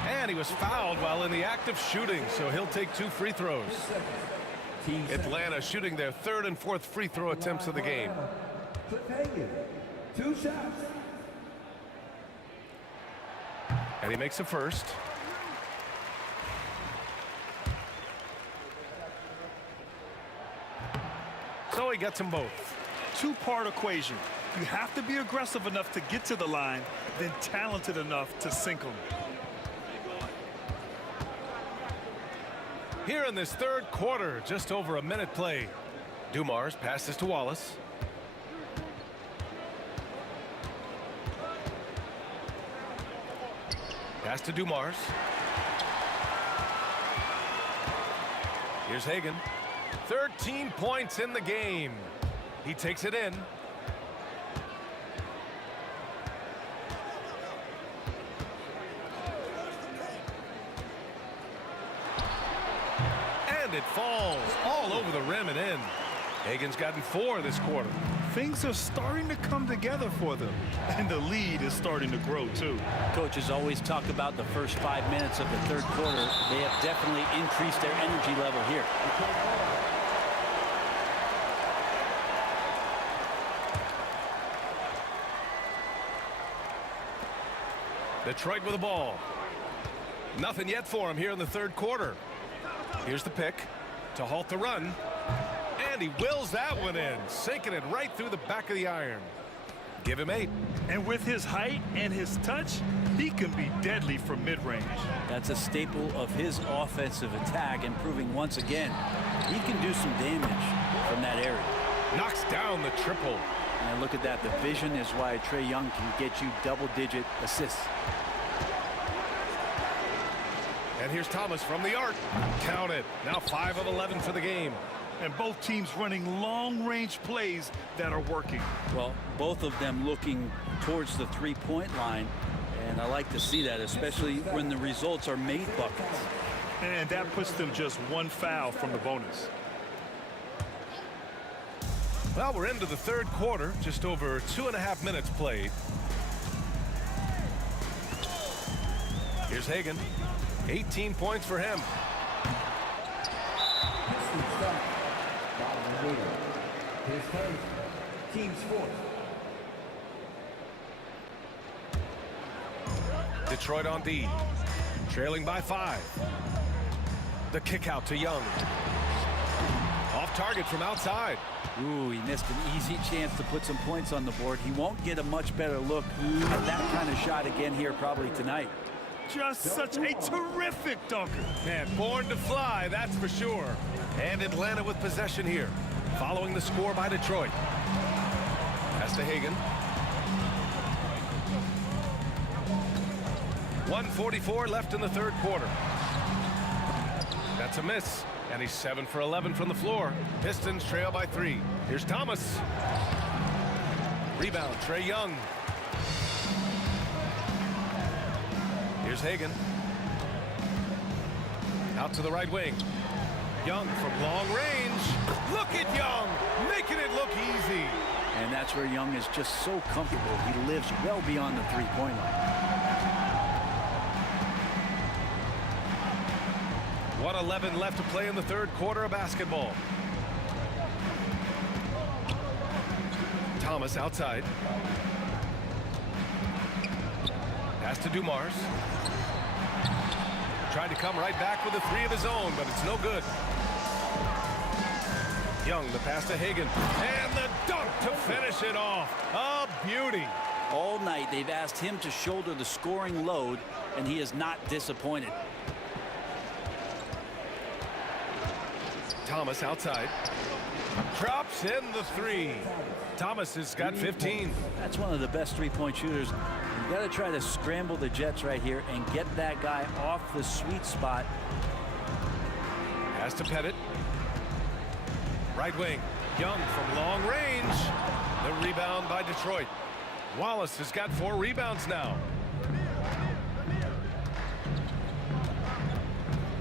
And he was fouled while in the act of shooting, so he'll take 2 free throws. Atlanta shooting their 3rd and 4th free throw attempts of the game. Hagan, 2 shots. And he makes a first. So he gets them both. two-part equation. You have to be aggressive enough to get to the line, then talented enough to sink them. Here in this third quarter, just over a minute played. Dumars passes to Wallace. Pass to Dumars. Here's Hagan. 13 points in the game. He takes it in. And it falls all over the rim and in. Hagan's gotten 4 this quarter. Things are starting to come together for them, and the lead is starting to grow too. Coaches always talk about the first 5 minutes of the third quarter. They have definitely increased their energy level here. Detroit with the ball. Nothing yet for him here in the third quarter. Here's the pick to halt the run. And he wills that one in, sinking it right through the back of the iron. Give him 8. And with his height and his touch, he can be deadly from mid-range. That's a staple of his offensive attack, and proving once again he can do some damage from that area. Knocks down the triple. And look at that. The vision is why Trae Young can get you double-digit assists. And here's Thomas from the arc. Count it. Now 5 of 11 for the game. And both teams running long-range plays that are working. Well, both of them looking towards the three-point line, and I like to see that, especially when the results are made buckets. And that puts them just one foul from the bonus. Well, we're into the third quarter, just over 2.5 minutes played. Here's Hagan. 18 points for him. His first, team's fourth. Detroit on D, trailing by 5. The kick out to Young. Off target from outside. Ooh, he missed an easy chance to put some points on the board. He won't get a much better look at that kind of shot again here probably tonight. Just such a terrific dunker. Man, born to fly, that's for sure. And Atlanta with possession here, following the score by Detroit. Pass to Hagan. 1:44 left in the third quarter. That's a miss, and he's 7 for 11 from the floor. Pistons trail by 3. Here's Thomas. Rebound, Trae Young. Here's Hagan. Out to the right wing. Young from long range. Look at Young, making it look easy. And that's where Young is just so comfortable. He lives well beyond the three-point line. 1:11 left to play in the third quarter of basketball. Thomas outside. Pass to Dumars. Tried to come right back with a 3 of his own, but it's no good. Young, the pass to Hagan. And the dunk to finish it off. A beauty. All night they've asked him to shoulder the scoring load, and he is not disappointed. Thomas outside. Drops in the 3. Thomas has got 15. That's one of the best three-point shooters. You got to try to scramble the Jets right here and get that guy off the sweet spot. Pass to Pettit. Right wing. Young from long range. The rebound by Detroit. Wallace has got 4 rebounds now.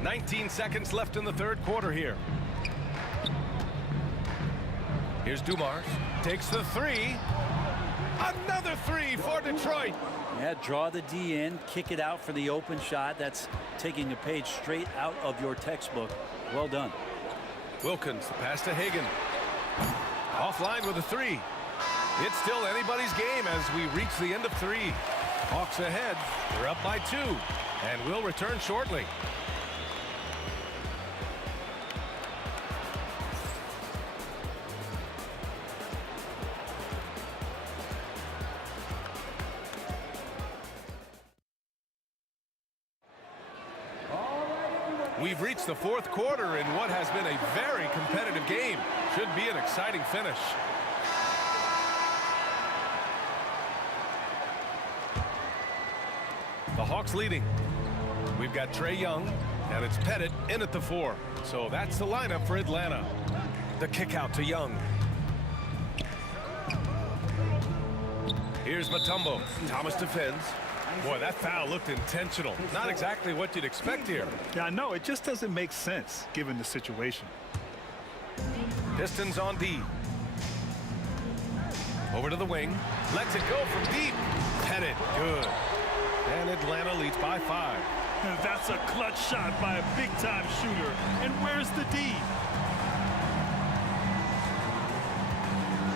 19 seconds left in the third quarter here. Here's Dumars. Takes the 3. Another 3 for Detroit. Yeah, draw the D in, kick it out for the open shot. That's taking a page straight out of your textbook. Well done. Wilkins, the pass to Hagan. Offline with a 3. It's still anybody's game as we reach the end of 3. Hawks ahead. They're up by 2. And we'll return shortly. We've reached the fourth quarter in what has been a very competitive game. Should be an exciting finish. The Hawks leading. We've got Trae Young, and it's Pettit in at the 4. So that's the lineup for Atlanta. The kick out to Young. Here's Mutombo. Thomas defends. Boy, that foul looked intentional. Not exactly what you'd expect here. Yeah, I know. It just doesn't make sense given the situation. Pistons on D. Over to the wing. Lets it go from deep. Pettit, good. And Atlanta leads by 5. That's a clutch shot by a big-time shooter. And where's the D?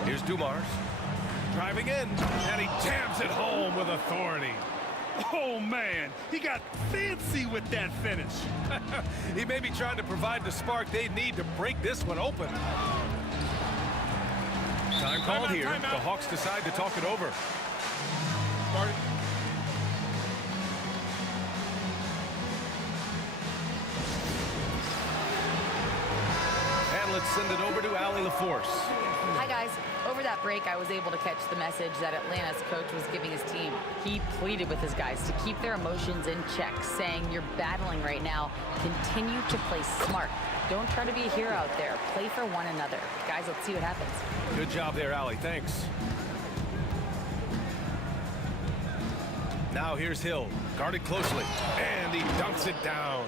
Here's Dumars. Driving in, and he jams it home with authority. Oh, man. He got fancy with that finish. He may be trying to provide the spark they need to break this one open. Time called here. The Hawks decide to talk it over. And let's send it over to Allie LaForce. Hi, guys. Over that break, I was able to catch the message that Atlanta's coach was giving his team. He pleaded with his guys to keep their emotions in check, saying, you're battling right now. Continue to play smart. Don't try to be a hero out there. Play for one another. Guys, let's see what happens. Good job there, Allie. Thanks. Now here's Hill. Guarded closely. And he dunks it down.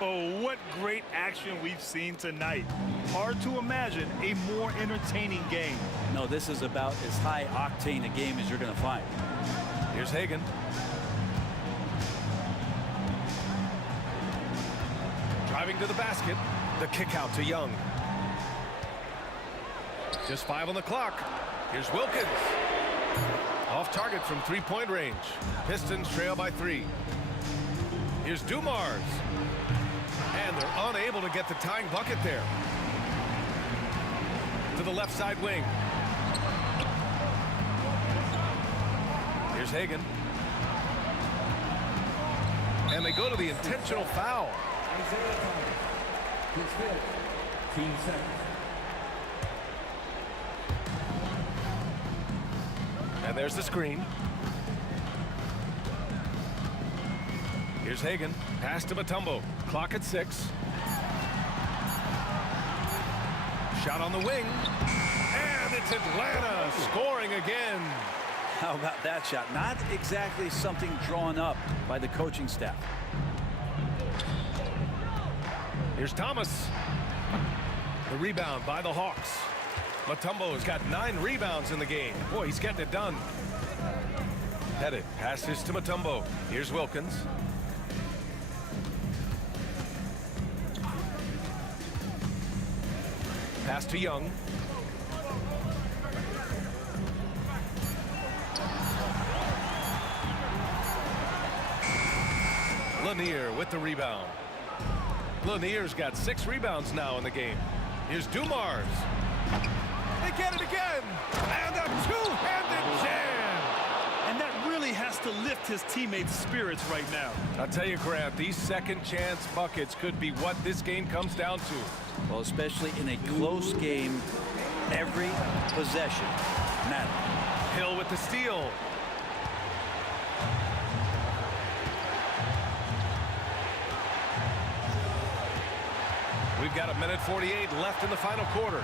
Oh, what great action we've seen tonight. Hard to imagine a more entertaining game. No, this is about as high octane a game as you're going to find. Here's Hagan. Driving to the basket. The kick out to Young. Just 5 on the clock. Here's Wilkins. Off target from three-point range. Pistons trail by 3. Here's Dumars. And they're unable to get the tying bucket there. To the left side wing. Here's Hagan. And they go to the intentional foul. And there's the screen. Here's Hagan. Pass to Mutombo. Clock at 6. Shot on the wing. And it's Atlanta scoring again. How about that shot? Not exactly something drawn up by the coaching staff. Here's Thomas. The rebound by the Hawks. Mutombo's got 9 rebounds in the game. Boy, he's getting it done. Pettit passes to Mutombo. Here's Wilkins. Pass to Young. Lanier with the rebound. Lanier's got 6 rebounds now in the game. Here's Dumars. They get it again. And a two-handed jam. And that really has to lift his teammates' spirits right now. I'll tell you, Grant, these second chance buckets could be what this game comes down to. Well, especially in a close game, every possession matters. Hill with the steal. We've got 1:48 left in the final quarter.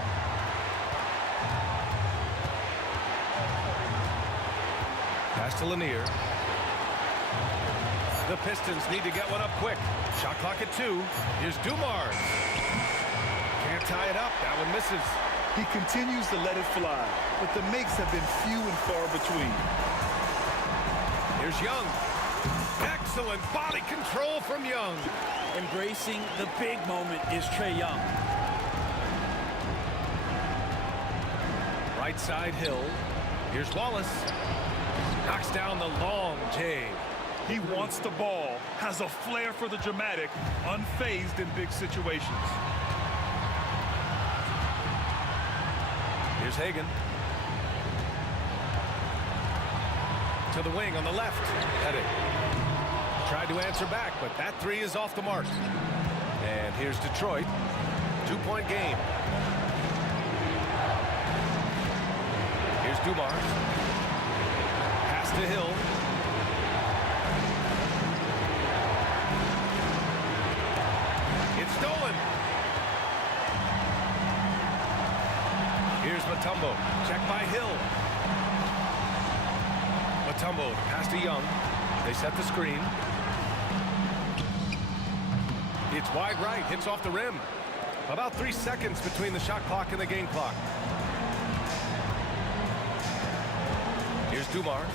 Pass to Lanier. The Pistons need to get one up quick. Shot clock at 2. Here's Dumars. Can't tie it up. That one misses. He continues to let it fly, but the makes have been few and far between. Here's Young. Excellent body control from Young. Embracing the big moment is Trae Young. Right side Hill. Here's Wallace. Knocks down the long J. He wants the ball, has a flair for the dramatic, unfazed in big situations. Here's Hagan. To the wing on the left. Pettit tried to answer back, but that 3 is off the mark. And here's Detroit. 2-point game. Here's Dumars. Pass to Hill. It's stolen. Here's Mutombo. Check by Hill. Mutombo pass to Young. They set the screen. It's wide right. Hits off the rim. About 3 seconds between the shot clock and the game clock. Here's Dumars.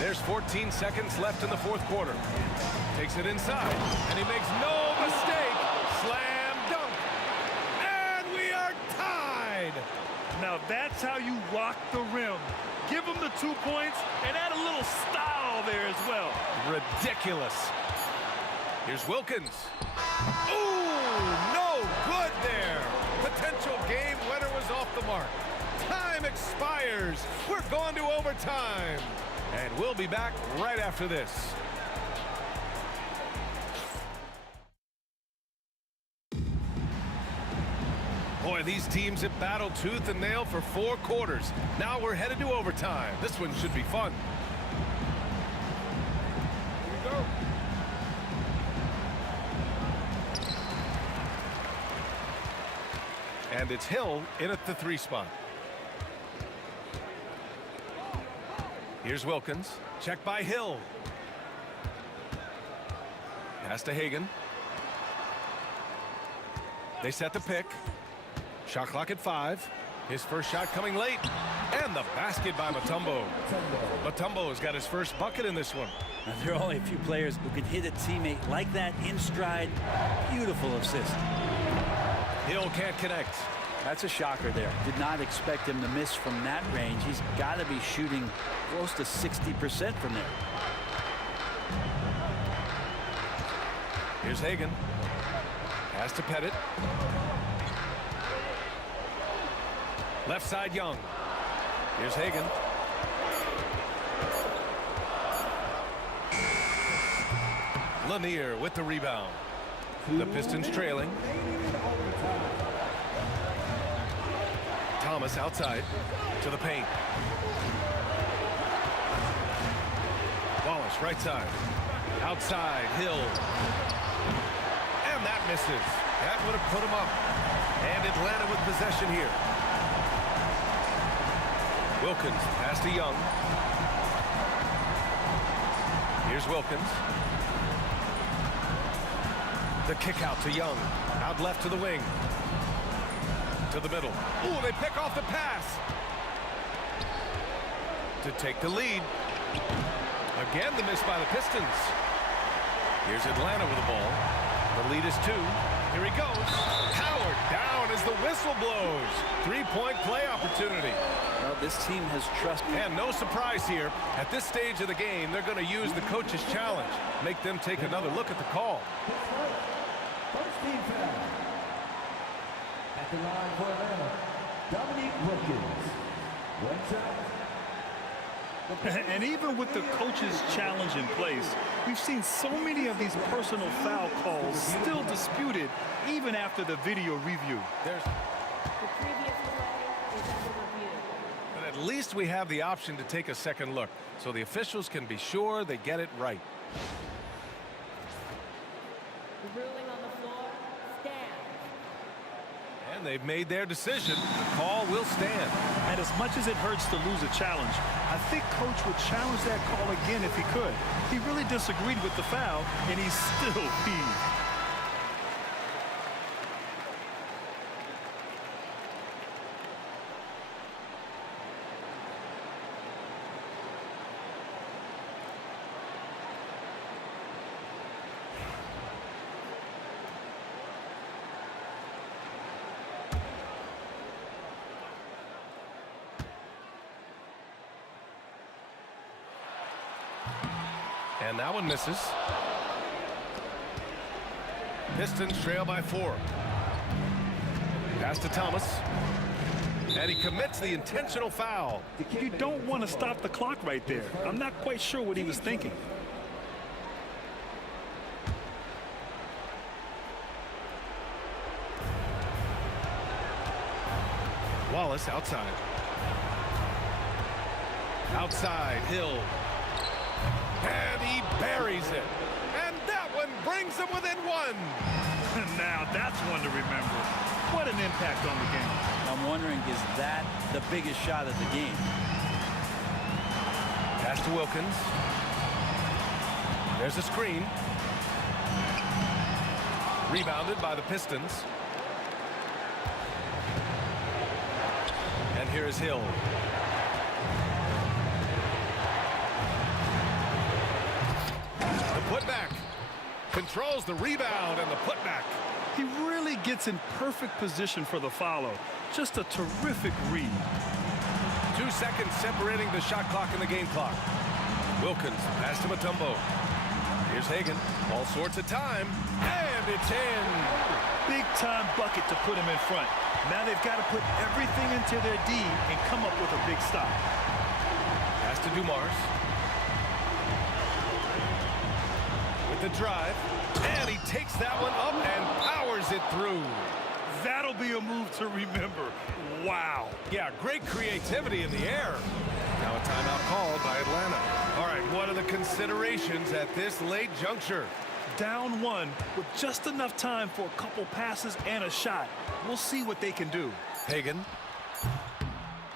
There's 14 seconds left in the fourth quarter. Takes it inside, and he makes no mistake. Slam dunk. And we are tied. Now that's how you rock the rim. Give him the 2 points and add a little style there as well. Ridiculous. Here's Wilkins. Ooh, no good there. Potential game winner was off the mark. Time expires. We're going to overtime. And we'll be back right after this. Boy, these teams have battled tooth and nail for 4 quarters. Now we're headed to overtime. This one should be fun. Here we go. And it's Hill in at the 3 spot. Here's Wilkins. Check by Hill. Pass to Hagan. They set the pick. Shot clock at 5. His first shot coming late. And the basket by Mutombo. Mutombo's got his first bucket in this one. Now, there are only a few players who can hit a teammate like that in stride. Beautiful assist. Hill can't connect. That's a shocker there. Did not expect him to miss from that range. He's got to be shooting close to 60% from there. Here's Hagan. Pass to Pettit. Left side Young. Here's Hagan. Lanier with the rebound. The Pistons trailing. Thomas outside to the paint. Wallace right side. Outside Hill. And that misses. That would have put him up. And Atlanta with possession here. Wilkins pass to Young. Here's Wilkins. The kick out to Young. Out left to the wing. To the middle. Ooh, they pick off the pass. To take the lead. Again, the miss by the Pistons. Here's Atlanta with the ball. The lead is 2. Here he goes. Howard down as the whistle blows. 3-point play opportunity. Well, this team has trust. And no surprise here. At this stage of the game, they're going to use the coach's challenge. Make them take another look at the call. First team foul. At the line for Atlanta, Dominique Wilkins. One shot. And even with the coach's challenge in place, we've seen so many of these personal foul calls still disputed even after the video review. The previous play is under review. But at least we have the option to take a second look, so the officials can be sure they get it right. The ruling on the floor stands. And they've made their decision. The call will stand. And as much as it hurts to lose a challenge, I think Coach would challenge that call again if he could. He really disagreed with the foul, and he's still peeved. And that one misses. Pistons trail by 4. Pass to Thomas. And he commits the intentional foul. You don't want to stop the clock right there. I'm not quite sure what he was thinking. Wallace outside. Outside, Hill. And he buries it. And that one brings them within one. Now that's one to remember. What an impact on the game. I'm wondering, is that the biggest shot of the game? Pass to Wilkins. There's a screen. Rebounded by the Pistons. And here is Hill. The putback. Controls the rebound and the putback. He really gets in perfect position for the follow. Just a terrific read. 2 seconds separating the shot clock and the game clock. Wilkins, pass to Mutombo. Here's Hagan. All sorts of time. And it's in. Big time bucket to put him in front. Now they've got to put everything into their D and come up with a big stop. Pass to Dumars. With the drive. And he takes that one up and powers it through. That'll be a move to remember. Wow. Yeah, great creativity in the air. Now a timeout called by Atlanta. All right, what are the considerations at this late juncture? Down one with just enough time for a couple passes and a shot. We'll see what they can do. Hagan.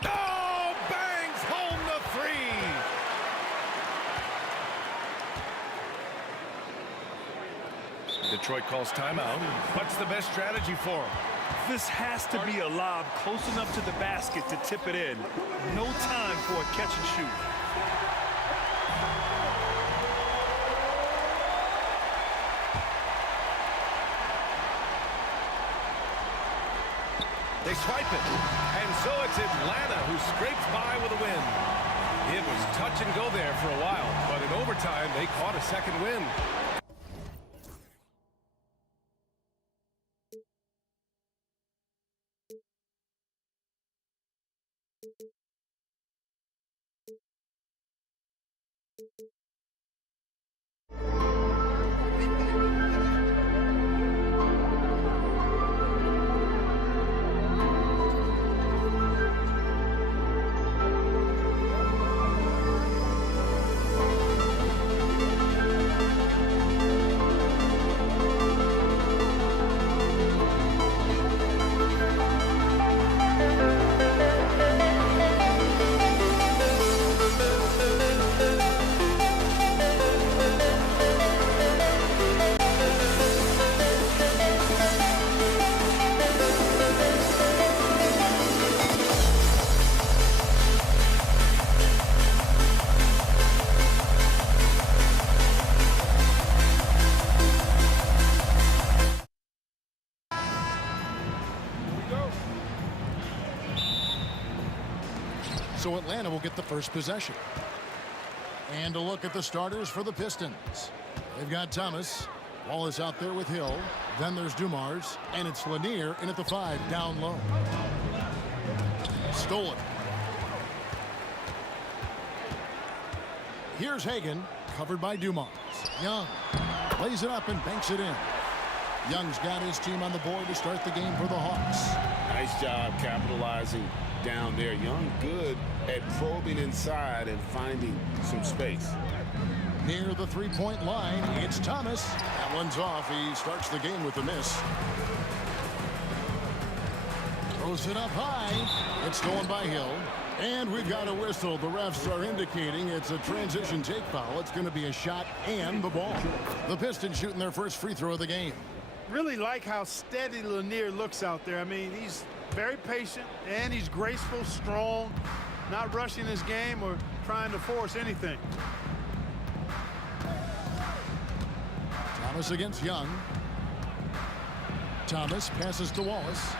Oh, bangs home the three. Detroit calls timeout. What's the best strategy for him? This has to be a lob close enough to the basket to tip it in. No time for a catch and shoot. They swipe it. And so it's Atlanta who scrapes by with a win. It was touch and go there for a while, but in overtime, they caught a second win. So Atlanta will get the first possession. And a look at the starters for the Pistons. They've got Thomas. Wallace out there with Hill. Then there's Dumars. And it's Lanier in at the 5 down low. Stolen. Here's Hagan, covered by Dumars. Young plays it up and banks it in. Young's got his team on the board to start the game for the Hawks. Nice job capitalizing down there. Young good at probing inside and finding some space. Near the three-point line, it's Thomas. That one's off. He starts the game with a miss. Throws it up high. It's stolen by Hill. And we've got a whistle. The refs are indicating it's a transition take foul. It's going to be a shot and the ball. The Pistons shooting their first free throw of the game. Really like how steady Lanier looks out there. I mean, he's very patient and he's graceful, strong, not rushing his game or trying to force anything. Thomas against Young. Thomas passes to Wallace.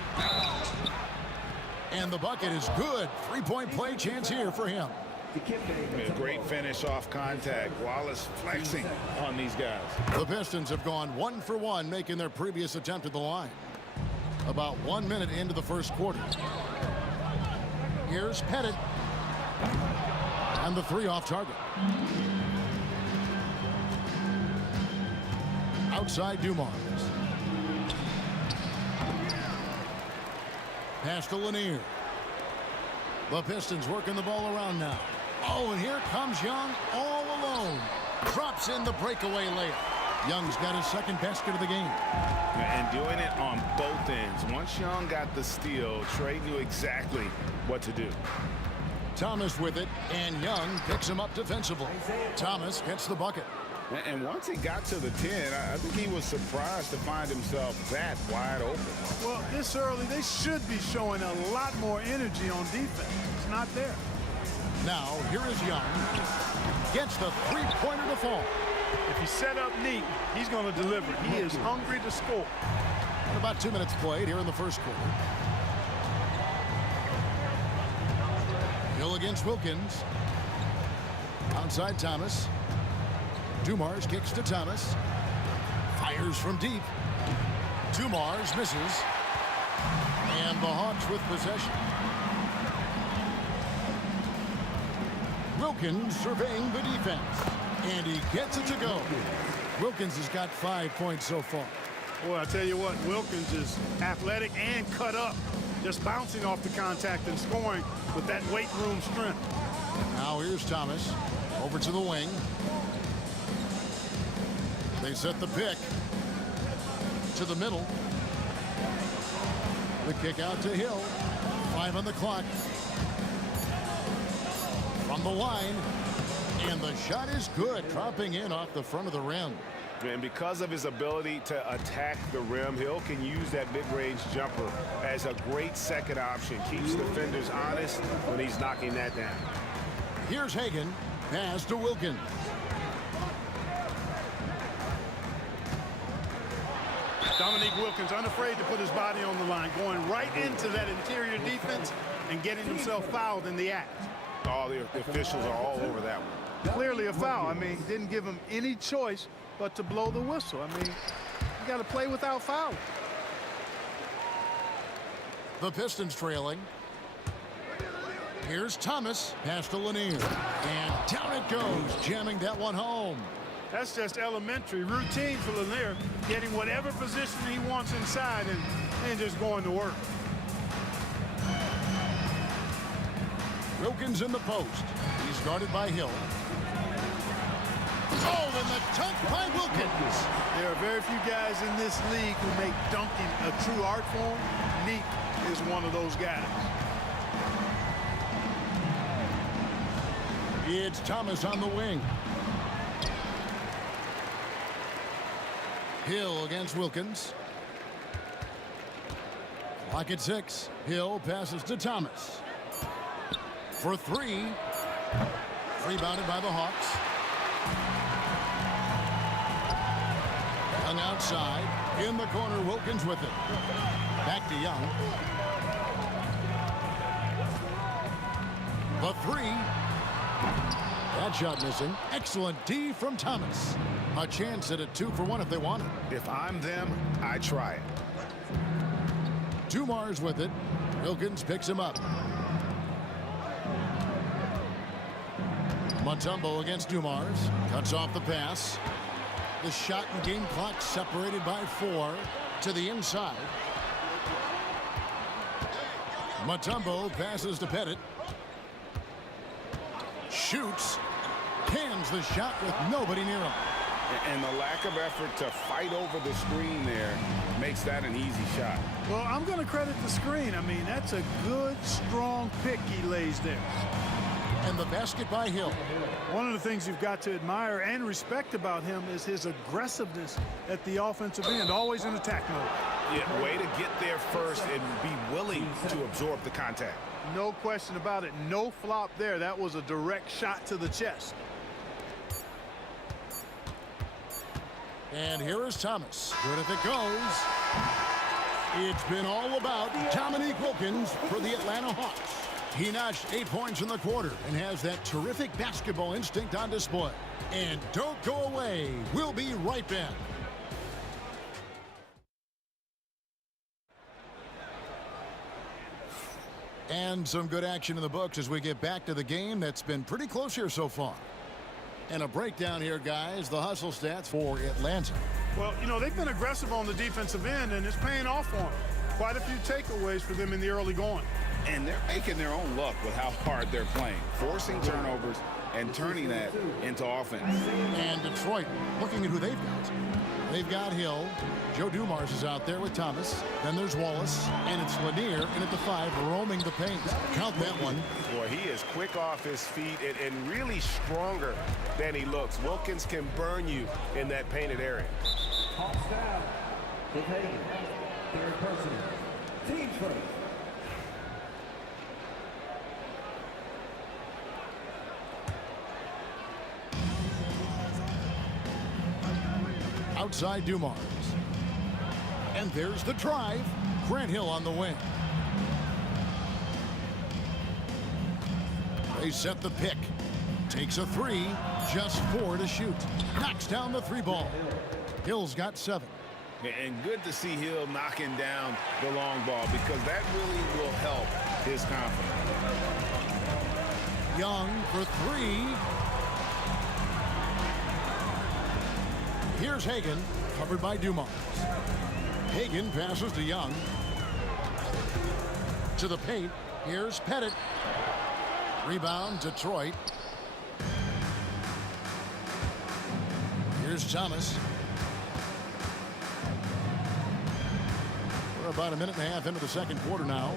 And the bucket is good. Three-point play chance here for him. A great finish off contact. Wallace flexing on these guys. The Pistons have gone 1 for 1, making their previous attempt at the line. About 1 minute into the first quarter. Here's Pettit. And the 3 off target. Outside Dumars. Pass to Lanier. The Pistons working the ball around now. Oh, and here comes Young all alone. Drops in the breakaway layup. Young's got his second basket of the game. And doing it on both ends. Once Young got the steal, Trey knew exactly what to do. Thomas with it, and Young picks him up defensively. Thomas gets the bucket. And once he got to the 10, I think he was surprised to find himself that wide open. Well, this early, they should be showing a lot more energy on defense. It's not there. Now, here is Young. Gets the three-pointer to fall. If he's set up neat, he's going to deliver. He is hungry to score. About 2 minutes played here in the first quarter. Hill against Wilkins. Outside Thomas. Dumars kicks to Thomas. Fires from deep. Dumars misses. And the Hawks with possession. Wilkins surveying the defense. And he gets it to go. Wilkins has got 5 points so far. Boy, I tell you what, Wilkins is athletic and cut up. Just bouncing off the contact and scoring with that weight room strength. Now here's Thomas. Over to the wing. They set the pick to the middle. The kick out to Hill. 5 on the clock. From the line. And the shot is good, dropping in off the front of the rim. And because of his ability to attack the rim, Hill can use that mid-range jumper as a great second option. Keeps defenders honest when he's knocking that down. Here's Hagan. Pass to Wilkins. Dominique Wilkins unafraid to put his body on the line, going right into that interior defense and getting himself fouled in the act. All the officials are all over that one. Clearly a foul. I mean, didn't give him any choice but to blow the whistle. I mean, you got to play without fouling. The Pistons trailing. Here's Thomas. Pass to Lanier. And down it goes, jamming that one home. That's just elementary routine for Lanier, getting whatever position he wants inside and just going to work. Wilkins in the post. He's guarded by Hill. Oh, and the dunk by Wilkins. There are very few guys in this league who make dunking a true art form. Neek is one of those guys. It's Thomas on the wing. Hill against Wilkins. Clock at 6. Hill passes to Thomas. For 3. Rebounded by the Hawks. Young outside. In the corner, Wilkins with it. Back to Young. The 3. That shot missing. Excellent D from Thomas. A chance at a 2-for-1 if they want it. If I'm them, I try it. Dumars with it. Wilkins picks him up. Mutombo against Dumars. Cuts off the pass. The shot and game clock separated by 4 to the inside. Mutombo passes to Pettit. Shoots. Pans the shot with nobody near him. And the lack of effort to fight over the screen there makes that an easy shot. Well, I'm going to credit the screen. I mean, that's a good, strong pick he lays there. And the basket by Hill. One of the things you've got to admire and respect about him is his aggressiveness at the offensive end, always in attack mode. Yeah, way to get there first and be willing to absorb the contact. No question about it. No flop there. That was a direct shot to the chest. And here is Thomas. Good if it goes. It's been all about Dominique Wilkins for the Atlanta Hawks. He notched 8 points in the quarter and has that terrific basketball instinct on display. And don't go away. We'll be right back. And some good action in the books as we get back to the game that's been pretty close here so far. And a breakdown here, guys. The hustle stats for Atlanta. Well, you know, they've been aggressive on the defensive end, and it's paying off for them. Quite a few takeaways for them in the early going. And they're making their own luck with how hard they're playing, forcing turnovers and turning that into offense. And Detroit, looking at who they've got. They've got Hill. Joe Dumars is out there with Thomas. Then there's Wallace, and it's Lanier in at the 5, roaming the paint. Count that one. Boy, he is quick off his feet and really stronger than he looks. Wilkins can burn you in that painted area. Hawks down. With Hagan. Third person. Team first. Outside Dumars. And there's the drive. Grant Hill on the wing. They set the pick. Takes a 3. Just 4 to shoot. Knocks down the 3 ball. Hill's got 7. And good to see Hill knocking down the long ball because that really will help his confidence. Young for 3. Here's Hagan, covered by Dumars. Hagan passes to Young. To the paint. Here's Pettit. Rebound, Detroit. Here's Thomas. We're about a minute and a half into the second quarter now.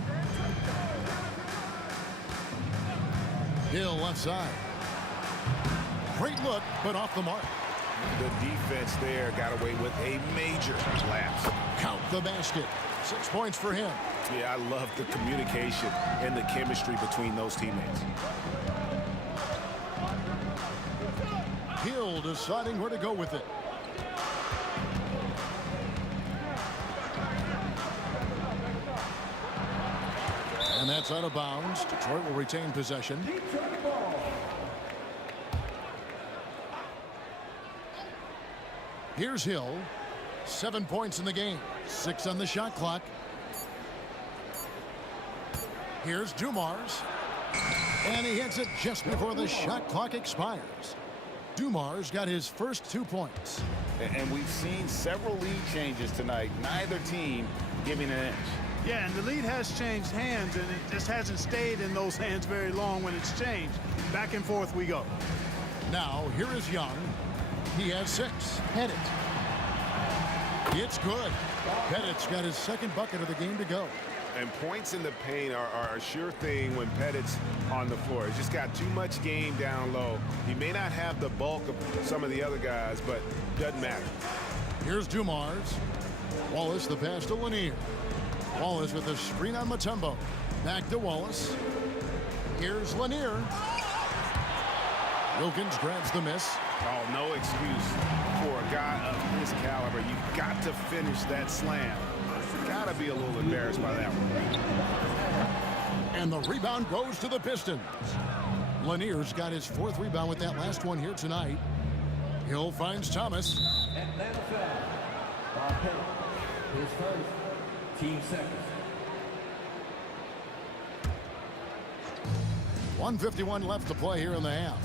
Hill left side. Great look, but off the mark. The defense there got away with a major lapse. Count the basket. 6 points for him. Yeah, I love the communication and the chemistry between those teammates. Hill deciding where to go with it. And that's out of bounds. Detroit will retain possession. Here's Hill. 7 points in the game. 6 on the shot clock. Here's Dumars. And he hits it just before the shot clock expires. Dumars got his first 2 points. And we've seen several lead changes tonight. Neither team giving an inch. Yeah, and the lead has changed hands, and it just hasn't stayed in those hands very long when it's changed. Back and forth we go. Now, here is Young. He has 6. Pettit. It's good. Pettit's got his second bucket of the game to go. And points in the paint are a sure thing when Pettit's on the floor. He's just got too much game down low. He may not have the bulk of some of the other guys, but doesn't matter. Here's Dumars. Wallace the pass to Lanier. Wallace with a screen on Mutombo. Back to Wallace. Here's Lanier. Wilkins grabs the miss. Oh, no excuse for a guy of his caliber. You've got to finish that slam. Got to be a little embarrassed by that one. And the rebound goes to the Pistons. Lanier's got his 4th rebound with that last one here tonight. Hill finds Thomas. Atlanta foul. Bob Pettit. His first. Team second. 1:51 left to play here in the half.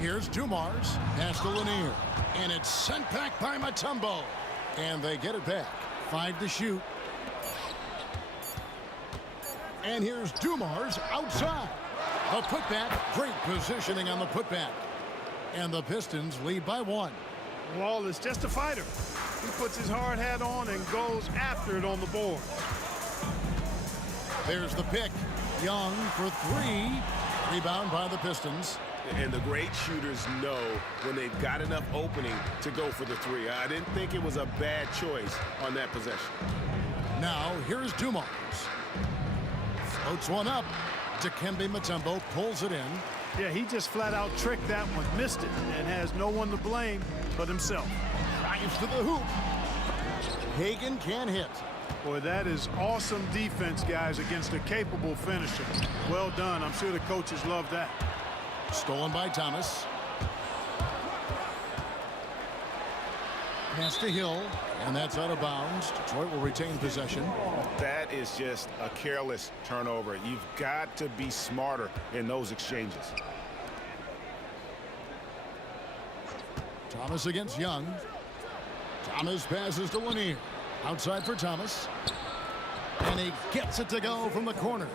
Here's Dumars. Pass to Lanier. And it's sent back by Mutombo. And they get it back. 5 to shoot. And here's Dumars outside. The putback. Great positioning on the putback. And the Pistons lead by 1. Wallace just a fighter. He puts his hard hat on and goes after it on the board. There's the pick. Young for 3. Rebound by the Pistons. And the great shooters know when they've got enough opening to go for the 3. I didn't think it was a bad choice on that possession. Now, here's Dumars. Floats one up. Dikembe Mutombo pulls it in. Yeah, he just flat out tricked that one, missed it, and has no one to blame but himself. Drives to the hoop. Hagan can't hit. Boy, that is awesome defense, guys, against a capable finisher. Well done. I'm sure the coaches love that. Stolen by Thomas. Pass to Hill, and that's out of bounds. Detroit will retain possession. That is just a careless turnover. You've got to be smarter in those exchanges. Thomas against Young. Thomas passes to Lanier. Outside for Thomas. And he gets it to go from the corner.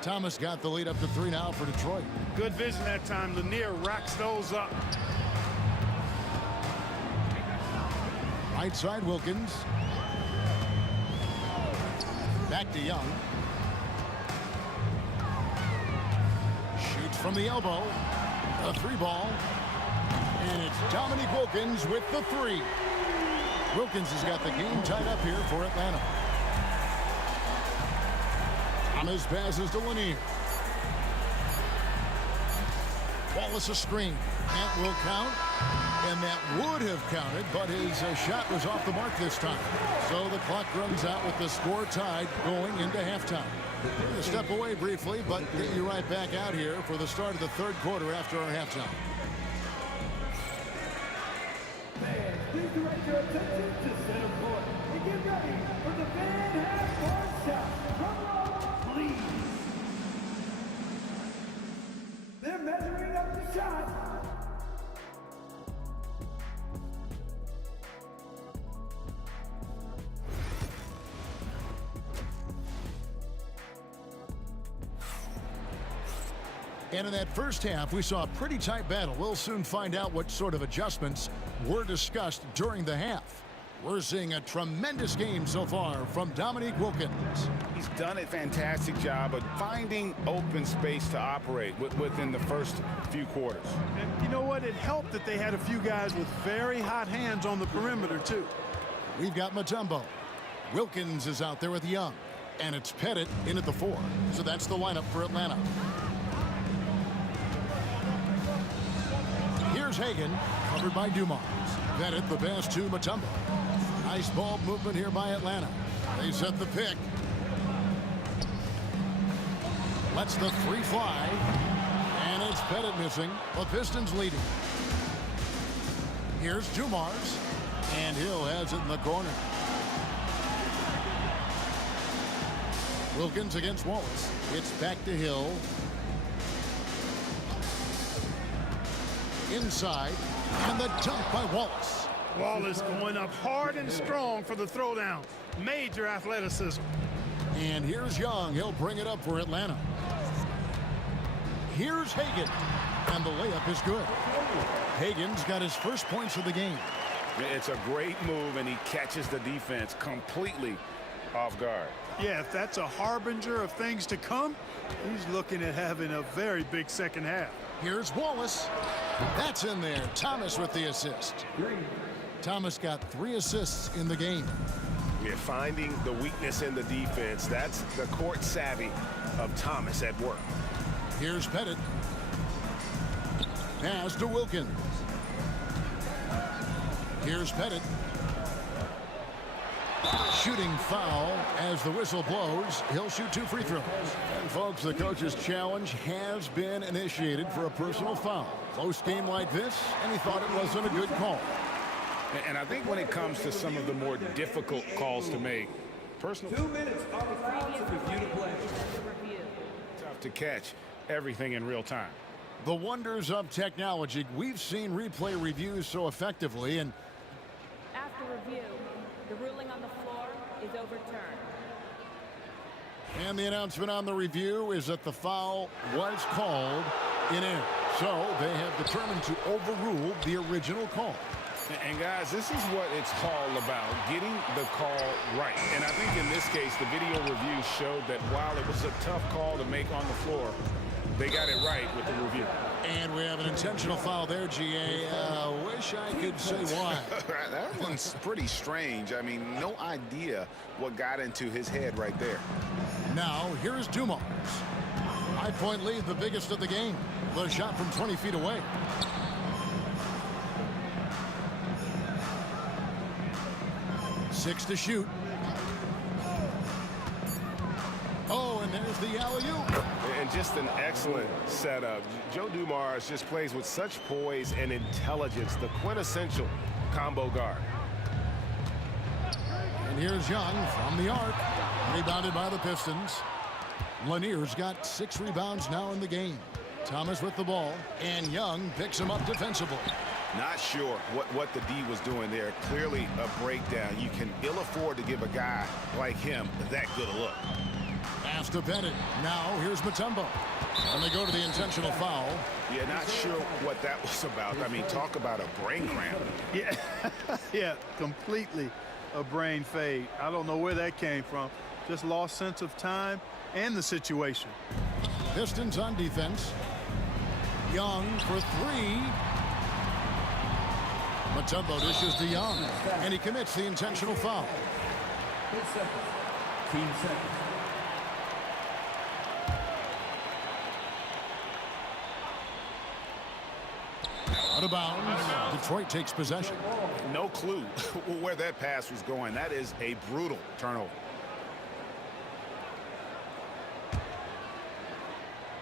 Thomas got the lead up to 3 now for Detroit. Good vision that time. Lanier racks those up. Right side, Wilkins. Back to Young. Shoots from the elbow. A 3 ball. And it's Dominique Wilkins with the 3. Wilkins has got the game tied up here for Atlanta. Thomas passes to Lanier. Wallace a screen. That will count. And that would have counted, but his shot was off the mark this time. So the clock runs out with the score tied going into halftime. We're going to step away briefly, but get you right back out here for the start of the 3rd quarter after our halftime. Please direct your attention to center court and get ready for the fan half-court shot. Drum roll, please. They're measuring up the shot. And in that first half, we saw a pretty tight battle. We'll soon find out what sort of adjustments were discussed during the half. We're seeing a tremendous game so far from Dominique Wilkins. He's done a fantastic job of finding open space to operate within the first few quarters. And you know what? It helped that they had a few guys with very hot hands on the perimeter, too. We've got Mutombo. Wilkins is out there with Young. And it's Pettit in at the 4. So that's the lineup for Atlanta. Here's Hagan, covered by Dumars. Pettit the pass to Mutombo. Nice ball movement here by Atlanta. They set the pick. Lets the 3 fly. And it's Pettit missing. The Pistons leading. Here's Dumars. And Hill has it in the corner. Wilkins against Wallace. It's back to Hill. Inside, and the dunk by Wallace. Wallace going up hard and strong for the throwdown. Major athleticism. And here's Young. He'll bring it up for Atlanta. Here's Hagan, and the layup is good. Hagan's got his first points of the game. It's a great move, and he catches the defense completely off guard. Yeah, if that's a harbinger of things to come, he's looking at having a very big second half. Here's Wallace. That's in there. Thomas with the assist. Thomas got 3 assists in the game. Yeah, finding the weakness in the defense. That's the court savvy of Thomas at work. Here's Pettit. Pass to Wilkins. Here's Pettit. Shooting foul as the whistle blows. He'll shoot 2 free throws. And folks, the coach's challenge has been initiated for a personal foul. Close game like this, and he thought it wasn't a good call. And I think when it comes to some of the more difficult calls to make, personal 2 minutes on the clock to review the play. tough to catch everything in real time. The wonders of technology. We've seen replay reviews so effectively, and after review, the ruling on the floor is overturned. And the announcement on the review is that the foul was called in air. So they have determined to overrule the original call. And guys, this is what it's all about, getting the call right. And I think in this case, the video review showed that while it was a tough call to make on the floor, they got it right with the review. And we have an intentional foul there, GA. Wish I could say why. That one's pretty strange. I mean, no idea what got into his head right there. Now, here's Dumars. 5-point lead, the biggest of the game. The shot from 20 feet away. Six to shoot. Oh, and there's the alley-oop. And just an excellent setup. Joe Dumars just plays with such poise and intelligence, the quintessential combo guard. And here's Young from the arc. Rebounded by the Pistons. Lanier's got 6 rebounds now in the game. Thomas with the ball, and Young picks him up defensively. Not sure what the D was doing there. Clearly a breakdown. You can ill afford to give a guy like him that good a look. Pass to Bennett. Now here's Mutombo. And they go to the intentional foul. Yeah, not sure what that was about. I mean, talk about a brain cramp. Yeah, yeah, completely a brain fade. I don't know where that came from. Just lost sense of time and the situation. Pistons on defense. Young for three. Mutombo dishes to Young, and he commits the intentional foul. Team second. Out of bounds. Detroit takes possession. No clue where that pass was going. That is a brutal turnover.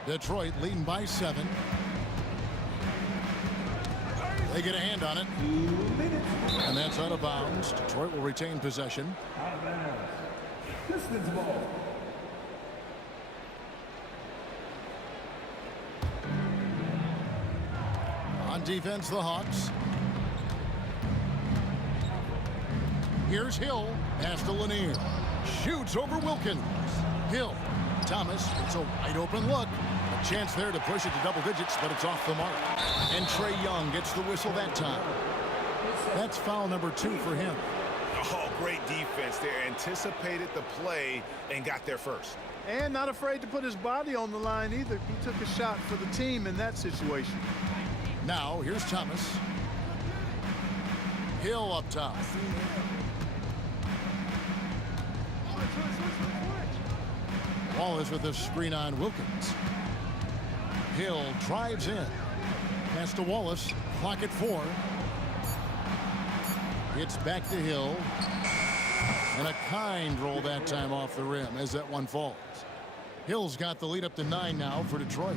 Detroit leading by 7. They get a hand on it. And that's out of bounds. Detroit will retain possession. Out of bounds. Pistons ball. On defense, the Hawks. Here's Hill. Pass to Lanier. Shoots over Wilkins. Hill. Thomas. It's a wide open look. A chance there to push it to double digits, but it's off the mark. And Trae Young gets the whistle that time. That's foul number 2 for him. Oh, great defense there. Anticipated the play and got there first. And not afraid to put his body on the line either. He took a shot for the team in that situation. Now, here's Thomas. Hill up top. Wallace with the screen on Wilkins. Hill drives in. Pass to Wallace. Clock at 4. It's back to Hill. And a kind roll that time off the rim as that one falls. Hill's got the lead up to 9 now for Detroit.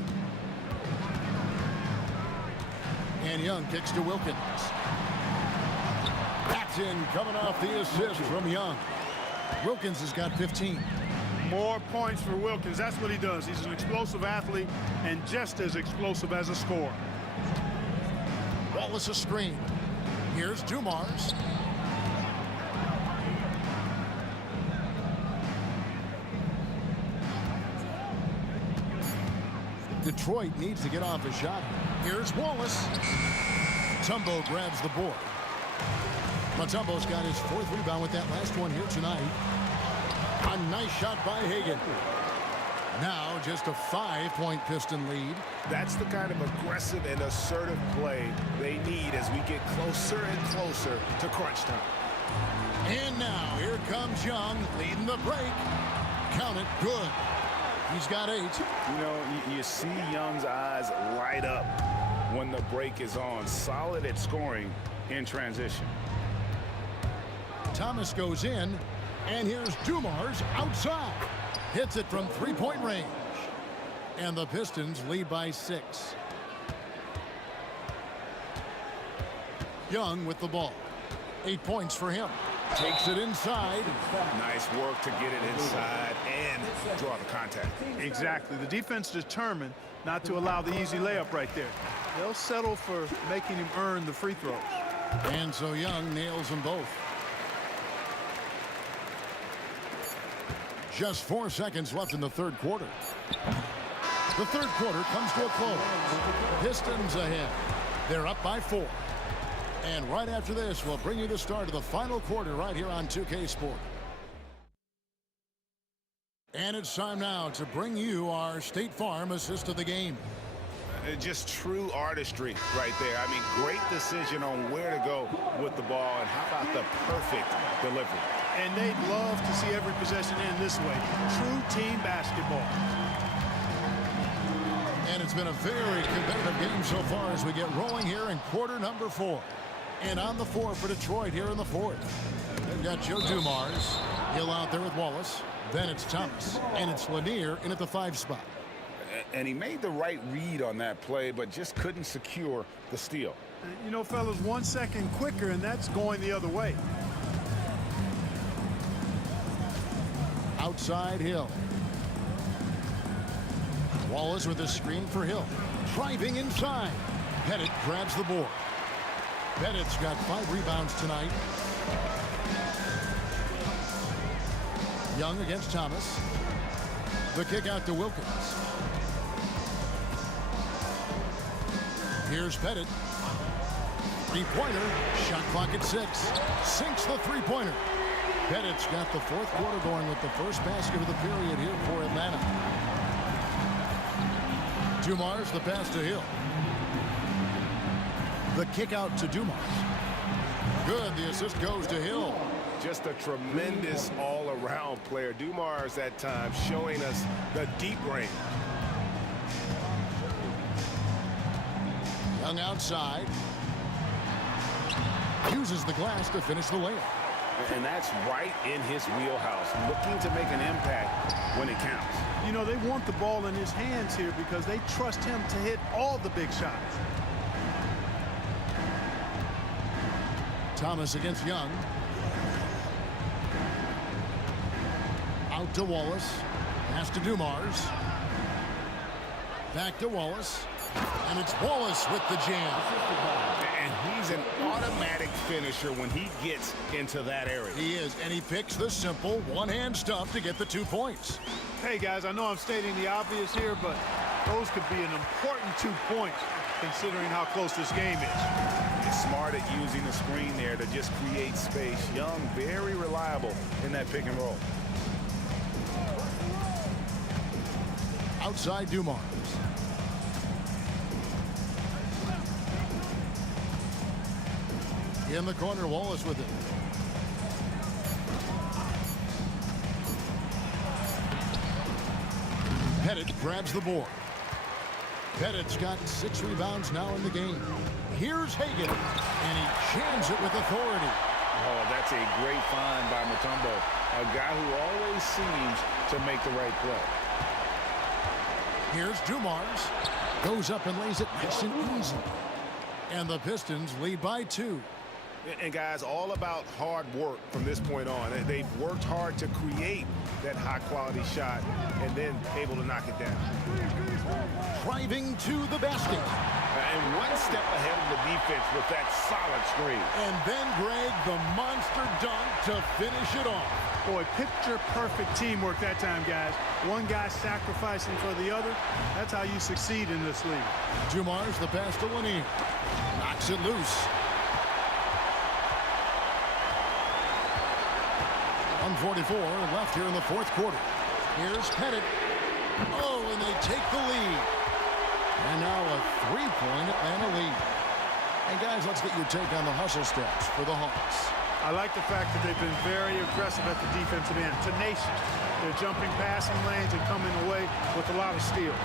And Young kicks to Wilkins. That's in, coming off the assist from Young. Wilkins has got 15. More points for Wilkins. That's what he does. He's an explosive athlete and just as explosive as a scorer. Wallace a screen. Here's Dumars. Detroit needs to get off a shot. Here's Wallace. Mutombo grabs the board. Mutombo's got his 4th rebound with that last one here tonight. A nice shot by Hagan. Now just a 5-point Piston lead. That's the kind of aggressive and assertive play they need as we get closer and closer to crunch time. And now here comes Young leading the break. Count it, good. He's got 8. You know, you see Young's eyes light up when the break is on. Solid at scoring in transition. Thomas goes in, and here's Dumars outside. Hits it from 3-point range. And the Pistons lead by 6. Young with the ball. 8 points for him. Takes it inside. Nice work to get it inside and draw the contact. Exactly. The defense determined not to allow the easy layup right there. They'll settle for making him earn the free throws. And so Young nails them both. Just 4 seconds left in the 3rd quarter. The 3rd quarter comes to a close. Pistons ahead. They're up by 4. And right after this, we'll bring you the start of the final quarter right here on 2K Sport. And it's time now to bring you our State Farm assist of the game. Just true artistry right there. I mean, great decision on where to go with the ball, and how about the perfect delivery. And they'd love to see every possession end this way. True team basketball. And it's been a very competitive game so far as we get rolling here in quarter number 4. And on the floor for Detroit here in the 4th. They've got Joe Dumars. Hill out there with Wallace. Then it's Thomas. And it's Lanier in at the 5 spot. And he made the right read on that play, but just couldn't secure the steal. You know, fellas, 1 second quicker, and that's going the other way. Outside Hill. Wallace with a screen for Hill. Driving inside. Pettit grabs the board. Pettit's got 5 rebounds tonight. Young against Thomas. The kick out to Wilkins. Here's Pettit. Three-pointer. Shot clock at 6. Sinks the three-pointer. Pettit's got the fourth quarter going with the first basket of the period here for Atlanta. Dumars the pass to Hill. The kick out to Dumars. Good. The assist goes to Hill. Just a tremendous all-around player. Dumars at times showing us the deep range. Young outside. Uses the glass to finish the layup. And that's right in his wheelhouse, looking to make an impact when it counts. You know, they want the ball in his hands here because they trust him to hit all the big shots. Thomas against Young. Out to Wallace. Pass to Dumars. Back to Wallace. And it's Wallace with the jam. And he's an automatic finisher when he gets into that area. He is, and he picks the simple one-hand stuff to get the 2 points. Hey, guys, I know I'm stating the obvious here, but those could be an important 2 points considering how close this game is. He's smart at using the screen there to just create space. Young, very reliable in that pick and roll. Outside Dumars. In the corner, Wallace with it. Pettit grabs the board. Pettit's got 6 rebounds now in the game. Here's Hagan, and he jams it with authority. Oh, that's a great find by Mutombo, a guy who always seems to make the right play. Here's Dumars. Goes up and lays it nice and easy. And the Pistons lead by 2. And guys, all about hard work from this point on. They've worked hard to create that high-quality shot and then able to knock it down. Driving to the basket. And one step ahead of the defense with that solid screen. And then Greg, the monster dunk to finish it off. Boy, picture-perfect teamwork that time, guys. One guy sacrificing for the other. That's how you succeed in this league. Dumars the pass to Lanier. Knocks it loose. 1:44 left here in the fourth quarter. Here's Pettit. Oh, and they take the lead. And now a 3-point Atlanta lead. And guys, let's get your take on the hustle steps for the Hawks. I like the fact that they've been very aggressive at the defensive end, tenacious. They're jumping passing lanes and coming away with a lot of steals.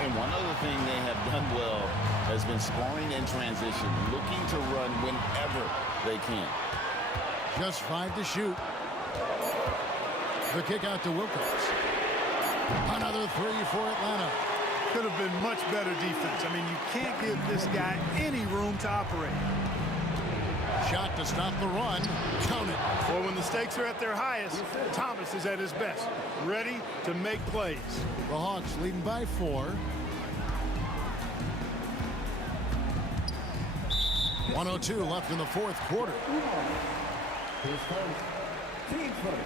And one other thing they have done well has been scoring in transition, looking to run whenever they can. Just 5 to shoot. The kick out to Wilkins. Another 3 for Atlanta. Could have been much better defense. I mean, you can't give this guy any room to operate. Shot to stop the run. Count it. Well, when the stakes are at their highest, Thomas is at his best, ready to make plays. The Hawks leading by 4. 1:02 left in the fourth quarter. His first, team first.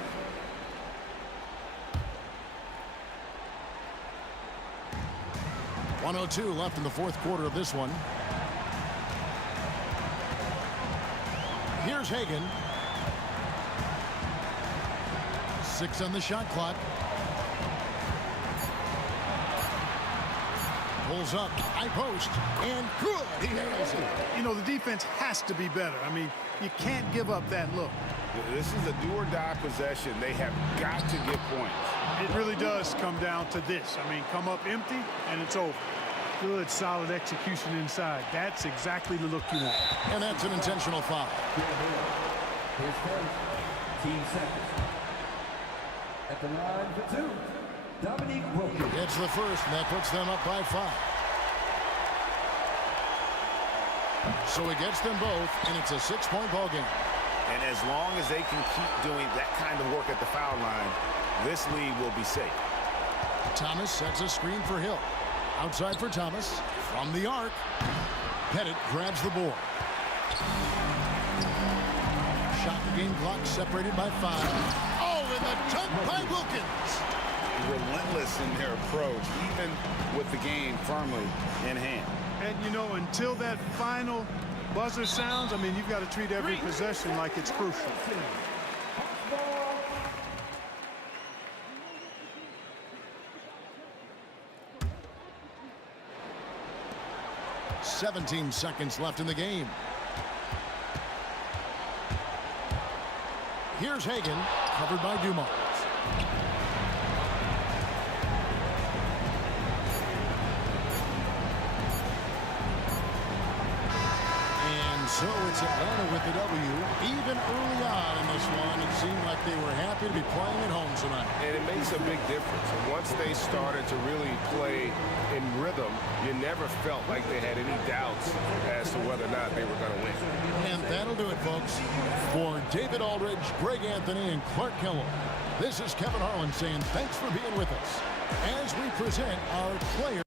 1:02 left in the fourth quarter of this one. Here's Hagan. 6 on the shot clock. Pulls up, high post, and good. He nails it. You know, the defense has to be better. I mean, you can't give up that look. This is a do-or-die possession. They have got to get points. It really does come down to this. I mean, come up empty, and it's over. Good, solid execution inside. That's exactly the look you want. And that's an intentional foul. His first, team second. At the line for 2, Dominique Wilkins. It's the first, and that puts them up by 5. So he gets them both, and it's a 6-point ball game. And as long as they can keep doing that kind of work at the foul line, this lead will be safe. Thomas sets a screen for Hill. Outside for Thomas. From the arc. Pettit grabs the board. Game clock separated by 5. Oh, and the dunk by Wilkins. Relentless in their approach, even with the game firmly in hand. And, you know, until that final buzzer sounds, I mean, you've got to treat every possession like it's crucial. 17 seconds left in the game. Here's Hagan, covered by Dumars. And so it's Atlanta with the W. Even early on in this one, it seemed like they were happy to be playing at home tonight. And it makes a big difference. And once they started to really play in rhythm, you never felt like they had any doubts as to whether or not they were going to win. And that'll do it, folks. For David Aldridge, Greg Anthony, and Clark Kellogg, this is Kevin Harlan saying thanks for being with us as we present our player